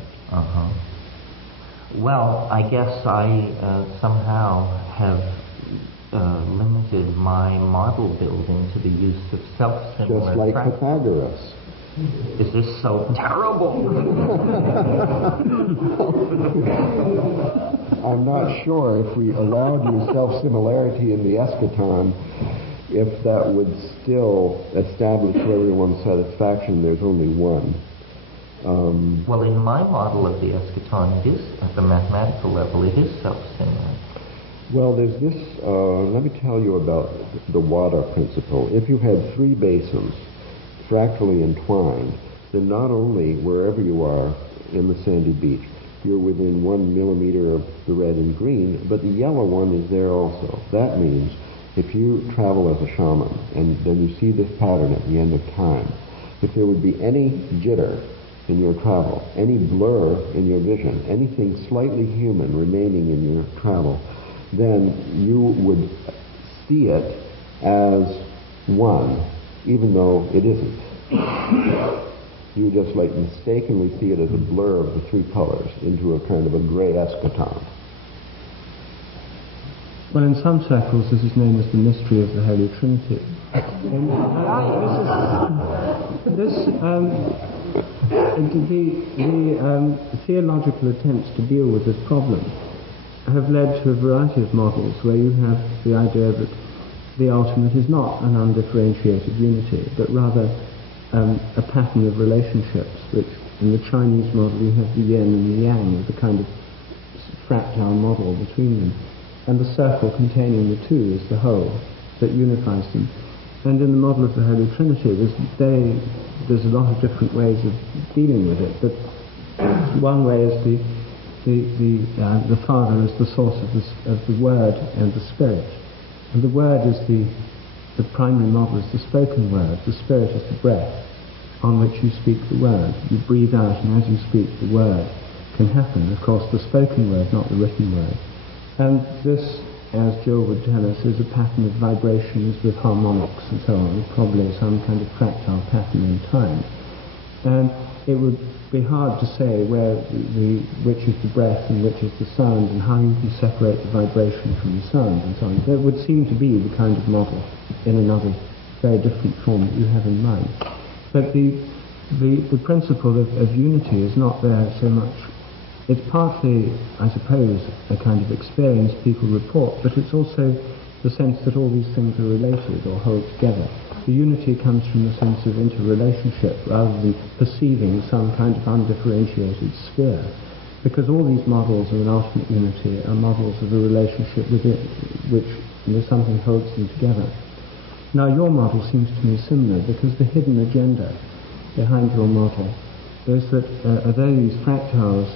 Well, I guess I somehow have limited my model building to the use of self-similar Just like fractals. Pythagoras. Is this so terrible? I'm not sure if we allowed you self-similarity in the eschaton, if that would still establish for everyone's satisfaction there's only one. Well, in my model of the eschaton, it is, at the mathematical level, it is self-similar. Well, there's this, let me tell you about the water principle. If you had 3 basins fractally entwined, then not only wherever you are in the sandy beach, you're within 1 millimeter of the red and green, but the yellow one is there also. That means if you travel as a shaman and then you see this pattern at the end of time, if there would be any jitter in your travel, any blur in your vision, anything slightly human remaining in your travel, then you would see it as one, even though it isn't. You just like mistakenly see it as a blur of the 3 colors into a kind of a gray eschaton. Well, in some circles, this is known as the mystery of the Holy Trinity. The theological attempts to deal with this problem have led to a variety of models where you have the idea that the ultimate is not an undifferentiated unity, but rather a pattern of relationships, which in the Chinese model you have the yin and the yang, with a kind of fractal model between them. And the circle containing the two is the whole that unifies them. And in the model of the Holy Trinity, there's a lot of different ways of dealing with it, but one way is the Father is the source of the Word and the Spirit. And the Word is the primary model, is the spoken word. The Spirit is the breath on which you speak the word. You breathe out, and as you speak, the word can happen. Of course, the spoken word, not the written word. And this, as Jill would tell us, is a pattern of vibrations with harmonics and so on, probably some kind of fractal pattern in time. And it would be hard to say which is the breath and which is the sound, and how you can separate the vibration from the sound and so on. There would seem to be the kind of model in another very different form that you have in mind. But the principle of unity is not there so much. It's partly, I suppose, a kind of experience people report, but it's also the sense that all these things are related or hold together. The unity comes from the sense of interrelationship rather than perceiving some kind of undifferentiated sphere. Because all these models of an ultimate unity are models of a relationship within which something holds them together. Now your model seems to me similar, because the hidden agenda behind your model is that although these fractals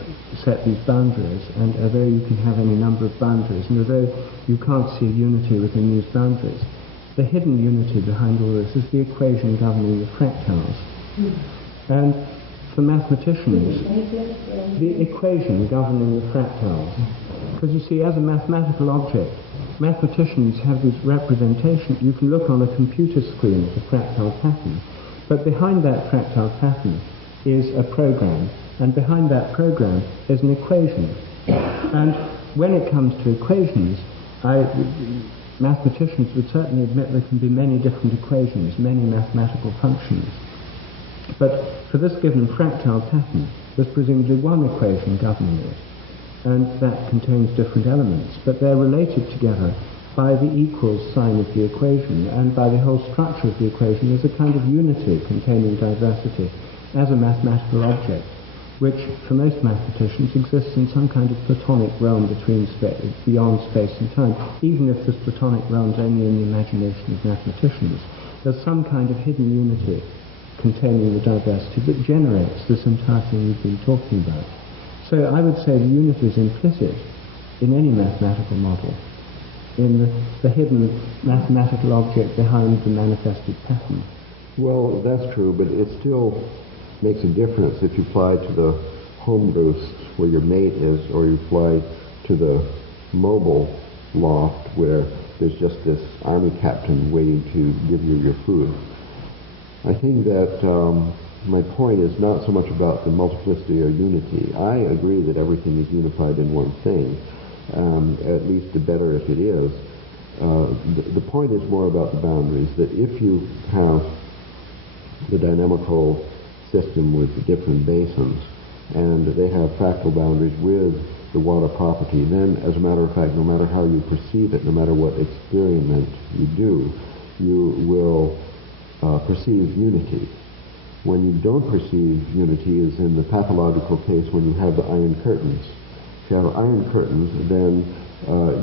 set these boundaries, and although you can have any number of boundaries, and although you can't see unity within these boundaries, the hidden unity behind all this is the equation governing the fractals. And for mathematicians, the equation governing the fractals, because you see, as a mathematical object, mathematicians have this representation. You can look on a computer screen at a fractal pattern, but behind that fractal pattern is a program, and behind that program is an equation. And when it comes to equations, mathematicians would certainly admit there can be many different equations, many mathematical functions. But for this given fractal pattern, there's presumably one equation governing it, and that contains different elements, but they're related together by the equals sign of the equation, and by the whole structure of the equation. There's a kind of unity containing diversity as a mathematical object, which for most mathematicians exists in some kind of platonic realm beyond space and time. Even if this platonic realm is only in the imagination of mathematicians, there's some kind of hidden unity containing the diversity that generates this entire thing we've been talking about. So I would say the unity is implicit in any mathematical model, in the hidden mathematical object behind the manifested pattern. Well, that's true, but it still makes a difference if you fly to the home roost where your mate is, or you fly to the mobile loft where there's just this army captain waiting to give you your food. I think that my point is not so much about the multiplicity or unity. I agree that everything is unified in one thing, at least the better if it is. The point is more about the boundaries, that if you have the dynamical system with the different basins, and they have fractal boundaries with the water property, then, as a matter of fact, no matter how you perceive it, no matter what experiment you do, you will perceive unity. When you don't perceive unity is in the pathological case when you have the iron curtains. If you have iron curtains, then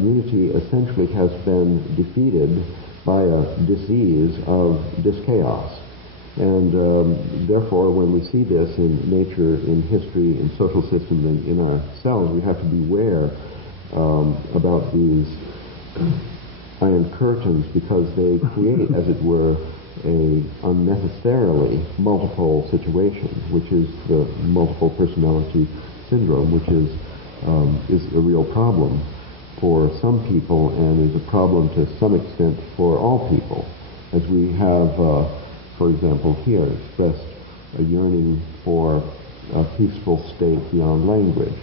unity essentially has been defeated by a disease of dyschaos. And therefore, when we see this in nature, in history, in social systems, and in ourselves, we have to beware about these iron curtains, because they create, as it were, a unnecessarily multiple situation, which is the multiple personality syndrome, which is a real problem for some people, and is a problem to some extent for all people. As we have, for example, here expressed a yearning for a peaceful state beyond language,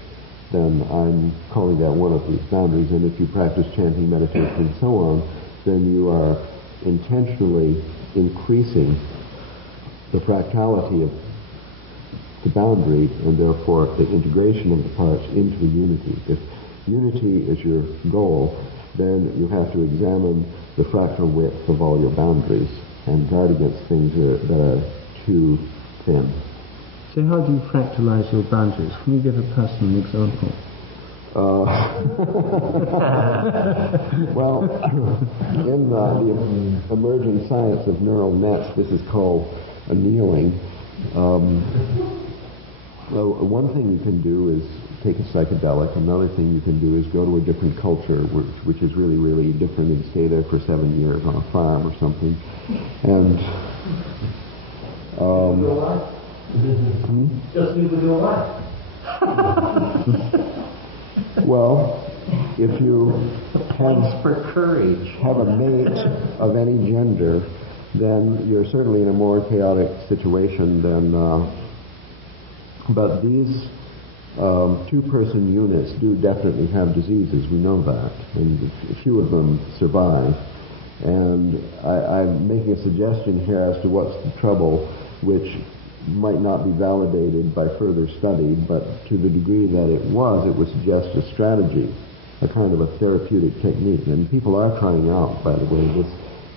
then I'm calling that one of these boundaries. And if you practice chanting, meditation, and so on, then you are intentionally increasing the fractality of the boundary, and therefore the integration of the parts into the unity. If unity is your goal, then you have to examine the fractal width of all your boundaries and guard against things that are too thin. So how do you fractalize your boundaries? Can you give a personal example? Well, in the emerging science of neural nets, this is called annealing. Well, one thing you can do is take a psychedelic. Another thing you can do is go to a different culture, which is really, really different, and stay there for 7 years on a farm or something. And just live with your wife. Well, if you have a mate of any gender, then you're certainly in a more chaotic situation than. But these two-person units do definitely have diseases. We know that, and a few of them survive. And I'm making a suggestion here as to what's the trouble, which might not be validated by further study, but to the degree that it would suggest a strategy, a kind of a therapeutic technique. And people are trying out, by the way,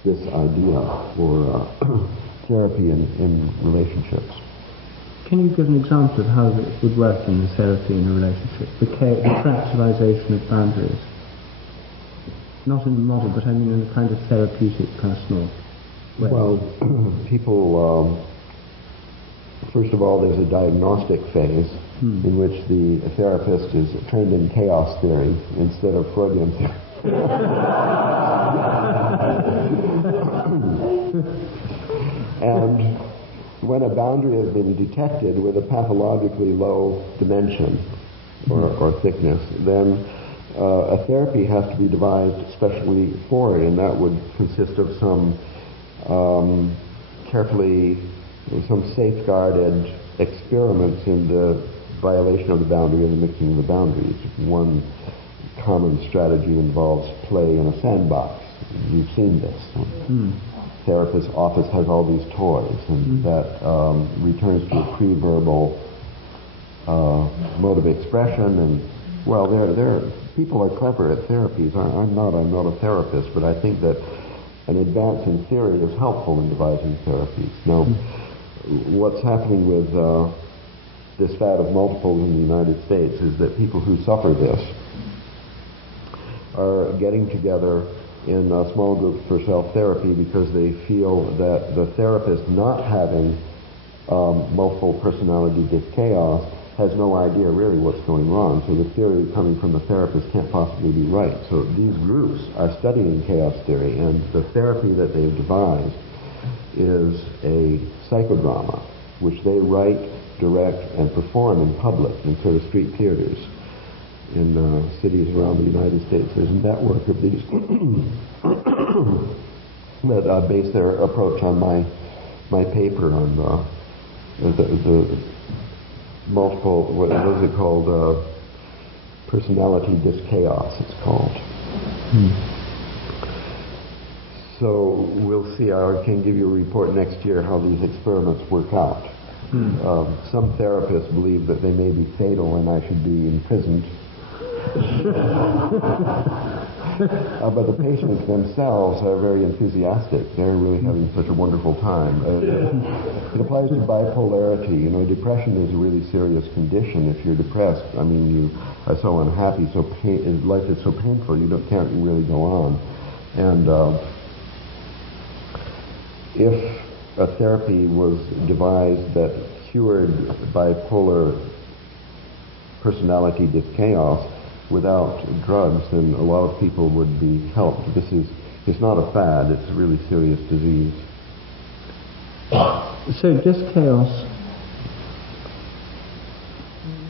this idea for therapy in relationships. Can you give an example of how it would work in the therapy in a relationship? The fractalization of boundaries. Not in the model, but I mean in a kind of therapeutic, personal way. Well, people, first of all, there's a diagnostic phase in which the therapist is trained in chaos theory instead of Freudian theory. And when a boundary has been detected with a pathologically low dimension or thickness, then a therapy has to be devised especially for it, and that would consist of some safeguarded experiments in the violation of the boundary and the mixing of the boundaries. One common strategy involves play in a sandbox. You've seen this. Therapist's office has all these toys, and that returns to a pre-verbal mode of expression. And well, people are clever at therapies. I'm not a therapist, but I think that an advance in theory is helpful in devising therapies. Now, what's happening with this fad of multiples in the United States is that people who suffer this are getting together in small groups for self-therapy because they feel that the therapist not having multiple personality dyschaos has no idea really what's going wrong. So the theory coming from the therapist can't possibly be right. So these groups are studying chaos theory, and the therapy that they've devised is a psychodrama, which they write, direct, and perform in public in sort of street theaters. In cities around the United States, there's a network of these that base their approach on my paper on the multiple, what is it called? Personality dyschaos, it's called. So we'll see. I can give you a report next year how these experiments work out. Some therapists believe that they may be fatal and I should be imprisoned. But the patients themselves are very enthusiastic. They're really having such a wonderful time. It applies to bipolarity. You know, depression is a really serious condition. If you're depressed, I mean, you are so unhappy, life is so painful, you can't really go on. And if a therapy was devised that cured bipolar personality dyschaos without drugs, then a lot of people would be helped. It's not a fad, it's a really serious disease. So dyschaos,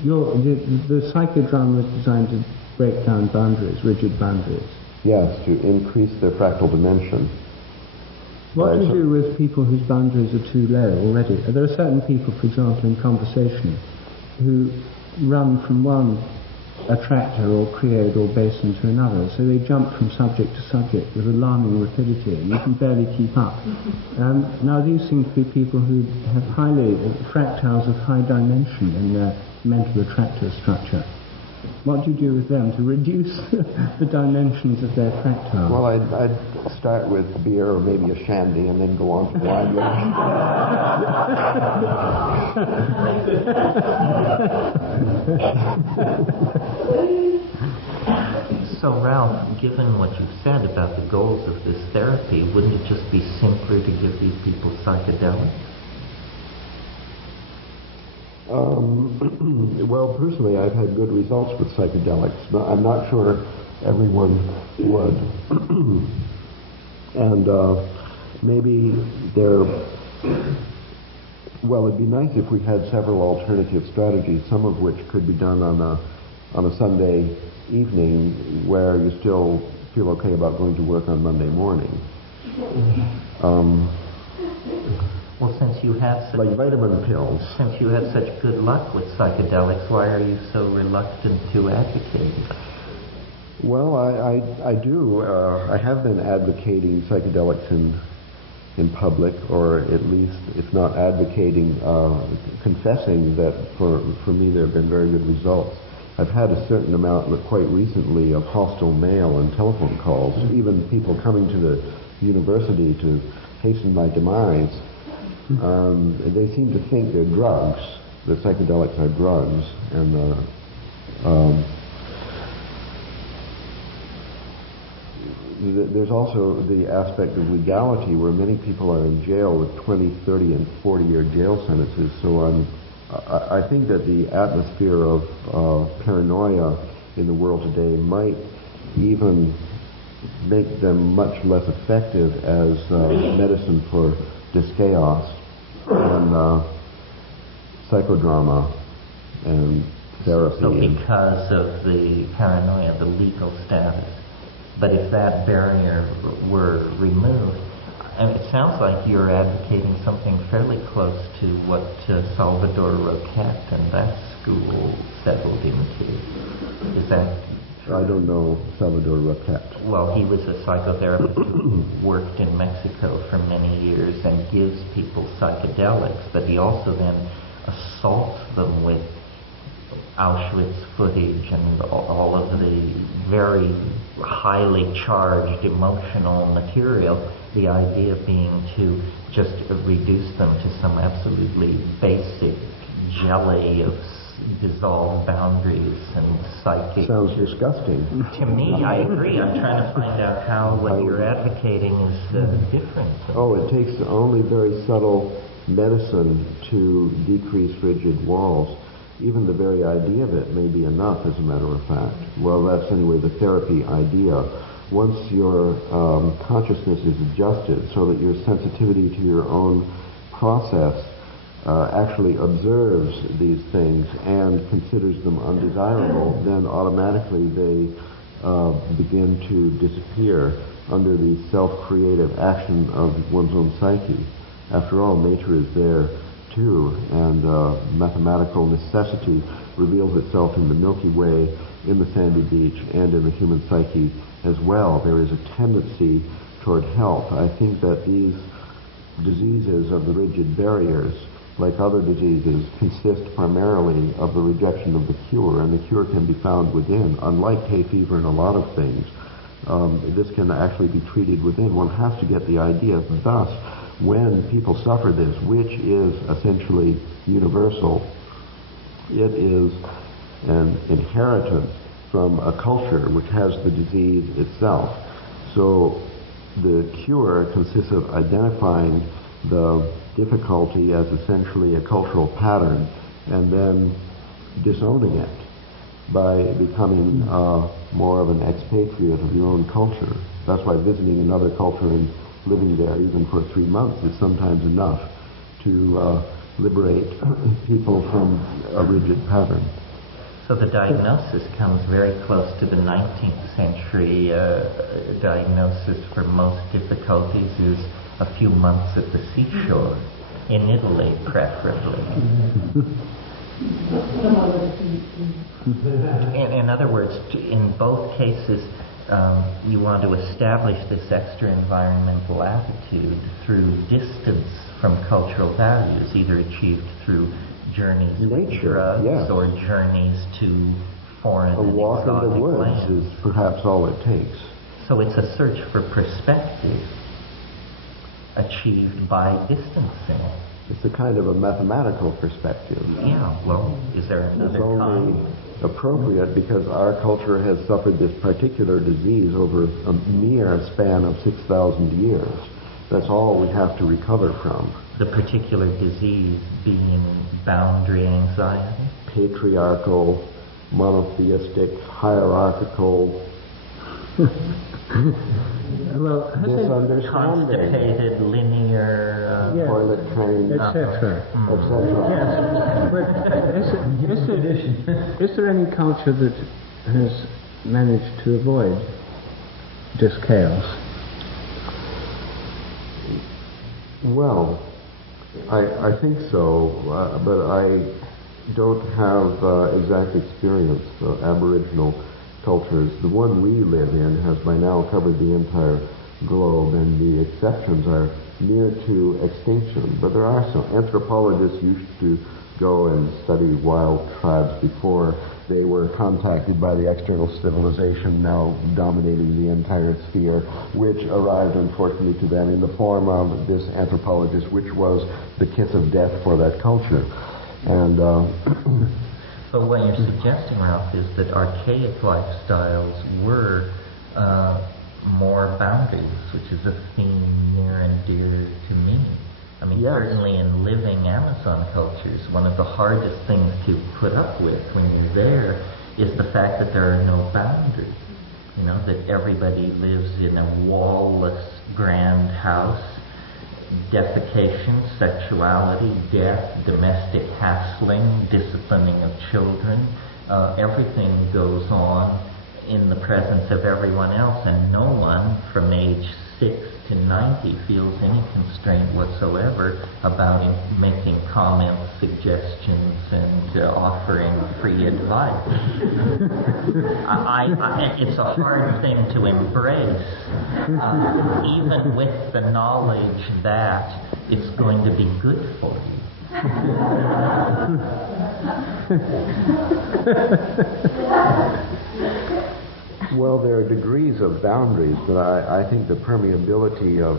the psychodrama is designed to break down boundaries, rigid boundaries. Yes, to increase their fractal dimension. What to do with people whose boundaries are too low already? There are certain people, for example, in conversation, who run from one attractor or create or basin to another. So they jump from subject to subject with alarming rapidity, and you can barely keep up. Now these seem to be people who have fractals of high dimension in their mental attractor structure. What do you do with them to reduce the dimensions of their fractals? Well, I'd start with beer or maybe a shandy and then go on to wine. So, Ralph, given what you've said about the goals of this therapy, wouldn't it just be simpler to give these people psychedelics? Well, personally, I've had good results with psychedelics. I'm not sure everyone would. And maybe well, it'd be nice if we had several alternative strategies, some of which could be done on a Sunday evening where you still feel okay about going to work on Monday morning. Well, since you have such, like vitamin pills. Since you have such good luck with psychedelics, why are you so reluctant to advocate? Well, I do. I have been advocating psychedelics in public, or at least, if not advocating, confessing that for me there have been very good results. I've had a certain amount, quite recently, of hostile mail and telephone calls, even people coming to the university to hasten my demise. They seem to think they're drugs, that psychedelics are drugs, and there's also the aspect of legality where many people are in jail with 20, 30, and 40-year jail sentences. So I think that the atmosphere of paranoia in the world today might even make them much less effective as medicine for dyschaos and psychodrama and therapy. So because of the paranoia, the legal status. But if that barrier were removed, and it sounds like you're advocating something fairly close to what Salvador Roquette and that school settled into. Is that true? I don't know Salvador Roquette. Well, he was a psychotherapist who worked in Mexico for many years and gives people psychedelics, but he also then assaults them with Auschwitz footage and all of the very highly charged emotional material, the idea being to just reduce them to some absolutely basic jelly of dissolved boundaries and psychic. Sounds disgusting. To me, I agree. I'm trying to find out how what you're advocating is different. Oh, it takes only very subtle medicine to decrease rigid walls. Even the very idea of it may be enough, as a matter of fact. Well, that's anyway the therapy idea. Once your consciousness is adjusted so that your sensitivity to your own process actually observes these things and considers them undesirable, then automatically they begin to disappear under the self-creative action of one's own psyche. After all, nature is there too, and mathematical necessity reveals itself in the Milky Way, in the sandy beach, and in the human psyche as well. There is a tendency toward health. I think that these diseases of the rigid barriers, like other diseases, consist primarily of the rejection of the cure, and the cure can be found within. Unlike hay fever and a lot of things, this can actually be treated within. One has to get the idea. Thus, when people suffer this, which is essentially universal, it is an inheritance from a culture which has the disease itself. So the cure consists of identifying the difficulty as essentially a cultural pattern and then disowning it by becoming more of an expatriate of your own culture. That's why visiting another culture and living there even for 3 months is sometimes enough to liberate people from a rigid pattern. So the diagnosis comes very close to the 19th century diagnosis for most difficulties is a few months at the seashore, in Italy preferably. In other words, in both cases, you want to establish this extra environmental attitude through distance from cultural values, either achieved through journeys with drugs or journeys to foreign and walk in the exotic woods lands. is perhaps all it takes. So it's a search for perspective achieved by distancing. It's a kind of a mathematical perspective. Yeah, well, is there another It's only appropriate because our culture has suffered this particular disease over a mere span of 6,000 years. That's all we have to recover from. the particular disease being boundary anxiety? Patriarchal, monotheistic, hierarchical, well, misunderstanding, constipated, linear, toilet trained, etc. etc. Yes, but is there any culture that has managed to avoid this chaos? Well, I think so, but I don't have exact experience of Aboriginal cultures. The one we live in has by now covered the entire globe, and the exceptions are near to extinction. But there are some. Anthropologists used to go and study wild tribes before they were contacted by the external civilization now dominating the entire sphere, which arrived unfortunately to them in the form of this anthropologist, which was the kiss of death for that culture. And so what you're suggesting, Ralph, is that archaic lifestyles were more boundaries, which is a theme near and dear to me. I mean, certainly in living Amazon cultures, one of the hardest things to put up with when you're there is the fact that there are no boundaries. You know, that everybody lives in a wall-less grand house. Defecation, sexuality, death, domestic hassling, disciplining of children, everything goes on in the presence of everyone else, and no one from age 6 to 90 feels any constraint whatsoever about making comments, suggestions, and offering free advice. It's a hard thing to embrace, even with the knowledge that it's going to be good for you. Well, there are degrees of boundaries, but I think the permeability of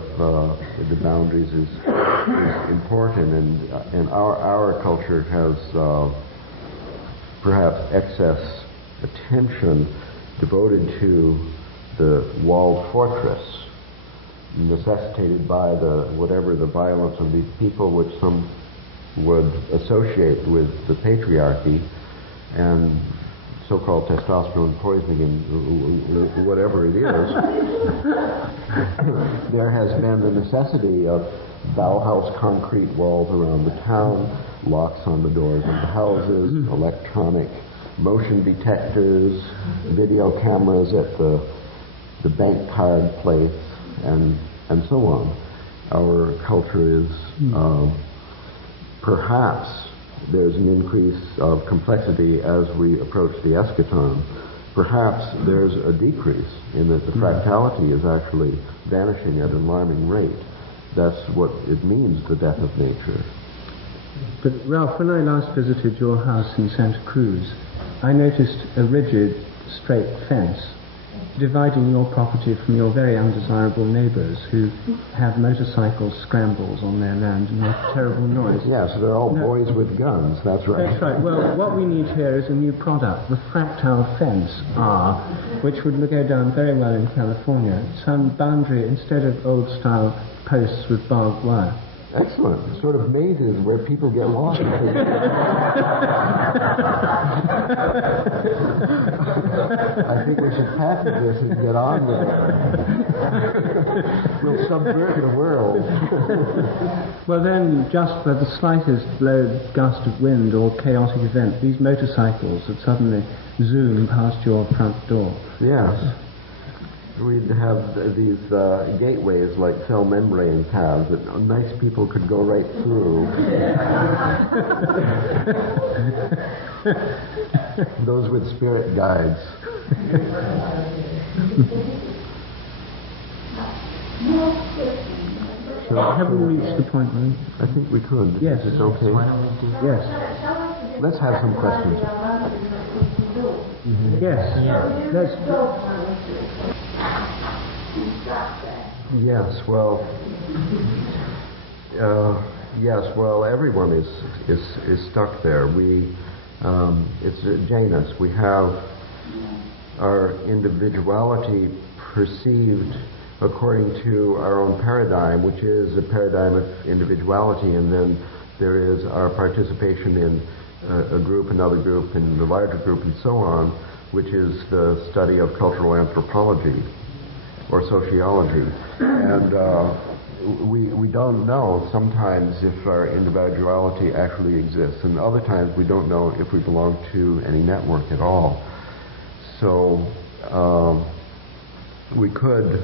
the boundaries is important, and our culture has perhaps excess attention devoted to the walled fortress, necessitated by whatever the violence of these people, which some would associate with the patriarchy and so-called testosterone poisoning and whatever it is. There has been the necessity of Bauhaus concrete walls around the town, locks on the doors of the houses, electronic motion detectors, video cameras at the bank card place, and so on. Our culture is perhaps there's an increase of complexity as we approach the eschaton. Perhaps there's a decrease in that the fractality is actually vanishing at an alarming rate. That's what it means, the death of nature. But Ralph, when I last visited your house in Santa Cruz, I noticed a rigid, straight fence dividing your property from your very undesirable neighbours who have motorcycle scrambles on their land and make terrible noise. Yes, they're all boys with guns, that's right. That's right. Well, what we need here is a new product, the fractal fence R, which would go down very well in California. Some boundary instead of old-style posts with barbed wire. Excellent. Sort of mazes where people get lost. I think we should patent this and get on with it. We'll subvert the world. Well then, just for the slightest gust of wind or chaotic event, these motorcycles would suddenly zoom past your front door. Yes. We'd have these gateways like cell membrane paths that nice people could go right through. Those with spirit guides. Have we reached the point, right? I think we could. Yes. Is it okay? Yes. Let's have some questions. Mm-hmm. Yes. Let's. Yes. Well, everyone is stuck there. It's Janus. We have our individuality perceived according to our own paradigm, which is a paradigm of individuality, and then there is our participation in a group, another group, and the larger group, and so on, which is the study of cultural anthropology or sociology. And we don't know sometimes if our individuality actually exists, and other times we don't know if we belong to any network at all. So we could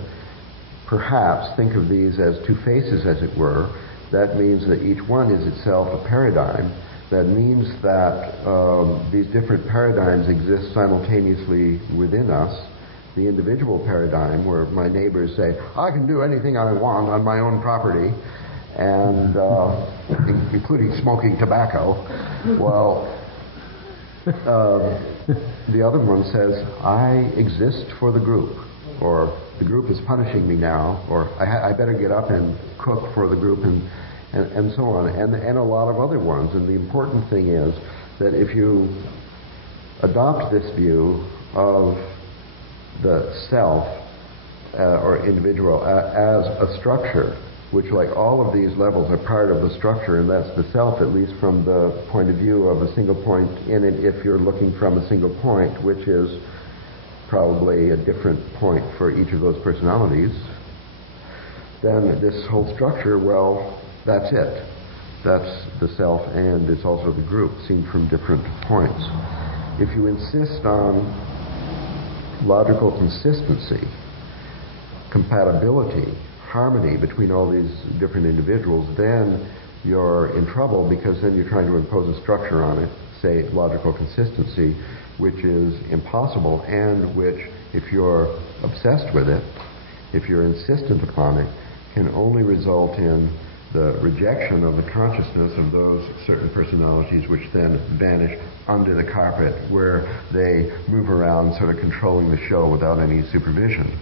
perhaps think of these as two faces, as it were. That means that each one is itself a paradigm. That means that these different paradigms exist simultaneously within us. The individual paradigm, where my neighbors say, I can do anything I want on my own property, and including smoking tobacco. Well, the other one says, I exist for the group, or the group is punishing me now, or I better get up and cook for the group, and so on, and a lot of other ones. And the important thing is that if you adopt this view of the self or individual as a structure, which, like all of these levels, are part of the structure, and that's the self, at least from the point of view of a single point in it, if you're looking from a single point, which is probably a different point for each of those personalities, then this whole structure, well, that's it. That's the self, and it's also the group, seen from different points. If you insist on logical consistency, compatibility, harmony between all these different individuals, then you're in trouble, because then you're trying to impose a structure on it, say logical consistency, which is impossible, and which, if you're obsessed with it, if you're insistent upon it, can only result in the rejection of the consciousness of those certain personalities, which then vanish under the carpet, where they move around sort of controlling the show without any supervision.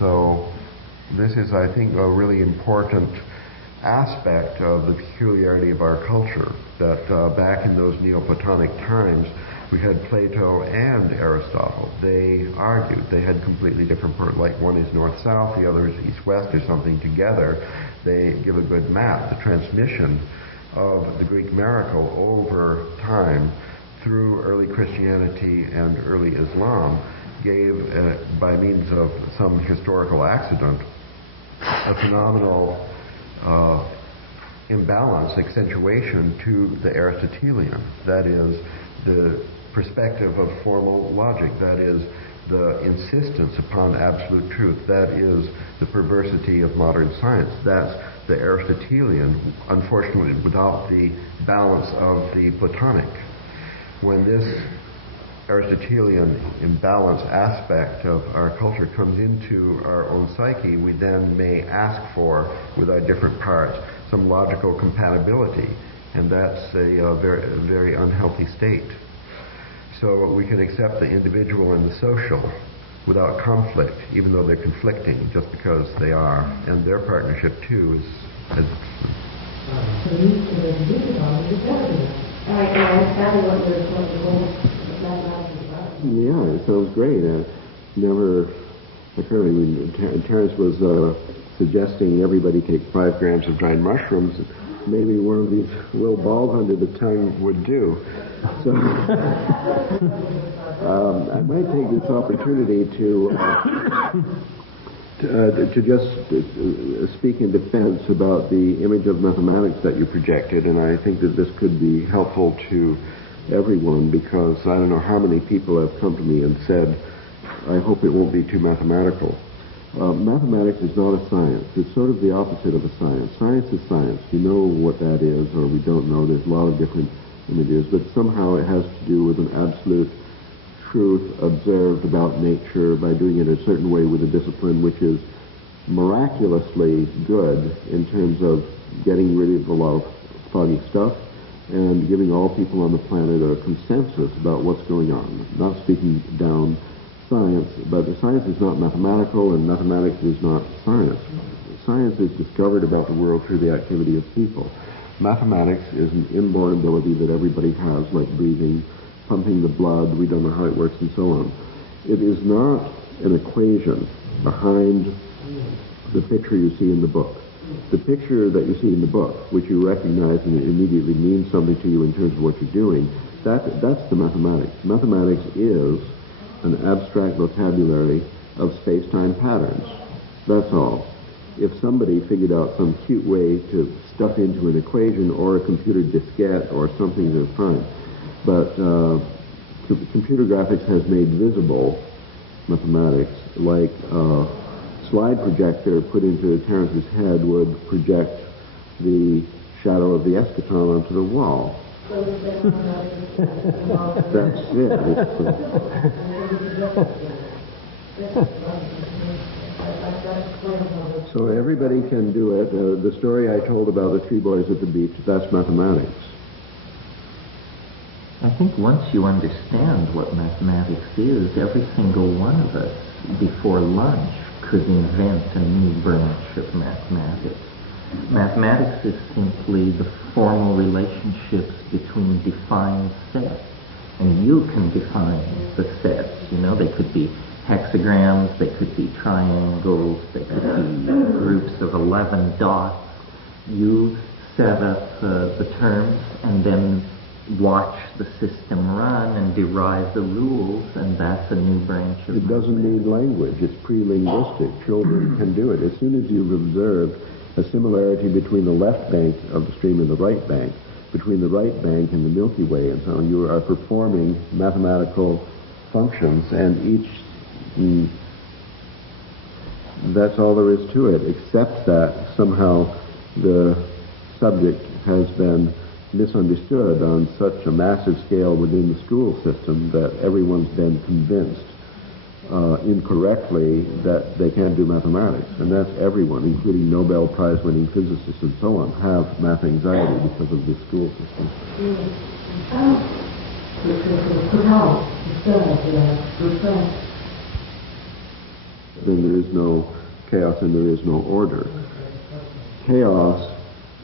So this is, I think, a really important aspect of the peculiarity of our culture, that back in those Neoplatonic times, we had Plato and Aristotle. They argued. They had completely different, like one is north-south, the other is east-west, or something. Together, they give a good map. The transmission of the Greek miracle over time through early Christianity and early Islam gave, by means of some historical accident, a phenomenal imbalance, accentuation to the Aristotelian. That is, the perspective of formal logic. That is, the insistence upon absolute truth. That is the perversity of modern science. That's the Aristotelian, unfortunately, without the balance of the Platonic. When this Aristotelian imbalance aspect of our culture comes into our own psyche, we then may ask for, with our different parts, some logical compatibility, and that's a very, very unhealthy state. So we can accept the individual and the social without conflict, even though they're conflicting, just because they are, and their partnership too is. Yeah, it sounds great. Never occurred. I mean, Terence was suggesting everybody take 5 grams of dried mushrooms. Maybe one of these little balls under the tongue would do. So I might take this opportunity to just speak in defense about the image of mathematics that you projected, and I think that this could be helpful to everyone, because I don't know how many people have come to me and said, I hope it won't be too mathematical. Mathematics is not a science. It's sort of the opposite of a science. Science is science. You know what that is, or we don't know. There's a lot of different images, but somehow it has to do with an absolute truth observed about nature by doing it a certain way with a discipline which is miraculously good in terms of getting rid of a lot of foggy stuff and giving all people on the planet a consensus about what's going on. Not speaking down science, but the science is not mathematical, and mathematics is not science. Science is discovered about the world through the activity of people. Mathematics is an inborn ability that everybody has, like breathing, pumping the blood. We don't know how it works, and so on. It is not an equation behind the picture you see in the book. The picture that you see in the book, which you recognize and it immediately means something to you in terms of what you're doing, that's the mathematics. Mathematics is an abstract vocabulary of space-time patterns. That's all. If somebody figured out some cute way to stuff into an equation or a computer diskette or something, they're fine. But computer graphics has made visible mathematics, like a slide projector put into Terence's head would project the shadow of the eschaton onto the wall. That's it. So everybody can do it. The story I told about the three boys at the beach, that's mathematics. I think once you understand what mathematics is, every single one of us before lunch could invent a new branch of mathematics. Mathematics is simply the formal relationships between defined sets. And you can define the sets. You know, they could be hexagrams, they could be triangles, they could be groups of 11 dots. You set up the terms and then watch the system run and derive the rules, and that's a new branch of It doesn't need language. It's pre-linguistic. Children can do it. As soon as you've observed a similarity between the left bank of the stream and the right bank, between the right bank and the Milky Way, and so on, you are performing mathematical functions, and that's all there is to it, except that somehow the subject has been misunderstood on such a massive scale within the school system that everyone's been convinced incorrectly that they can't do mathematics. And that's everyone, including Nobel Prize-winning physicists and so on, have math anxiety because of the school system. Then there is no chaos and there is no order. Chaos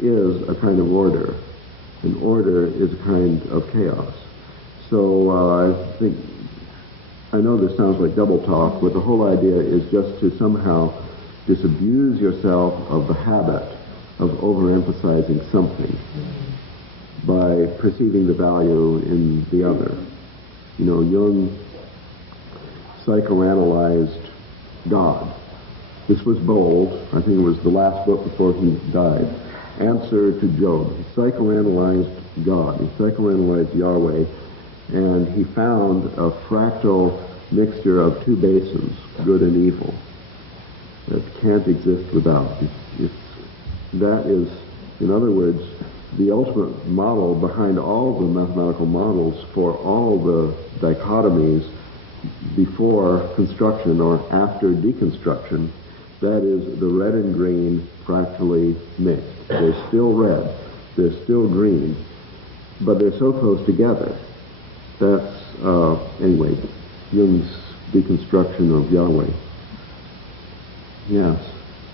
is a kind of order, and order is a kind of chaos. So I know this sounds like double talk, but the whole idea is just to somehow disabuse yourself of the habit of overemphasizing something by perceiving the value in the other. You know, Jung psychoanalyzed God. This was bold. I think it was the last book before he died. Answer to Job. He psychoanalyzed God. He psychoanalyzed Yahweh, and he found a fractal mixture of two basins, good and evil, that can't exist without. That is, in other words, the ultimate model behind all the mathematical models for all the dichotomies before construction or after deconstruction. That is the red and green fractally mixed. They're still red, they're still green, but they're so close together. That's, anyway, Jung's deconstruction of Yahweh. Yes.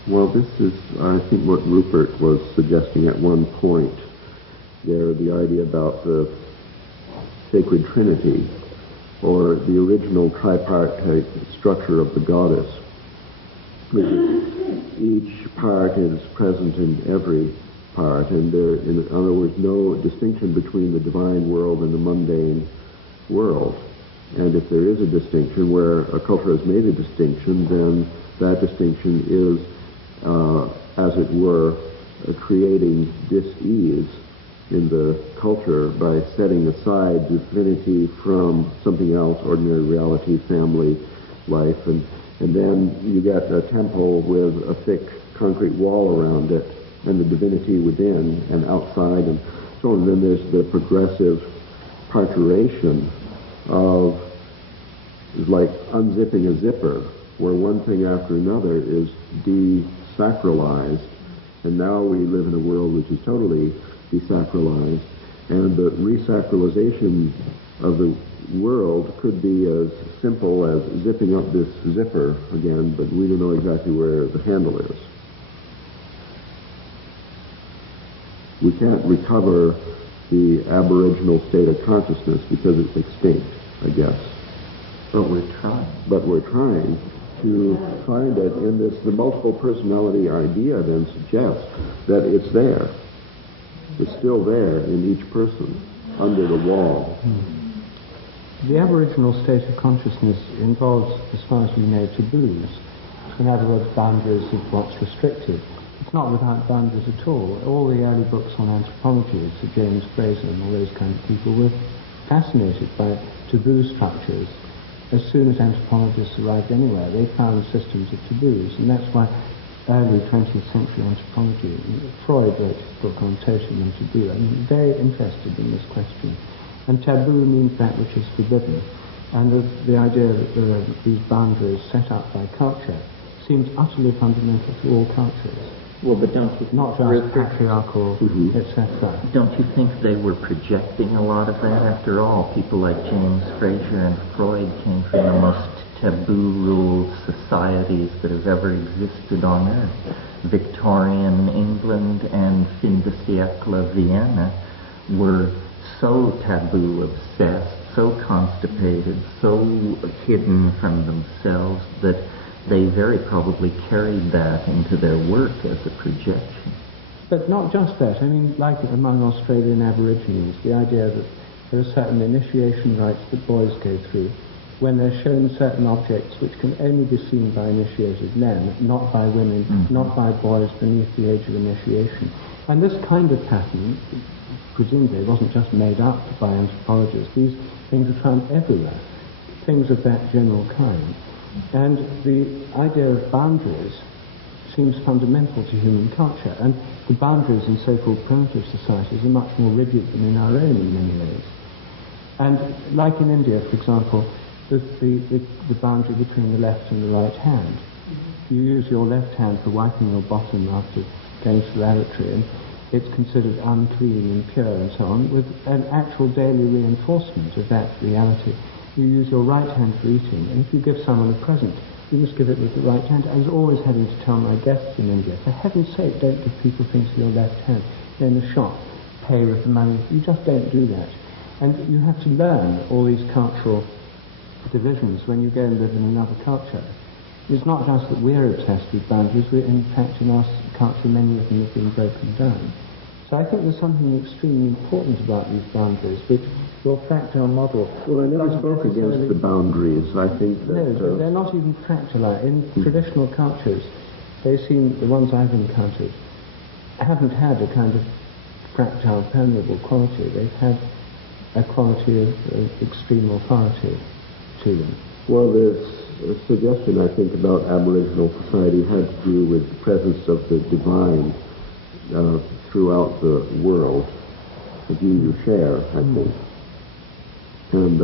Well, this is, I think, what Rupert was suggesting at one point there, the idea about the sacred trinity, or the original tripartite structure of the goddess. Each part is present in every part, and there, in other words, no distinction between the divine world and the mundane world. And if there is a distinction, where a culture has made a distinction, then that distinction is, as it were, creating dis-ease in the culture by setting aside divinity from something else, ordinary reality, family life, and then you get a temple with a thick concrete wall around it, and the divinity within and outside, and so on. And then there's the progressive parturition of, like unzipping a zipper, where one thing after another is desacralized, and now we live in a world which is totally desacralized, and the resacralization of the world could be as simple as zipping up this zipper again, but we don't know exactly where the handle is. We can't recover the aboriginal state of consciousness because it's extinct, I guess. But we're trying. But we're trying to find it in this. The multiple personality idea then suggests that it's there. It's still there in each person, under the wall. The Aboriginal state of consciousness involves, as far as we know, taboos. In other words, boundaries of what's restricted. It's not without boundaries at all. All the early books on anthropology, Sir James Fraser and all those kind of people, were fascinated by taboo structures. As soon as anthropologists arrived anywhere, they found systems of taboos, and that's why early 20th century anthropology, Freud wrote a book on totem and taboo. I'm very interested in this question. And taboo means that which is forbidden. And the idea that there are these boundaries set up by culture seems utterly fundamental to all cultures. Well, but don't you think, not just patriarchal, etc. Don't you think they were projecting a lot of that? After all, people like James Fraser and Freud came from the most taboo-ruled societies that have ever existed on Earth. Victorian England and fin de siècle Vienna were so taboo-obsessed, so constipated, so hidden from themselves that they very probably carried that into their work as a projection. But not just that. I mean, like among Australian Aborigines, the idea that there are certain initiation rites that boys go through when they're shown certain objects which can only be seen by initiated men, not by women, not by boys beneath the age of initiation. And this kind of pattern, presumably, wasn't just made up by anthropologists. These things are found everywhere, things of that general kind. And the idea of boundaries seems fundamental to human culture, and the boundaries in so-called primitive societies are much more rigid than in our own in many ways. And like in India, for example, the boundary between the left and the right hand. You use your left hand for wiping your bottom after going to the lavatory, and it's considered unclean, impure, and so on, with an actual daily reinforcement of that reality. You use your right hand for eating, and if you give someone a present, you must give it with the right hand. I was always having to tell my guests in India, for heaven's sake, don't give people things with your left hand. They're in the shop, pay with the money. You just don't do that. And you have to learn all these cultural divisions when you go and live in another culture. It's not just that we're obsessed with boundaries, in fact in our culture many of them have been broken down. So I think there's something extremely important about these boundaries, which your fractal model... Well, I never spoke against the boundaries. I think that... No, they're not even fractal. In traditional cultures, they seem, the ones I've encountered, haven't had a kind of fractal permeable quality. They've had a quality of extreme authority to them. Well, there's a suggestion, I think, about Aboriginal society had to do with the presence of the divine throughout the world that you share, I think. And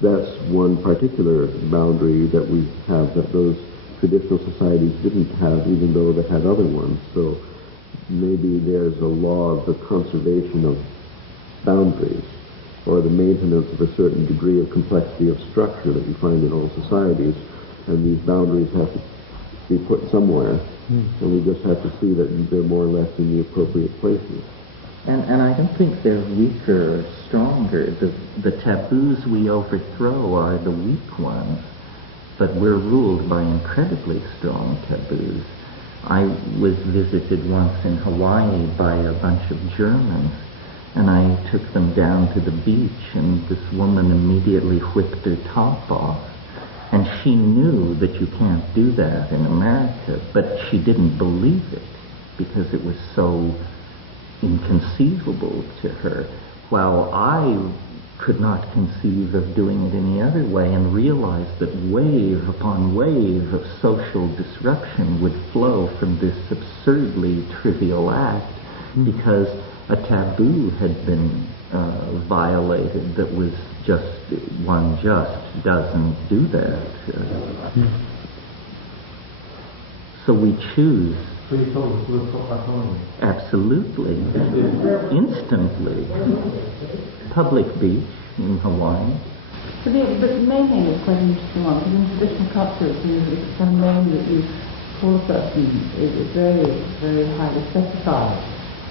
that's one particular boundary that we have that those traditional societies didn't have, even though they had other ones. So maybe there's a law of the conservation of boundaries, or the maintenance of a certain degree of complexity of structure that you find in all societies, and these boundaries have to be put somewhere, and we just have to see that they're more or less in the appropriate places. And I don't think they're weaker or stronger. The taboos we overthrow are the weak ones, but we're ruled by incredibly strong taboos. I was visited once in Hawaii by a bunch of Germans, and I took them down to the beach, and this woman immediately whipped her top off. And she knew that you can't do that in America, but she didn't believe it because it was so inconceivable to her, while I could not conceive of doing it any other way, and realized that wave upon wave of social disruption would flow from this absurdly trivial act because a taboo had been violated that was just, one just doesn't do that. So we choose. So you told us we'll put that on. Absolutely. Instantly. Public beach in Hawaii. But the main thing is quite an interesting one, because in traditional cultures, it's kind of known that you call a person is very, very highly specified.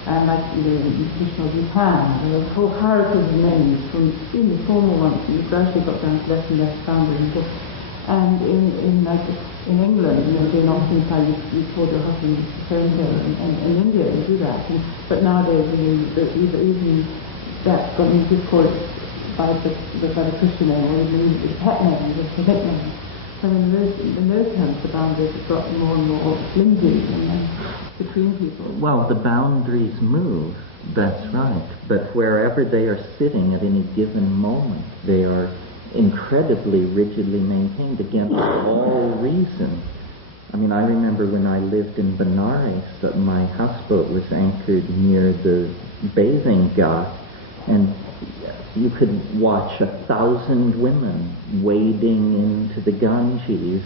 and like the traditional Japan, there were whole hierarchies of names from extremely formal ones, and you gradually got down to less and less boundaries. And in England, doing often how you told your husband so-and-so, and in India they do that. But nowadays, even that's got you could call it by the Christian name, or even the pet name, the nickname. So in those terms, the boundaries have got more and more flimsy between people. Well, the boundaries move, that's right. But wherever they are sitting at any given moment, they are incredibly rigidly maintained against all reason. I mean, I remember when I lived in Benares, my houseboat was anchored near the bathing ghat, and you could watch 1,000 women wading into the Ganges,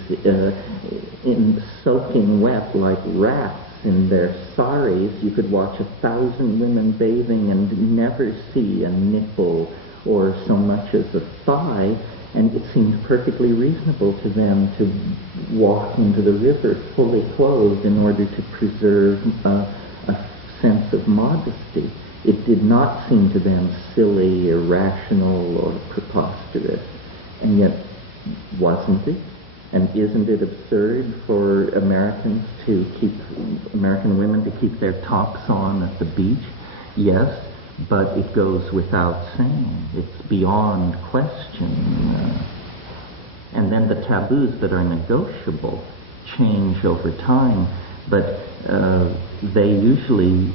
in soaking wet like rats in their saris. You could watch 1,000 women bathing and never see a nipple or so much as a thigh, and it seemed perfectly reasonable to them to walk into the river fully clothed in order to preserve a sense of modesty. It did not seem to them silly, irrational, or preposterous. And yet, wasn't it? And isn't it absurd for American women to keep their tops on at the beach? Yes, but it goes without saying. It's beyond question. And then the taboos that are negotiable change over time, but they usually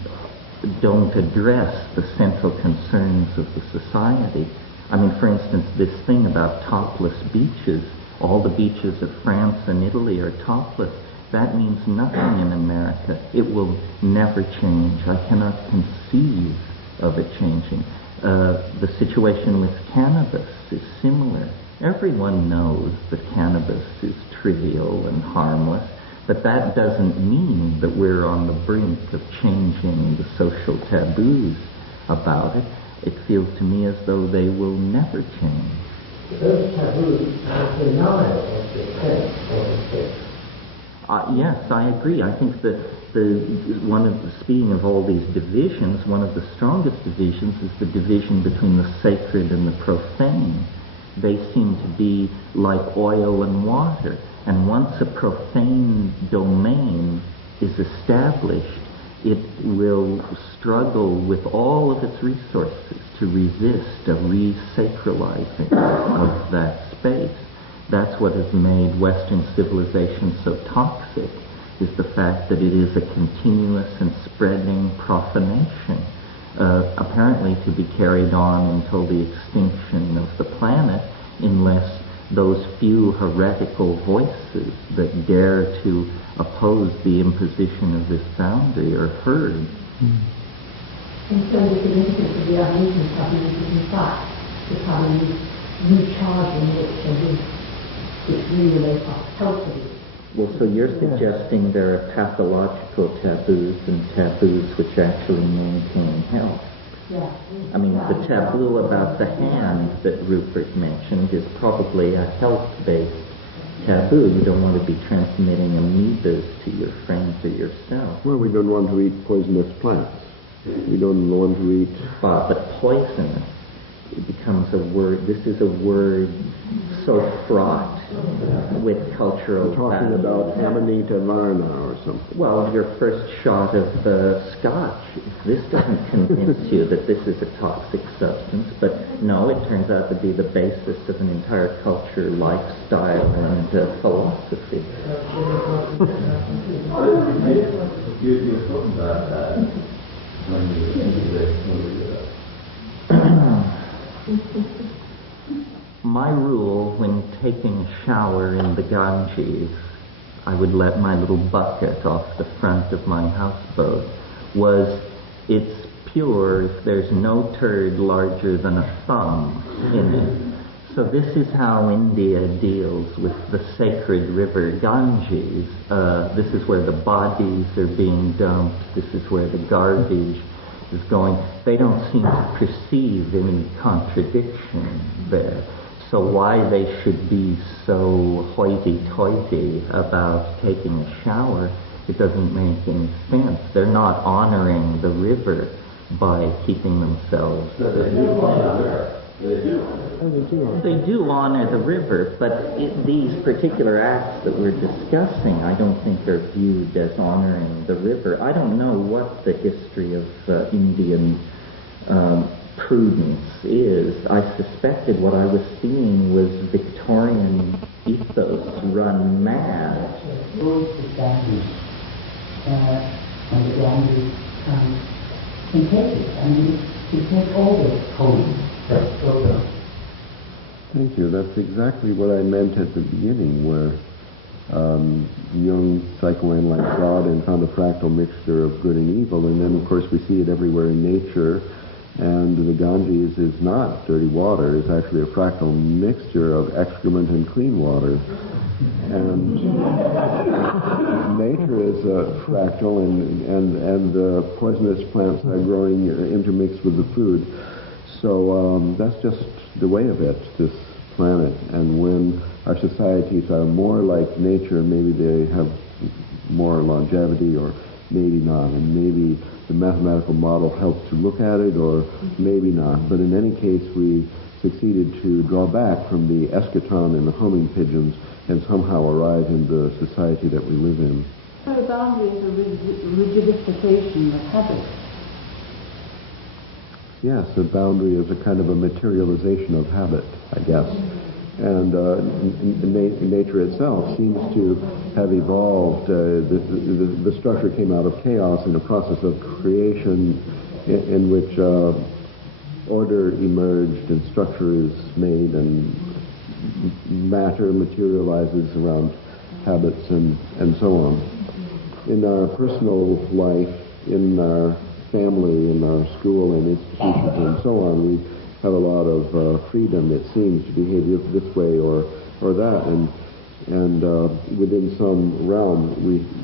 don't address the central concerns of the society. I mean, for instance, this thing about topless beaches, all the beaches of France and Italy are topless. That means nothing in America. It will never change. I cannot conceive of it changing. The situation with cannabis is similar. Everyone knows that cannabis is trivial and harmless, but that doesn't mean that we're on the brink of changing the social taboos about it. It feels to me as though they will never change. Those taboos are denial of the sense or the fixed. Yes, I agree. I think that speaking of all these divisions, one of the strongest divisions is the division between the sacred and the profane. They seem to be like oil and water. And once a profane domain is established, it will struggle with all of its resources to resist a re-sacralizing of that space. That's what has made Western civilization so toxic, is the fact that it is a continuous and spreading profanation, apparently to be carried on until the extinction of the planet, unless those few heretical voices that dare to oppose the imposition of this boundary are heard. And so the significance of the uneaten taboos is in fact becoming recharging which we relate us healthily. Well, so you're suggesting there are pathological taboos and taboos which actually maintain health. Yeah. I mean, the taboo about the hand that Rupert mentioned is probably a health-based taboo. You don't want to be transmitting amoebas to your friends or yourself. Well, we don't want to eat poisonous plants. We don't want to eat... But poisonous, it becomes a word. This is a word so fraught with cultural We're talking about Amanita Varna or something. Well, your first shot of scotch, if this doesn't convince you that this is a toxic substance, but no, it turns out to be the basis of an entire culture, lifestyle, and philosophy. You're talking about when My rule when taking a shower in the Ganges, I would let my little bucket off the front of my houseboat, was it's pure if there's no turd larger than a thumb in it. So this is how India deals with the sacred river Ganges. This is where the bodies are being dumped. This is where the garbage is going. They don't seem to perceive any contradiction there. So why they should be so hoity-toity about taking a shower it doesn't make any sense. They're not honoring the river by keeping themselves. They do honor the river, but these particular acts that we're discussing, I don't think are viewed as honoring the river. I don't know what the history of Indian prudence is. I suspected what I was seeing was Victorian ethos run mad. Those discussions and the Gandhi can take it. I mean, you take all this home. Thank you. That's exactly what I meant at the beginning, where Jung psychoanalyzed God and found a fractal mixture of good and evil, and then of course we see it everywhere in nature, and the Ganges is not dirty water, it's actually a fractal mixture of excrement and clean water. And nature is fractal, and poisonous plants are growing intermixed with the food. So that's just the way of it, this planet. And when our societies are more like nature, maybe they have more longevity, or maybe not. And maybe the mathematical model helps to look at it, or maybe not. But in any case, we succeeded to draw back from the eschaton and the homing pigeons and somehow arrive in the society that we live in. So the boundary is a rigidification of habit. Yes, the boundary is a kind of a materialization of habit, I guess. And nature itself seems to have evolved. The structure came out of chaos in a process of creation in which order emerged and structure is made, and matter materializes around habits and so on. In our personal life, in our family, in our school and institutions and so on, we have a lot of freedom, it seems, to behave this way or that, and within some realm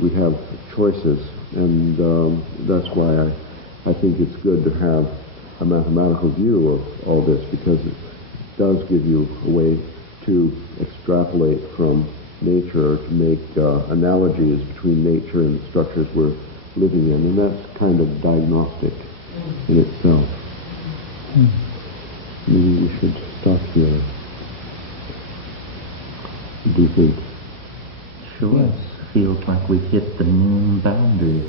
we have choices, and that's why I think it's good to have a mathematical view of all this, because it does give you a way to extrapolate from nature, to make analogies between nature and the structures we're living in, and that's kind of diagnostic in itself. Maybe we should stop here. Do you think? Sure. Feels like we've hit the noon boundary.